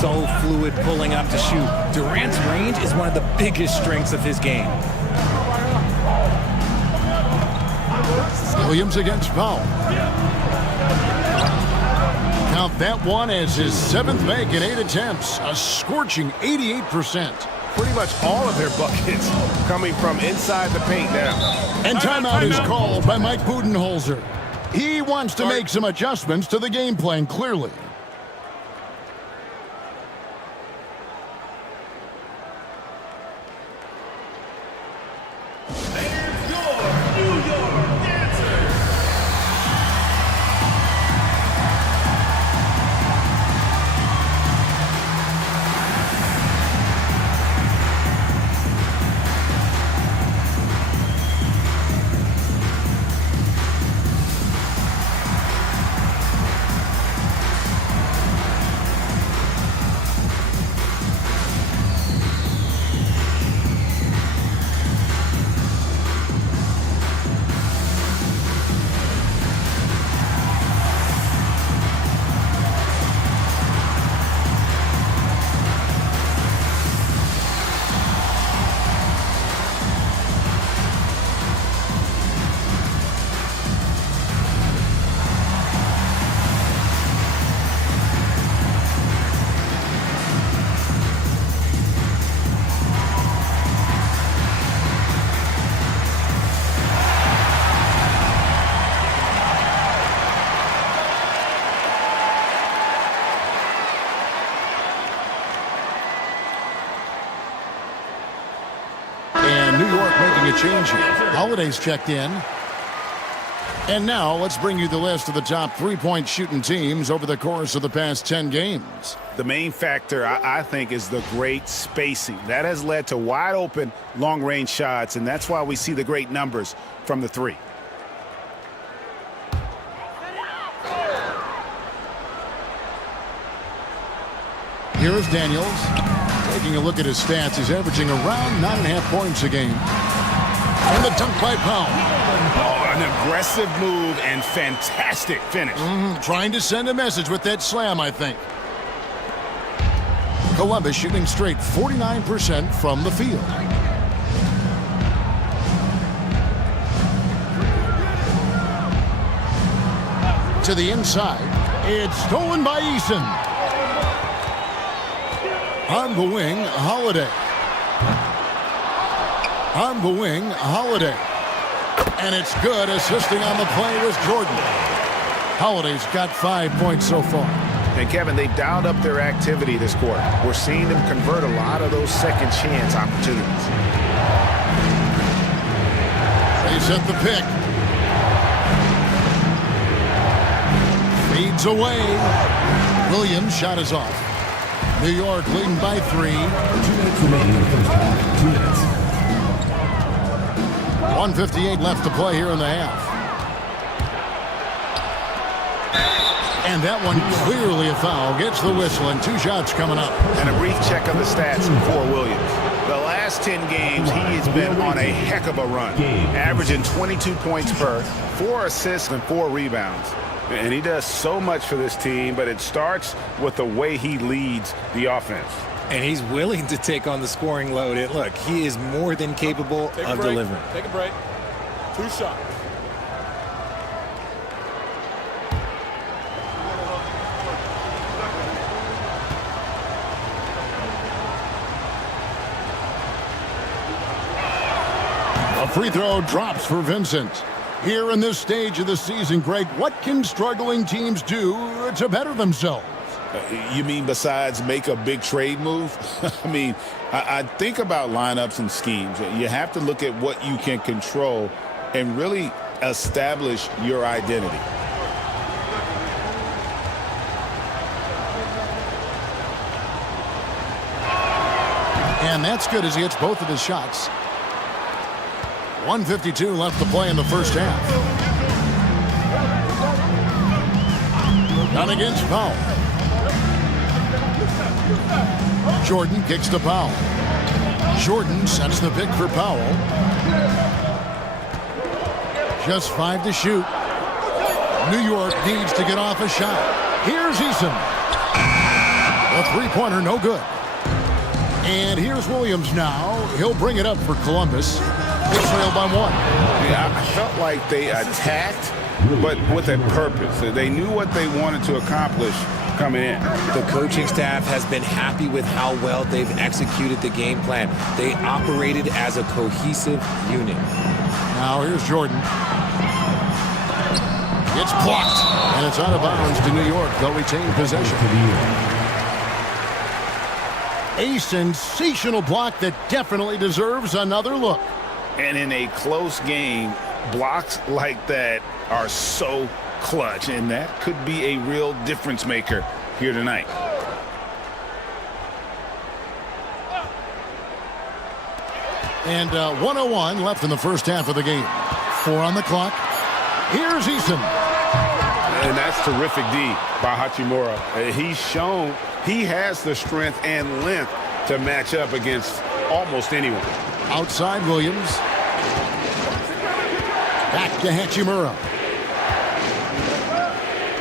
So fluid pulling up to shoot. Durant's range is one of the biggest strengths of his game. Williams against Powell. Count that one as his 7th make in 8 attempts. A scorching 88%. Pretty much all of their buckets coming from inside the paint now. And timeout is called by Mike Budenholzer. He wants to make some adjustments to the game plan, clearly. New York making a change here. Holiday's checked in. And now let's bring you the list of the top three-point shooting teams over the course of the past 10 games. The main factor, I think, is the great spacing. That has led to wide-open, long-range shots, and that's why we see the great numbers from the three. Here is Daniels. Taking a look at his stats, he's averaging around 9.5 points a game. And the dunk by Powell. Oh, an aggressive move and fantastic finish. Trying to send a message with that slam, I think. Columbus shooting straight 49% from the field. To the inside, it's stolen by Eason. On the wing, Holiday. On the wing, Holiday. And it's good. Assisting on the play was Jordan. Holiday's got 5 points so far. And Kevin, they've dialed up their activity this quarter. We're seeing them convert a lot of those second chance opportunities. They set the pick. Fades away. Williams' shot is off. New York leading by 3. 2 minutes remaining in the first half. 2 minutes. 1:58 left to play here in the half. And that one clearly a foul. Gets the whistle and 2 shots coming up. And a brief check of the stats for Williams. The last 10 games, he has been on a heck of a run. Averaging 22 points per, 4 assists and 4 rebounds. And he does so much for this team, but it starts with the way he leads the offense. And he's willing to take on the scoring load. And look, he is more than capable of delivering. Take a break. 2 shots. A free throw drops for Vincent. Here in this stage of the season, Greg, what can struggling teams do to better themselves? You mean besides make a big trade move? I mean, I think about lineups and schemes. You have to look at what you can control and really establish your identity. And that's good as he hits both of his shots. 1:52 left to play in the first half. Not against Powell. Jordan kicks to Powell. Jordan sets the pick for Powell. Just 5 to shoot. New York needs to get off a shot. Here's Eason. A three-pointer, no good. And here's Williams now. He'll bring it up for Columbus. They trail by 1. Yeah, I felt like they attacked, but with a purpose. They knew what they wanted to accomplish coming in. The coaching staff has been happy with how well they've executed the game plan. They operated as a cohesive unit. Now here's Jordan. It's blocked, and it's out of bounds to New York. They'll retain possession. A sensational block that definitely deserves another look. And in a close game, blocks like that are so clutch, and that could be a real difference maker here tonight. And 1:01 left in the first half of the game. 4 on the clock. Here's Eason. And that's terrific D by Hachimura. He's shown he has the strength and length to match up against almost anyone. Outside Williams. Back to Hachimura.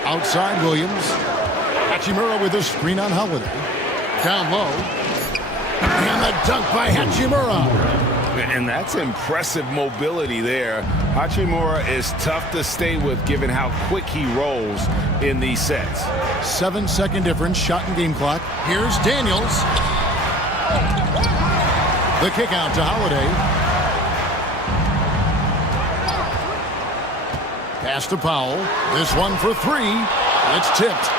Outside Williams. Hachimura with a screen on Holiday. Down low. And the dunk by Hachimura. And that's impressive mobility there. Hachimura is tough to stay with given how quick he rolls in these sets. 7-second difference, shot and game clock. Here's Daniels. The kick out to Holiday. Pass to Powell. This one for 3. It's tipped.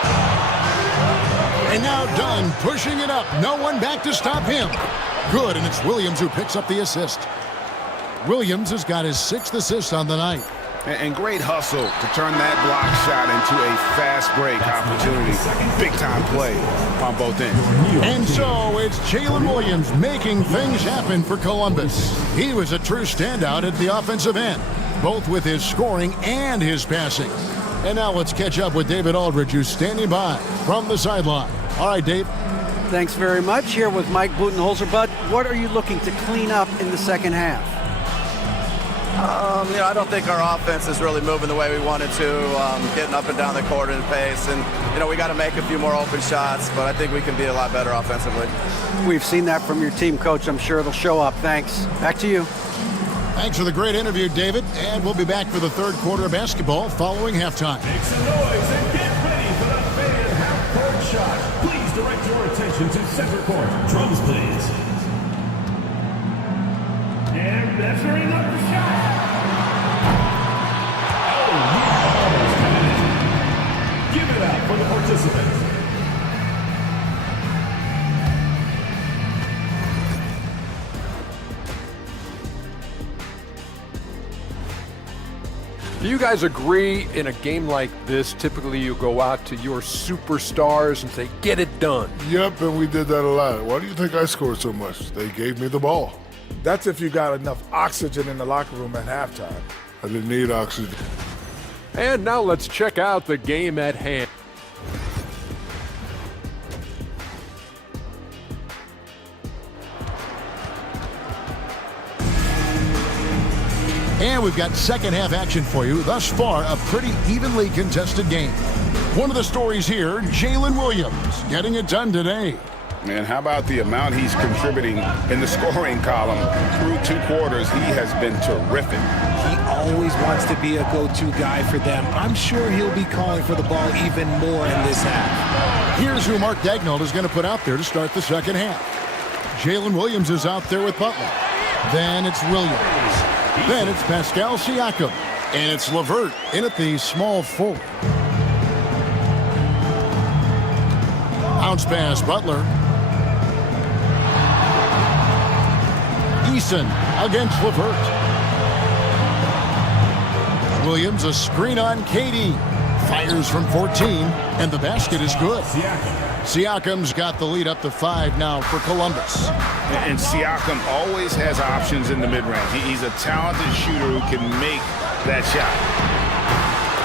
And now Dunn pushing it up. No one back to stop him. Good, and it's Williams who picks up the assist. Williams has got his 6th assist on the night. And great hustle to turn that block shot into a fast break opportunity. Big time play on both ends. And so it's Jalen Williams making things happen for Columbus. He was a true standout at the offensive end, both with his scoring and his passing. And now let's catch up with David Aldridge, who's standing by from the sideline. All right, Dave. Thanks very much. Here with Mike Budenholzer. Bud, what are you looking to clean up in the second half? I don't think our offense is really moving the way we wanted to, getting up and down the court at a pace. And, we got to make a few more open shots, but I think we can be a lot better offensively. We've seen that from your team, Coach. I'm sure it'll show up. Thanks. Back to you. Thanks for the great interview, David. And we'll be back for the third quarter of basketball following halftime. Make some noise and get ready for the fan half-court shot. Please direct your attention to center court. Drums, please. And measuring up the shot. Oh, yeah. Give it up for the participants. Do you guys agree in a game like this, typically you go out to your superstars and say, get it done? Yep, and we did that a lot. Why do you think I scored so much? They gave me the ball. That's if you got enough oxygen in the locker room at halftime. I didn't need oxygen. And now let's check out the game at hand. And we've got second half action for you. Thus far, a pretty evenly contested game. One of the stories here, Jalen Williams getting it done today. And how about the amount he's contributing in the scoring column? Through 2 quarters, he has been terrific. He always wants to be a go-to guy for them. I'm sure he'll be calling for the ball even more in this half. Here's who Mark Daigneault is going to put out there to start the second half. Jalen Williams is out there with Butler. Then it's Williams. Then it's Pascal Siakam. And it's LeVert in at the small forward. Bounce pass, Butler. Eason against LeVert. Williams, a screen on KD. Fires from 14, and the basket is good. Siakam's got the lead up to 5 now for Columbus. And Siakam always has options in the mid-range. He's a talented shooter who can make that shot.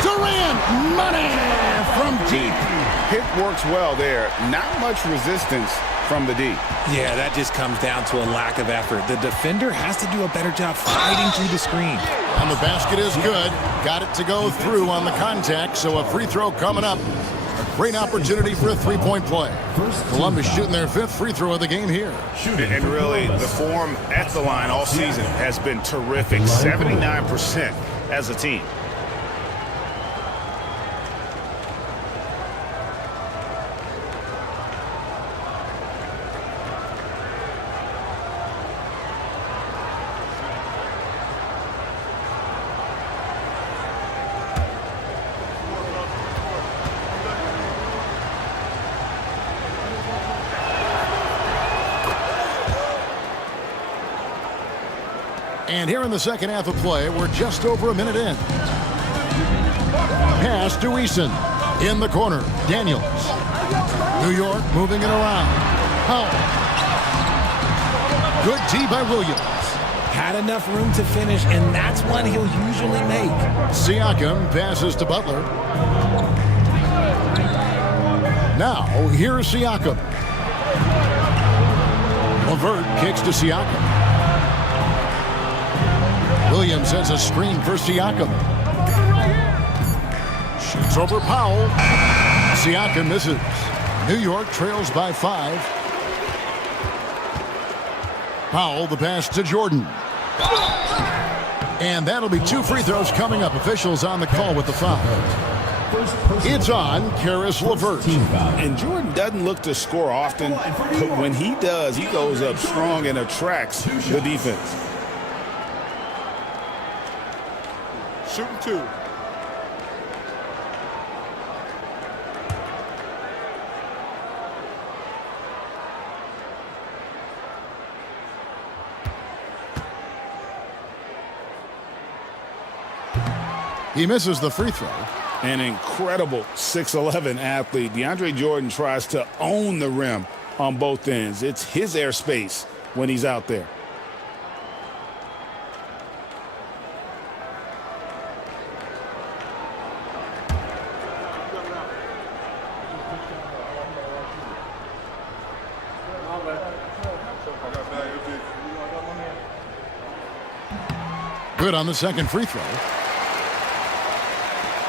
Durant, money from deep. Pick works well there. Not much resistance from the D. Yeah, that just comes down to a lack of effort. The defender has to do a better job fighting through the screen. And the basket is good. Got it to go through on the contact, so a free throw coming up. A great opportunity for a three-point play. Columbus shooting their 5th free throw of the game here. And really, the form at the line all season has been terrific. 79% as a team. And here in the second half of play, we're just over a minute in. Pass to Eason. In the corner, Daniels. New York moving it around. Powell. Good D by Williams. Had enough room to finish, and that's one he'll usually make. Siakam passes to Butler. Now, here's Siakam. LeVert kicks to Siakam. Williams has a screen for Siakam. Shoots over Powell. Siakam misses. New York trails by 5. Powell, the pass to Jordan. And that'll be 2 free throws coming up. Officials on the call with the foul. It's on Karis LeVert. And Jordan doesn't look to score often, but when he does, he goes up strong and attracts the defense. Shooting 2. He misses the free throw. An incredible 6'11" athlete. DeAndre Jordan tries to own the rim on both ends. It's his airspace when he's out there. Good on the second free throw.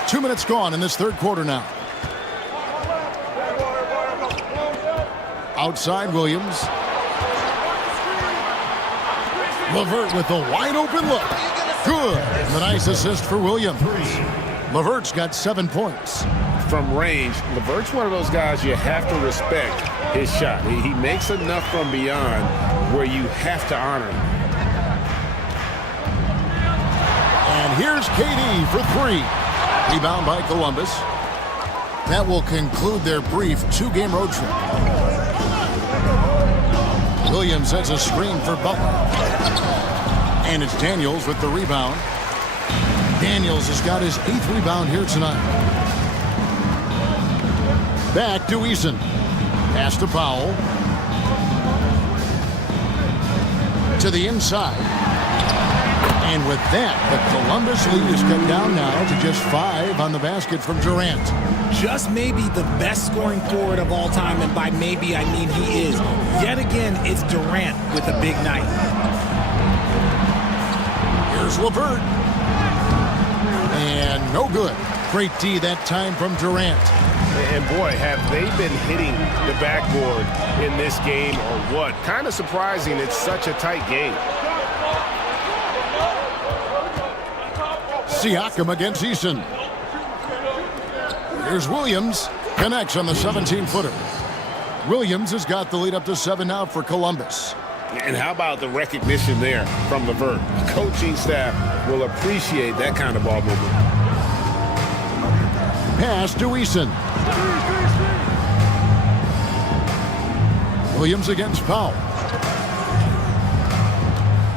2 minutes gone in this third quarter now. Outside Williams. LeVert with a wide open look. Good. And the nice assist for Williams. LeVert's got 7 points. From range, LeVert's one of those guys you have to respect his shot. He makes enough from beyond where you have to honor him. And here's KD for 3. Rebound by Columbus. That will conclude their brief 2-game road trip. Williams has a screen for Butler. And it's Daniels with the rebound. Daniels has got his 8th rebound here tonight. Back to Eason. Pass to Powell. To the inside. And with that, the Columbus lead is cut down now to just 5 on the basket from Durant. Just maybe the best scoring forward of all time, and by maybe I mean he is. Yet again, it's Durant with a big night. Here's LeVert. And no good. Great D that time from Durant. And boy, have they been hitting the backboard in this game or what? Kind of surprising it's such a tight game. Siakam against Eason. Here's Williams. Connects on the 17-footer. Williams has got the lead up to 7 now for Columbus. And how about the recognition there from LeVert? The coaching staff will appreciate that kind of ball movement. Pass to Eason. Williams against Powell.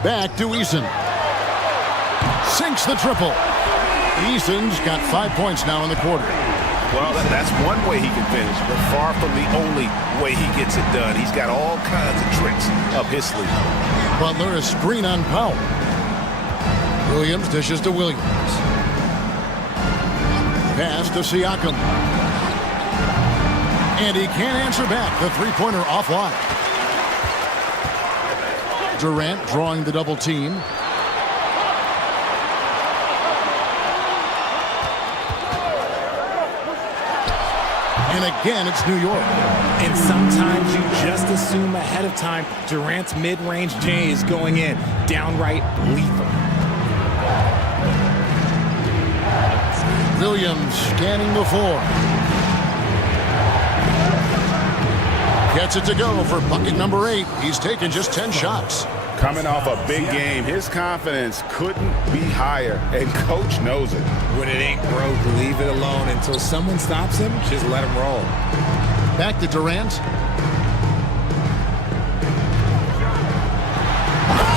Back to Eason. Sinks the triple. Eason's got 5 points now in the quarter. Well, that's one way he can finish, but far from the only way he gets it done. He's got all kinds of tricks up his sleeve. Butler a screen on Powell. Williams dishes to Williams. Pass to Siakam. And he can't answer back. The three-pointer offline. Durant drawing the double team. And again, it's New York. And sometimes you just assume ahead of time Durant's mid-range J is going in. Downright lethal. Williams scanning the floor. Gets it to go for bucket number 8. He's taken just 10 shots. Coming off a big game, his confidence couldn't be higher, and coach knows it. When it ain't broke, leave it alone until someone stops him. Just let him roll. Back to Durant.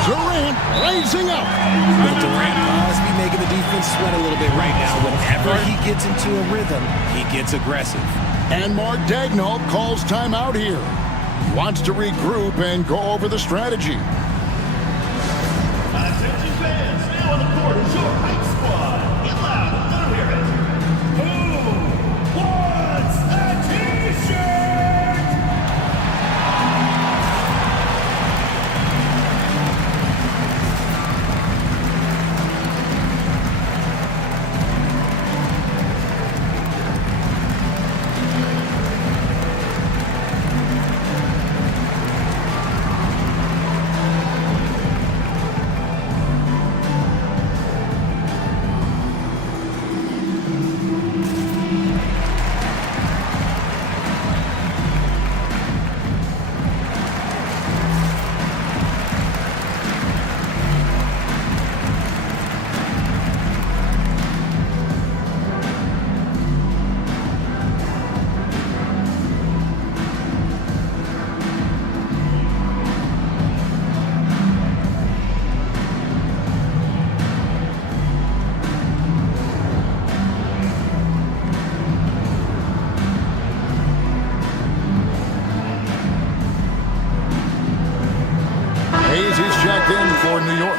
Durant raising up. Well, Durant must be making the defense sweat a little bit right now. Whenever he gets into a rhythm, he gets aggressive. And Mark Daigneault calls timeout here. He wants to regroup and go over the strategy. Attention fans, now on the court is your hype squad. Get loud, let them hear it. Who wants a t-shirt? For New York.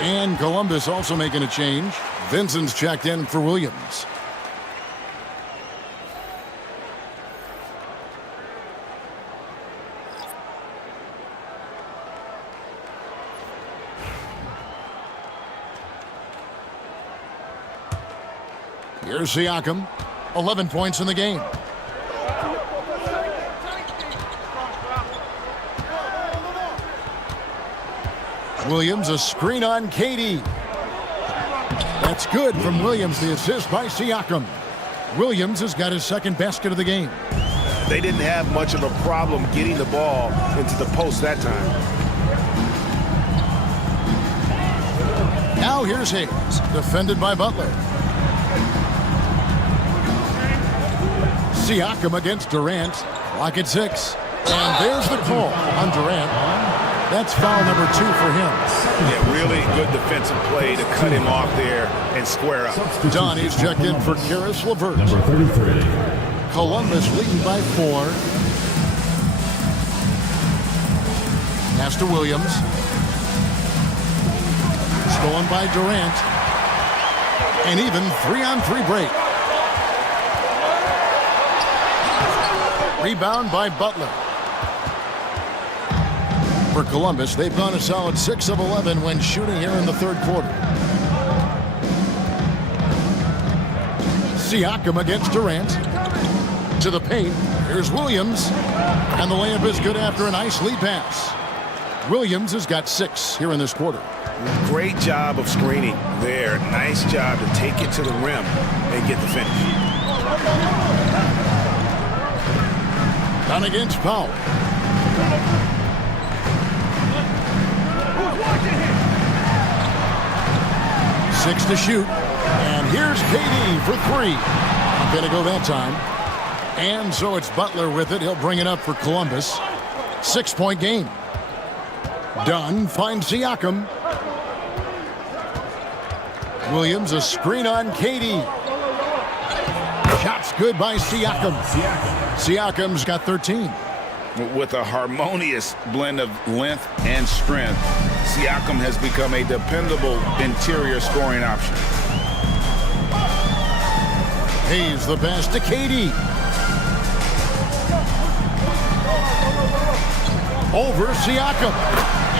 And Columbus also making a change. Vincent's checked in for Williams. Here's Siakam. 11 points in the game. Williams, a screen on KD. That's good from Williams, the assist by Siakam. Williams has got his second basket of the game. They didn't have much of a problem getting the ball into the post that time. Now here's Hayes, defended by Butler. Siakam against Durant. Clock at 6. And there's the call on Durant. That's foul number 2 for him. Yeah, really good defensive play to cut him off there and square up. Donnie's checked in for Karis LeVert. Number 33. Columbus leading by 4. Pass to Williams. Stolen by Durant. And even 3-on-3 break. Rebound by Butler. For Columbus, they've gone a solid 6 of 11 when shooting here in the third quarter. Siakam against Durant. To the paint. Here's Williams. And the layup is good after a nice lead pass. Williams has got 6 here in this quarter. Great job of screening there. Nice job to take it to the rim and get the finish. Down against Powell. 6 to shoot. And here's KD for 3. Not going to go that time. And so it's Butler with it. He'll bring it up for Columbus. 6-point game. Dunn finds Siakam. Williams, a screen on Katie. Shots good by Siakam. Siakam's got 13. With a harmonious blend of length and strength, Siakam has become a dependable interior scoring option. Hayes the pass to Katie. Over Siakam.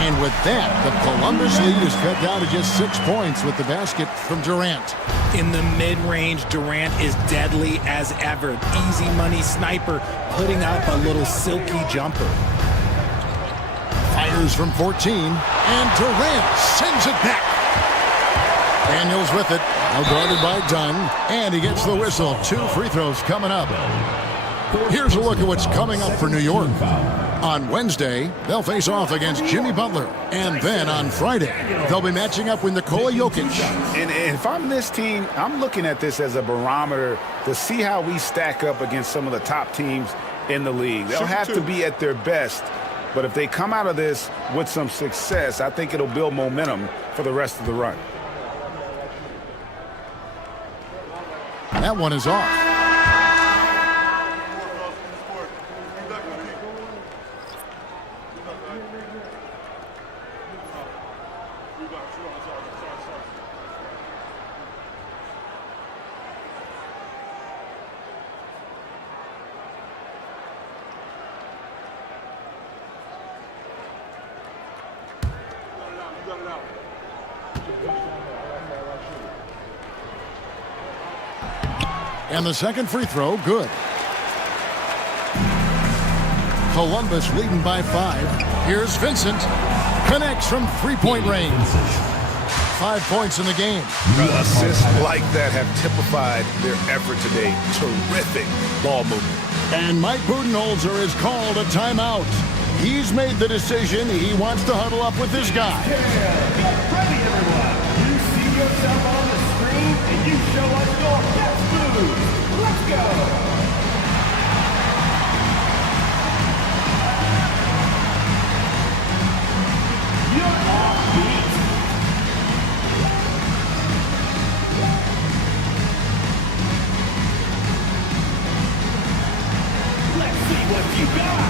And with that, the Columbus lead is cut down to just 6 points with the basket from Durant. In the mid-range, Durant is deadly as ever. Easy money sniper, putting up a little silky jumper. Fires from 14, and Durant sends it back. Daniels with it, now guarded by Dunn, and he gets the whistle. 2 free throws coming up. Here's a look at what's coming up for New York. On Wednesday, they'll face off against Jimmy Butler. And then on Friday, they'll be matching up with Nikola Jokic. And if I'm this team, I'm looking at this as a barometer to see how we stack up against some of the top teams in the league. They'll have to be at their best. But if they come out of this with some success, I think it'll build momentum for the rest of the run. That one is off. And the second free throw, good. Columbus leading by 5. Here's Vincent. Connects from 3-point range. 5 points in the game. Assists like that have typified their effort today. Terrific ball movement. And Mike Budenholzer has called a timeout. He's made the decision. He wants to huddle up with this guy. Ready, everyone. You see yourself on the screen, and you show us your best moves. Let's go. You're offbeat. Let's see what you got.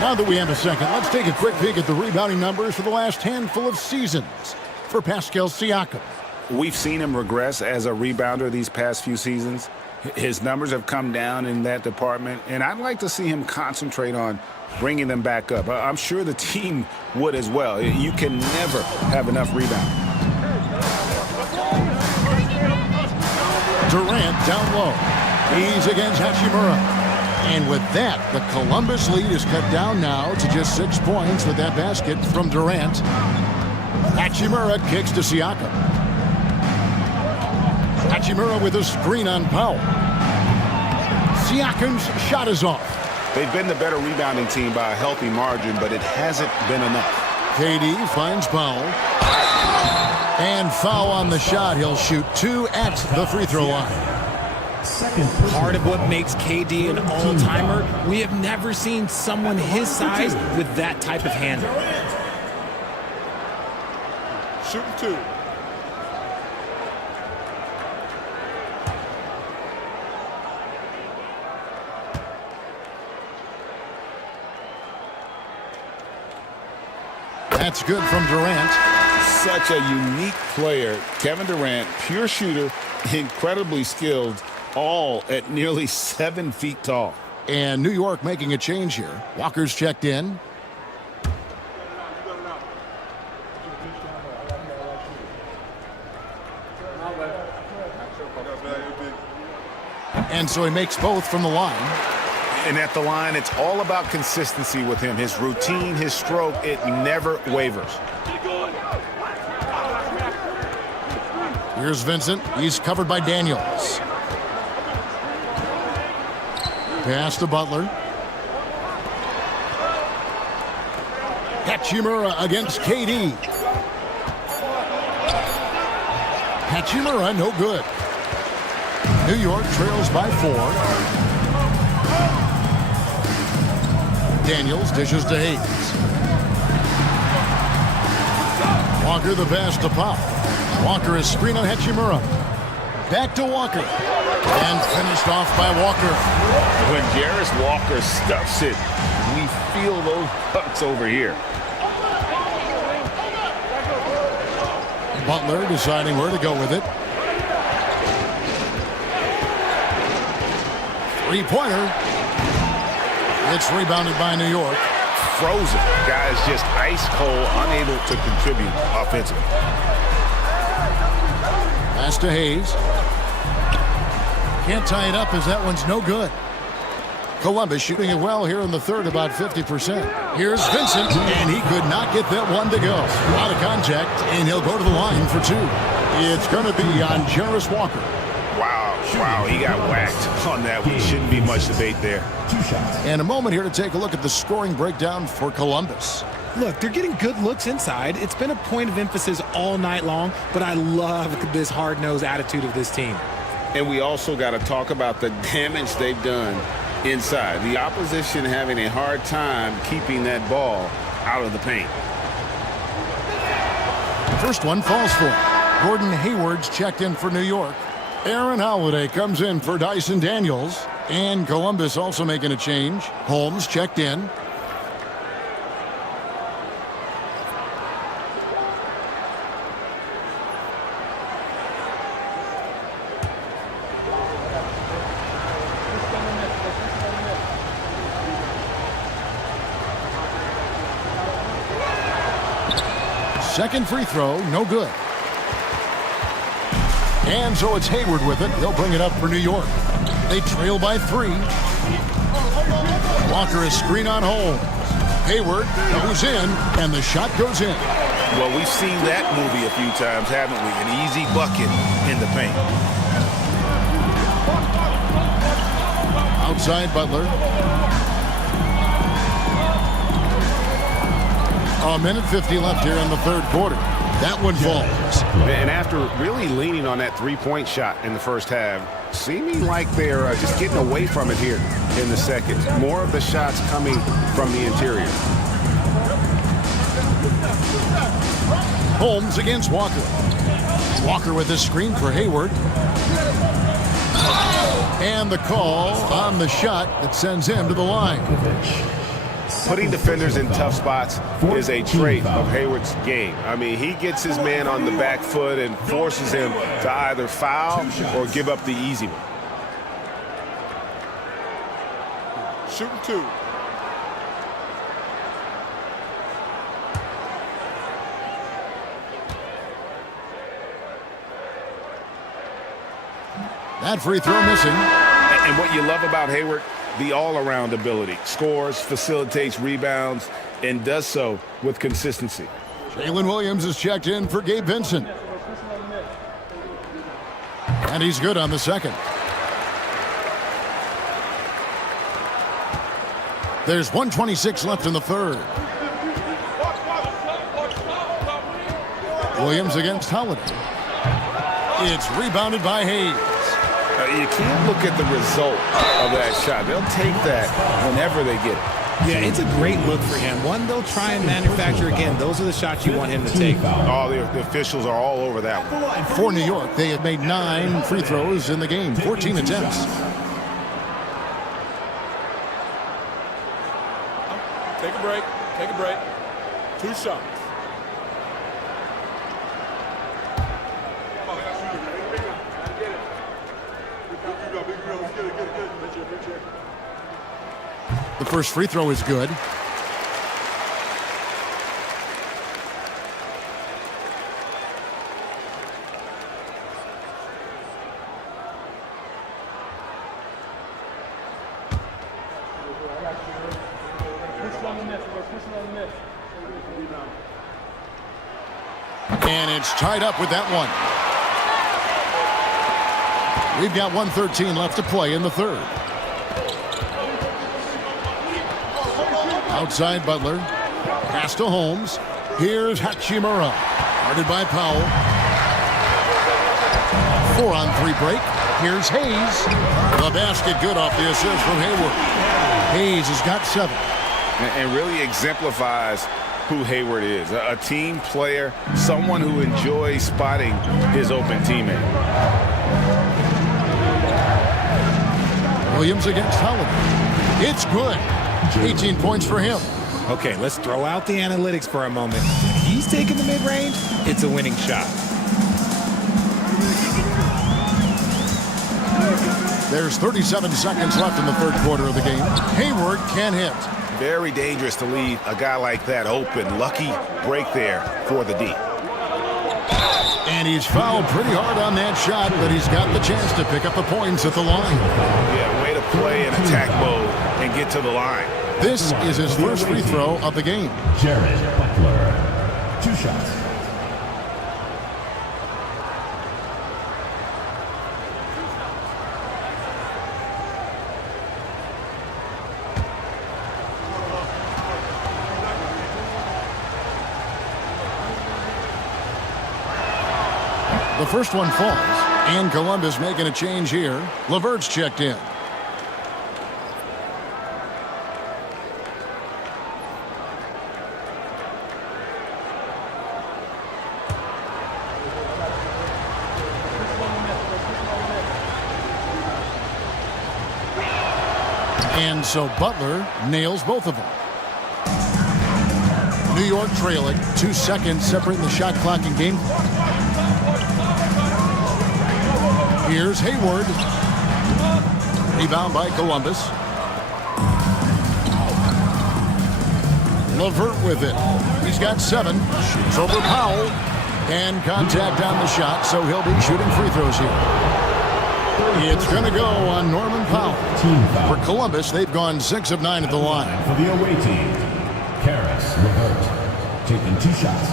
Now that we have a second, let's take a quick peek at the rebounding numbers for the last handful of seasons for Pascal Siakam. We've seen him regress as a rebounder these past few seasons. His numbers have come down in that department, and I'd like to see him concentrate on bringing them back up. I'm sure the team would as well. You can never have enough rebounding. Durant down low. He's against Hachimura. And with that, the Columbus lead is cut down now to just 6 points with that basket from Durant. Hachimura kicks to Siakam. Hachimura with a screen on Powell. Siakam's shot is off. They've been the better rebounding team by a healthy margin, but it hasn't been enough. KD finds Powell. And foul on the shot. He'll shoot 2 at the free throw line. Part of what makes KD an all-timer, we have never seen someone his size with that type of handle. Shooting 2. That's good from Durant. Such a unique player. Kevin Durant, pure shooter, incredibly skilled, all at nearly 7 feet tall. And New York making a change here. Walker's checked in. And so he makes both from the line. And at the line, it's all about consistency with him. His routine, his stroke, it never wavers. Here's Vincent. He's covered by Daniels. Pass to Butler. Hachimura against KD. Hachimura, no good. New York trails by 4. Daniels dishes to Hayes. Walker the pass to Pop. Walker is screen on Hachimura. Back to Walker. And finished off by Walker. When Jarris Walker stuffs it, we feel those bucks over here. Butler deciding where to go with it. Three-pointer. It's rebounded by New York. Frozen. Guys just ice cold, unable to contribute offensively. Pass to Hayes. Can't tie it up as that one's no good. Columbus shooting it well here in the third, about 50%. Here's Vincent, and he could not get that one to go. Out of contact, and he'll go to the line for 2. It's going to be on Jarris Walker. Wow, he got whacked on that one. Shouldn't be much debate there. And a moment here to take a look at the scoring breakdown for Columbus. Look, they're getting good looks inside. It's been a point of emphasis all night long, but I love this hard-nosed attitude of this team. And we also got to talk about the damage they've done inside. The opposition having a hard time keeping that ball out of the paint. First one falls for him. Gordon Hayward's checked in for New York. Aaron Holiday comes in for Dyson Daniels. And Columbus also making a change. Holmes checked in. Second free throw, no good. And so it's Hayward with it. They'll bring it up for New York. They trail by 3. Walker is screen on Holmes. Hayward goes in, and the shot goes in. Well, we've seen that movie a few times, haven't we? An easy bucket in the paint. Outside Butler. A minute 50 left here in the third quarter. That one falls. And after really leaning on that three-point shot in the first half, seeming like they're just getting away from it here in the second. More of the shots coming from the interior. Holmes against Walker. Walker with his screen for Hayward. And the call on the shot that sends him to the line. Putting defenders in tough spots is a trait of Hayward's game. I mean, he gets his man on the back foot and forces him to either foul or give up the easy one. Shooting 2. That free throw missing. And what you love about Hayward, the all-around ability. Scores, facilitates rebounds, and does so with consistency. Jalen Williams is checked in for Gabe Vincent. And he's good on the second. There's 1:26 left in the third. Williams against Holiday. It's rebounded by Hayes. You can't look at the result of that shot. They'll take that whenever they get it. Yeah, it's a great look for him. One they'll try and manufacture again. Those are the shots you want him to take. Oh, the officials are all over that one. For New York, they have made 9 free throws in the game, 14 attempts. Take a break. Take a break. 2 shots. The first free throw is good. And it's tied up with that one. We've got 1:13 left to play in the third. Outside Butler. Pass to Holmes. Here's Hachimura. Guarded by Powell. 4-on-3 break. Here's Hayes. The basket good off the assist from Hayward. Hayes has got 7. And really exemplifies who Hayward is. A team player, someone who enjoys spotting his open teammate. Williams against Holiday. It's good. 18 points for him. Okay, let's throw out the analytics for a moment. If he's taking the mid-range, it's a winning shot. There's 37 seconds left in the third quarter of the game. Hayward can't hit. Very dangerous to leave a guy like that open. Lucky break there for the D. And he's fouled pretty hard on that shot, but he's got the chance to pick up the points at the line. Yeah, way to play in attack mode and get to the line. This is his first free throw of the game. Jared Butler. 2 shots. The first one falls, and Columbus making a change here. LeVert's checked in. And so Butler nails both of them. New York trailing. 2 seconds separating the shot clock and game clock. Here's Hayward. Rebound by Columbus. LeVert with it. He's got 7. Shoots over Powell. And contact on the shot, so he'll be shooting free throws here. It's going to go on Norman Powell. For Columbus, they've gone 6 of 9 at the line. For the away team, Karis LeVert taking 2 shots.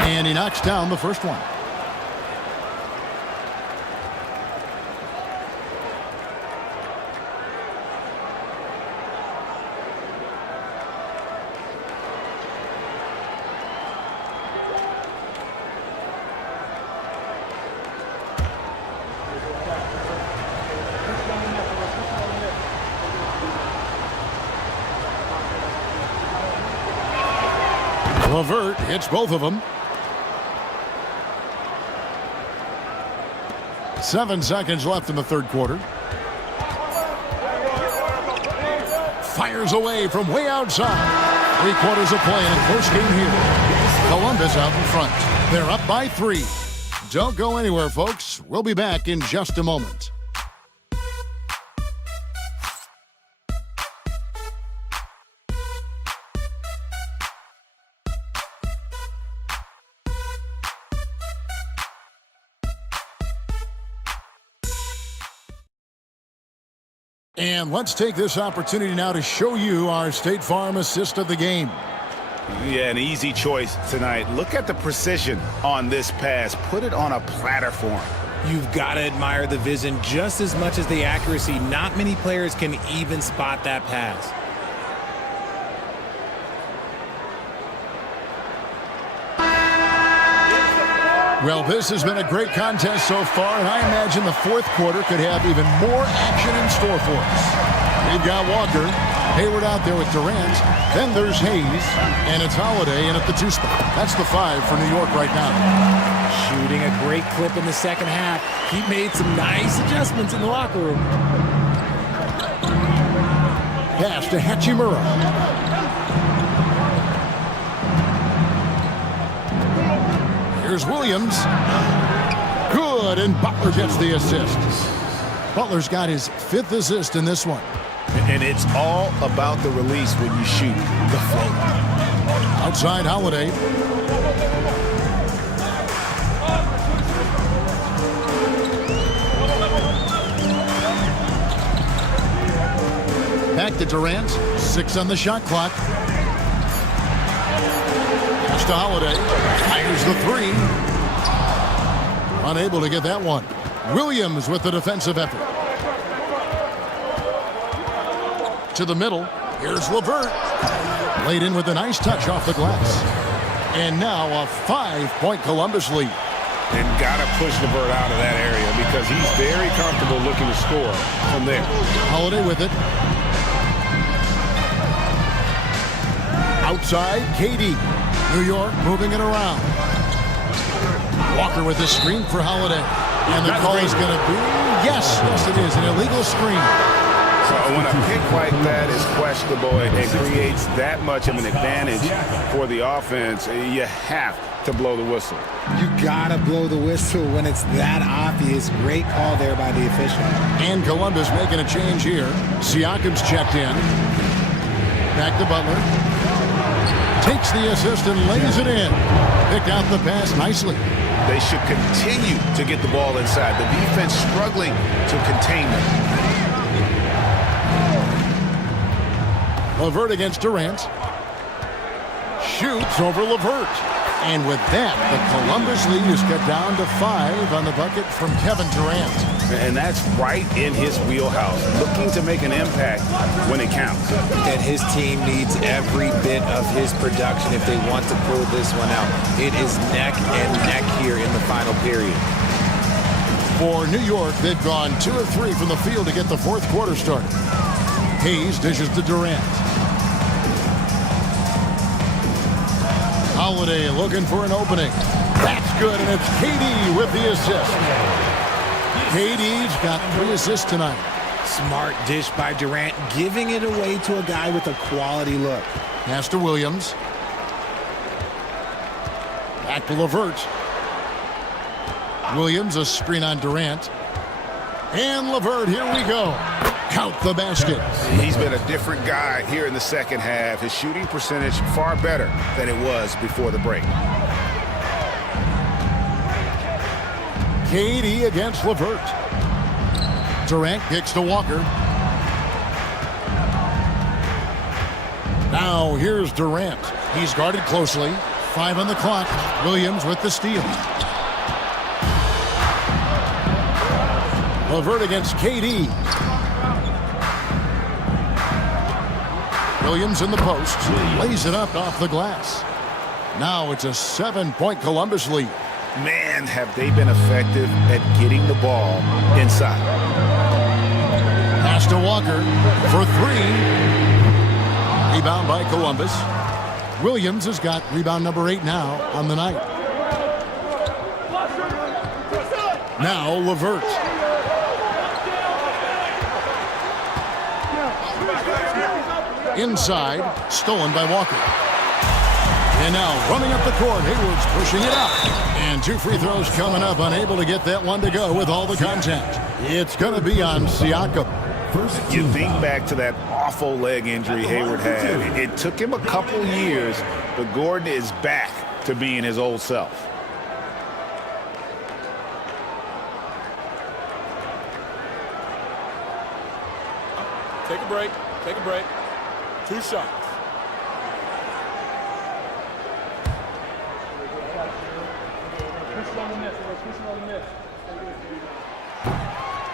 And he knocks down the first one. LeVert hits both of them. 7 seconds left in the third quarter. Fires away from way outside. 3 quarters of play in a close game here. Columbus out in front. They're up by 3. Don't go anywhere, folks. We'll be back in just a moment. And let's take this opportunity now to show you our State Farm assist of the game. Yeah, an easy choice tonight. Look at the precision on this pass. Put it on a platter form. You've got to admire the vision just as much as the accuracy. Not many players can even spot that pass. Well, this has been a great contest so far, and I imagine the fourth quarter could have even more action in store for us. We've got Walker. Hayward out there with Durant. Then there's Hayes, and it's Holiday in at the 2 spot. That's the 5 for New York right now. Shooting a great clip in the second half. He made some nice adjustments in the locker room. Pass to Hachimura. Here's Williams. Good, and Butler gets the assist. Butler's got his 5th assist in this one. And it's all about the release when you shoot the float. Outside Holiday. Back to Durant. 6 on the shot clock. Pass to Holiday. Fires the 3. Unable to get that one. Williams with the defensive effort. To the middle. Here's LeVert. Laid in with a nice touch off the glass. And now a 5-point Columbus lead. And got to push LeVert out of that area because he's very comfortable looking to score from there. Holiday with it. Outside, KD. New York moving it around. Walker with the screen for Holiday. And the call is going to be, yes, it is, an illegal screen. So when a pick like that is questionable and it creates that much of an advantage for the offense, you have to blow the whistle. You gotta blow the whistle when it's that obvious. Great call there by the official. And Columbus making a change here. Siakam's checked in. Back to Butler. Takes the assist and lays it in. Picked out the pass nicely. They should continue to get the ball inside. The defense struggling to contain them. LeVert against Durant. Shoots over LeVert. And with that, the Columbus lead is cut down to 5 on the bucket from Kevin Durant. And that's right in his wheelhouse, looking to make an impact when it counts. And his team needs every bit of his production if they want to pull this one out. It is neck and neck here in the final period. For New York, they've gone 2 of 3 from the field to get the 4th quarter started. Hayes dishes to Durant. Holiday looking for an opening. That's good, and it's KD with the assist. KD's got 3 assists tonight. Smart dish by Durant, giving it away to a guy with a quality look. Pass to Williams. Back to LeVert. Williams, a screen on Durant. And LeVert, here we go. Count the basket. He's been a different guy here in the second half. His shooting percentage far better than it was before the break. KD against LeVert. Durant kicks to Walker. Now here's Durant. He's guarded closely. 5 on the clock. Williams with the steal. LeVert against KD. Williams in the post. Lays it up off the glass. Now it's a 7-point Columbus lead. Man, have they been effective at getting the ball inside. Pass to Walker for 3. Rebound by Columbus. Williams has got rebound number 8 now on the night. Now LeVert. Inside, stolen by Walker. And now running up the court, Hayward's pushing it up. And 2 free throws coming up, unable to get that one to go with all the contact. It's going to be on Siakam. You think back to that awful leg injury Hayward had. It took him a couple years, but Gordon is back to being his old self. Take a break. Take a break. 2 shots.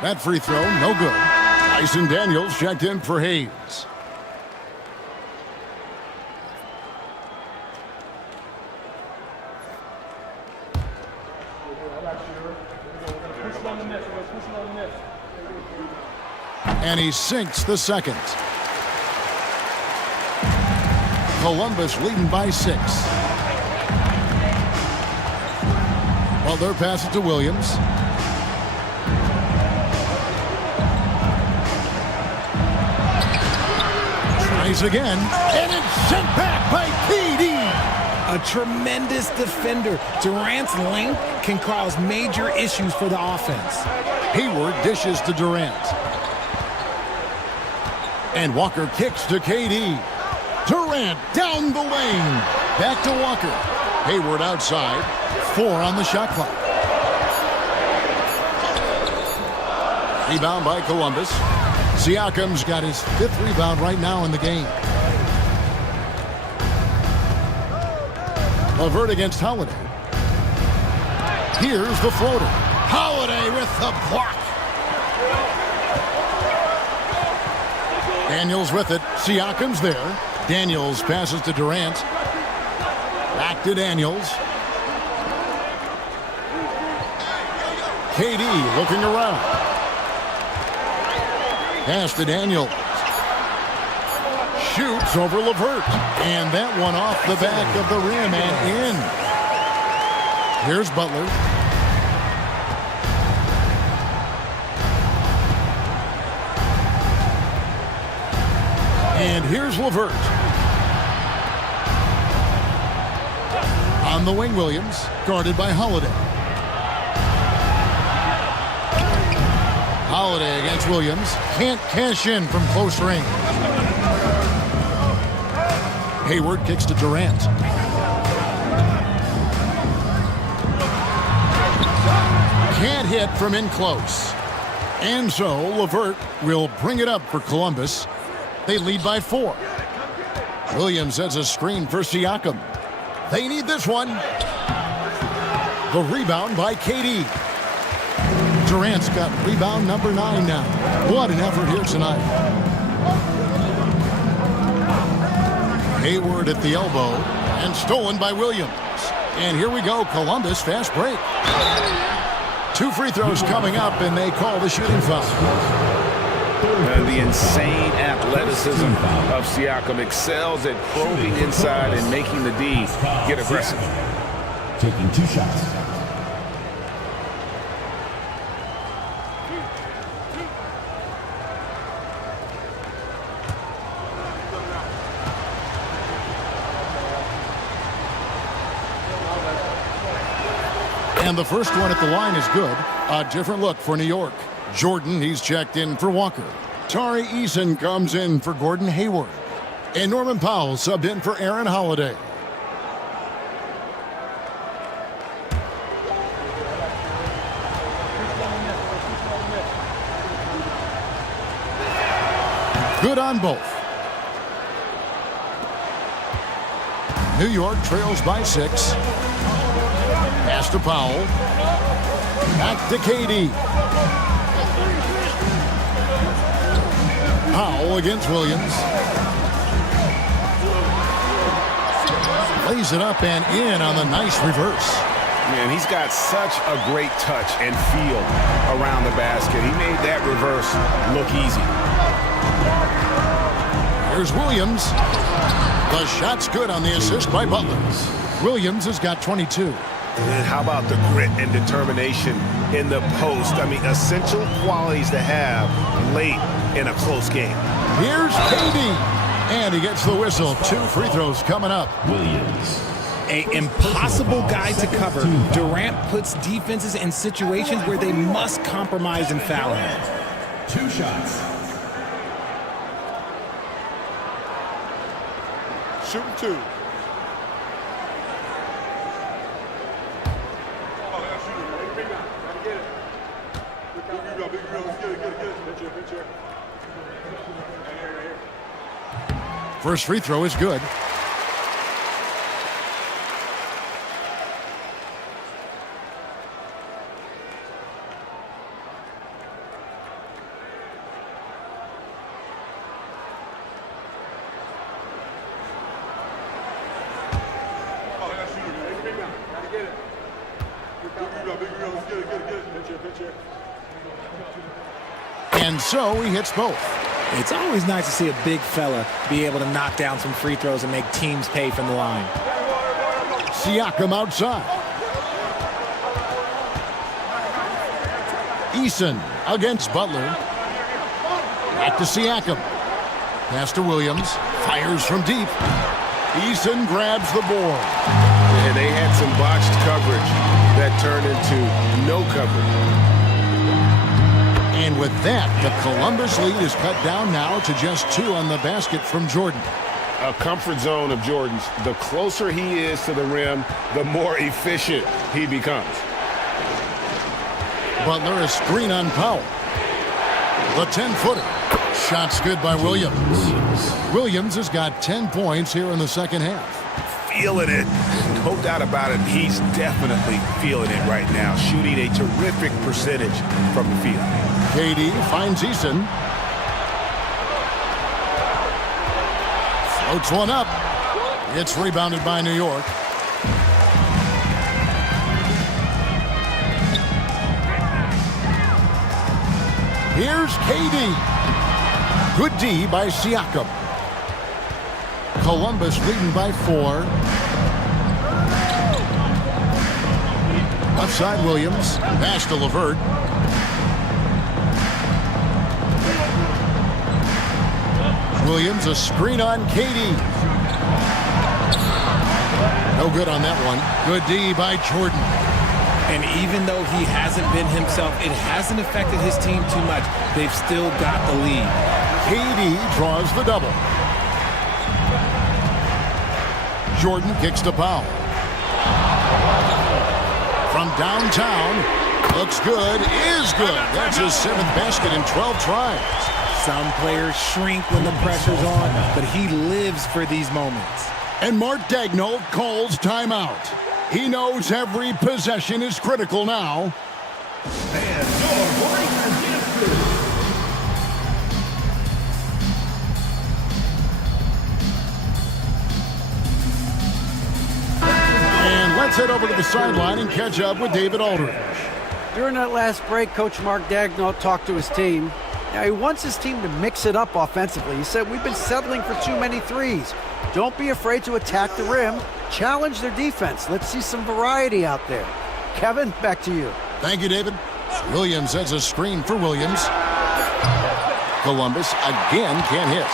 That free throw, no good. Tyson Daniels checked in for Hayes. And he sinks the second. Columbus leading by 6. Butler passes to Williams. Tries again, and it's sent back by KD. A tremendous defender. Durant's length can cause major issues for the offense. Hayward dishes to Durant. And Walker kicks to KD. Durant down the lane. Back to Walker. Hayward outside. 4 on the shot clock. Rebound by Columbus. Siakam's got his 5th rebound right now in the game. LeVert against Holiday. Here's the floater. Holiday with the block. Daniels with it. Siakam's there. Daniels passes to Durant. Back to Daniels. KD looking around. Pass to Daniels. Shoots over LeVert. And that one off the back of the rim and in. Here's Butler. And here's LeVert. On the wing, Williams, guarded by Holiday. Holiday against Williams. Can't cash in from close range. Hayward kicks to Durant. Can't hit from in close. And so LeVert will bring it up for Columbus. They lead by 4. Williams sets a screen for Siakam. They need this one. The rebound by KD. Durant's got rebound number 9 now. What an effort here tonight. Hayward at the elbow and stolen by Williams. And here we go, Columbus fast break. 2 free throws coming up, and they call the shooting foul. The insane athleticism of Siakam excels at probing inside and making the D get aggressive. Taking 2 shots. And the first one at the line is good. A different look for New York. Jordan, he's checked in for Walker. Tari Eason comes in for Gordon Hayward. And Norman Powell subbed in for Aaron Holiday. Good on both. New York trails by 6. Pass to Powell. Back to KD. Powell against Williams. Lays it up and in on the nice reverse. Man, he's got such a great touch and feel around the basket. He made that reverse look easy. Here's Williams. The shot's good on the assist by Butler. Williams has got 22. And how about the grit and determination in the post? I mean, essential qualities to have late in a close game. Here's KD. And he gets the whistle. 2 free throws coming up. Williams. An impossible guy to cover. Durant puts defenses in situations where they must compromise and foul him. 2 shots. Shooting 2. First free throw is good. And so he hits both. It's always nice to see a big fella be able to knock down some free throws and make teams pay from the line. Siakam outside. Eason against Butler. Back to Siakam. Pass to Williams. Fires from deep. Eason grabs the board. And they had some botched coverage that turned into no coverage. And with that, the Columbus lead is cut down now to just 2 on the basket from Jordan. A comfort zone of Jordan's. The closer he is to the rim, the more efficient he becomes. Butler, a screen on Powell. The 10-footer. Shot's good by Williams. Williams has got 10 points here in the second half. Feeling it. No doubt about it. He's definitely feeling it right now. Shooting a terrific percentage from the field. KD finds Eason. Floats one up. It's rebounded by New York. Here's KD. Good D by Siakam. Columbus leading by 4. Outside Williams. Pass to LeVert. Williams, a screen on KD. No good on that one. Good D by Jordan. And even though he hasn't been himself, it hasn't affected his team too much. They've still got the lead. KD draws the double. Jordan kicks to Powell. From downtown, looks good, is good. That's his 7th basket in 12 tries. Some players shrink when the pressure's on, but he lives for these moments. And Mark Daigneault calls timeout. He knows every possession is critical now. And let's head over to the sideline and catch up with David Aldridge. During that last break, Coach Mark Daigneault talked to his team. Now, he wants his team to mix it up offensively. He said, we've been settling for too many threes. Don't be afraid to attack the rim. Challenge their defense. Let's see some variety out there. Kevin, back to you. Thank you, David. Williams has a screen for Williams. Columbus again can't hit.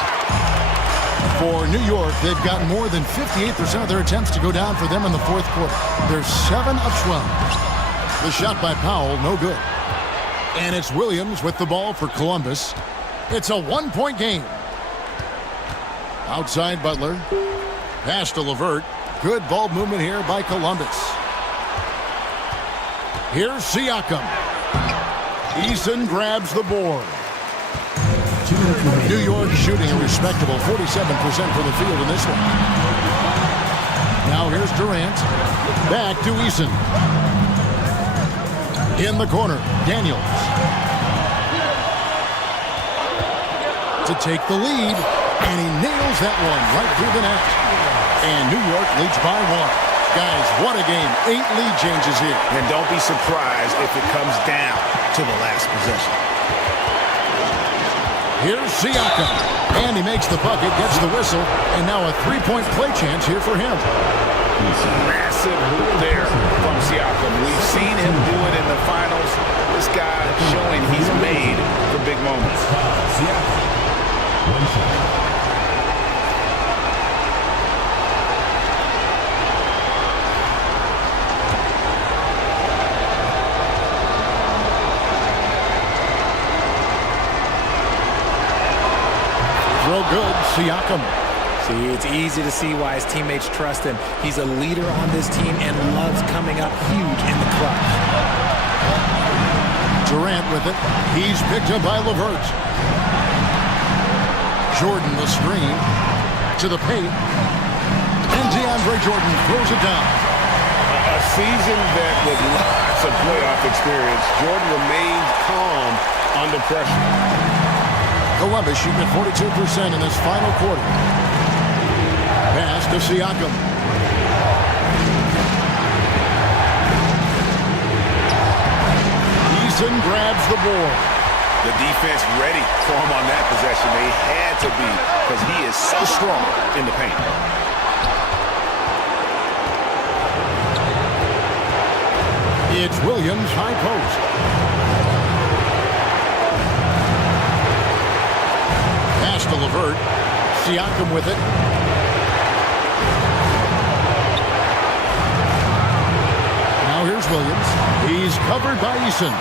For New York, they've got more than 58% of their attempts to go down for them in the fourth quarter. They're 7 of 12. The shot by Powell, no good. And it's Williams with the ball for Columbus. It's a 1-point game. Outside Butler. Pass to LeVert. Good ball movement here by Columbus. Here's Siakam. Eason grabs the board. New York shooting a respectable 47% from the field in this one. Now here's Durant. Back to Eason. In the corner, Daniels. To take the lead, and he nails that one right through the net. And New York leads by 1. Guys, what a game. 8 lead changes here. And don't be surprised if it comes down to the last possession. Here's Siakam. And he makes the bucket, gets the whistle, and now a 3-point play chance here for him. Massive hoop there from Siakam. We've seen him do it in the finals. This guy showing he's made for big moments. Throw good, Siakam. See, it's easy to see why his teammates trust him. He's a leader on this team and loves coming up huge in the clutch. Durant with it. He's picked up by LeVert. Jordan the screen to the paint. And DeAndre Jordan throws it down. A season that with lots of playoff experience, Jordan remained calm under pressure. Columbus shooting at 42% in this final quarter. Pass to Siakam. Eason grabs the board. The defense ready for him on that possession. They had to be because he is so strong in the paint. It's Williams, high post. Pass to LeVert. Siakam with it. Now here's Williams. He's covered by Eason.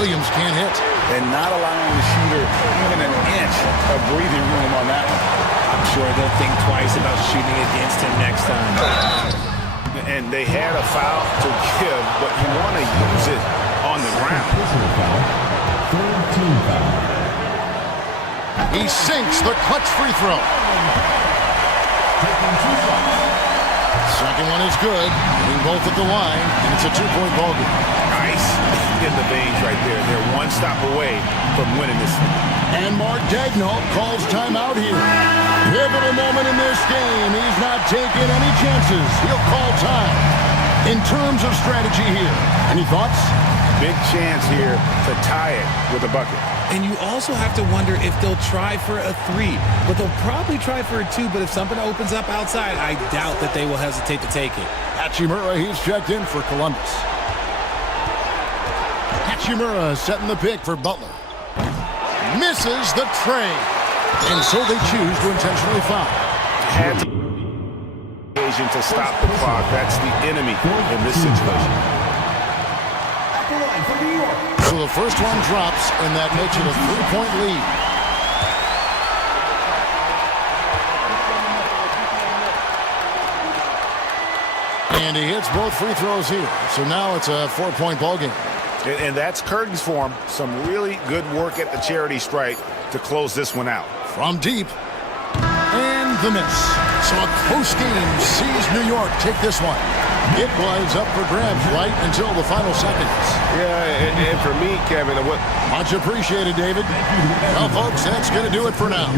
Williams can't hit. And not allowing the shooter even an inch of breathing room on that one. I'm sure they'll think twice about shooting against him next time. And they had a foul to give, but you want to use it on the ground. Third team foul. He sinks the clutch free throw. Second one is good. Hitting both at the line, and it's a two-point ball game. Nice in the veins right there. They're one stop away from winning this. And Mark Daigneault calls timeout here. Pivotal moment in this game. He's not taking any chances. He'll call time. In terms of strategy here, any thoughts? Big chance here to tie it with a bucket. And you also have to wonder if they'll try for a three. But they'll probably try for a two. But if something opens up outside, I doubt that they will hesitate to take it. Hachimura, he's checked in for Columbus. Hachimura setting the pick for Butler. Misses the tray. And so they choose to intentionally foul. Had the occasion to stop the clock. That's the enemy in this situation. So the first one drops, and that makes it a three-point lead. And he hits both free throws here. So now it's a four-point ball game. And that's curtains for him. Some really good work at the charity stripe to close this one out. From deep. And the miss. So a close game sees New York take this one. It was up for grabs right until the final seconds. Yeah, and for me, Kevin, much appreciated, David. Well, folks, that's going to do it for now.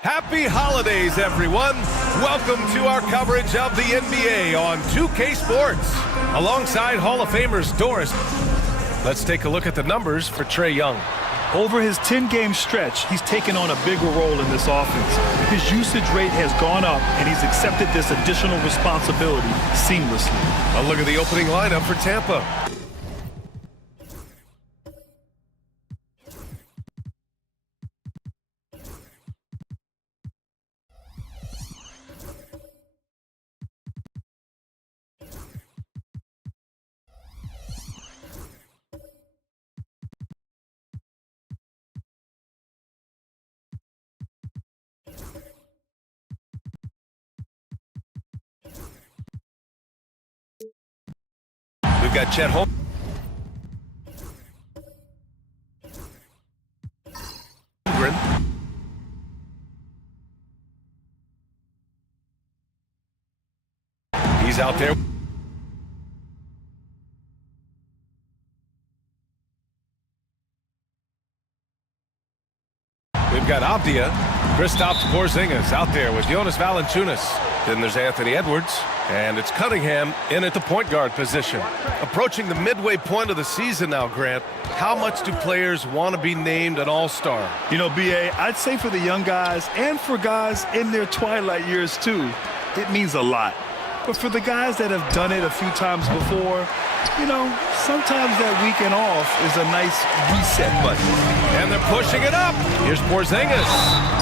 Happy holidays, everyone. Welcome to our coverage of the NBA on 2K Sports. Alongside Hall of Famers Doris, let's take a look at the numbers for Trae Young. Over his 10-game stretch, he's taken on a bigger role in this offense. His usage rate has gone up, and he's accepted this additional responsibility seamlessly. A look at the opening lineup for Tampa. We've got Chet Holmgren. He's out there. We've got Avdia, Kristaps Porzingis out there with Jonas Valanciunas. Then there's Anthony Edwards, and it's Cunningham in at the point guard position. Approaching the midway point of the season now, Grant, how much do players want to be named an all-star? You know, B.A., I'd say for the young guys and for guys in their twilight years too, it means a lot. But for the guys that have done it a few times before, you know, sometimes that weekend off is a nice reset button. And they're pushing it up. Here's Porzingis.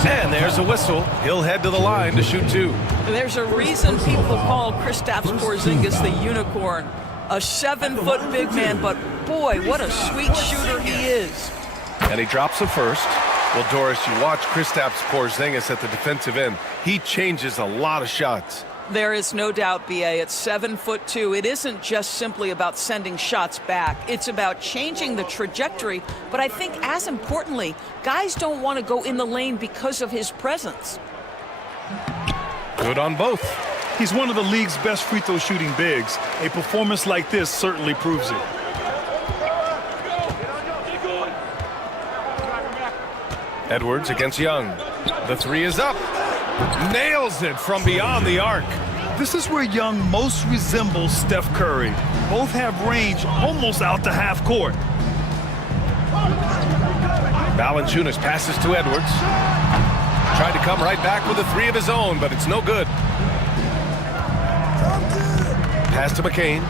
And there's a whistle. He'll head to the line to shoot two. There's a reason people call Kristaps Porzingis the unicorn. A 7-foot big man, but boy, what a sweet shooter he is. And he drops the first. Well, Doris, you watch Kristaps Porzingis at the defensive end. He changes a lot of shots. There is no doubt, B.A., at 7'2", it isn't just simply about sending shots back. It's about changing the trajectory, but I think as importantly, guys don't want to go in the lane because of his presence. Good on both. He's one of the league's best free throw shooting bigs. A performance like this certainly proves it. Edwards against Young. The three is up. Nails it from beyond the arc. This is where Young most resembles Steph Curry. Both have range almost out to half court. Valanciunas passes to Edwards. Tried to come right back with a three of his own, but it's no good. Pass to McCain.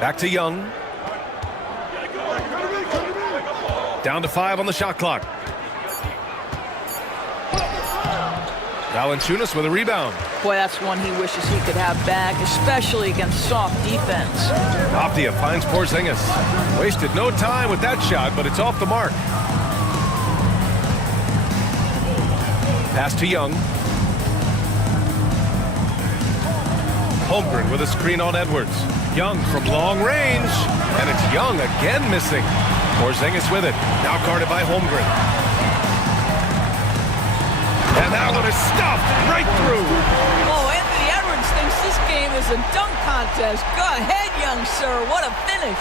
Back to Young. Down to 5 on the shot clock. Valanciunas with a rebound. Boy, that's one he wishes he could have back, especially against soft defense. Avdia finds Porzingis. Wasted no time with that shot, but it's off the mark. Pass to Young. Holmgren with a screen on Edwards. Young from long range, and it's Young again missing. Porzingis with it. Now guarded by Holmgren. And that one is stuffed right through. Oh, Anthony Edwards thinks this game is a dunk contest. Go ahead, young sir. What a finish.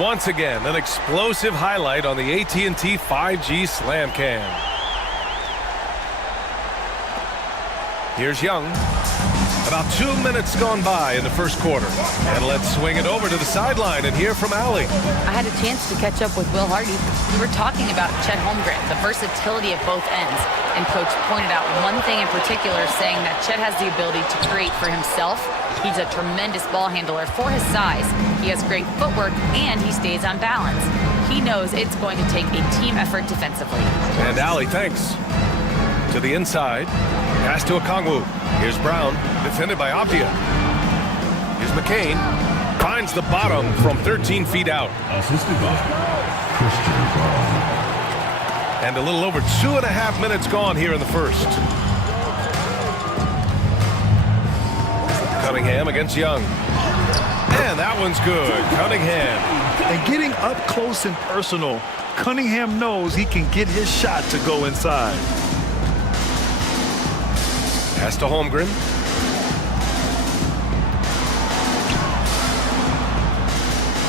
Once again, an explosive highlight on the AT&T 5G Slam Cam. Here's Young. About 2 minutes gone by in the first quarter. And let's swing it over to the sideline and hear from Allie. I had a chance to catch up with Will Hardy. We were talking about Chet Holmgren, the versatility of both ends. And Coach pointed out one thing in particular, saying that Chet has the ability to create for himself. He's a tremendous ball handler for his size. He has great footwork, and he stays on balance. He knows it's going to take a team effort defensively. And Allie, thanks. To the inside. Pass to Okongwu. Here's Brown, defended by Avdia. Here's McCain. Finds the bottom from 13 feet out. Assisted by Christian Brown. And a little over 2.5 minutes gone here in the first. Cunningham against Young. And that one's good. Cunningham. And getting up close and personal, Cunningham knows he can get his shot to go inside. Pass to Holmgren.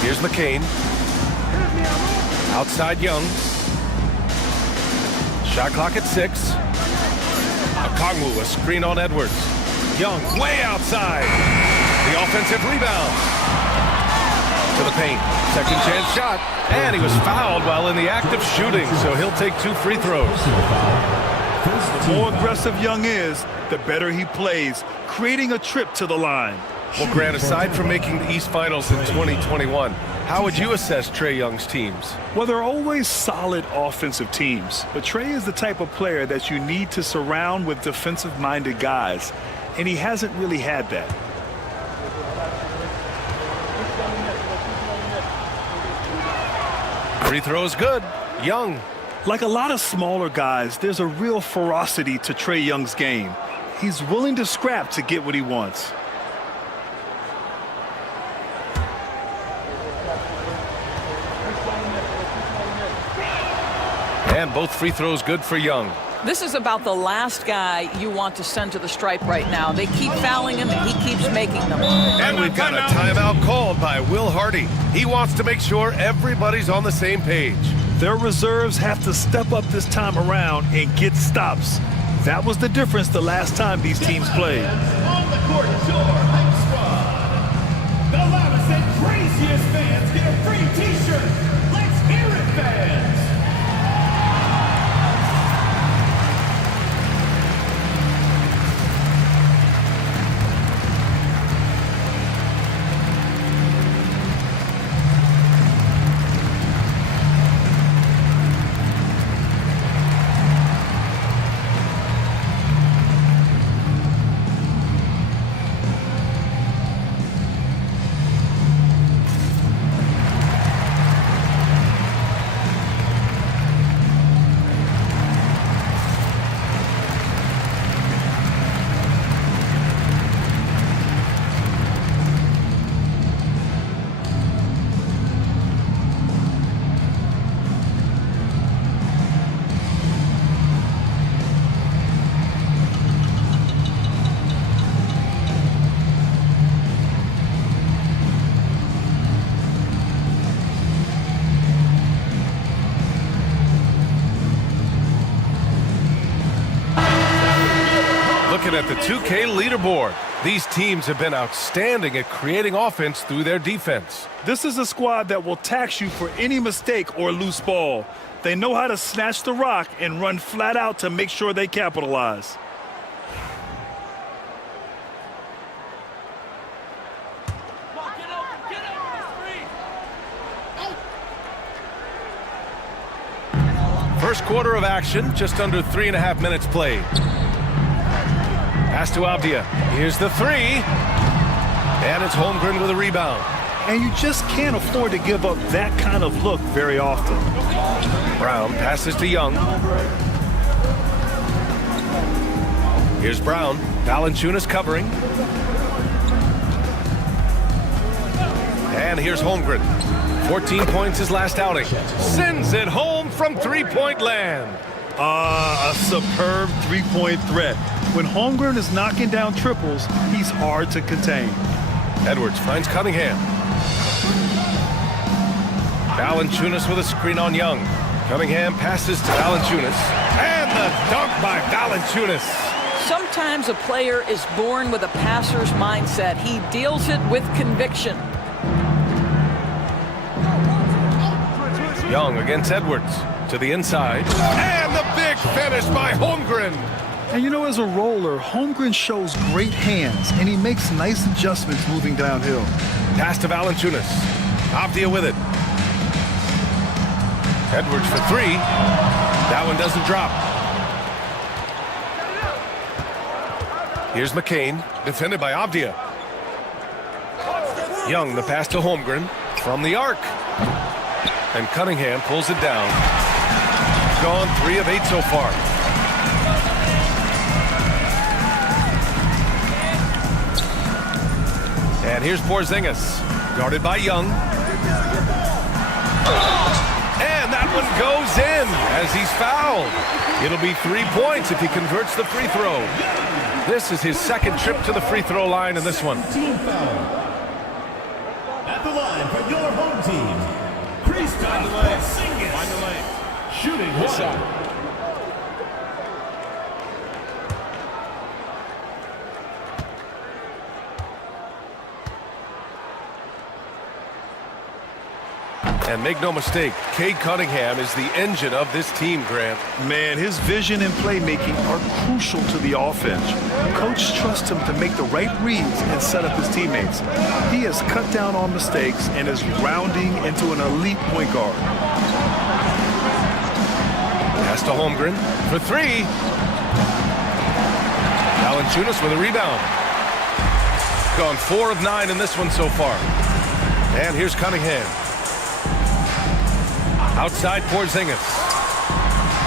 Here's McCain. Outside Young. Shot clock at 6. Okongwu, a screen on Edwards. Young way outside. The offensive rebound. To the paint. Second chance shot. And he was fouled while in the act of shooting, so he'll take 2 free throws. The more aggressive Young is, the better he plays, creating a trip to the line. Well, Grant, aside from making the East Finals in 2021, how would you assess Trae Young's teams? Well, they're always solid offensive teams, but Trae is the type of player that you need to surround with defensive-minded guys, and he hasn't really had that. Free throw is good. Young. Like a lot of smaller guys, there's a real ferocity to Trae Young's game. He's willing to scrap to get what he wants. And both free throws good for Young. This is about the last guy you want to send to the stripe right now. They keep fouling him, and he keeps making them. And we've got a timeout called by Will Hardy. He wants to make sure everybody's on the same page. Their reserves have to step up this time around and get stops. That was the difference the last time these teams played. On the court, your hype squad. The loudest and craziest fans get a free t-shirt. Let's hear it, fans. Looking at the 2K leaderboard, these teams have been outstanding at creating offense through their defense. This is a squad that will tax you for any mistake or loose ball. They know how to snatch the rock and run flat out to make sure they capitalize. First quarter of action, just under 3.5 minutes played. Pass to Avdia. Here's the 3. And it's Holmgren with a rebound. And you just can't afford to give up that kind of look very often. Brown passes to Young. Here's Brown. Valanciunas covering. And here's Holmgren. 14 points his last outing. Sends it home from three-point land. A superb three-point threat. When Holmgren is knocking down triples, he's hard to contain. Edwards finds Cunningham. Valanciunas with a screen on Young. Cunningham passes to Valanciunas. And the dunk by Valanciunas. Sometimes a player is born with a passer's mindset. He deals it with conviction. Young against Edwards to the inside. And the big finish by Holmgren. And you know, as a roller, Holmgren shows great hands, and he makes nice adjustments moving downhill. Pass to Valanciunas. Avdia with it. Edwards for three. That one doesn't drop. Here's McCain, defended by Avdia. Young, the pass to Holmgren from the arc. And Cunningham pulls it down. Gone 3 of 8 so far. And here's Porzingis, guarded by Young. And that one goes in as he's fouled. It'll be 3 points if he converts the free throw. This is his second trip to the free throw line in this one. At the line for your home team, Kristaps Porzingis. Shooting one. And make no mistake, Cade Cunningham is the engine of this team, Grant. Man, his vision and playmaking are crucial to the offense. Coach trusts him to make the right reads and set up his teammates. He has cut down on mistakes and is rounding into an elite point guard. Pass to Holmgren for three. Valanciunas with a rebound. Gone 4 of 9 in this one so far. And here's Cunningham. Outside Porzingis.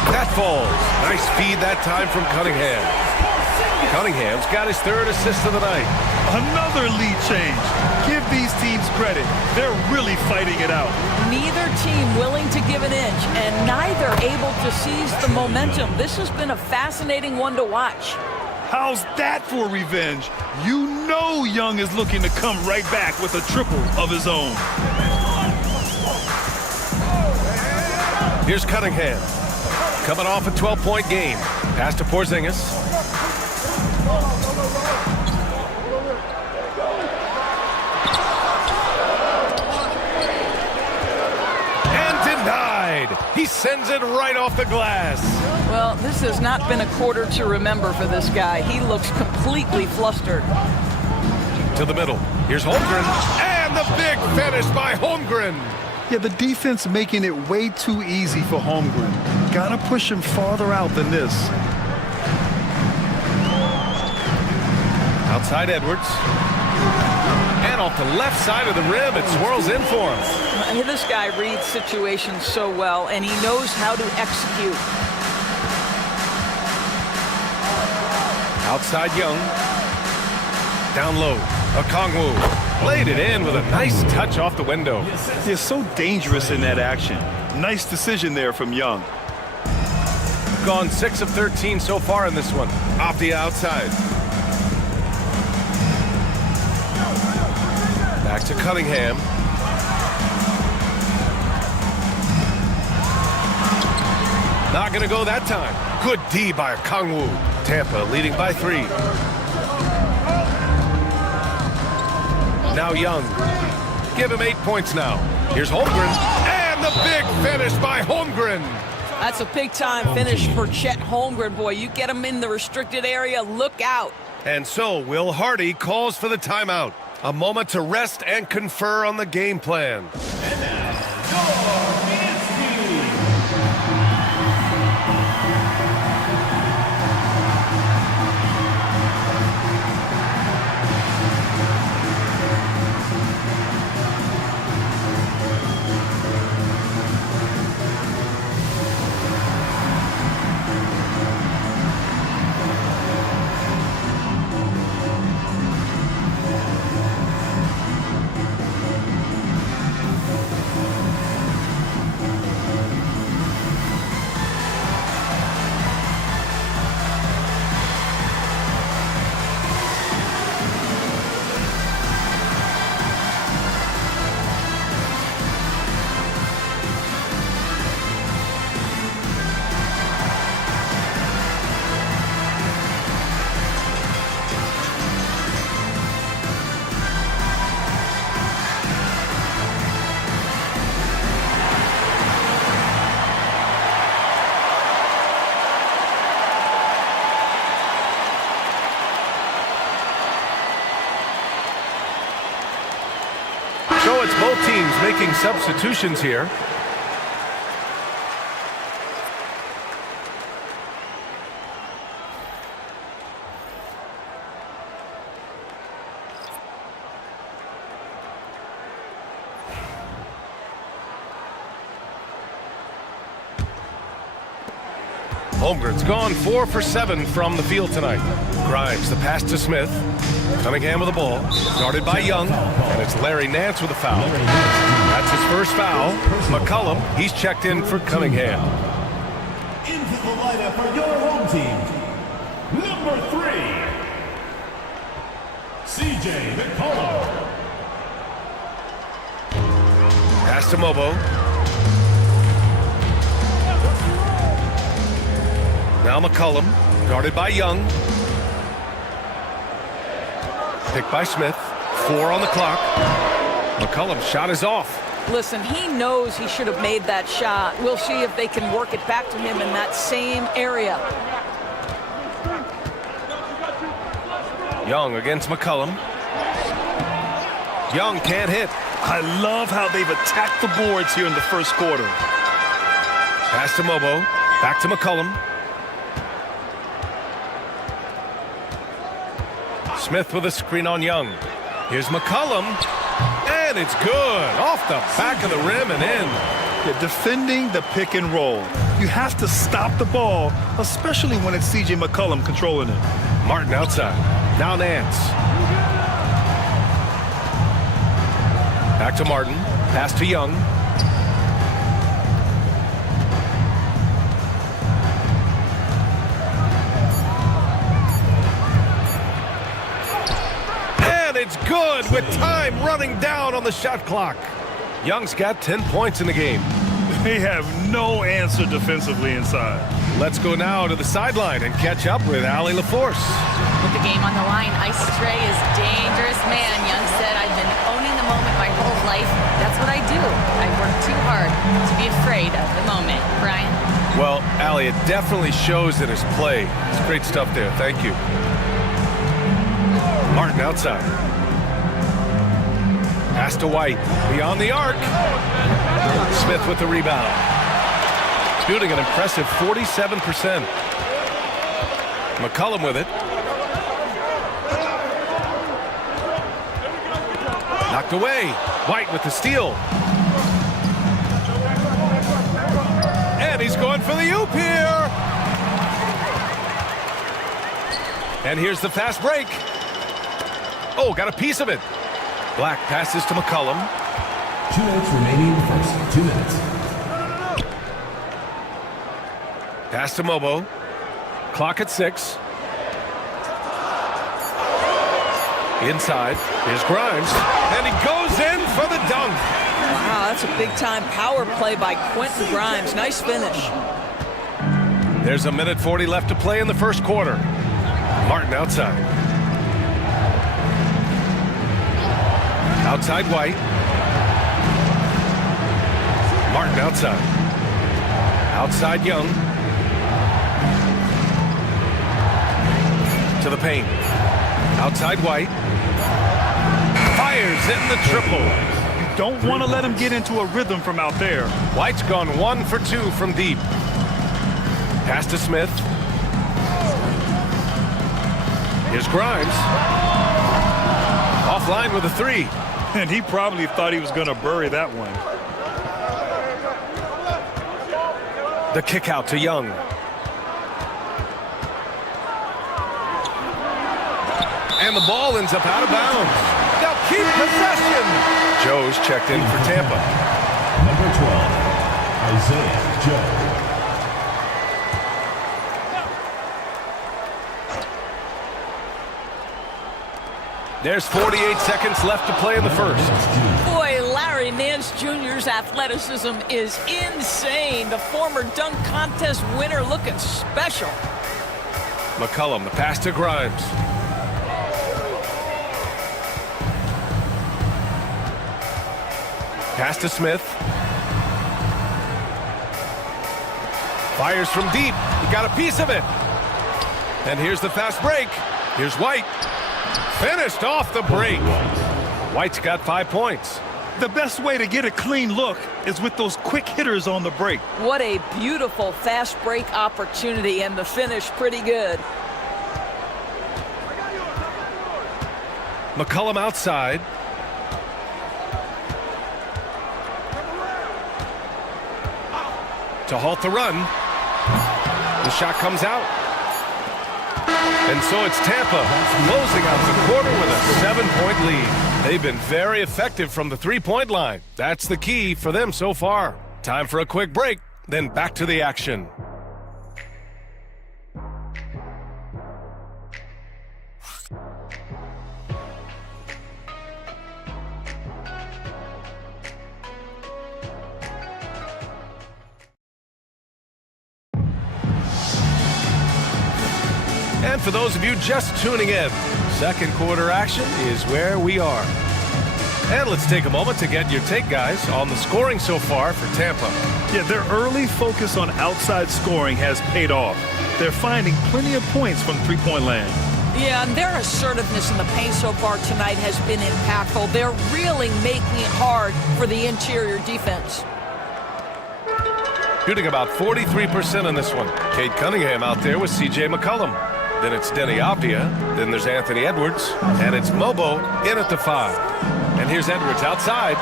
That falls. Nice feed that time from Cunningham. Cunningham's got his 3rd assist of the night. Another lead change. Give these teams credit. They're really fighting it out. Neither team willing to give an inch, and neither able to seize the momentum. This has been a fascinating one to watch. How's that for revenge? You know Young is looking to come right back with a triple of his own. Here's Cunningham, coming off a 12-point game. Pass to Porzingis. And denied. He sends it right off the glass. Well, this has not been a quarter to remember for this guy. He looks completely flustered. To the middle. Here's Holmgren. And the big finish by Holmgren. Yeah, the defense making it way too easy for Holmgren. Gotta push him farther out than this. Outside Edwards. And off the left side of the rim, it swirls in for him. This guy reads situations so well, and he knows how to execute. Outside Young. Down low. Okongwu laid it in with a nice touch off the window. They're so dangerous in that action. Nice decision there from Young. Gone 6 of 13 so far in this one. Off the outside. Back to Cunningham. Not going to go that time. Good D by Okongwu. Tampa leading by 3. Now Young. Give him 8 points now. Here's Holmgren. And the big finish by Holmgren. That's a big-time finish for Chet Holmgren, boy. You get him in the restricted area, look out. And so Will Hardy calls for the timeout. A moment to rest and confer on the game plan. And now, So it's both teams making substitutions here. Holmgren's gone 4 for 7 from the field tonight. Grimes, the pass to Smith. Cunningham with the ball. Guarded by Young. And it's Larry Nance with a foul. That's his first foul. McCollum, he's checked in for Cunningham. Into the lineup for your home team, number 3, CJ McCollum. Pass to Mobo. Now McCollum, guarded by Young. Picked by Smith. 4 on the clock. McCollum's shot is off. Listen, he knows he should have made that shot. We'll see if they can work it back to him in that same area. Young against McCollum. Young can't hit. I love how they've attacked the boards here in the first quarter. Pass to Mobo. Back to McCollum. Smith with a screen on Young. Here's McCollum. And it's good. Off the back of the rim and in. Yeah, defending the pick and roll. You have to stop the ball, especially when it's C.J. McCollum controlling it. Martin outside. Now Nance. Back to Martin. Pass to Young. It's good with time running down on the shot clock. Young's got 10 points in the game. They have no answer defensively inside. Let's go now to the sideline and catch up with Allie LaForce. With the game on the line, Ice Stray is dangerous man. Young said, I've been owning the moment my whole life. That's what I do. I work too hard to be afraid of the moment. Brian? Well, Allie, it definitely shows in his play. It's great stuff there. Thank you. Martin outside. Pass to White. Beyond the arc. Smith with the rebound. Shooting an impressive 47%. McCollum with it. Knocked away. White with the steal. And he's going for the oop here. And here's the fast break. Oh, got a piece of it. Black passes to McCollum. 2 minutes remaining in the first. 2 minutes. Pass to Mobo. Clock at 6. Inside. Here's Grimes. And he goes in for the dunk. Wow, that's a big-time power play by Quentin Grimes. Nice finish. There's a minute 40 left to play in the first quarter. Martin outside. Outside White. Martin outside. Outside Young. To the paint. Outside White. Fires in the triple. You don't want to let him get into a rhythm from out there. White's gone 1 for 2 from deep. Pass to Smith. Here's Grimes. Offline with a 3. And he probably thought he was going to bury that one. The kick out to Young. And the ball ends up out of bounds. They'll keep possession. Joe's checked in for Tampa. Number 12, Isaiah Joe. There's 48 seconds left to play in the first. Boy, Larry Nance Jr.'s athleticism is insane. The former dunk contest winner looking special. McCollum, the pass to Grimes. Pass to Smith. Fires from deep. He got a piece of it. And here's the fast break. Here's White. Finished off the break. White's got 5 points. The best way to get a clean look is with those quick hitters on the break. What a beautiful fast break opportunity, and the finish pretty good. McCollum outside. To halt the run. The shot comes out. And so it's Tampa closing out the quarter with a 7-point lead. They've been very effective from the three-point line. That's the key for them so far. Time for a quick break, then back to the action. And for those of you just tuning in, second quarter action is where we are. And let's take a moment to get your take, guys, on the scoring so far for Tampa. Yeah, their early focus on outside scoring has paid off. They're finding plenty of points from three-point land. Yeah, and their assertiveness in the paint so far tonight has been impactful. They're really making it hard for the interior defense. Shooting about 43% in this one. Cade Cunningham out there with C.J. McCollum. Then it's Denny Avdia. Then there's Anthony Edwards. And it's Mobo in at the 5. And here's Edwards outside.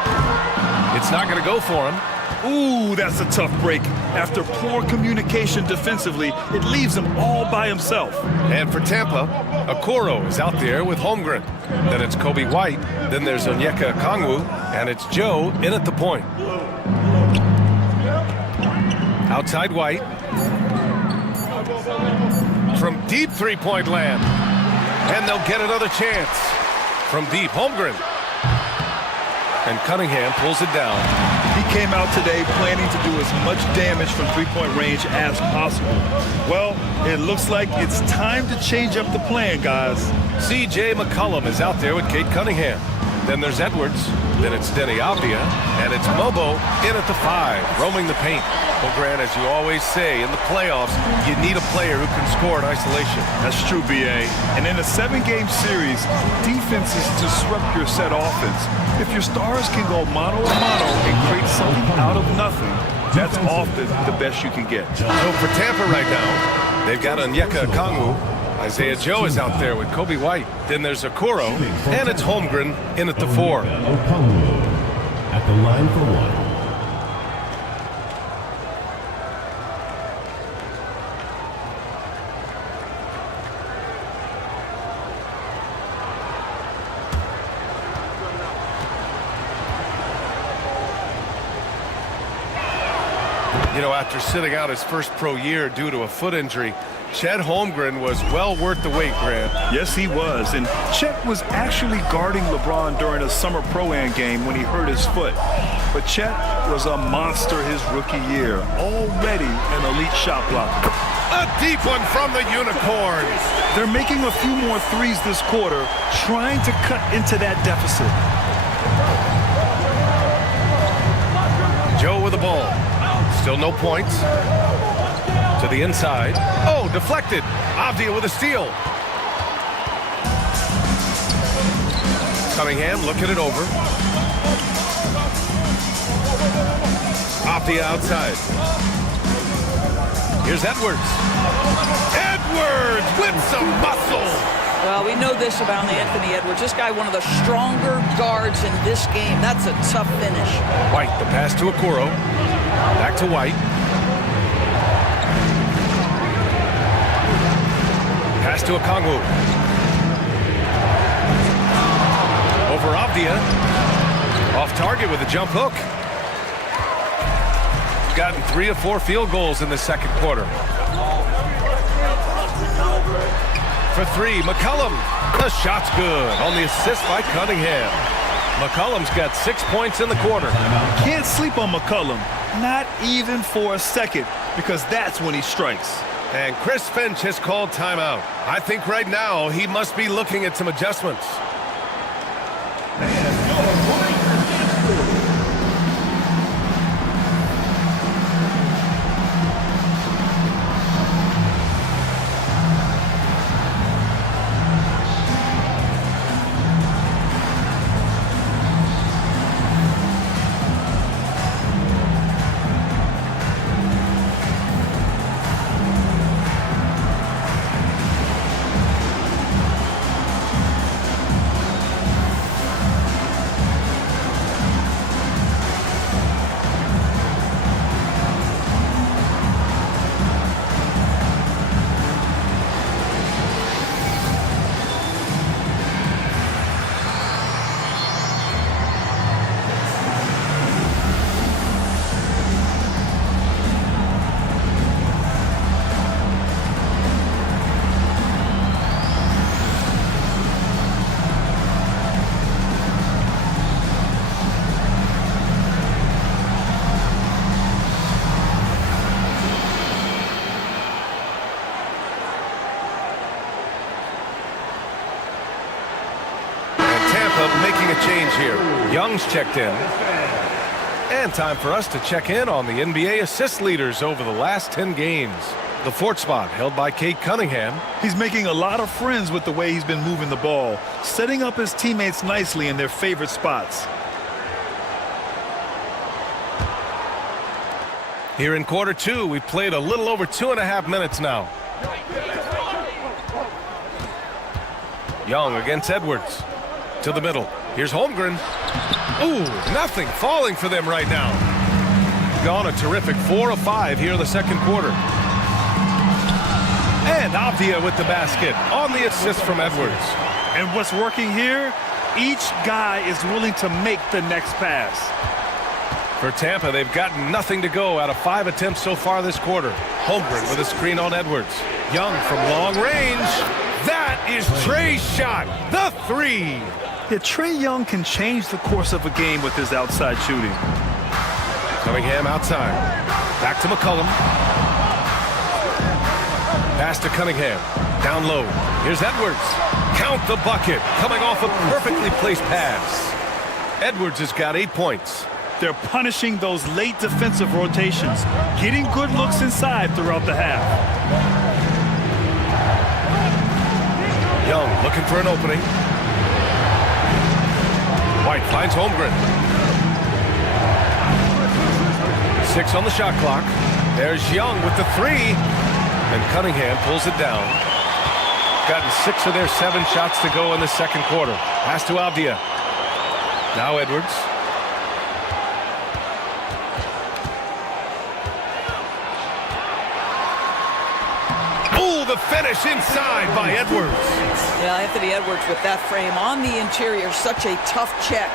It's not going to go for him. Ooh, that's a tough break. After poor communication defensively, it leaves him all by himself. And for Tampa, Okoro is out there with Holmgren. Then it's Kobe White. Then there's Onyeka Okongwu. And it's Joe in at the point. Outside White. From deep three-point land. And they'll get another chance. From deep, Holmgren. And Cunningham pulls it down. He came out today planning to do as much damage from three-point range as possible. Well, it looks like it's time to change up the plan, guys. C.J. McCollum is out there with Cade Cunningham. Then there's Edwards. Then it's Denny Avdia. And it's Mobo in at the 5, roaming the paint. Well, Grant, as you always say, in the playoffs, you need a player who can score in isolation. That's true, B.A. And in a 7-game series, defenses disrupt your set offense. If your stars can go mano a mano and create something out of nothing, that's often the best you can get. So for Tampa right now, they've got Onyeka Okongwu. Isaiah Joe is out there with Kobe White. Then there's Okoro, and it's Holmgren in at the 4. Okongwu at the line for 1. You know, after sitting out his first pro year due to a foot injury, Chet Holmgren was well worth the wait, Grant. Yes, he was. And Chet was actually guarding LeBron during a summer Pro-Am game when he hurt his foot. But Chet was a monster his rookie year, already an elite shot blocker. A deep one from the Unicorns. They're making a few more threes this quarter, trying to cut into that deficit. Joe with the ball. Still no points. To the inside. Oh, deflected. Avdia with a steal. Cunningham looking it over. Avdia outside. Here's Edwards. Edwards with some muscle. Well, we know this about Anthony Edwards. This guy, one of the stronger guards in this game. That's a tough finish. White, the pass to Okoro. Back to White. Pass to Okongwu. Over Avdia. Off target with a jump hook. Gotten 3 of 4 field goals in the second quarter. For 3, McCollum. The shot's good on the assist by Cunningham. McCollum's got 6 points in the quarter. Can't sleep on McCollum, not even for a second, because that's when he strikes. And Chris Finch has called timeout. I think right now he must be looking at some adjustments. change here. Young's checked in. And time for us to check in on the NBA assist leaders over the last 10 games. The fourth spot held by Cade Cunningham. He's making a lot of friends with the way he's been moving the ball, setting up his teammates nicely in their favorite spots. Here in quarter two, we've played a little over 2.5 minutes now. Young against Edwards. To the middle. Here's Holmgren. Ooh, nothing falling for them right now. Gone a terrific 4 of 5 here in the second quarter. And Avdia with the basket on the assist from Edwards. And what's working here? Each guy is willing to make the next pass. For Tampa, they've gotten nothing to go out of 5 attempts so far this quarter. Holmgren with a screen on Edwards. Young from long range. That is Trey's shot. The 3. Yeah, Trae Young can change the course of a game with his outside shooting. Cunningham outside. Back to McCollum. Pass to Cunningham. Down low. Here's Edwards. Count the bucket. Coming off a perfectly placed pass. Edwards has got 8 points. They're punishing those late defensive rotations, getting good looks inside throughout the half. Young looking for an opening. White finds Holmgren. 6 on the shot clock. There's Young with the 3. And Cunningham pulls it down. Gotten 6 of their 7 shots to go in the second quarter. Pass to Avdia. Now Edwards. Ooh, the finish inside by Edwards. Yeah, Anthony Edwards with that frame on the interior. Such a tough check.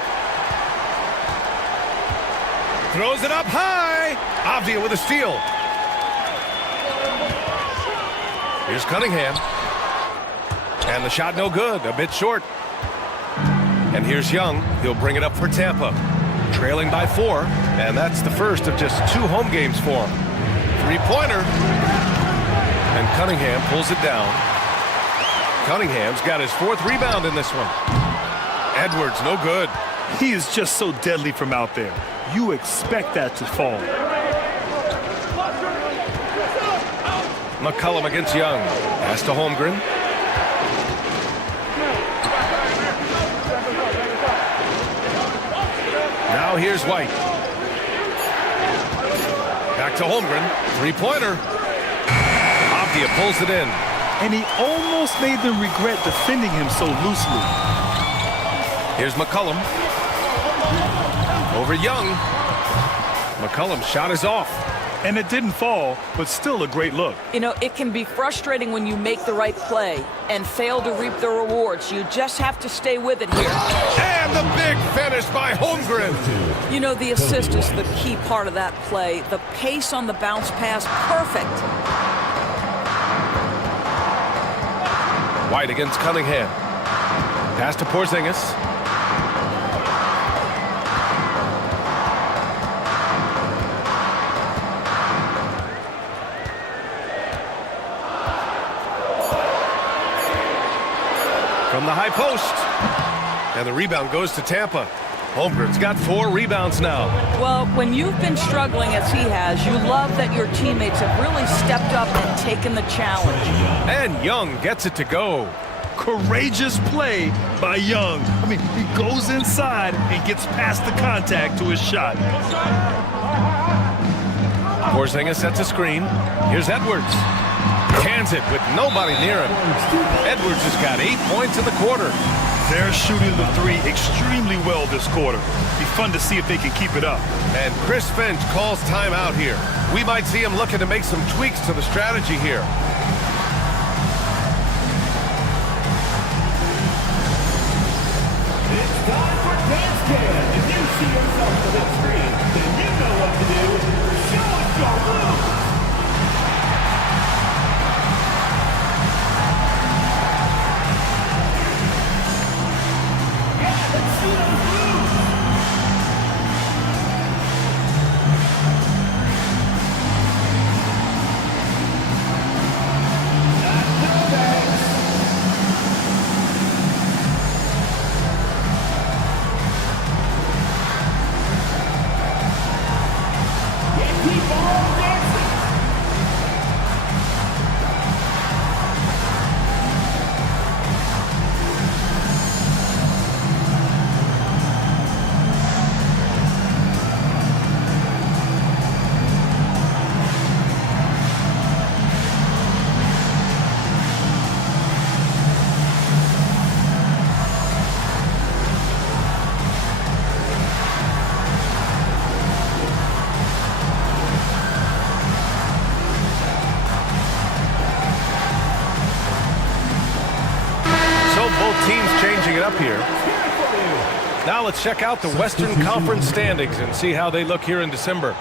Throws it up high. Avdia with a steal. Here's Cunningham. And the shot no good. A bit short. And here's Young. He'll bring it up for Tampa. Trailing by 4. And that's the first of just 2 home games for him. 3-pointer. And Cunningham pulls it down. Cunningham's got his 4th rebound in this one. Edwards, no good. He is just so deadly from out there. You expect that to fall. McCollum against Young. Pass to Holmgren. Now here's White. Back to Holmgren. 3-pointer. Avdia pulls it in. And he almost made them regret defending him so loosely. Here's McCollum. Over Young. McCollum's shot is off. And it didn't fall, but still a great look. You know, it can be frustrating when you make the right play and fail to reap the rewards. You just have to stay with it here. And the big finish by Holmgren. You know, the assist is the key part of that play. The pace on the bounce pass, perfect. White against Cunningham. Pass to Porzingis. From the high post. And the rebound goes to Tampa. Holmgren's got 4 rebounds now. Well, when you've been struggling as he has, you love that your teammates have really stepped up and taken the challenge. And Young gets it to go. Courageous play by Young. I mean, he goes inside and gets past the contact to his shot. Porzingis sets a screen. Here's Edwards. Cans it with nobody near him. Edwards has got 8 points in the quarter. They're shooting the 3 extremely well this quarter. Be fun to see if they can keep it up. And Chris Finch calls timeout here. We might see him looking to make some tweaks to the strategy here. It's time for Dance Cam. If you see yourself on the big screen, then you know what to do. Show us your moves. Both teams changing it up here. Now let's check out the Western Conference standings and see how they look here in December.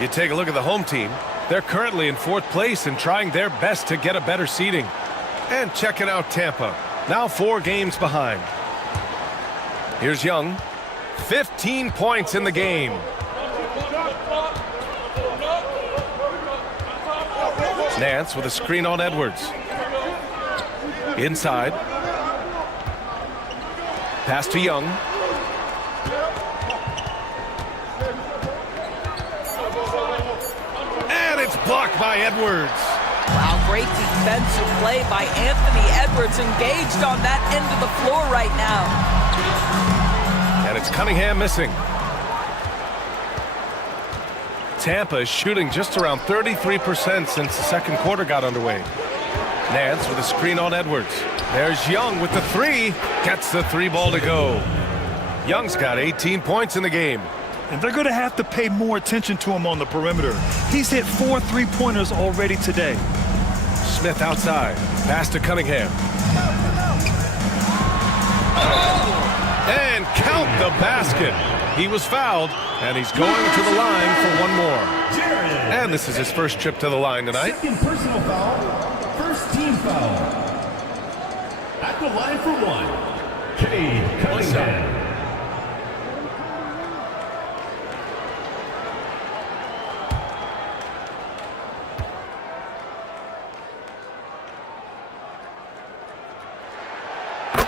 You take a look at the home team. They're currently in 4th place and trying their best to get a better seeding. And checking out Tampa, now 4 games behind. Here's Young, 15 points in the game. Nance with a screen on Edwards. Inside. Pass to Young. And it's blocked by Edwards. Wow, great defensive play by Anthony Edwards, engaged on that end of the floor right now. And it's Cunningham missing. Tampa is shooting just around 33% since the second quarter got underway. Nance with a screen on Edwards. There's Young with the 3. Gets the 3 ball to go. Young's got 18 points in the game. And they're going to have to pay more attention to him on the perimeter. He's hit 4 3-pointers already today. Smith outside. Pass to Cunningham. And count the basket. He was fouled, and he's going to the line for one more. And this is his first trip to the line tonight. Second personal foul. First team foul. At the line for 1, Cade Cunningham.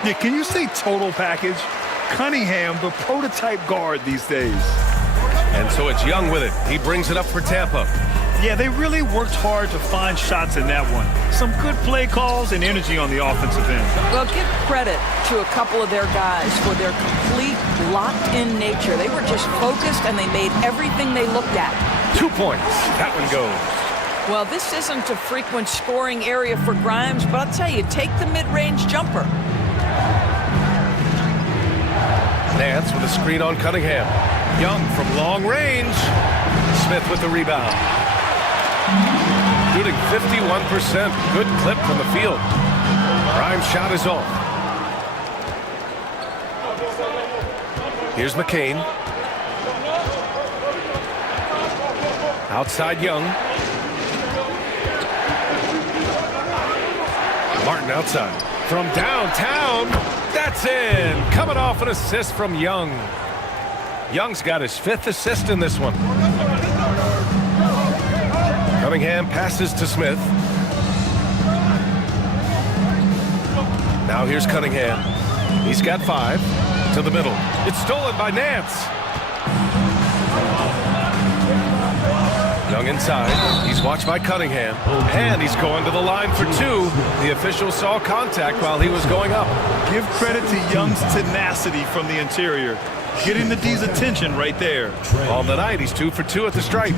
Yeah, can you say total package? Cunningham, the prototype guard these days. And so it's Young with it. He brings it up for Tampa. Yeah, they really worked hard to find shots in that one. Some good play calls and energy on the offensive end. Well, give credit to a couple of their guys for their complete locked-in nature. They were just focused, and they made everything they looked at. 2 points. That one goes. Well, this isn't a frequent scoring area for Grimes, but I'll tell you, take the mid-range jumper. Nance with a screen on Cunningham. Young from long range. Smith with the rebound. Shooting 51%. Good clip from the field. Grimes' shot is off. Here's McCain. Outside Young. Martin outside. From downtown. That's in. Coming off an assist from Young. Young's got his 5th assist in this one. Cunningham passes to Smith. Now here's Cunningham. He's got 5 to the middle. It's stolen by Nance. Young inside. He's watched by Cunningham. And he's going to the line for 2. The official saw contact while he was going up. Give credit to Young's tenacity from the interior. Getting the D's attention right there. On the night, he's 2 for 2 at the stripe.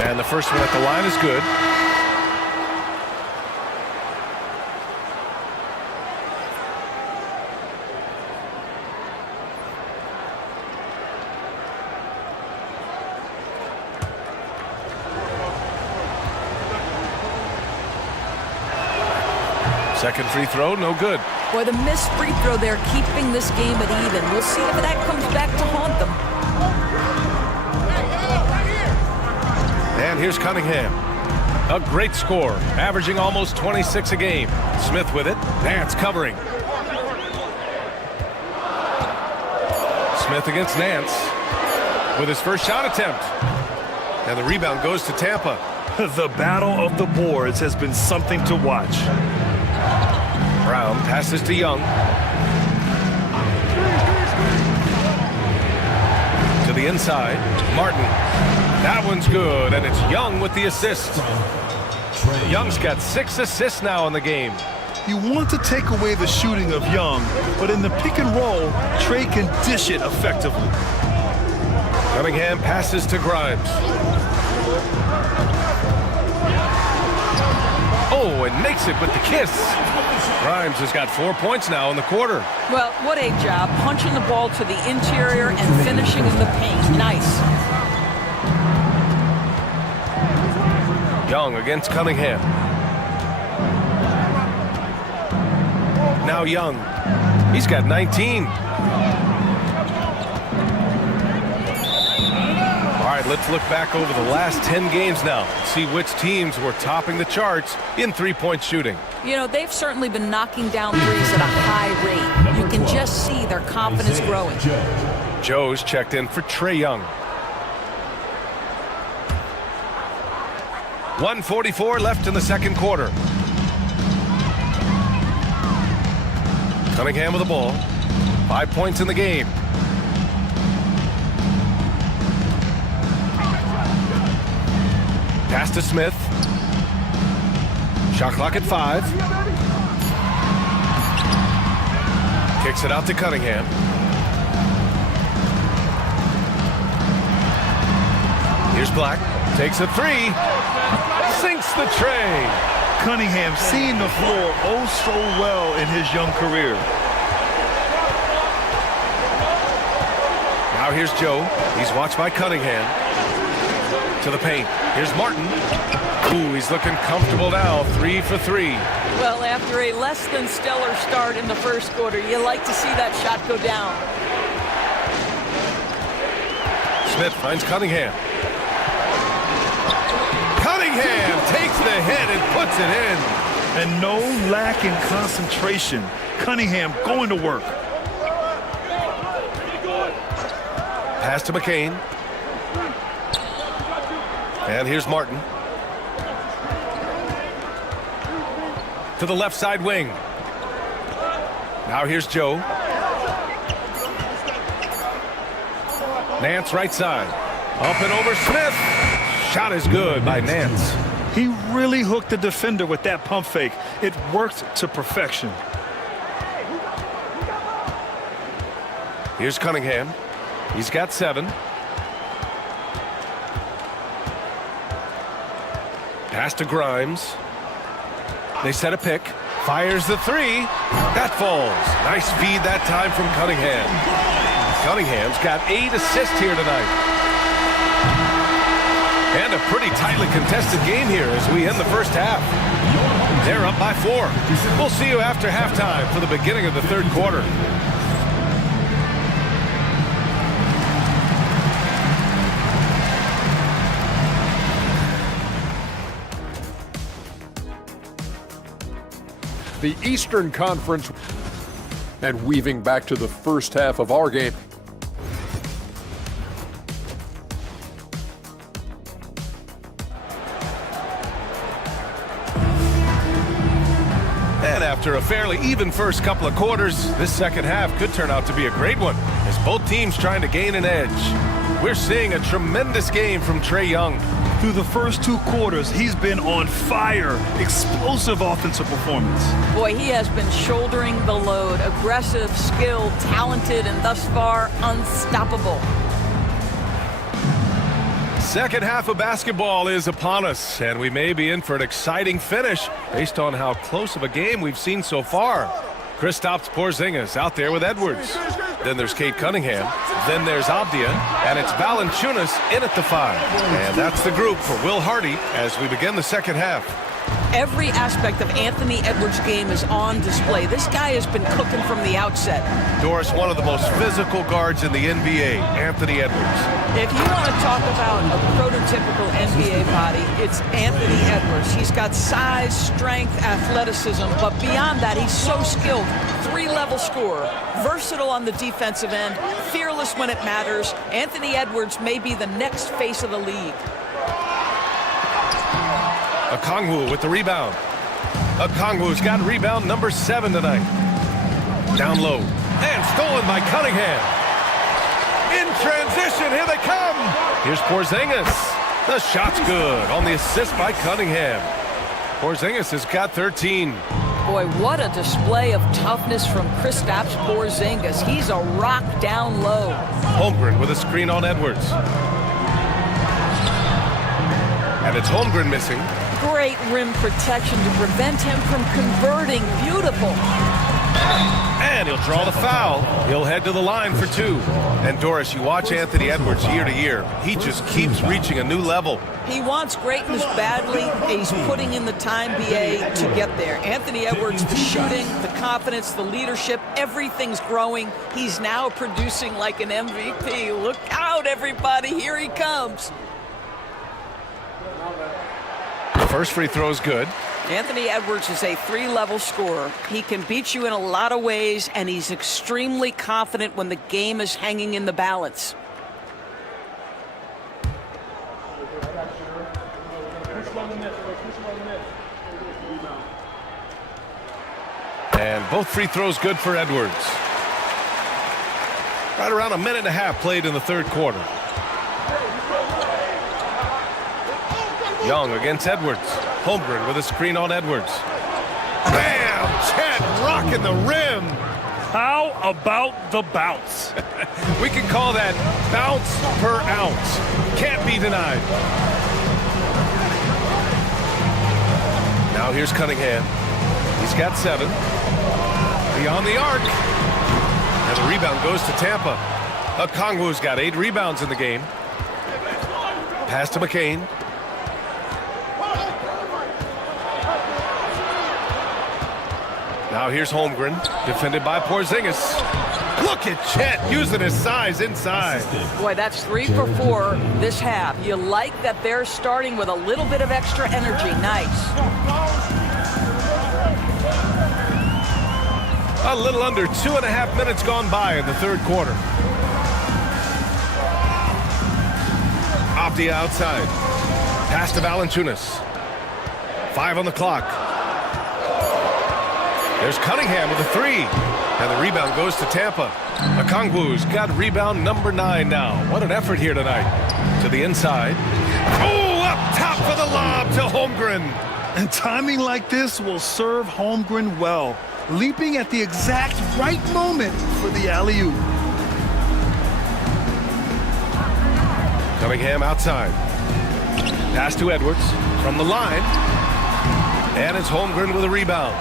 And the first one at the line is good. Second free throw, no good. Boy, the missed free throw there, keeping this game at even. We'll see if that comes back to haunt them. And here's Cunningham. A great score, averaging almost 26 a game. Smith with it. Nance covering. Smith against Nance with his first shot attempt. And the rebound goes to Tampa. The battle of the boards has been something to watch. Brown passes to Young. To the inside, Martin. That one's good, and it's Young with the assist. Young's got 6 assists now in the game. You want to take away the shooting of Young, but in the pick and roll, Trey can dish it effectively. Cunningham passes to Grimes. Oh, and makes it with the kiss. Grimes has got 4 points now in the quarter. Well, what a job, punching the ball to the interior and finishing in the paint. Nice. Young against Cunningham. Now Young. He's got 19. All right, let's look back over the last 10 games now. See which teams were topping the charts in three-point shooting. You know, they've certainly been knocking down threes at a high rate. You can just see their confidence growing. Joe's checked in for Trey Young. 1:44 left in the second quarter. Cunningham with the ball. 5 points in the game. Pass to Smith. Shot clock at 5. Kicks it out to Cunningham. Here's Black. Takes a 3. Sinks the tray. Cunningham seeing the floor oh so well in his young career. Now here's Joe. He's watched by Cunningham. To the paint. Here's Martin. Ooh, he's looking comfortable now. 3 for 3. Well, after a less than stellar start in the first quarter, you like to see that shot go down. Smith finds Cunningham. Cunningham takes the hit and puts it in. And no lack in concentration. Cunningham going to work. Pass to McCain. And here's Martin. To the left side wing. Now here's Joe. Nance right side. Up and over Smith. Shot is good by Nance. He really hooked the defender with that pump fake. It worked to perfection. Here's Cunningham. He's got 7. Pass to Grimes. They set a pick. Fires the 3. That falls. Nice feed that time from Cunningham. Cunningham's got 8 assists here tonight. And a pretty tightly contested game here as we end the first half. They're up by 4. We'll see you after halftime for the beginning of the third quarter. The Eastern Conference, and weaving back to the first half of our game. And after a fairly even first couple of quarters, this second half could turn out to be a great one as both teams trying to gain an edge. We're seeing a tremendous game from Trey Young. Through the first 2 quarters, he's been on fire. Explosive offensive performance. Boy, he has been shouldering the load. Aggressive, skilled, talented, and thus far, unstoppable. Second half of basketball is upon us, and we may be in for an exciting finish based on how close of a game we've seen so far. Kristaps Porzingis out there with Edwards. Then there's Kate Cunningham. Then there's Abdia. And it's Valanciunas in at the 5. And that's the group for Will Hardy as we begin the second half. Every aspect of Anthony Edwards' game is on display. This guy has been cooking from the outset. Doris, one of the most physical guards in the NBA, Anthony Edwards. If you want to talk about a prototypical NBA body, it's Anthony Edwards. He's got size, strength, athleticism, but beyond that, he's so skilled. 3-level scorer, versatile on the defensive end, fearless when it matters. Anthony Edwards may be the next face of the league. Okongwu with the rebound. Okongwu's got rebound number 7 tonight. Down low. And stolen by Cunningham. In transition, here they come. Here's Porzingis. The shot's good on the assist by Cunningham. Porzingis has got 13. Boy, what a display of toughness from Kristaps Porzingis. He's a rock down low. Holmgren with a screen on Edwards. And it's Holmgren missing. Great rim protection to prevent him from converting. Beautiful. And he'll draw the foul. He'll head to the line for 2. And Doris, you watch Anthony Edwards year to year. He just keeps reaching a new level. He wants greatness badly, and he's putting in the time, BA, to get there. Anthony Edwards, the shooting, the confidence, the leadership, everything's growing. He's now producing like an MVP. Look out, everybody. Here he comes. The first free throw is good. Anthony Edwards is a 3-level scorer. He can beat you in a lot of ways, and he's extremely confident when the game is hanging in the balance. And both free throws good for Edwards. Right around a minute and a half played in the third quarter. Young against Edwards. Holmgren with a screen on Edwards. Bam! Chet rocking the rim. How about the bounce? We can call that bounce per ounce. Can't be denied. Now here's Cunningham. He's got 7. Beyond the arc. And the rebound goes to Tampa. Okongwu's got 8 rebounds in the game. Pass to McCain. Now here's Holmgren, defended by Porzingis. Look at Chet using his size inside. Boy, that's 3 for 4 this half. You like that they're starting with a little bit of extra energy. Nice. A little under 2.5 minutes gone by in the third quarter. Avdia outside. Pass to Valanciunas. 5 on the clock. There's Cunningham with a 3. And the rebound goes to Tampa. Okongwu's got rebound number 9 now. What an effort here tonight. To the inside. Oh, up top for the lob to Holmgren. And timing like this will serve Holmgren well. Leaping at the exact right moment for the alley-oop. Cunningham outside. Pass to Edwards from the line. And it's Holmgren with a rebound.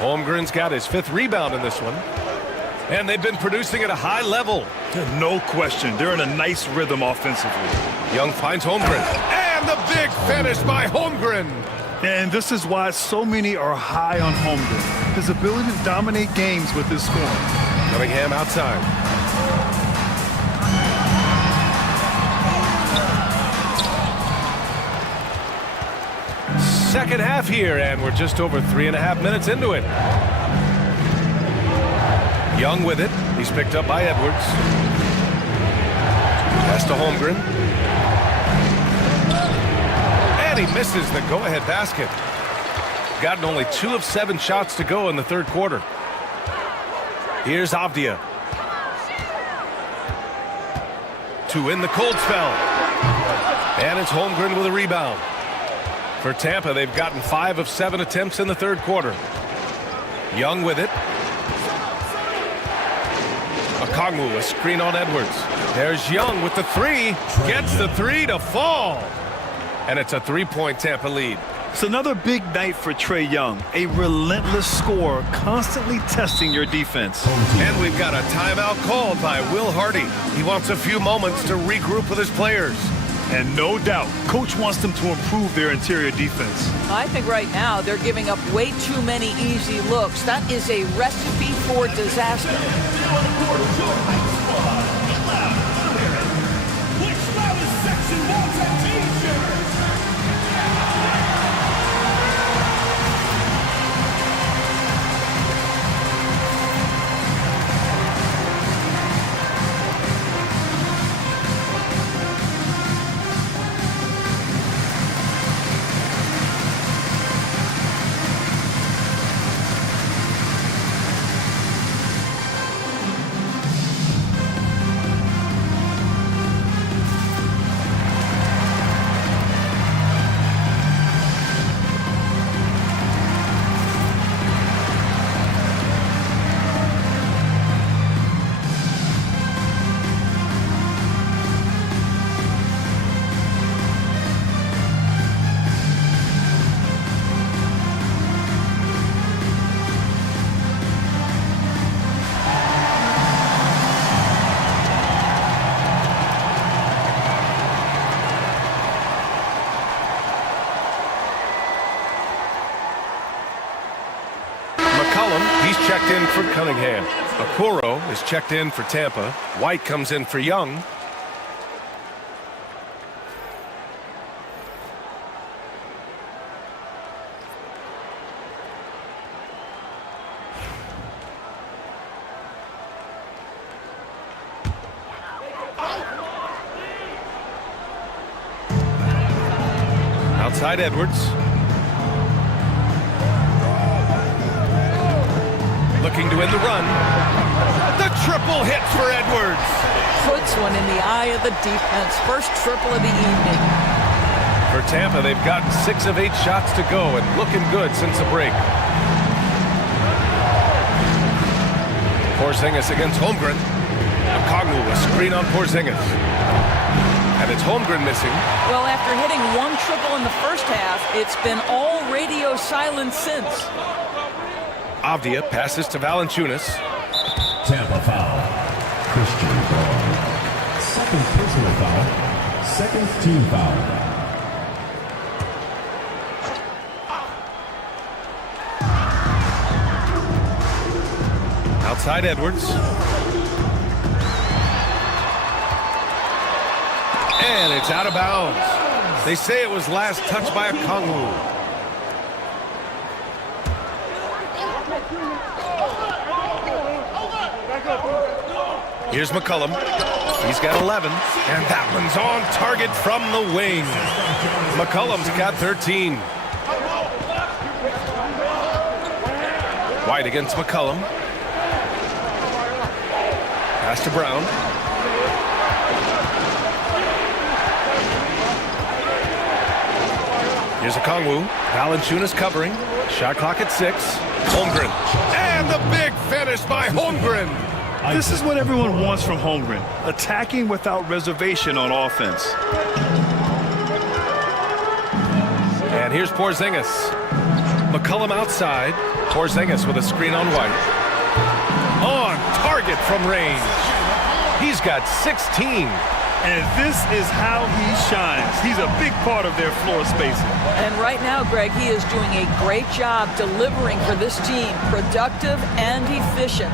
Holmgren's got his 5th rebound in this one. And they've been producing at a high level. No question. They're in a nice rhythm offensively. Young finds Holmgren. And the big finish by Holmgren. And this is why so many are high on Holmgren. His ability to dominate games with his scoring. Cunningham outside. Second half here, and we're just over 3.5 minutes into it. Young with it. He's picked up by Edwards. Pass to Holmgren. And he misses the go-ahead basket. Gotten only 2 of 7 shots to go in the third quarter. Here's Avdia. To win the cold spell. And it's Holmgren with a rebound. For Tampa, they've gotten 5 of 7 attempts in the third quarter. Young with it. Okongwu, a screen on Edwards. There's Young with the 3. Gets the 3 to fall. And it's a 3-point Tampa lead. It's another big night for Trae Young. A relentless scorer, constantly testing your defense. And we've got a timeout called by Will Hardy. He wants a few moments to regroup with his players. And no doubt, Coach wants them to improve their interior defense. I think right now they're giving up way too many easy looks. That is a recipe for disaster. he's checked in for Cunningham. Okoro is checked in for Tampa. White comes in for Young. Outside Edwards. Looking to win the run. The triple hit for Edwards. Puts one in the eye of the defense. First triple of the evening. For Tampa, they've gotten 6 of 8 shots to go and looking good since the break. Porzingis against Holmgren. Okongwu, a screen on Porzingis. And it's Holmgren missing. Well, after hitting 1 triple in the first half, it's been all radio silence since. Avdia passes to Valanciunas. Tampa foul. Christian Braun. Second personal foul. Second team foul. Outside Edwards. And it's out of bounds. They say it was last touched by Okongwu. Here's McCollum. He's got 11. And that one's on target from the wing. McCollum's got 13. White against McCollum. Pass to Brown. Here's Okongwu. Valanciunas covering. Shot clock at 6. Holmgren. And the big finish by Holmgren. This is what everyone wants from Holmgren. Attacking without reservation on offense. And here's Porzingis. McCollum outside. Porzingis with a screen on White. On target from range. He's got 16. And this is how he shines. He's a big part of their floor spacing. And right now, Greg, he is doing a great job delivering for this team. Productive and efficient.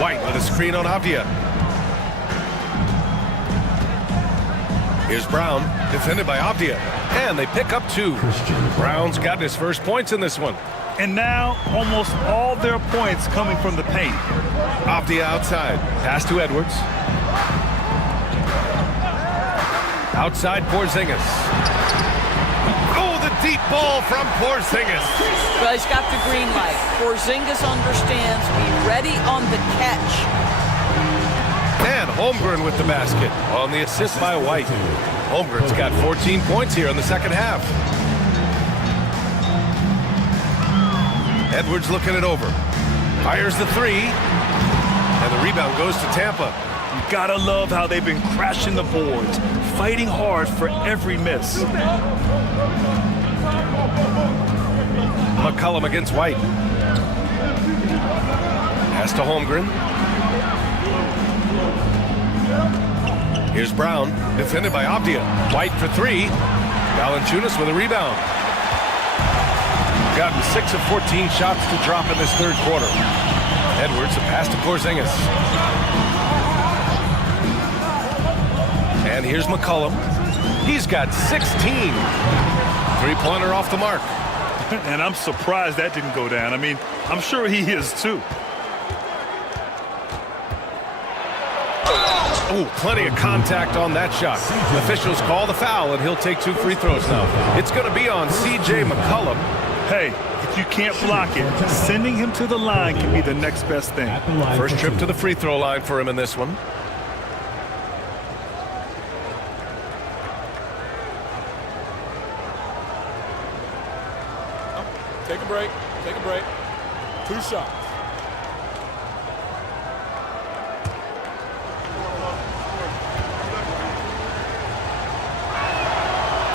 White with a screen on Avdia. Here's Brown, defended by Avdia. And they pick up 2. Brown's got his first points in this one. And now, almost all their points coming from the paint. Avdia outside. Pass to Edwards. Outside Porzingis. Oh, the deep ball from Porzingis. Well, he's got the green light. Porzingis understands. Be ready on the catch. And Holmgren with the basket on the assist by White. Holmgren's got 14 points here in the second half. Edwards looking it over. Fires the 3. And the rebound goes to Tampa. You gotta love how they've been crashing the boards, fighting hard for every miss. McCollum against White. Pass to Holmgren. Here's Brown, defended by Avdia. White for 3. Valanciunas with a rebound. Gotten 6 of 14 shots to drop in this third quarter. Edwards, a pass to Porzingis. And here's McCollum. He's got 16. 3-pointer off the mark. And I'm surprised that didn't go down. I mean, I'm sure he is too. Oh, plenty of contact on that shot. Officials call the foul, and he'll take 2 free throws now. It's going to be on C.J. McCollum. Hey, if you can't block it, sending him to the line can be the next best thing. First trip to the free throw line for him in this one. Take a break. Take a break. 2 shots.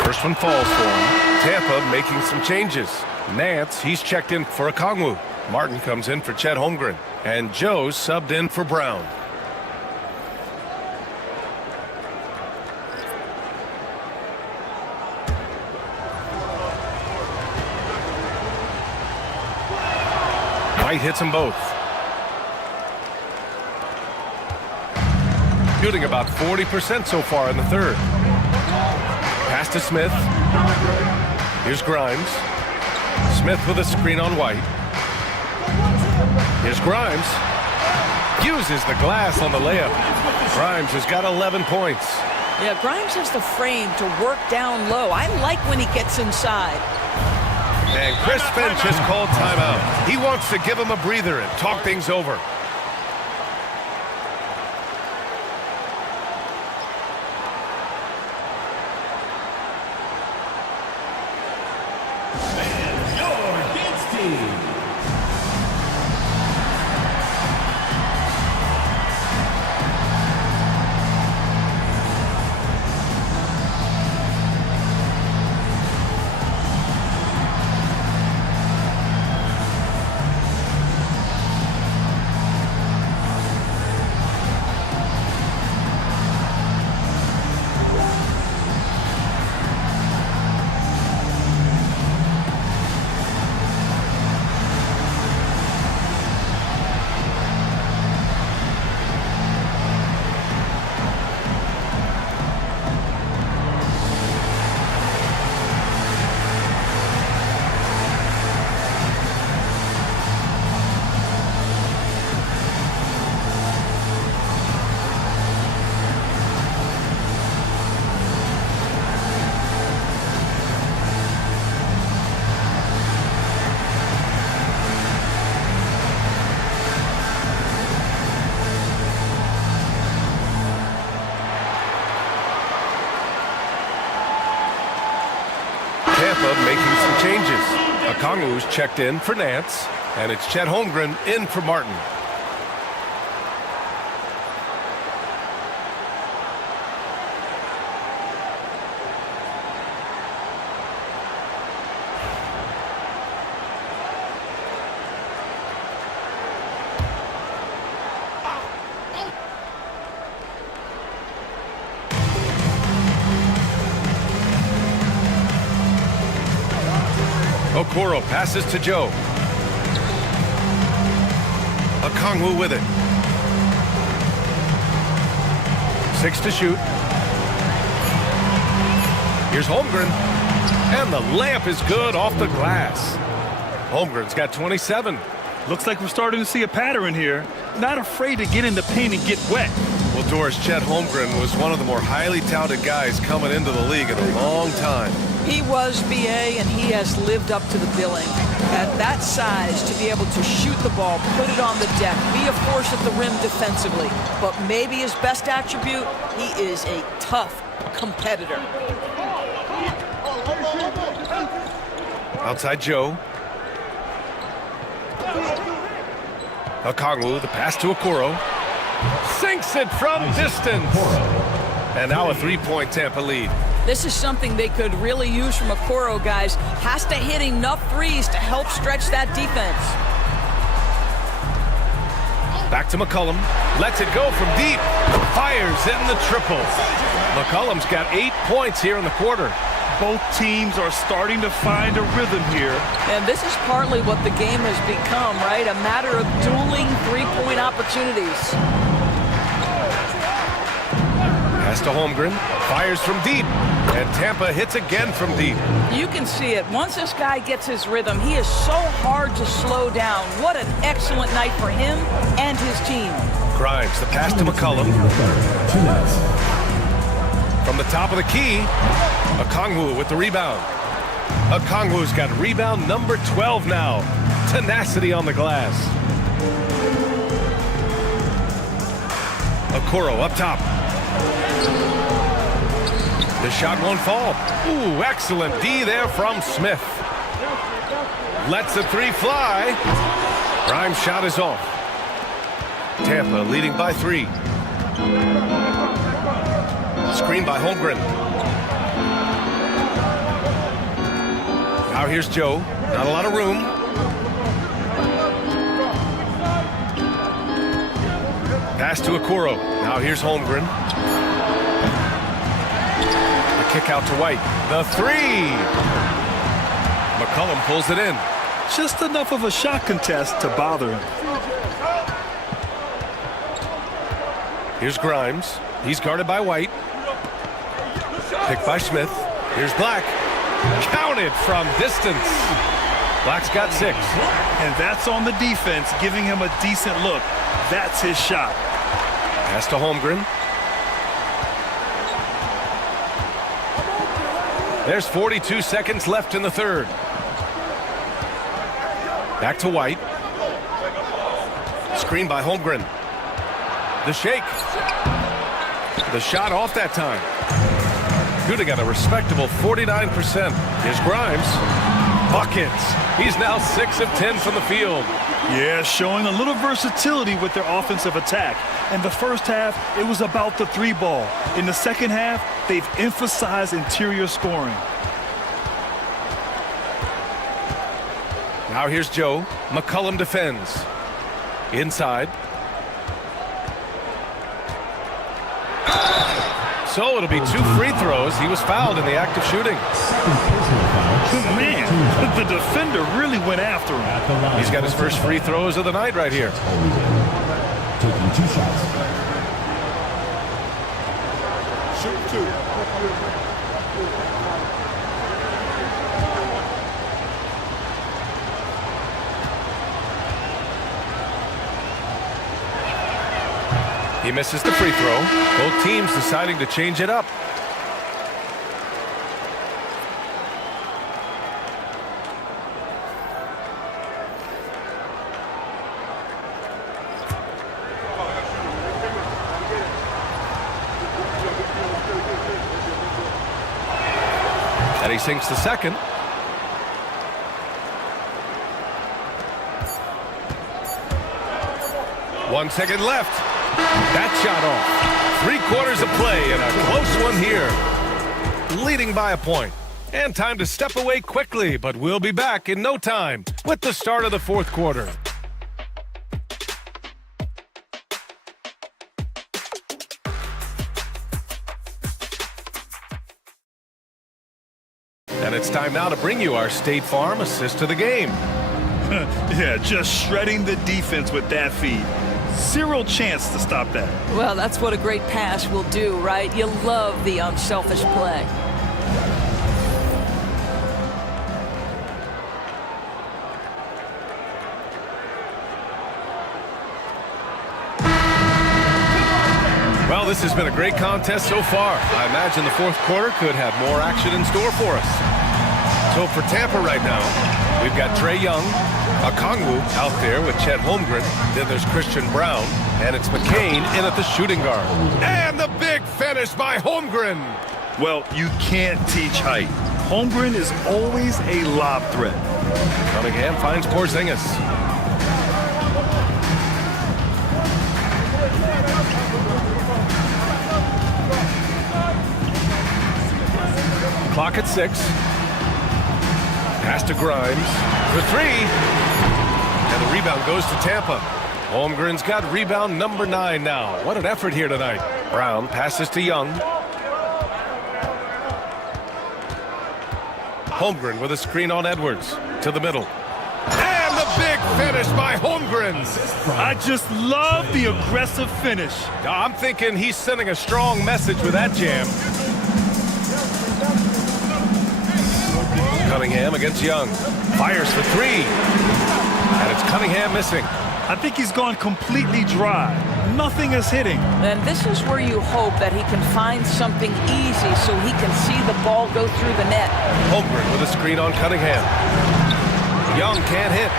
First one falls for him. Tampa making some changes. Nance, he's checked in for Okongwu. Martin comes in for Chet Holmgren. And Joe's subbed in for Brown. White hits them both. Shooting about 40% so far in the third. Pass to Smith. Here's Grimes. Smith with a screen on White. Here's Grimes. Uses the glass on the layup. Grimes has got 11 points. Yeah, Grimes has the frame to work down low. I like when he gets inside. And Chris Finch has called timeout. He wants to give him a breather and talk things over. Tampa making some changes. Okongwu's checked in for Nance, and it's Chet Holmgren in for Martin. Okoro passes to Joe. Okongwu with it. 6 to shoot. Here's Holmgren. And the layup is good off the glass. Holmgren's got 27. Looks like we're starting to see a pattern here. Not afraid to get in the paint and get wet. Well, Doris, Chet Holmgren was one of the more highly touted guys coming into the league in a long time. He was BA, and he has lived up to the billing. At that size, to be able to shoot the ball, put it on the deck, be a force at the rim defensively. But maybe his best attribute, he is a tough competitor. Outside Joe. Okongwu, the pass to Okoro. Sinks it from distance. And now a three-point Tampa lead. This is something they could really use from Okoro, guys. Has to hit enough threes to help stretch that defense. Back to McCollum. Lets it go from deep. Fires in the triple. McCollum's got 8 points here in the quarter. Both teams are starting to find a rhythm here. And this is partly what the game has become, right? A matter of dueling three-point opportunities. Pass to Holmgren. Fires from deep. And Tampa hits again from deep. You can see it. Once this guy gets his rhythm, he is so hard to slow down. What an excellent night for him and his team. Grimes, the pass to McCollum. From the top of the key, Okongwu with the rebound. Okongwu's got rebound number 12 now. Tenacity on the glass. Okoro up top. The shot won't fall. Ooh, excellent D there from Smith. Lets the three fly. Grimes' shot is off. Tampa leading by 3. Screen by Holmgren. Now here's Joe. Not a lot of room. Pass to Okoro. Now here's Holmgren. The kick out to White. The 3. McCollum pulls it in. Just enough of a shot contest to bother him. Here's Grimes. He's guarded by White. Picked by Smith. Here's Black. Counted from distance. Black's got 6. And that's on the defense, giving him a decent look. That's his shot. Pass to Holmgren. There's 42 seconds left in the third. Back to White. Screen by Holmgren. The shake. The shot off that time. Shooting at a respectable 49%. Here's Grimes. Buckets. He's now 6 of 10 from the field. Yeah, showing a little versatility with their offensive attack. In the first half, it was about the 3 ball. In the second half, they've emphasized interior scoring. Now here's Joe. McCollum defends. Inside. So it'll be 2 free throws. He was fouled in the act of shooting. Man, the defender really went after him. He's got his first free throws of the night right here. Taking 2 shots. Shoot 2. He misses the free throw. Both teams deciding to change it up. And he sinks the second. One second left. That shot off. 3/4 of play and a close one here. Leading by a point. And time to step away quickly, but we'll be back in no time with the start of the 4th quarter. And it's time now to bring you our State Farm assist to the game. Yeah, just shredding the defense with that feed. 0 chance to stop that. Well, that's what a great pass will do, right? You love the unselfish play. Well, this has been a great contest so far. I imagine the 4th quarter could have more action in store for us. So for Tampa right now, we've got Trae Young, Okongwu out there with Chet Holmgren. Then there's Christian Brown, and it's McCain in at the shooting guard. And the big finish by Holmgren. Well, you can't teach height. Holmgren is always a lob threat. Cunningham finds Porzingis. Clock at 6. Pass to Grimes for 3. And the rebound goes to Tampa. Holmgren's got rebound number 9 now. What an effort here tonight. Brown passes to Young. Holmgren with a screen on Edwards to the middle. And the big finish by Holmgren. I just love the aggressive finish. I'm thinking he's sending a strong message with that jam. Cunningham against Young. Fires for 3. And it's Cunningham missing. I think he's gone completely dry. Nothing is hitting. And this is where you hope that he can find something easy so he can see the ball go through the net. Holmgren with a screen on Cunningham. Young can't hit.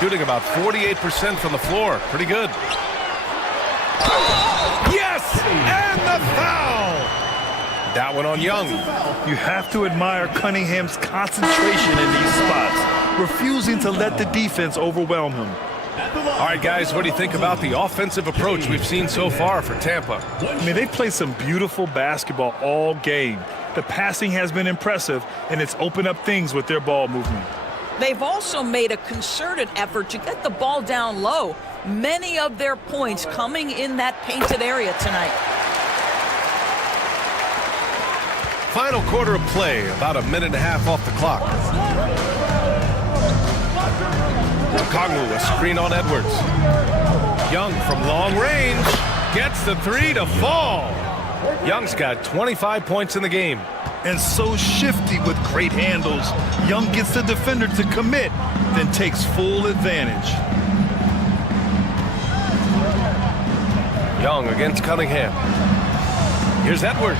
Shooting about 48% from the floor. Pretty good. Yes! And the foul! That one on Young. You have to admire Cunningham's concentration in these spots, refusing to let the defense overwhelm him. All right, guys, what do you think about the offensive approach we've seen so far for Tampa? I mean, they played some beautiful basketball all game. The passing has been impressive, and it's opened up things with their ball movement. They've also made a concerted effort to get the ball down low. Many of their points coming in that painted area tonight. Final quarter of play, about a minute and a half off the clock. Okongwu, a screen on Edwards. Young from long range gets the three to fall. Young's got 25 points in the game. And so shifty with great handles. Young gets the defender to commit, then takes full advantage. Young against Cunningham. Here's Edwards.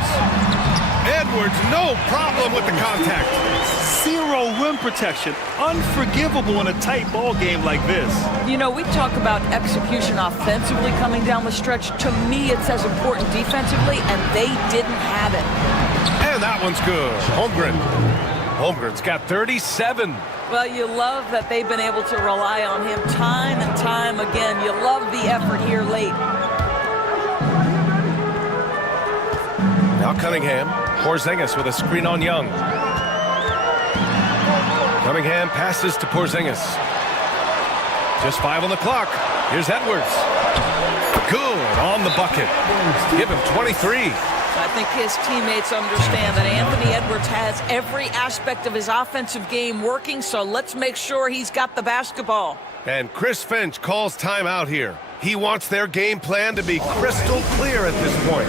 Edwards, no problem with the contact. Zero rim protection. Unforgivable in a tight ball game like this. You know, we talk about execution offensively coming down the stretch. To me, it's as important defensively, and they didn't have it. And that one's good. Holmgren. Holmgren's got 37. Well, you love that they've been able to rely on him time and time again. You love the effort here late. Now Cunningham. Porzingis with a screen on Young. Cunningham passes to Porzingis. Just 5 on the clock. Here's Edwards. Good on the bucket. Give him 23. I think his teammates understand that Anthony Edwards has every aspect of his offensive game working, so let's make sure he's got the basketball. And Chris Finch calls timeout here. He wants their game plan to be crystal clear at this point.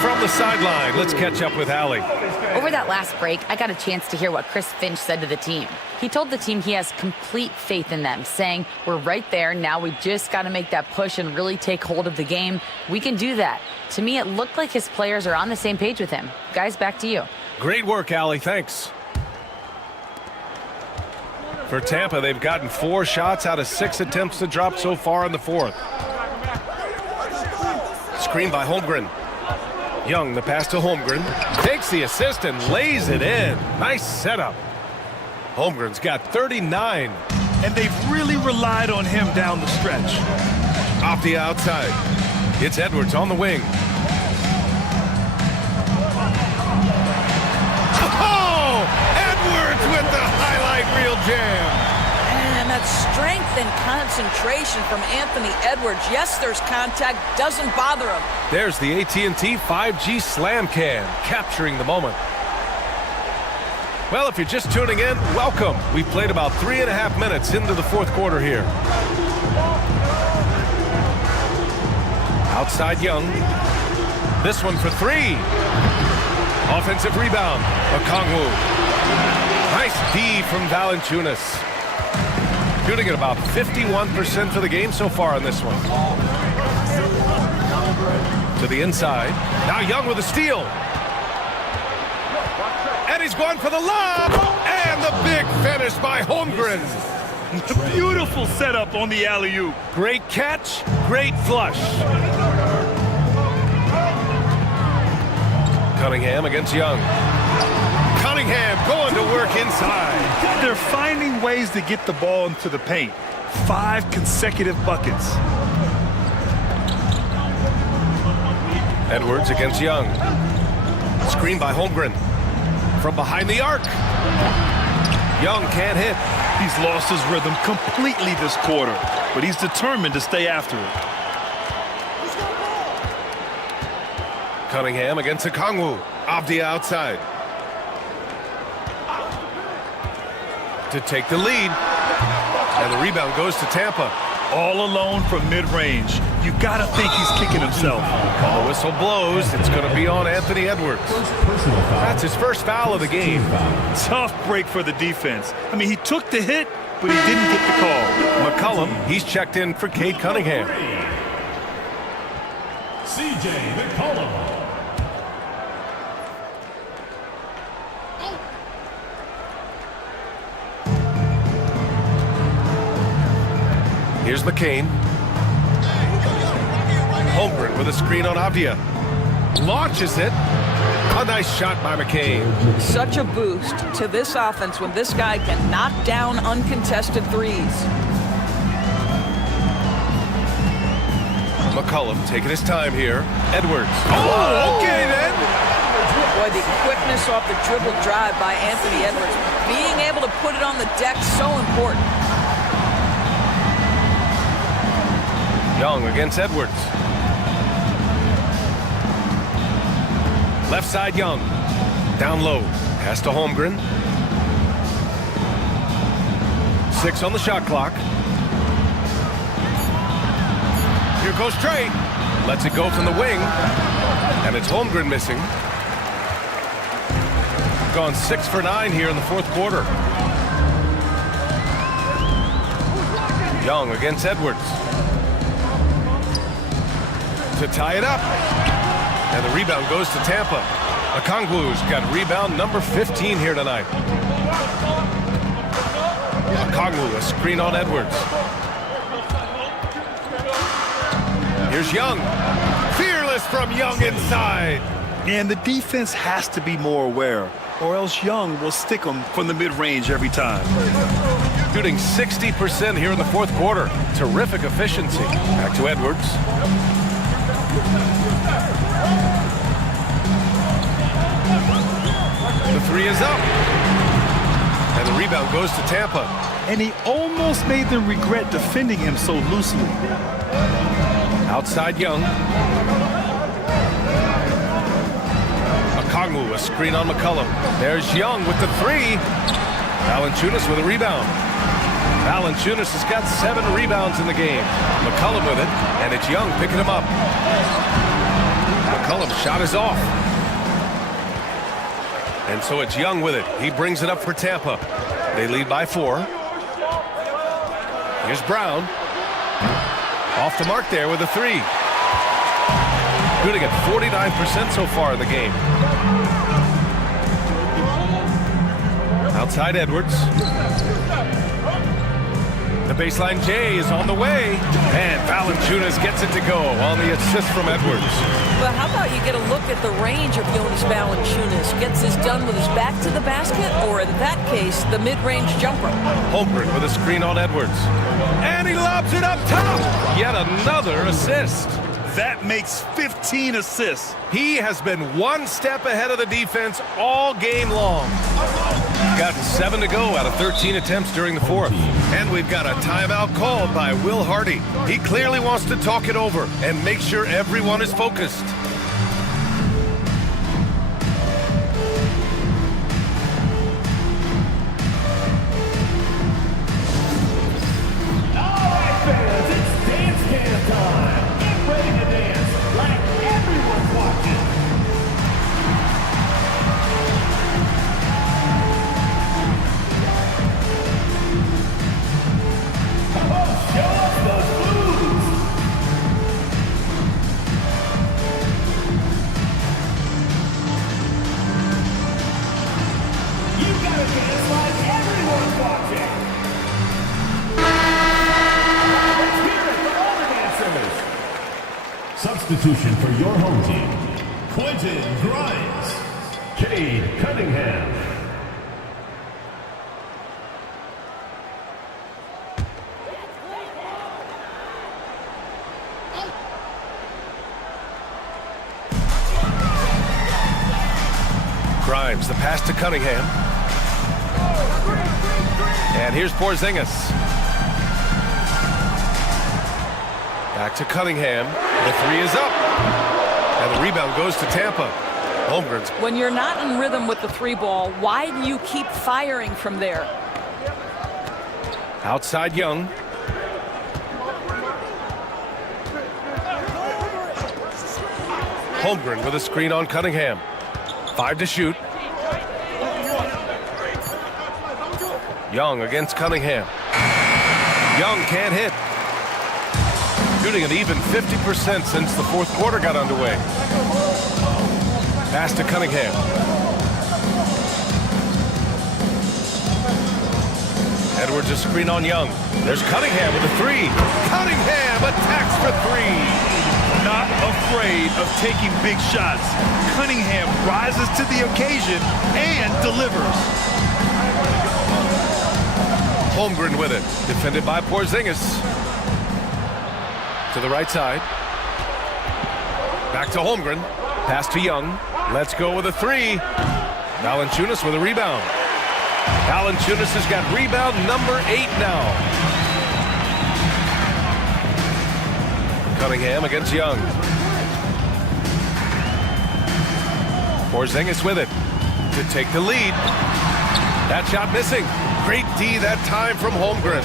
From the sideline, let's catch up with Allie. Over that last break, I got a chance to hear what Chris Finch said to the team. He told the team he has complete faith in them, saying, we're right there, now we just got to make that push and really take hold of the game. We can do that. To me, it looked like his players are on the same page with him. Guys, back to you. Great work, Allie, thanks. For Tampa, they've gotten 4 shots out of 6 attempts to drop so far in the fourth. Screen by Holmgren. Young, the pass to Holmgren. Takes the assist and lays it in. Nice setup. Holmgren's got 39. And they've really relied on him down the stretch. Off the outside. It's Edwards on the wing. Oh! Edwards with the highlight reel jam. And that strength and concentration from Anthony Edwards. Yes, there's contact. Doesn't bother him. There's the AT&T 5G Slam Cam, capturing the moment. Well, if you're just tuning in, welcome. We've played about 3.5 minutes into the fourth quarter here. Outside Young. This one for 3. Offensive rebound. Okongwu. Nice D from Valanciunas. Shooting at about 51% for the game so far on this one. To the inside. Now Young with a steal. And he's going for the lob. And the big finish by Holmgren. Beautiful setup on the alley-oop. Great catch, great flush. Cunningham against Young. Cunningham going to work inside. They're finding ways to get the ball into the paint. 5 consecutive buckets. Edwards against Young. Screen by Holmgren. From behind the arc. Young can't hit. He's lost his rhythm completely this quarter, but he's determined to stay after it. Cunningham against Okongwu. Off the outside. To take the lead. And the rebound goes to Tampa. all alone from mid-range. You got to think he's kicking himself. While the whistle blows, it's going to be on Anthony Edwards. That's his first foul of the game. Tough break for the defense. I mean, he took the hit, but he didn't get the call. McCollum, he's checked in for Cade Cunningham. C.J. McCollum. Here's McCain. Holmgren with a screen on Avdia. Launches it. A nice shot by McCain. Such a boost to this offense when this guy can knock down uncontested threes. McCollum taking his time here. Edwards. Oh, okay then. Boy, the quickness off the dribble drive by Anthony Edwards. Being able to put it on the deck, so important. Young against Edwards. Left side Young. Down low. Pass to Holmgren. 6 on the shot clock. Here goes Trey. Lets it go from the wing. And it's Holmgren missing. Gone 6 for 9 here in the fourth quarter. Young against Edwards. To tie it up. And the rebound goes to Tampa. Okongwu's got rebound number 15 here tonight. Okongwu, a screen on Edwards. Here's Young. Fearless from Young inside. And the defense has to be more aware, or else Young will stick them from the mid-range every time. Shooting 60% here in the fourth quarter. Terrific efficiency. Back to Edwards. The three is up. And the rebound goes to Tampa. And he almost made them regret defending him so loosely. Outside Young. Okongwu, a screen on McCollum. There's Young with the three. Valanciunas with a rebound. Valanciunas has got 7 rebounds in the game. McCollum with it, and it's Young picking him up. McCollum's shot is off. And so it's Young with it. He brings it up for Tampa. They lead by 4. Here's Brown. Off the mark there with a 3. Shooting at 49% so far in the game. Outside Edwards. The baseline J is on the way. And Valanciunas gets it to go on the assist from Edwards. But how about you get a look at the range of Jonas Valanciunas? Gets this done with his back to the basket, or in that case, the mid-range jumper. Holmgren with a screen on Edwards. And he lobs it up top. Yet another assist. That makes 15 assists. He has been one step ahead of the defense all game long. Got 7 to go out of 13 attempts during the fourth. And we've got a timeout called by Will Hardy. He clearly wants to talk it over and make sure everyone is focused. Substitution for your home team, Quentin Grimes, Cade Cunningham. Grimes, the pass to Cunningham. And here's Porzingis. Back to Cunningham. The 3 is up. And the rebound goes to Tampa. Holmgren's. When you're not in rhythm with the 3 ball, why do you keep firing from there? Outside Young. Holmgren with a screen on Cunningham. 5 to shoot. Young against Cunningham. Young can't hit. Shooting an even 50% since the fourth quarter got underway. Pass to Cunningham. Edwards a screen on Young. There's Cunningham with a 3. Cunningham attacks for 3. Not afraid of taking big shots. Cunningham rises to the occasion and delivers. Holmgren with it. Defended by Porzingis. To the right side. Back to Holmgren. Pass to Young. Let's go with a 3. Valanciunas with a rebound. Valanciunas has got rebound number 8 now. Cunningham against Young. Porzingis with it to take the lead. That shot missing. Great D that time from Holmgren.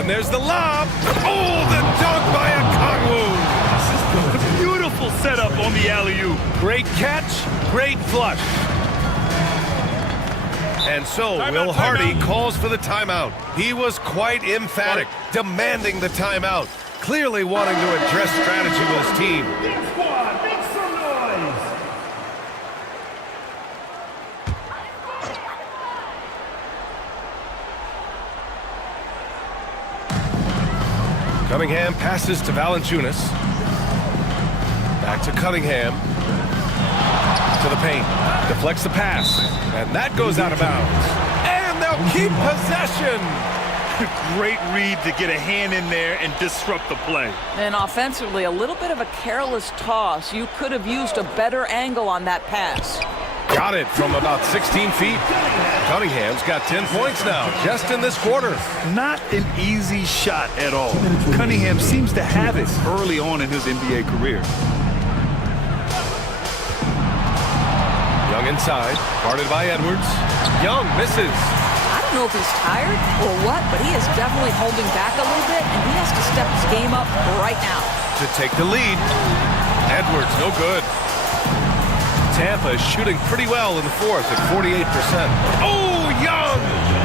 And there's the lob. Oh, the dunk by Okongwu. Beautiful setup on the alley-oop. Great catch, great flush. And so Will Hardy calls for the timeout. He was quite emphatic, demanding the timeout, clearly wanting to address strategy with his team. Cunningham passes to Valanciunas. Back to Cunningham. To the paint. Deflects the pass. And that goes out of bounds. And they'll keep possession. Great read to get a hand in there and disrupt the play. And offensively, a little bit of a careless toss. You could have used a better angle on that pass. Got it from about 16 feet. Cunningham's got 10 points now, just in this quarter. Not an easy shot at all. Cunningham seems to have it early on in his NBA career. Young inside, guarded by Edwards. Young misses. I don't know if he's tired or what, but he is definitely holding back a little bit, and he has to step his game up right now. To take the lead. Edwards, no good. Tampa is shooting pretty well in the fourth at 48%. Oh, Young!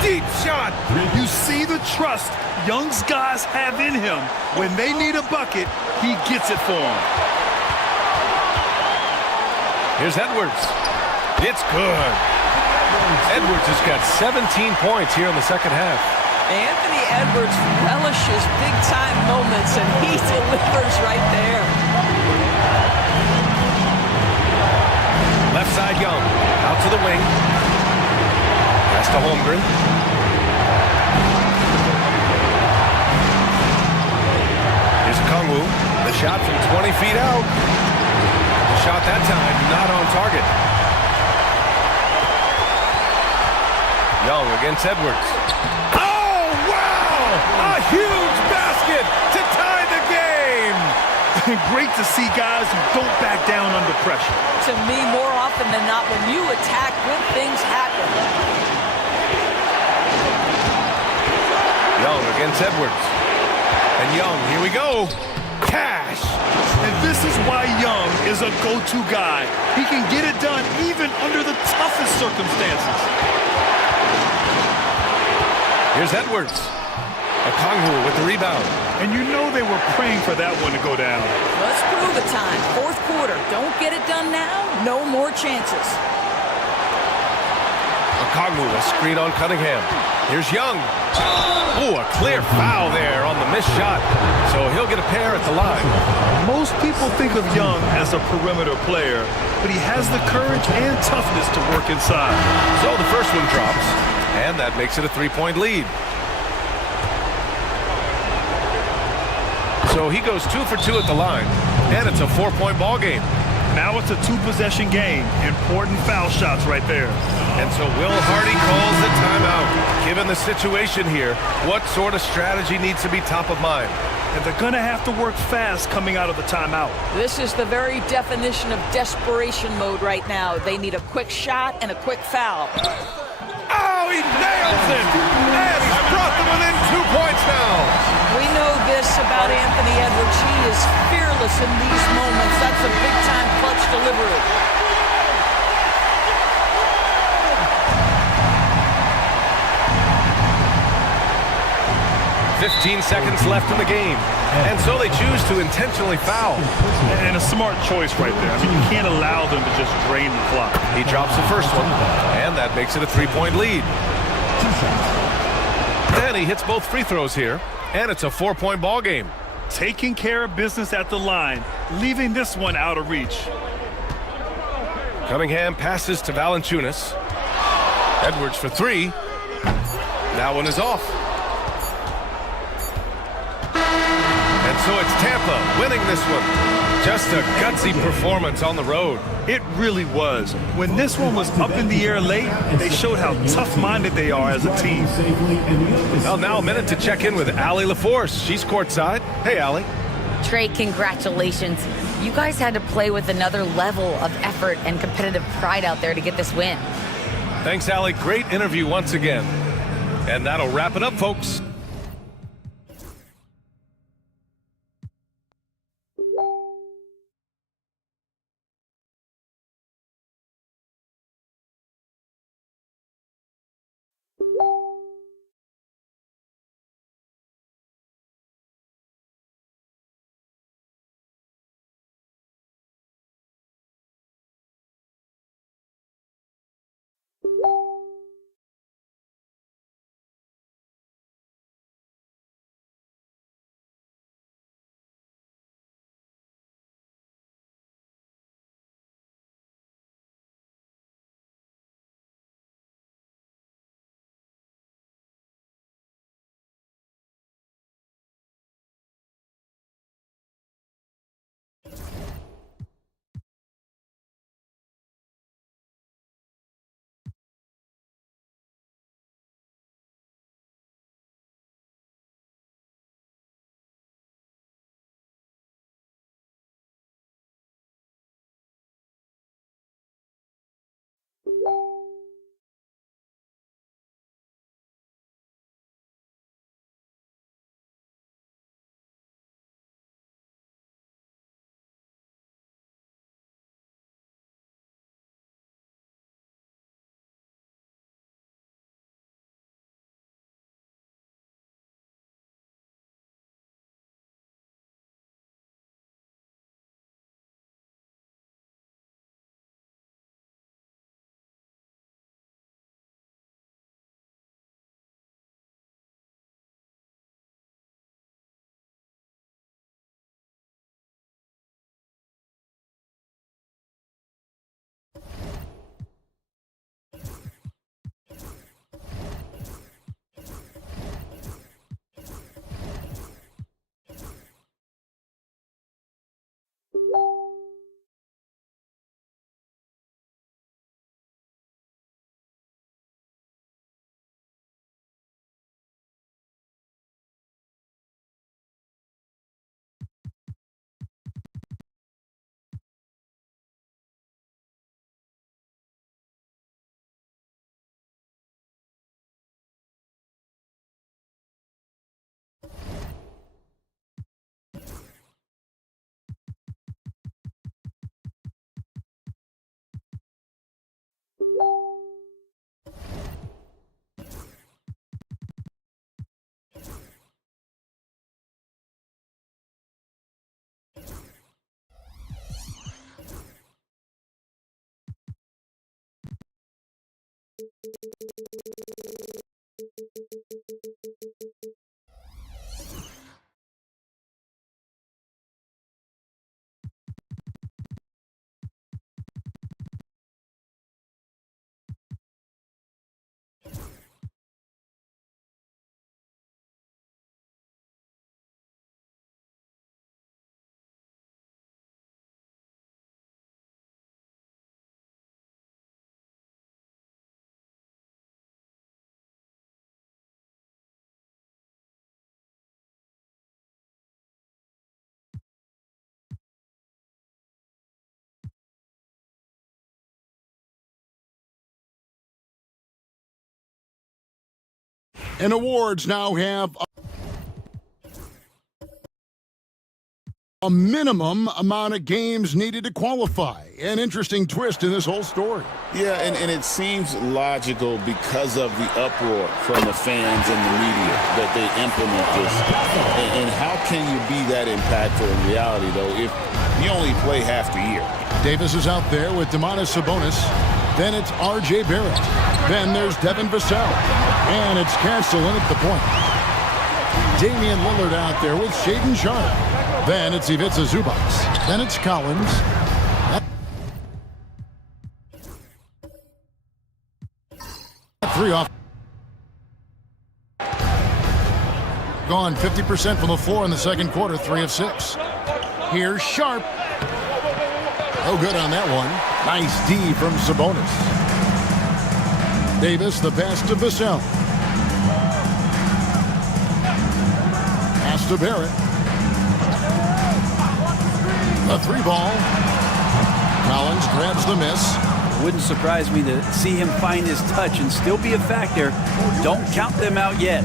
Deep shot! You see the trust Young's guys have in him. When they need a bucket, he gets it for them. Here's Edwards. It's good. Edwards has got 17 points here in the second half. Anthony Edwards relishes big-time moments, and he delivers right there. Left side, Young. Out to the wing. Pass to Holmgren. Here's Okongwu. The shot from 20 feet out. The shot that time not on target. Young against Edwards. Oh, wow! A huge basket to tie the game! Great to see guys who don't back down under pressure. To me, more often than not, when you attack, good things happen. Young against Edwards. And Young, here we go. Cash! And this is why Young is a go-to guy. He can get it done even under the toughest circumstances. Here's Edwards. Okongwu with the rebound. And you know they were praying for that one to go down. Let's prove it time. Fourth quarter. Don't get it done now. No more chances. Okongwu, a screen on Cunningham. Here's Young. Oh, a clear foul there on the missed shot. So he'll get a pair at the line. Most people think of Young as a perimeter player, but he has the courage and toughness to work inside. So the first one drops, and that makes it a 3-point lead. So he goes 2 for 2 at the line, and it's a 4-point ball game. Now it's a 2-possession game. Important foul shots right there. And so Will Hardy calls the timeout. Given the situation here, what sort of strategy needs to be top of mind? And they're going to have to work fast coming out of the timeout. This is the very definition of desperation mode right now. They need a quick shot and a quick foul. Oh, he nails it! And he's brought got them within 2 points now. We know this about Anthony Edwards. He is fearless in these moments. That's a big-time clutch delivery. 15 seconds left in the game. And so they choose to intentionally foul. And a smart choice right there. I mean, you can't allow them to just drain the clock. He drops the first one, and that makes it a 3-point lead. Then he hits both free throws here, and it's a 4-point ball game. Taking care of business at the line, leaving this one out of reach. Cunningham passes to Valanciunas. Edwards for 3. That one is off. And so it's Tampa winning this one. Just a gutsy performance on the road. It really was. When this one was up in the air late, they showed how tough-minded they are as a team. Well, now a minute to check in with Allie LaForce. She's courtside. Hey, Allie. Trey, congratulations. You guys had to play with another level of effort and competitive pride out there to get this win. Thanks, Allie. Great interview once again. And that'll wrap it up, folks. And awards now have a minimum amount of games needed to qualify. An interesting twist in this whole story. Yeah, and it seems logical because of the uproar from the fans and the media that they implement this. And how can you be that impactful in reality, though, if you only play half the year? Davis is out there with Domantas Sabonis. Then it's R.J. Barrett. Then there's Devin Vassell. And it's Castellan at the point. Damian Lillard out there with Shaedon Sharpe. Then it's Ivica Zubac. Then it's Collins. 3 off. Gone 50% from the floor in the second quarter, 3 of 6. Here's Sharpe. Oh, good on that one. Nice D from Sabonis. Davis, the pass to Vassell. Pass to Barrett. A 3-ball. Collins grabs the miss. Wouldn't surprise me to see him find his touch and still be a factor. Don't count them out yet.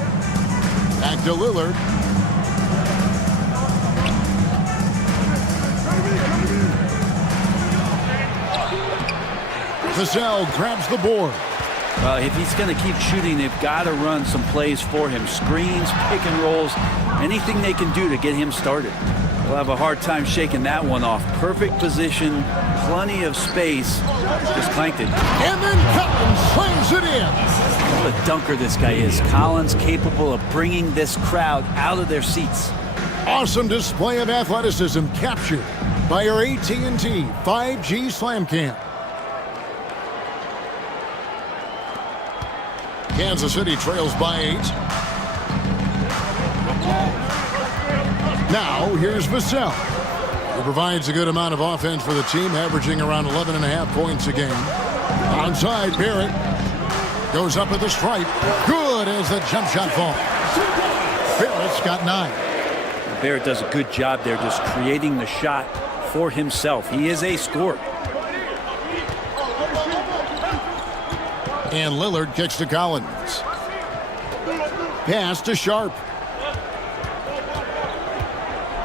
Back to Lillard. Vassell grabs the board. Well, if he's going to keep shooting, they've got to run some plays for him. Screens, pick and rolls, anything they can do to get him started. They'll have a hard time shaking that one off. Perfect position, plenty of space. Just clanked it. And then Collins slams it in. What a dunker this guy is. Collins capable of bringing this crowd out of their seats. Awesome display of athleticism captured by our AT&T 5G Slam Cam. Kansas City trails by 8. Now, here's Vassell. He provides a good amount of offense for the team, averaging around 11.5 points a game. Outside, Barrett goes up at the stripe. Good as the jump shot falls. Barrett's got 9. Barrett does a good job there just creating the shot for himself. He is a scorer. And Lillard kicks to Collins. Pass to Sharpe.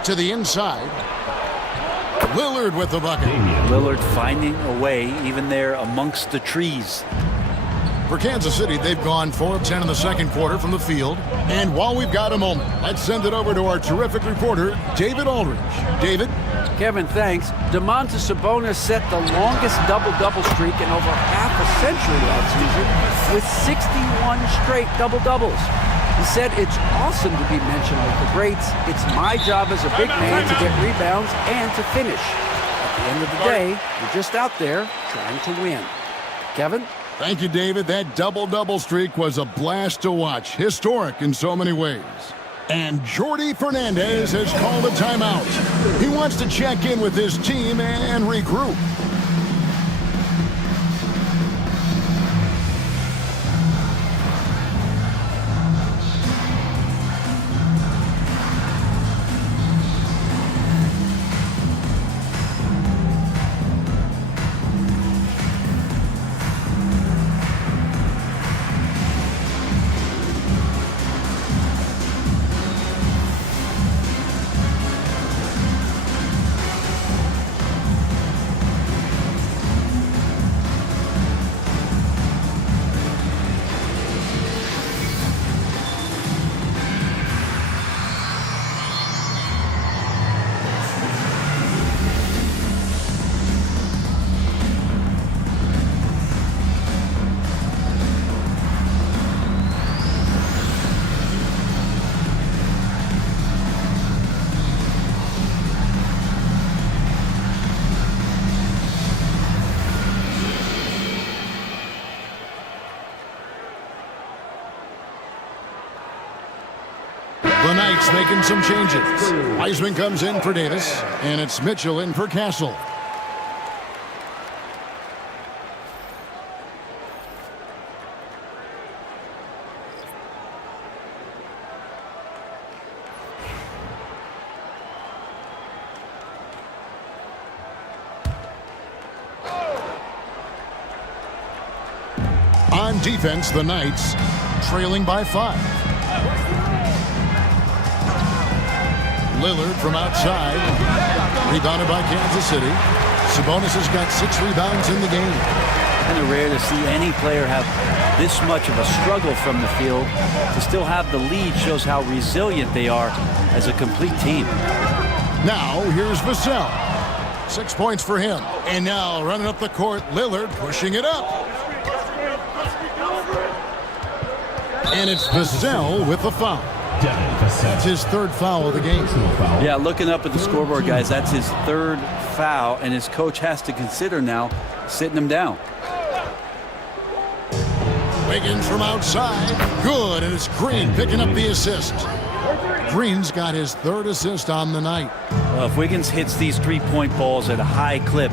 To the inside. Lillard with the bucket. Lillard finding a way even there amongst the trees. For Kansas City, they've gone 4 of 10 in the second quarter from the field. And while we've got a moment, let's send it over to our terrific reporter, David Aldridge. David? Kevin, thanks. Domantas Sabonis set the longest double-double streak in over half a century last season with 61 straight double-doubles. He said, it's awesome to be mentioned with the greats. It's my job as a big man to get rebounds and to finish. At the end of the day, you're just out there trying to win. Kevin? Thank you, David. That double-double streak was a blast to watch. Historic in so many ways. And Jordi Fernandez has called a timeout. He wants to check in with his team and regroup. The Knights making some changes. Wiseman comes in for Davis, and it's Mitchell in for Castle. On defense, the Knights trailing by 5. Lillard from outside. Rebounded by Kansas City. Sabonis has got 6 rebounds in the game. Kind of rare to see any player have this much of a struggle from the field. To still have the lead shows how resilient they are as a complete team. Now, here's Vassell. 6 points for him. And now, running up the court, Lillard pushing it up. And it's Vassell with the foul. That's his 3rd foul of the game. Yeah, looking up at the scoreboard, guys, that's his 3rd foul, and his coach has to consider now sitting him down. Wiggins from outside. Good, and it's Green picking up the assist. Green's got his 3rd assist on the night. Well, if Wiggins hits these 3-point balls at a high clip,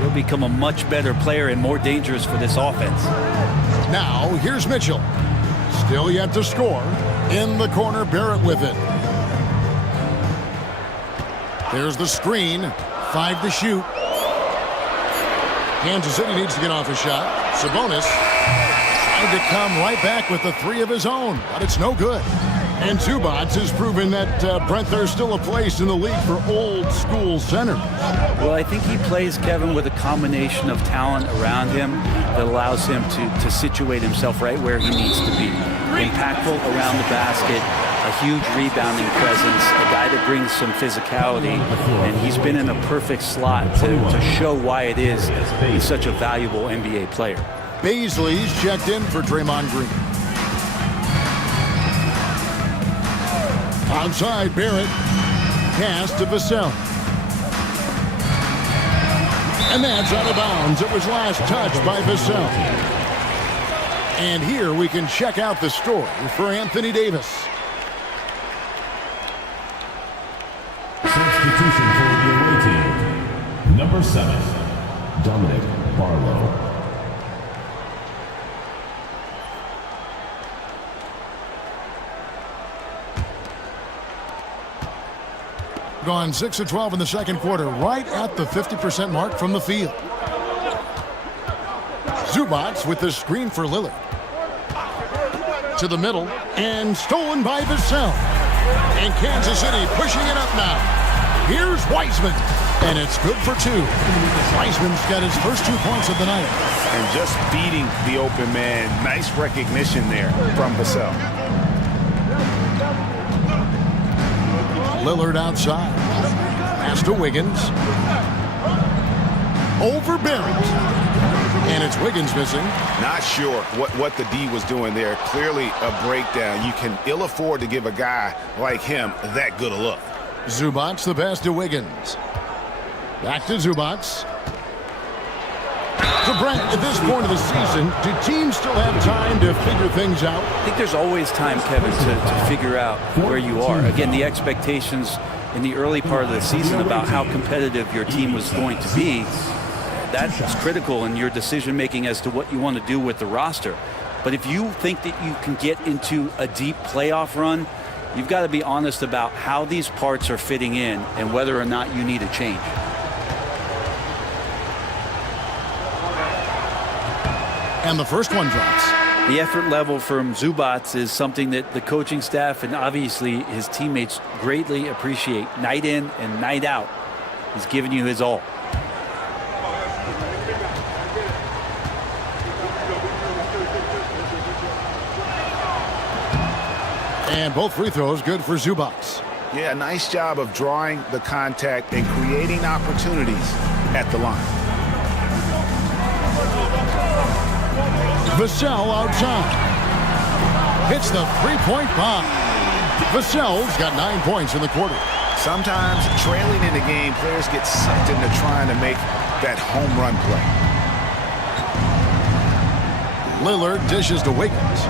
he'll become a much better player and more dangerous for this offense. Now, here's Mitchell. Still yet to score. In the corner, Barrett with it. There's the screen. 5 to shoot. Kansas City needs to get off a shot. Sabonis trying to come right back with the 3 of his own, but it's no good. And Zubac has proven that, Brent, there's still a place in the league for old school centers. Well, I think he plays, Kevin, with a combination of talent around him that allows him to situate himself right where he needs to be. Impactful around the basket, a huge rebounding presence, a guy that brings some physicality, and he's been in a perfect slot to show why it is he's such a valuable NBA player. Baisley's checked in for Draymond Green. Outside, Barrett. Pass to Vassell. And that's out of bounds. It was last touched by Vassell. And here we can check out the story for Anthony Davis. Substitution for the away team. Number 7, Dominic Barlow. Gone 6 of 12 in the second quarter, right at the 50% mark from the field. Zubac with the screen for Lillard. To the middle, and stolen by Vassell. And Kansas City pushing it up now. Here's Wiseman, and it's good for 2. Wiseman's got his first 2 points of the night. And just beating the open man. Nice recognition there from Vassell. Lillard outside. Pass to Wiggins. Over Barrett. And it's Wiggins missing. Not sure what the D was doing there. Clearly a breakdown. You can ill afford to give a guy like him that good a look. Zubac the pass to Wiggins. Back to Zubac. So, Brent, at this point of the season, do teams still have time to figure things out? I think there's always time, Kevin, to figure out where you are. Again, the expectations in the early part of the season about how competitive your team was going to be, that's critical in your decision-making as to what you want to do with the roster. But if you think that you can get into a deep playoff run, you've got to be honest about how these parts are fitting in and whether or not you need a change. And the first one drops. The effort level from Zubac is something that the coaching staff and obviously his teammates greatly appreciate. Night in and night out, he's giving you his all. And both free throws good for Zubac. Yeah, nice job of drawing the contact and creating opportunities at the line. Vassell outside. Hits the three-point bomb. Vassell's got 9 points in the quarter. Sometimes trailing in the game, players get sucked into trying to make that home run play. Lillard dishes to Wiggins.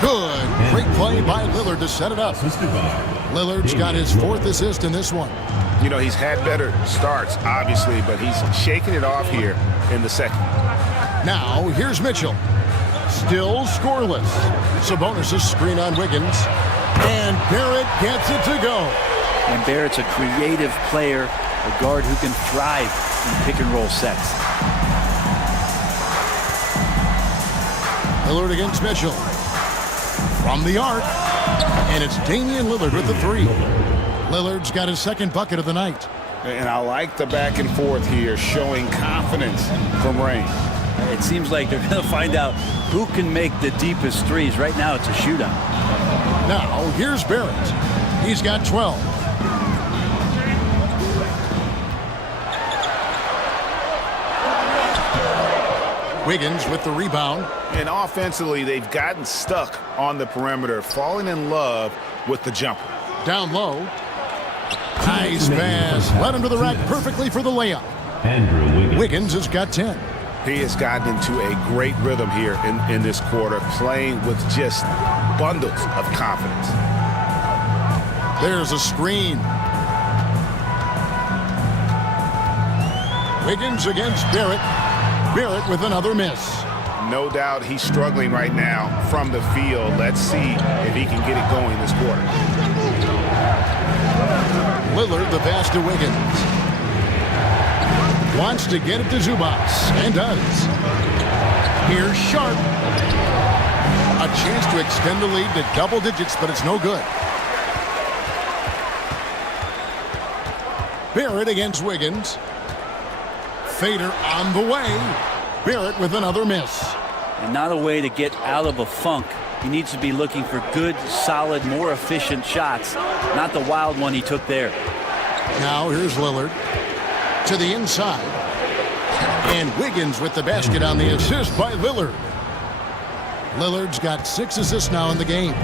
Good. Great play by Lillard to set it up. Lillard's got his 4th assist in this one. You know, he's had better starts, obviously, but he's shaking it off here in the second. Now, here's Mitchell. Still scoreless. Sabonis' screen on Wiggins. And Barrett gets it to go. And Barrett's a creative player, a guard who can thrive in pick-and-roll sets. Lillard against Mitchell. From the arc. And it's Damian Lillard with the three. Lillard's got his second bucket of the night. And I like the back and forth here, showing confidence from Rain. It seems like they're going to find out who can make the deepest threes. Right now, it's a shootout. Now, here's Barrett. He's got 12. Wiggins with the rebound. And offensively, they've gotten stuck on the perimeter, falling in love with the jumper. Down low. Nice pass. Led him to the rack perfectly for the layup. Wiggins has got 10. He has gotten into a great rhythm here in this quarter, playing with just bundles of confidence. There's a screen. Wiggins against Barrett. Barrett with another miss. No doubt he's struggling right now from the field. Let's see if he can get it going this quarter. Lillard the pass to Wiggins. Wants to get it to Zubac, and does. Here's Sharp. A chance to extend the lead to double digits, but it's no good. Barrett against Wiggins. Fader on the way. Barrett with another miss. And not a way to get out of a funk. He needs to be looking for good, solid, more efficient shots, not the wild one he took there. Now here's Lillard to the inside. And Wiggins with the basket on the assist by Lillard. Lillard's got 6 assists now in the game.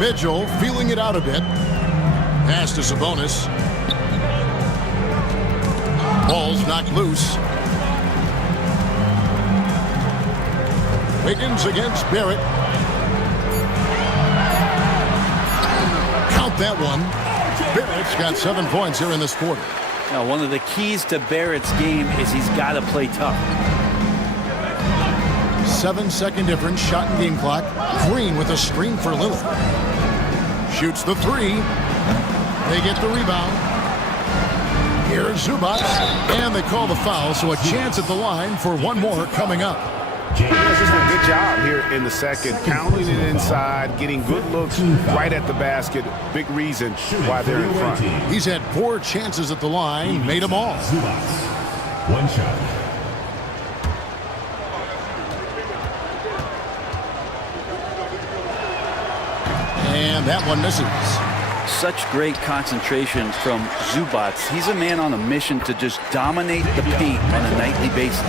Mitchell feeling it out a bit. Pass to Sabonis. Ball's knocked loose. Wiggins against Barrett. Count that one. Barrett's got 7 points here in this quarter. Now, one of the keys to Barrett's game is he's got to play tough. 7-second difference, shot and game clock. Green with a screen for Lillard. Shoots the three. They get the rebound. Here's Zubac, and they call the foul, so a chance at the line for one more coming up. He's doing a good job here in the second, pounding it inside, getting good looks right at the basket. Big reason why they're in front. He's had 4 chances at the line, made them all. One shot. And that one misses. Such great concentration from Zubac. He's a man on a mission to just dominate the paint on a nightly basis.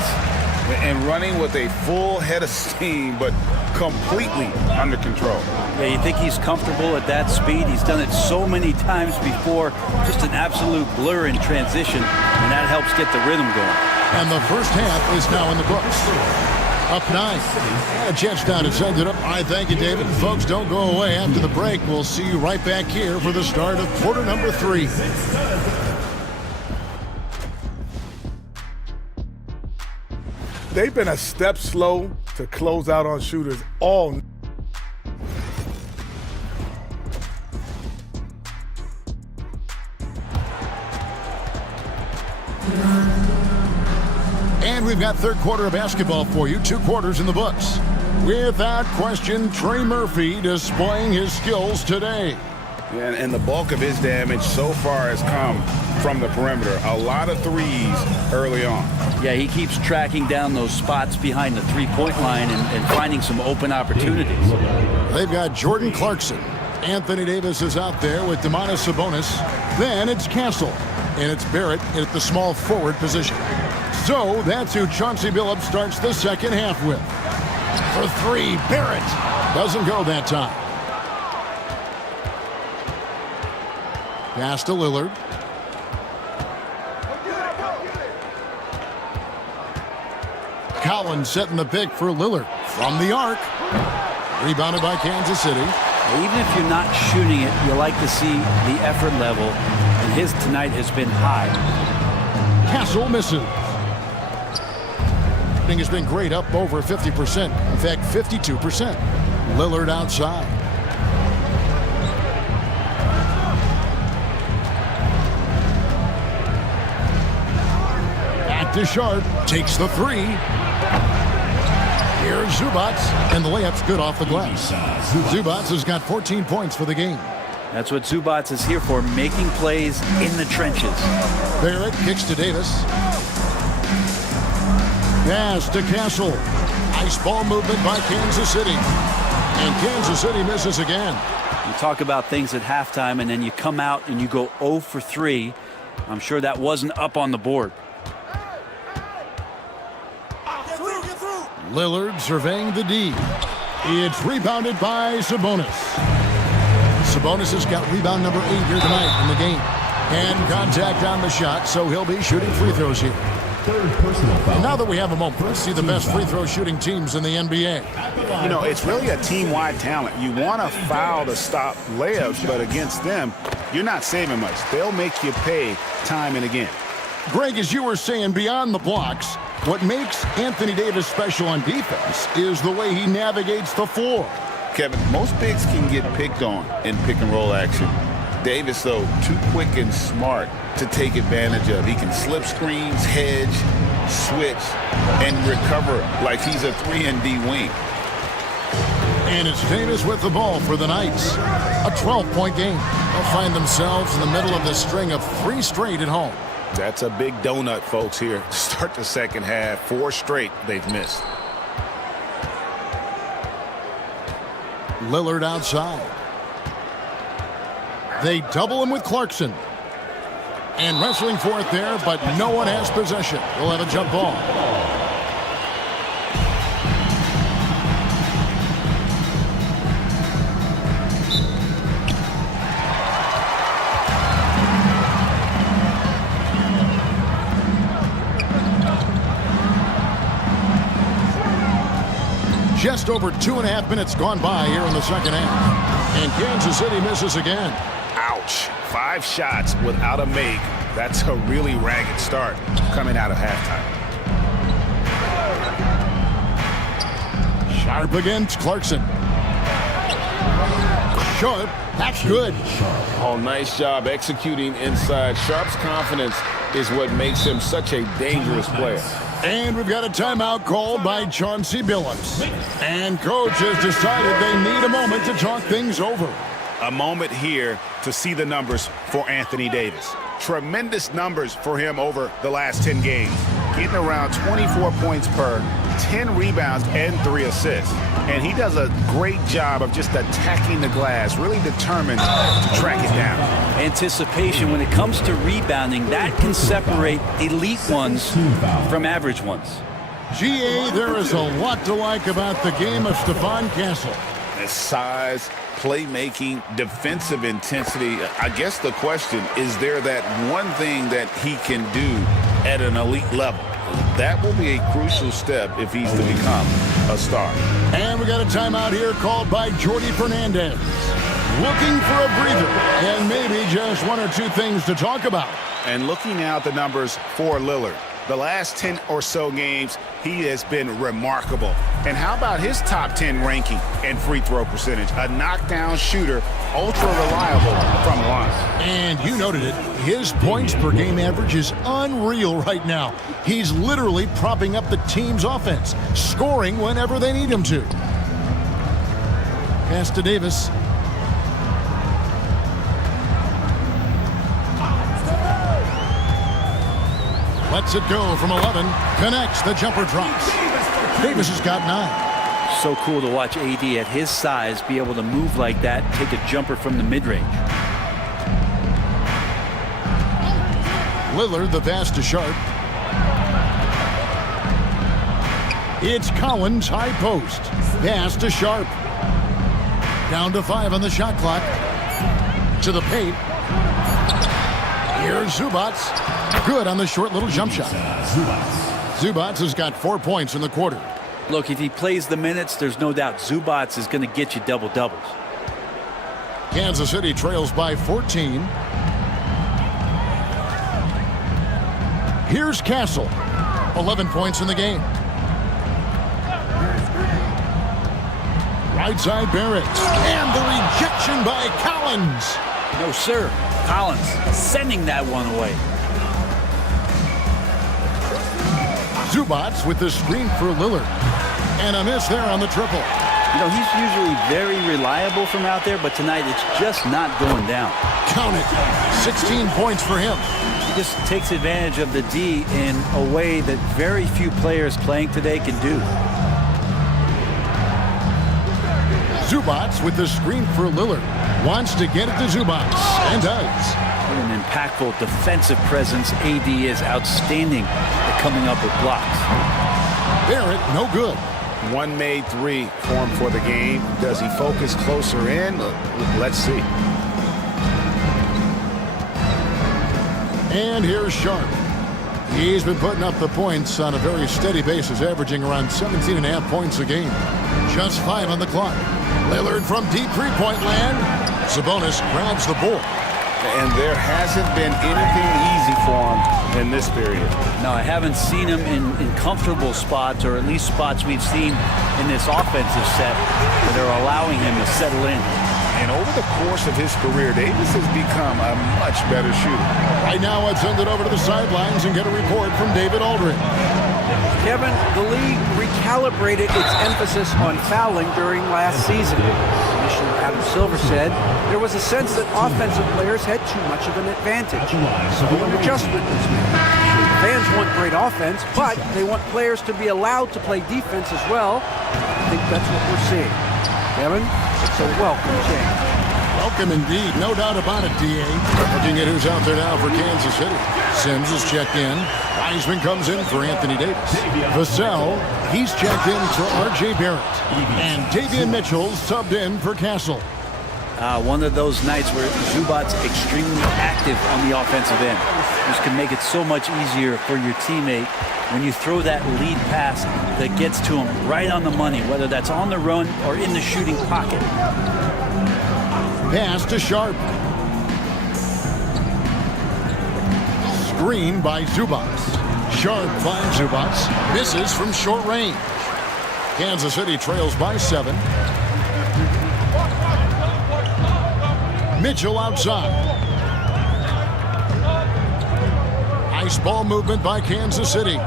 And running with a full head of steam, but completely under control. Yeah, you think he's comfortable at that speed? He's done it so many times before. Just an absolute blur in transition, and that helps get the rhythm going. And the first half is now in the books. Up 9. A chance now to send it up. I thank you, David. Folks, don't go away after the break. We'll see you right back here for the start of quarter number 3. They've been a step slow to close out on shooters all. And we've got third quarter of basketball for you. 2 quarters in the books. Without question, Trey Murphy displaying his skills today. And the bulk of his damage so far has come from the perimeter. A lot of threes early on. Yeah, he keeps tracking down those spots behind the three-point line and finding some open opportunities. They've got Jordan Clarkson. Anthony Davis is out there with Domantas Sabonis. Then it's Castle. And it's Barrett at the small forward position. So that's who Chauncey Billups starts the second half with. For 3, Barrett. Doesn't go that time. Pass to Lillard. Collins setting the pick for Lillard from the arc. Rebounded by Kansas City. Even if you're not shooting it, you like to see the effort level, and his tonight has been high. Castle misses. Shooting has been great, up over 50%. In fact, 52%. Lillard outside. Back to Sharp. Takes the 3. Here's Zubats, and the layup's good off the glass. Zubats has got 14 points for the game. That's what Zubats is here for, making plays in the trenches. Barrett kicks to Davis. Pass to Castle. Nice ball movement by Kansas City. And Kansas City misses again. You talk about things at halftime, and then you come out and you go 0 for 3. I'm sure that wasn't up on the board. Lillard surveying the D. It's rebounded by Sabonis. Sabonis has got rebound number 8 here tonight in the game. And contact on the shot, so he'll be shooting free throws here. And now that we have a moment, let's see the best free throw shooting teams in the NBA. You know, it's really a team-wide talent. You want to foul to stop layups, but against them, you're not saving much. They'll make you pay time and again. Greg, as you were saying, beyond the blocks, what makes Anthony Davis special on defense is the way he navigates the floor. Kevin, most bigs can get picked on in pick-and-roll action. Davis, though, too quick and smart to take advantage of. He can slip screens, hedge, switch, and recover like he's a 3-and-D wing. And it's Davis with the ball for the Knights. A 12-point game. They'll find themselves in the middle of the string of 3 straight at home. That's a big donut, folks, here to start the second half. 4 straight they've missed. Lillard outside. They double him with Clarkson. And wrestling for it there, but no one has possession. We'll have a jump ball. Just over 2.5 minutes gone by here in the second half. And Kansas City misses again. Ouch. 5 shots without a make. That's a really ragged start coming out of halftime. Sharp against Clarkson. Sharp. That's good. Oh, nice job executing inside. Sharp's confidence is what makes him such a dangerous player. And we've got a timeout called by Chauncey Billups. And coach has decided they need a moment to talk things over. A moment here to see the numbers for Anthony Davis. Tremendous numbers for him over the last 10 games. Getting around 24 points per, 10 rebounds, and 3 assists. And he does a great job of just attacking the glass, really determined to track it down. Anticipation when it comes to rebounding, that can separate elite ones from average ones. GA, there is a lot to like about the game of Stephon Castle. His size, playmaking, defensive intensity. I guess the question, is there that one thing that he can do at an elite level? That will be a crucial step if he's to become a star. And we got a timeout here called by Jordi Fernandez. Looking for a breather and maybe just 1 or 2 things to talk about. And looking now at the numbers for Lillard. The last 10 or so games, he has been remarkable. And how about his top 10 ranking and free throw percentage? A knockdown shooter, ultra reliable from the line. And you noted it, his points per game average is unreal right now. He's literally propping up the team's offense, scoring whenever they need him to. Pass to Davis. Lets it go from 11. Connects. The jumper drops. Davis has got 9. So cool to watch AD at his size be able to move like that, take a jumper from the mid-range. Lillard, the pass to Sharp. It's Collins, high post. Pass to Sharp. Down to 5 on the shot clock. To the paint. Here's Zubats. Good on the short little jump shot. Zubats has got 4 points in the quarter. Look, if he plays the minutes, there's no doubt Zubats is going to get you double-doubles. Kansas City trails by 14. Here's Castle. 11 points in the game. Right side Barrett. And the rejection by Collins. No, sir. Collins sending that one away. Zubats with the screen for Lillard. And a miss there on the triple. You know, he's usually very reliable from out there, but tonight it's just not going down. Count it. 16 points for him. He just takes advantage of the D in a way that very few players playing today can do. Zubats with the screen for Lillard. Wants to get it to Zubats, and does. What an impactful defensive presence. AD is outstanding at coming up with blocks. Barrett, no good. One made three for him for the game. Does he focus closer in? Let's see. And here's Sharp. He's been putting up the points on a very steady basis, averaging around 17.5 points a game. Just 5 on the clock. Lillard from deep three-point land. Sabonis grabs the board. And there hasn't been anything easy for him in this period. No, I haven't seen him in comfortable spots, or at least spots we've seen in this offensive set that are allowing him to settle in. And over the course of his career, Davis has become a much better shooter. Right now, let's send it over to the sidelines and get a report from David Aldridge. Kevin, the league recalibrated its emphasis on fouling during last season. Commissioner Adam Silver said there was a sense that offensive players had too much of an advantage. So an adjustment was made. Fans want great offense, but they want players to be allowed to play defense as well. I think that's what we're seeing. Kevin, it's a welcome change. Welcome indeed, no doubt about it, D.A. Looking at who's out there now for Kansas City. Sims is checked in. Wiseman comes in for Anthony Davis. Vassell, he's checked in for R.J. Barrett. And Davion Mitchell subbed in for Castle. One of those nights where Zubats extremely active on the offensive end. This can make it so much easier for your teammate when you throw that lead pass that gets to him right on the money, whether that's on the run or in the shooting pocket. Pass to Sharp. Screen by Zubats. Sharp finds Zubats. Misses from short range. Kansas City trails by 7. Mitchell outside. Nice ball movement by Kansas City.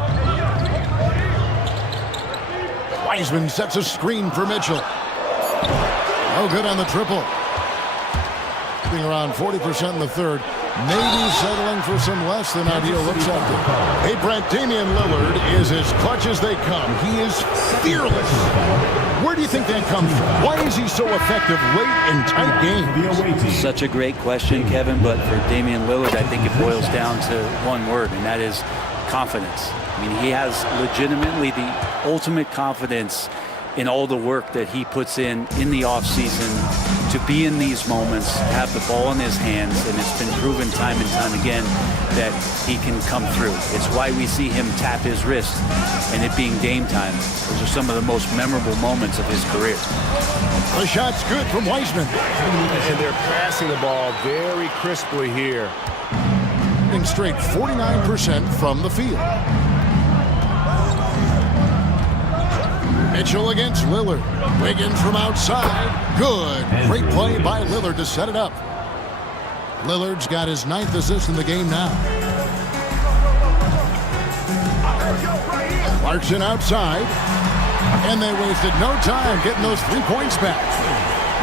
Wiseman sets a screen for Mitchell. No good on the triple. Around 40% in the third. Maybe settling for some less than ideal looks out there. Hey, Brent, Damian Lillard is as clutch as they come. He is fearless. Where do you think that comes from? Why is he so effective late in tight games? Such a great question, Kevin, but for Damian Lillard, I think it boils down to one word, and that is confidence. I mean, he has legitimately the ultimate confidence in all the work that he puts in the offseason to be in these moments, have the ball in his hands, and it's been proven time and time again that he can come through. It's why we see him tap his wrist and it being game time. Those are some of the most memorable moments of his career. The shot's good from Wiseman. And they're passing the ball very crisply here. Straight 49% from the field. Mitchell against Lillard. Wiggins from outside. Good. Great play by Lillard to set it up. Lillard's got his 9th assist in the game now. Clarkson outside. And they wasted no time getting those 3 points back.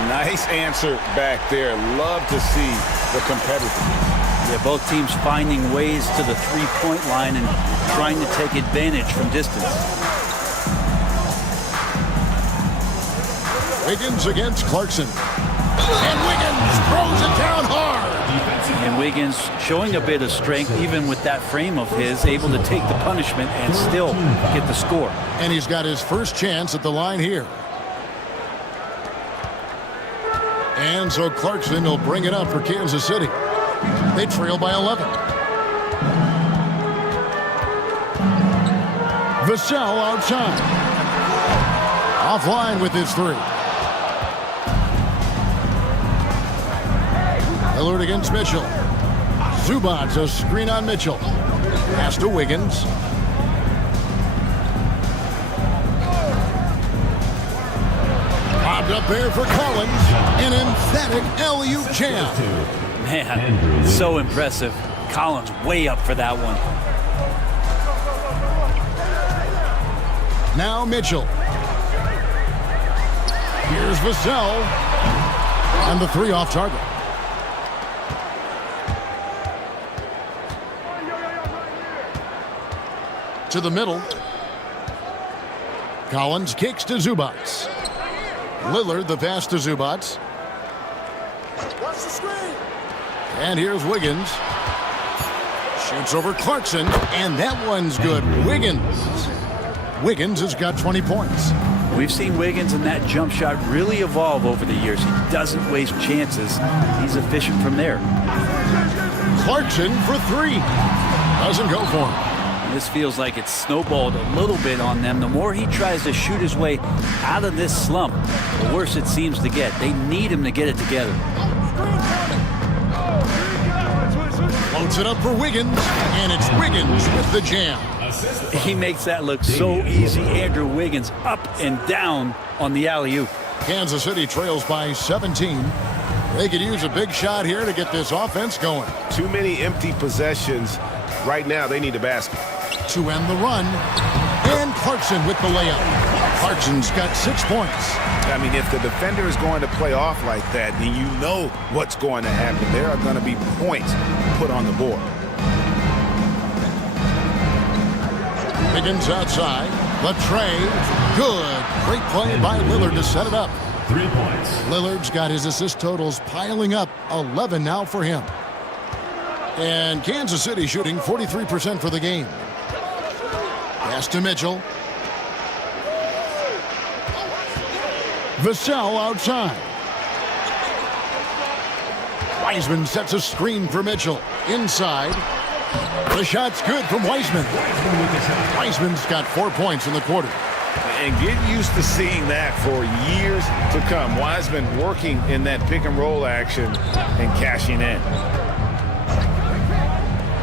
Nice answer back there. Love to see the competitiveness. Yeah, both teams finding ways to the three-point line and trying to take advantage from distance. Wiggins against Clarkson. And Wiggins throws it down hard. And Wiggins showing a bit of strength, even with that frame of his, able to take the punishment and still get the score. And he's got his first chance at the line here. And so Clarkson will bring it up for Kansas City. They trail by 11. Vassell outside. Offline with his 3. Lillard against Mitchell. Zubats a screen on Mitchell. Pass to Wiggins. Bobbed up there for Collins. An emphatic alley-oop jam. Man, so impressive. Collins way up for that one. Now Mitchell. Here's Vassell. And the three off target. To the middle. Collins kicks to Zubats. Lillard the pass to Zubats. And here's Wiggins. Shoots over Clarkson, and that one's good. Wiggins has got 20 points. We've seen Wiggins and that jump shot really evolve over the years. He doesn't waste chances. He's efficient from there. Clarkson for three. Doesn't go for him. And this feels like it's snowballed a little bit on them. The more he tries to shoot his way out of this slump, the worse it seems to get. They need him to get it together. Floats it up for Wiggins, and it's Wiggins with the jam. He makes that look so easy. Andrew Wiggins up and down on the alley-oop. Kansas City trails by 17. They could use a big shot here to get this offense going. Too many empty possessions. Right now, they need a basket. To end the run, and Clarkson with the layup. Clarkson's got 6 points. I mean, if the defender is going to play off like that, then you know what's going to happen. There are going to be points put on the board. Wiggins outside. Latrey. Good. Great play by Lillard to set it up. 3 points. Lillard's got his assist totals piling up. 11 now for him. And Kansas City shooting 43% for the game. Pass to Mitchell. Vassell outside. Wiseman sets a screen for Mitchell. Inside. The shot's good from Wiseman. Wiseman's got 4 points in the quarter. And get used to seeing that for years to come. Wiseman working in that pick and roll action and cashing in.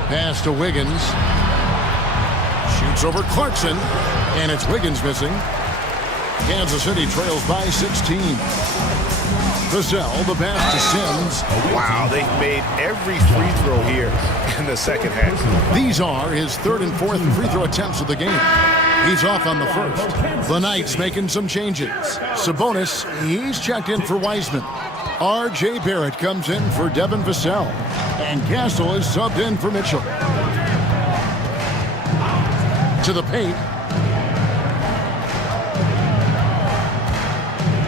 Pass to Wiggins. Shoots over Clarkson. And it's Wiggins missing. Kansas City trails by 16. Vassell, the pass to Sims. Wow, they've made every free throw here in the second half. These are his third and fourth free throw attempts of the game. He's off on the first. The Knights making some changes. Sabonis, he's checked in for Wiseman. R.J. Barrett comes in for Devin Vassell. And Castle is subbed in for Mitchell. To the paint.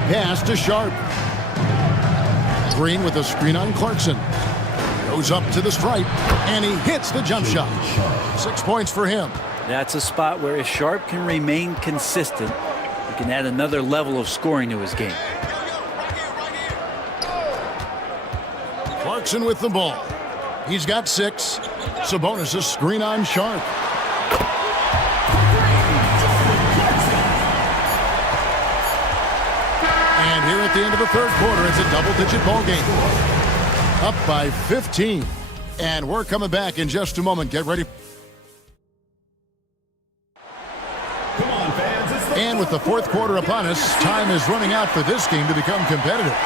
Pass to Sharp. Green with a screen on Clarkson. Goes up to the stripe, and he hits the jump shot. 6 points for him. That's a spot where if Sharp can remain consistent, he can add another level of scoring to his game. Clarkson with the ball. He's got 6. Sabonis a screen on Sharp. And here at the end of the third quarter, it's a double-digit ball game. Up by 15. And we're coming back in just a moment. Get ready. And with the fourth quarter upon us, time is running out for this game to become competitive.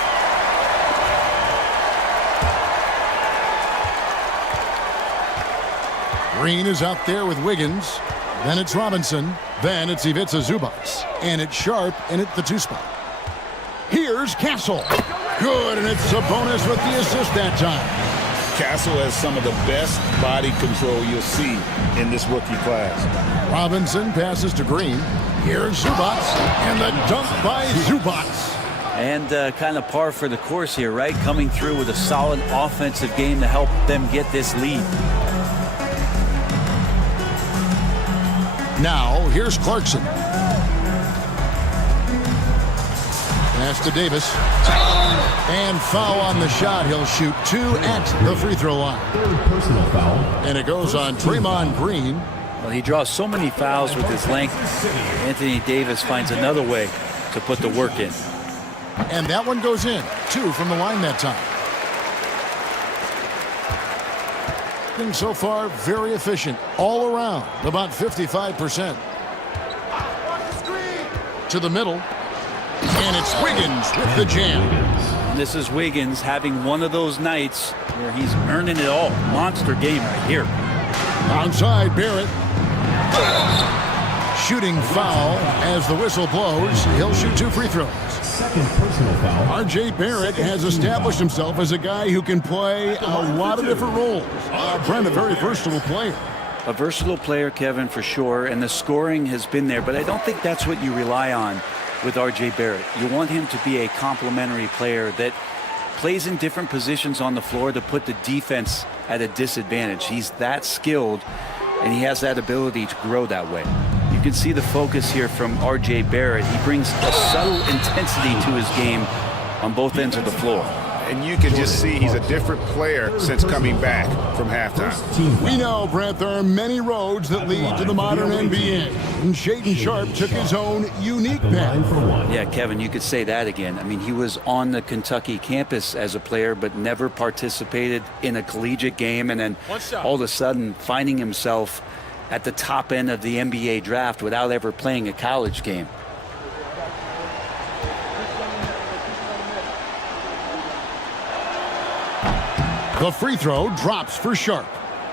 Green is out there with Wiggins. Then it's Robinson. Then it's Ivica Zubats. And it's Sharp in at the 2 spot. Here's Castle. Good, and it's Sabonis with the assist that time. Castle has some of the best body control you'll see in this rookie class. Robinson passes to Green. Here's Zubats, and the dunk by Zubats. And kind of par for the course here, right? Coming through with a solid offensive game to help them get this lead. Now, here's Clarkson. Pass to Davis. And foul on the shot. He'll shoot 2 at the free throw line. Personal foul. And it goes on Draymond Green. Well, he draws so many fouls with his length. Anthony Davis finds another way to put the work in. And that one goes in. 2 from the line that time. So far, very efficient all around, about 55%. To the middle, and it's Wiggins with the jam. And this is Wiggins having one of those nights where he's earning it all. Monster game right here. Outside, Barrett. shooting foul. As the whistle blows, he'll shoot 2 free throws. Second personal foul. R.J. Barrett has established himself as a guy who can play a lot of different roles. Brent, a very versatile player. A versatile player, Kevin, for sure, and the scoring has been there, but I don't think that's what you rely on with R.J. Barrett. You want him to be a complementary player that plays in different positions on the floor to put the defense at a disadvantage. He's that skilled, and he has that ability to grow that way. You can see the focus here from R.J. Barrett. He brings a subtle intensity to his game on both ends of the floor. And you can just see he's a different player since coming back from halftime. We know, Brent, there are many roads that lead to the modern NBA. And Shaedon Sharpe took his own unique path. Yeah, Kevin, you could say that again. I mean, he was on the Kentucky campus as a player, but never participated in a collegiate game. And then all of a sudden finding himself at the top end of the NBA draft without ever playing a college game. The free throw drops for Sharpe.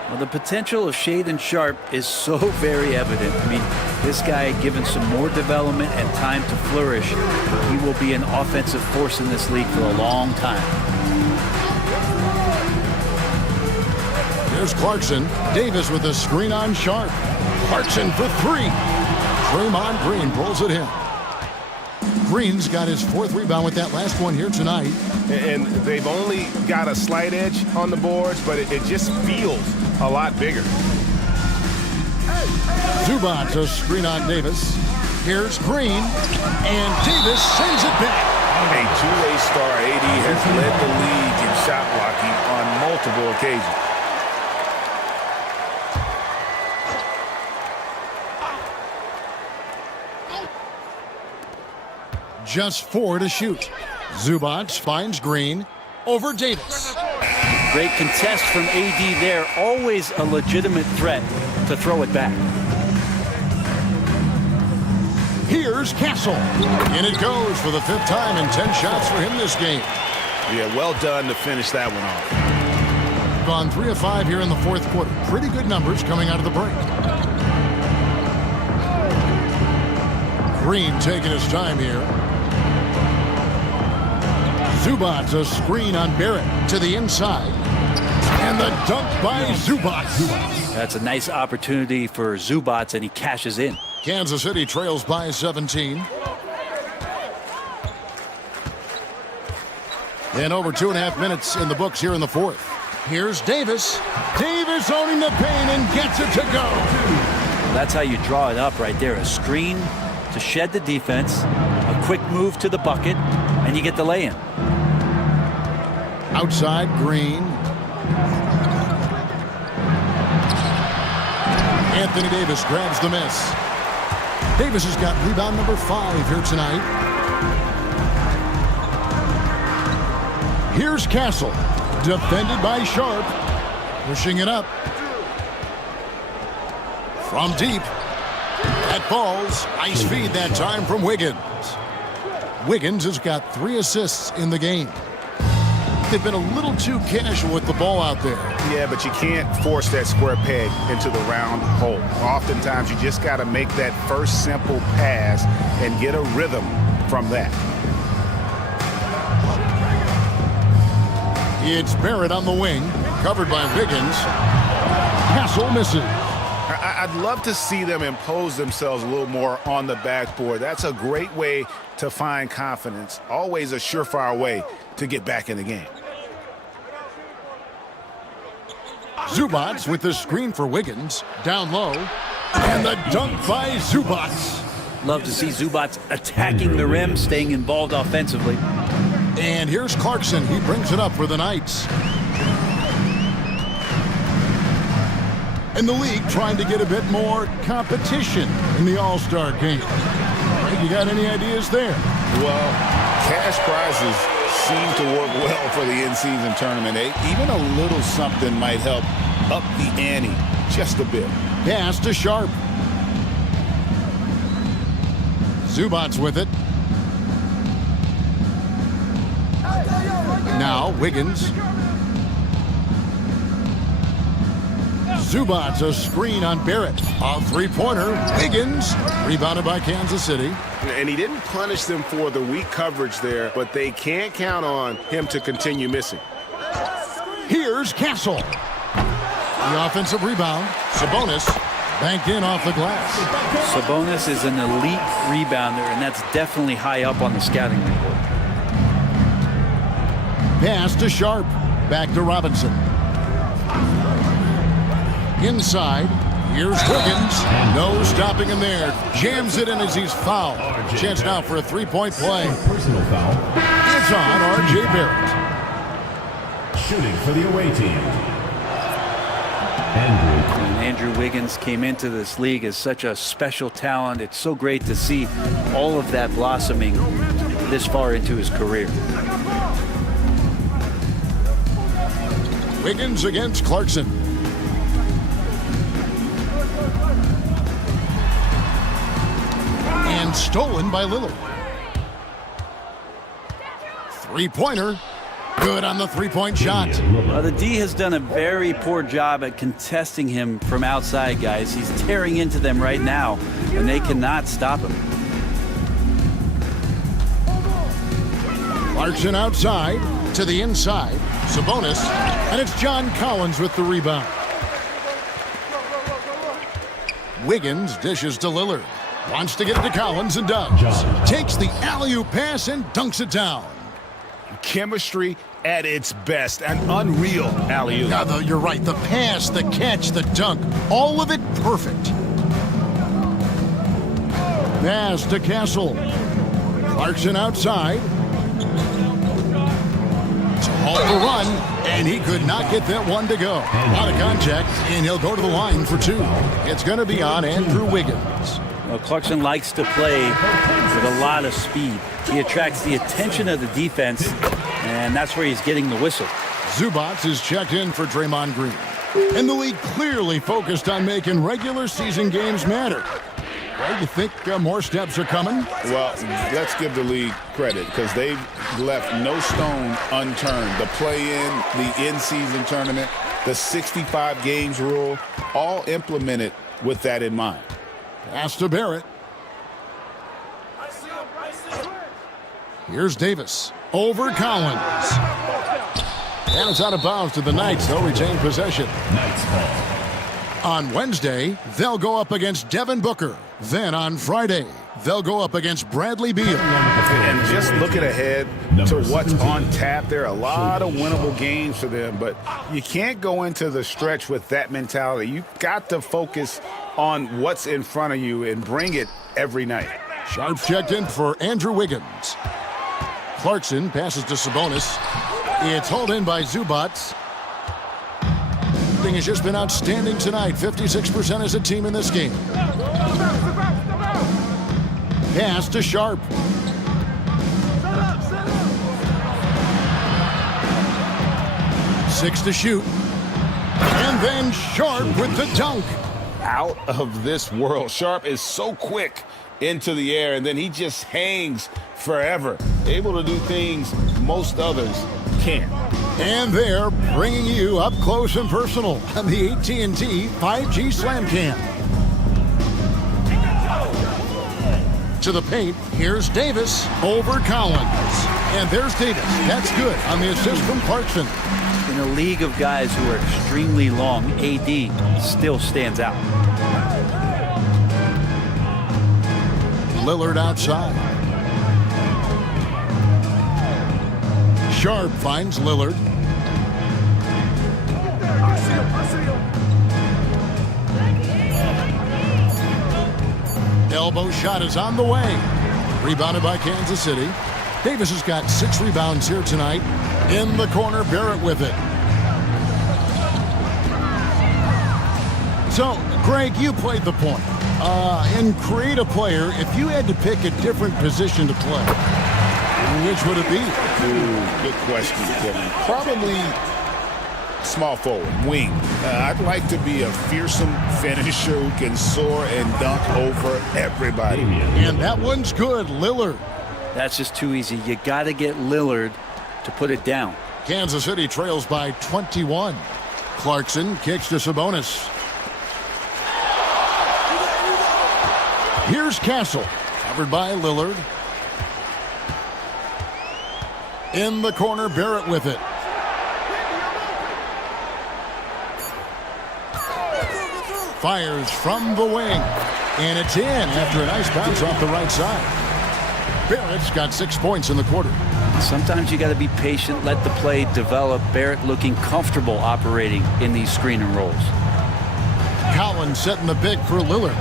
Well, the potential of Shaedon Sharpe is so very evident. I mean, this guy, given some more development and time to flourish, he will be an offensive force in this league for a long time. Here's Clarkson. Davis with a screen on Sharpe. Clarkson for 3. Draymond Green pulls it in. Green's got his 4th rebound with that last one here tonight. And they've only got a slight edge on the boards, but it just feels a lot bigger. Zubac a screen on Davis. Here's Green, and Davis sends it back. A two-way star, AD has led the league in shot blocking on multiple occasions. Just 4 to shoot. Zubac finds Green over Davis. Great contest from AD there. Always a legitimate threat to throw it back. Here's Castle. And it goes for the 5th time and 10 shots for him this game. Yeah, well done to finish that one off. Gone 3 of 5 here in the 4th quarter. Pretty good numbers coming out of the break. Green taking his time here. Zubac a screen on Barrett to the inside. And the dunk by Zubac. That's a nice opportunity for Zubac, and he cashes in. Kansas City trails by 17. And over 2.5 minutes in the books here in the 4th. Here's Davis. Davis owning the paint and gets it to go. That's how you draw it up right there. A screen to shed the defense, a quick move to the bucket, and you get the lay-in. Outside, Green. Anthony Davis grabs the miss. Davis has got rebound number 5 here tonight. Here's Castle. Defended by Sharpe. Pushing it up. From deep. That falls. Nice feed that time from Wiggins. Wiggins has got 3 assists in the game. They've been a little too casual with the ball out there. Yeah, but you can't force that square peg into the round hole. Oftentimes, you just got to make that first simple pass and get a rhythm from that. It's Barrett on the wing, covered by Wiggins. Castle misses. I'd love to see them impose themselves a little more on the backboard. That's a great way to find confidence. Always a surefire way to get back in the game. Zubac with the screen for Wiggins. Down low. And the dunk by Zubac. Love to see Zubac attacking the rim, staying involved offensively. And here's Clarkson. He brings it up for the Knights. And the league trying to get a bit more competition in the All-Star game. You got any ideas there? Well, cash prizes seem to work well for the in-season tournament. Even a little something might help up the ante just a bit. Pass to Sharpe. Zubac with it. Now Wiggins. Zubats a screen on Barrett. A three-pointer. Wiggins. Rebounded by Kansas City. And he didn't punish them for the weak coverage there, but they can't count on him to continue missing. Here's Castle. The offensive rebound. Sabonis banked in off the glass. Sabonis is an elite rebounder, and that's definitely high up on the scouting report. Pass to Sharp. Back to Robinson. Inside. Here's Wiggins. No stopping him there. Jams it in as he's fouled. Chance now for a three-point play. Personal foul. It's on R.J. Barrett. Shooting for the away team. Andrew Wiggins came into this league as such a special talent. It's so great to see all of that blossoming this far into his career. Wiggins against Clarkson. And stolen by Lillard. Three-pointer. Good on the three-point shot. The D has done a very poor job at contesting him from outside, guys. He's tearing into them right now, and they cannot stop him. Clarkson outside to the inside. Sabonis, and it's John Collins with the rebound. Wiggins dishes to Lillard. Wants to get it to Collins and does. Takes the alley-oop pass and dunks it down. Chemistry at its best. An unreal alley-oop. Yeah, you're right. The pass, the catch, the dunk, all of it perfect. Pass to Castle. Clarkson outside. To halt the run, and he could not get that one to go. A lot of contact, and he'll go to the line for two. It's going to be on Andrew Wiggins. Well, Clarkson likes to play with a lot of speed. He attracts the attention of the defense, and that's where he's getting the whistle. Zubats is checked in for Draymond Green. And the league clearly focused on making regular season games matter. Well, you think more steps are coming? Well, let's give the league credit because they've left no stone unturned. The play-in, the in-season tournament, the 65 games rule, all implemented with that in mind. Pass to Barrett. Here's Davis. Over Collins. And it's out of bounds to the Knights. They'll retain possession. Knights ball. On Wednesday, they'll go up against Devin Booker. Then on Friday, they'll go up against Bradley Beal. And just looking ahead to what's on tap, there are a lot of winnable games for them, but you can't go into the stretch with that mentality. You've got to focus on what's in front of you and bring it every night. Sharp checked in for Andrew Wiggins. Clarkson passes to Sabonis. It's hauled in by Zubats. Has just been outstanding tonight. 56% as a team in this game. Pass to Sharp. Six to shoot. And then Sharp with the dunk. Out of this world. Sharp is so quick into the air, and then he just hangs forever. Able to do things most others can't. And they're bringing you up close and personal on the AT&T 5G Slam Cam. To the paint, here's Davis over Collins. And there's Davis. That's good on the assist from Clarkson. In a league of guys who are extremely long, AD still stands out. Lillard outside. Sharp finds Lillard. Elbow shot is on the way. Rebounded by Kansas City. Davis has got 6 rebounds here tonight. In the corner, Barrett with it. So, Greg, you played the point. In creative player, if you had to pick a different position to play, which would it be? Ooh, good question, Kevin. Probably small forward, wing. I'd like to be a fearsome finisher who can soar and dunk over everybody. And that one's good, Lillard. That's just too easy. You got to get Lillard to put it down. Kansas City trails by 21. Clarkson kicks to Sabonis. Here's Castle, covered by Lillard. In the corner, Barrett with it. Fires from the wing. And it's in after a nice bounce off the right side. Barrett's got 6 points in the quarter. Sometimes you got to be patient, let the play develop. Barrett looking comfortable operating in these screen and rolls. Collins setting the pick for Lillard.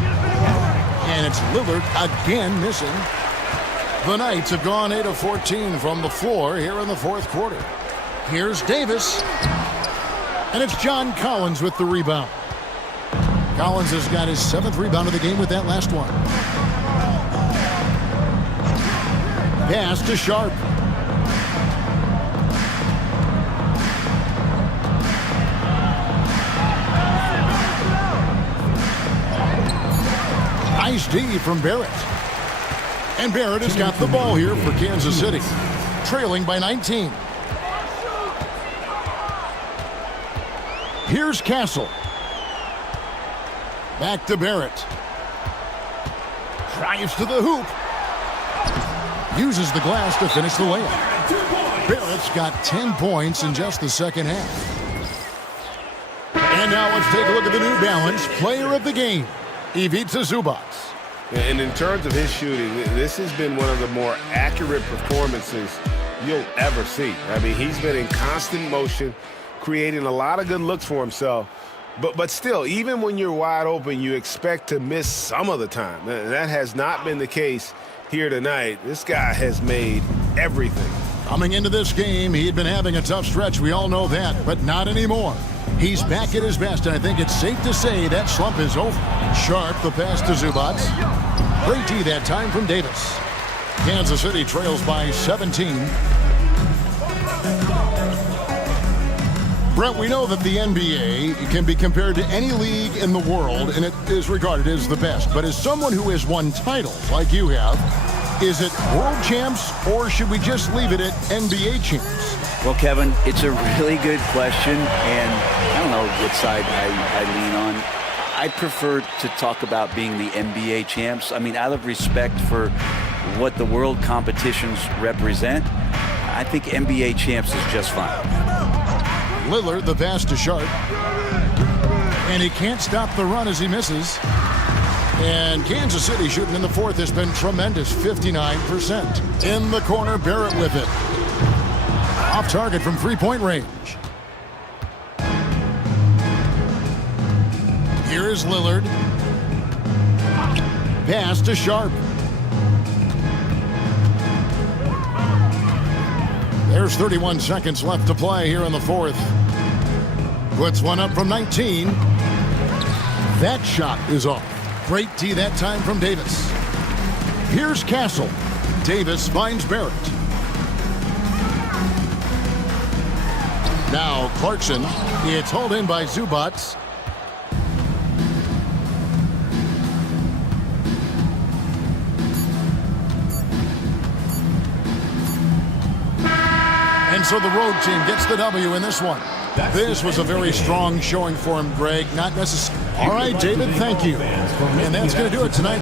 And it's Lillard again missing. The Knights have gone 8 of 14 from the floor here in the fourth quarter. Here's Davis. And it's John Collins with the rebound. Collins has got his 7th rebound of the game with that last one. Pass to Sharp. Nice D from Barrett. And Barrett has got the ball here for Kansas City, trailing by 19. Here's Castle. Back to Barrett. Drives to the hoop. Uses the glass to finish the layup. Barrett's got 10 points in just the second half. And now let's take a look at the New Balance player of the game, Ivica Zubac. And in terms of his shooting, this has been one of the more accurate performances you'll ever see. I mean, he's been in constant motion, creating a lot of good looks for himself. But still, even when you're wide open, you expect to miss some of the time. That has not been the case here tonight. This guy has made everything. Coming into this game, he had been having a tough stretch. We all know that, but not anymore. He's back at his best, and I think it's safe to say that slump is over. Sharp, the pass to Zubac. Great D that time from Davis. Kansas City trails by 17. Brett, we know that the NBA can be compared to any league in the world, and it is regarded as the best. But as someone who has won titles like you have, is it world champs, or should we just leave it at NBA champs? Well, Kevin, it's a really good question, and I don't know what side I lean on. I prefer to talk about being the NBA champs. I mean, out of respect for what the world competitions represent, I think NBA champs is just fine. Lillard, the pass to Sharp. And he can't stop the run as he misses. And Kansas City shooting in the fourth has been tremendous, 59%. In the corner, Barrett with it. Off target from three-point range. Here is Lillard. Pass to Sharp. There's 31 seconds left to play here in the fourth. Puts one up from 19. That shot is off. Great tee that time from Davis. Here's Castle. Davis finds Barrett. Now Clarkson. It's hauled in by Zubac. And so the road team gets the W in this one. This was a very strong showing for him, Greg. Not necessarily. All right, David, thank you. And that's going to do it tonight.